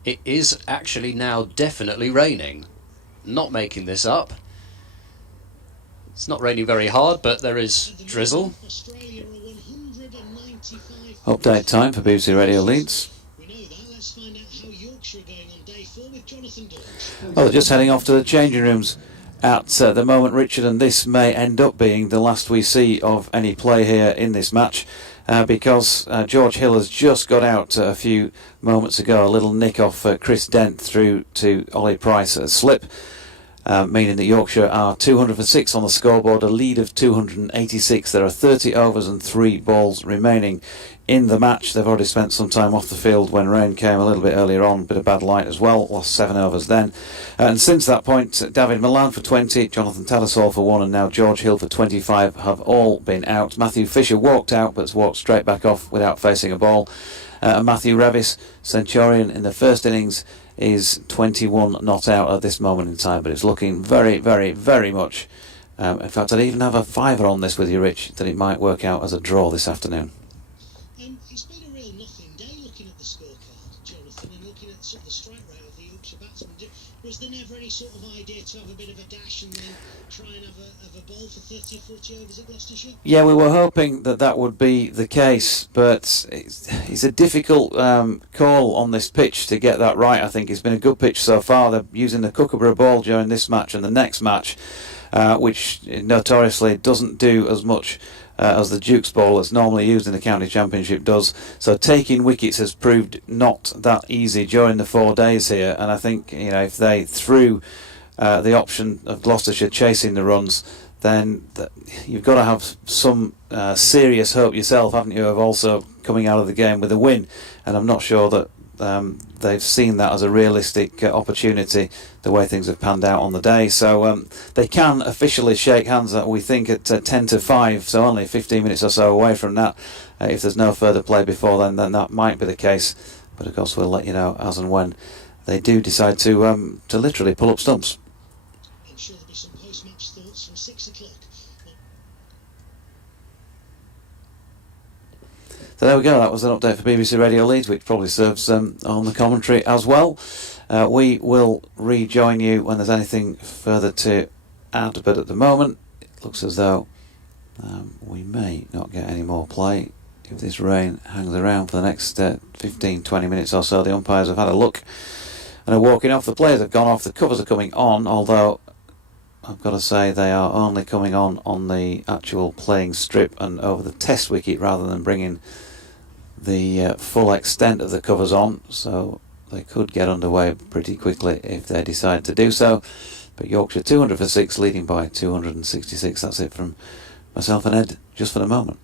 It is actually now definitely raining. Not making this up. It's not raining very hard, but there is drizzle. Update time for BBC Radio Leeds. Well, they're just heading off to the changing rooms at the moment, Richard, and this may end up being the last we see of any play here in this match. because George Hill has just got out a few moments ago. A little nick off Chris Dent through to Ollie Price, a slip. Meaning that Yorkshire are 206 on the scoreboard, a lead of 286. There are 30 overs and 3 balls remaining in the match. They've already spent some time off the field when rain came a little bit earlier on, bit of bad light as well, lost 7 overs then. And since that point, David Milan for 20, Jonathan Tattersall for 1, and now George Hill for 25 have all been out. Matthew Fisher walked out, but has walked straight back off without facing a ball. And Matthew Revis, Centurion in the first innings, is 21 not out at this moment in time, but it's looking very, very, very much. In fact, I'd even have a fiver on this with you, Rich, that it might work out as a draw this afternoon. It's been a real nothing day looking at the scorecard, Jonathan, and looking at sort of the strike rate of the Yorkshire batsmen. Was there never any sort of idea to have a bit of a dash and then try and have a ball for 30 or 40 overs at Gloucestershire? Yeah, we were hoping that that would be the case, but it's a difficult call on this pitch to get that right. I think it's been a good pitch so far. They're using the Kookaburra ball during this match and the next match, which notoriously doesn't do as much as the Duke's ball that's normally used in the county championship does. So taking wickets has proved not that easy during the 4 days here, and I think, you know, if they threw the option of Gloucestershire chasing the runs, then you've got to have some serious hope yourself, haven't you, of also coming out of the game with a win. And I'm not sure that they've seen that as a realistic opportunity, the way things have panned out on the day. So they can officially shake hands, we think, at 10 to 5, so only 15 minutes or so away from that. If there's no further play before then that might be the case. But of course we'll let you know as and when they do decide to literally pull up stumps. I'm sure there'll be some post-match thoughts from 6 o'clock. So there we go, that was an update for BBC Radio Leeds, which probably serves on the commentary as well. We will rejoin you when there's anything further to add, but at the moment it looks as though we may not get any more play if this rain hangs around for the next 15-20 minutes or so. The umpires have had a look and are walking off. The players have gone off, the covers are coming on, although I've got to say they are only coming on the actual playing strip and over the test wicket rather than bringing the full extent of the covers on, so they could get underway pretty quickly if they decide to do so. But Yorkshire 200 for 6, leading by 266. That's it from myself and Ed just for the moment.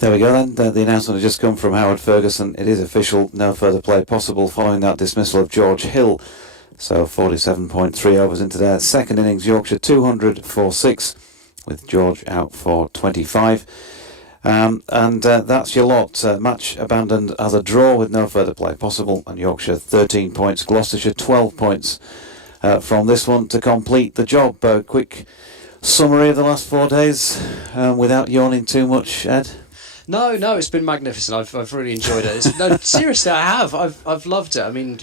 There we go then. The announcement has just come from Howard Ferguson. It is official. No further play possible following that dismissal of George Hill. So 47.3 overs into their second innings. Yorkshire 200 for 6 with George out for 25. And that's your lot. Match abandoned as a draw with no further play possible. And Yorkshire 13 points. Gloucestershire 12 points from this one to complete the job. Quick summary of the last 4 days without yawning too much, Ed? No, it's been magnificent. I've really enjoyed it. No, seriously, I have. I've loved it. I mean,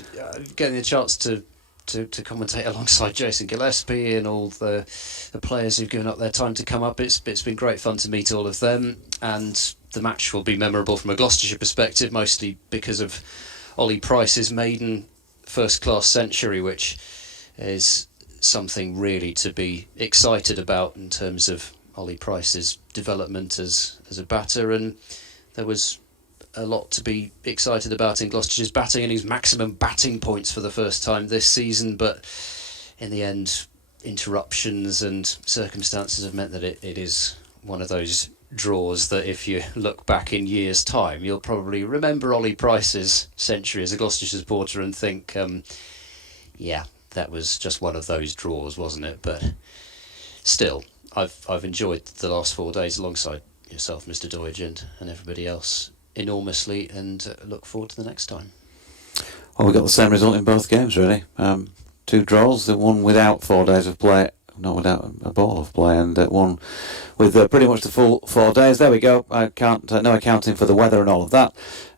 getting the chance to commentate alongside Jason Gillespie and all the players who've given up their time to come up. It's been great fun to meet all of them, and the match will be memorable from a Gloucestershire perspective, mostly because of Ollie Price's maiden first-class century, which is something really to be excited about in terms of Ollie Price's development as a batter, and there was a lot to be excited about in Gloucestershire's batting innings, maximum batting points for the first time this season, but in the end interruptions and circumstances have meant that it is one of those draws that if you look back in years' time you'll probably remember Ollie Price's century as a Gloucestershire supporter and think yeah, that was just one of those draws, wasn't it? But still, I've enjoyed the last 4 days alongside yourself, Mr. Doidge, and everybody else enormously, and look forward to the next time. Well, we got the same result in both games, really. 2 draws, the one without 4 days of play, not without a ball of play, and one with pretty much the full 4 days. There we go. I can't no accounting for the weather and all of that.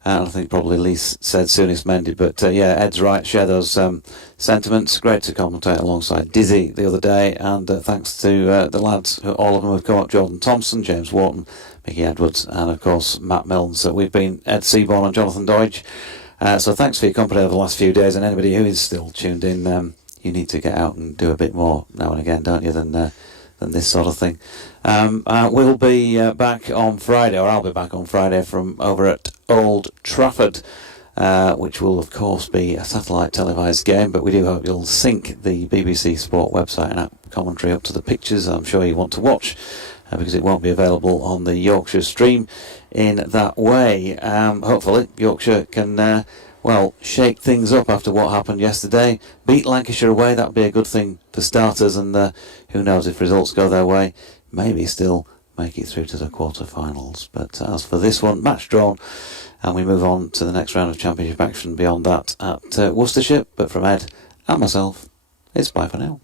I think probably least said, soonest mended. But yeah, Ed's right. Share those sentiments. Great to commentate alongside Dizzy the other day, and thanks to the lads, who all of them have come up: Jordan Thompson, James Wharton, Mickey Edwards, and of course Matt Milne. So we've been Ed Seaborn and Jonathan Doidge. So thanks for your company over the last few days, and anybody who is still tuned in, you need to get out and do a bit more now and again, don't you, than this sort of thing. We'll be back on Friday, or I'll be back on Friday from over at Old Trafford, which will of course be a satellite televised game, but we do hope you'll sync the BBC Sport website and app commentary up to the pictures I'm sure you want to watch, because it won't be available on the Yorkshire stream in that way. Hopefully Yorkshire can shake things up after what happened yesterday. Beat Lancashire away, that would be a good thing for starters, and who knows, if results go their way, maybe still make it through to the quarter-finals. But as for this one, match drawn, and we move on to the next round of championship action beyond that at Worcestershire. But from Ed and myself, it's bye for now.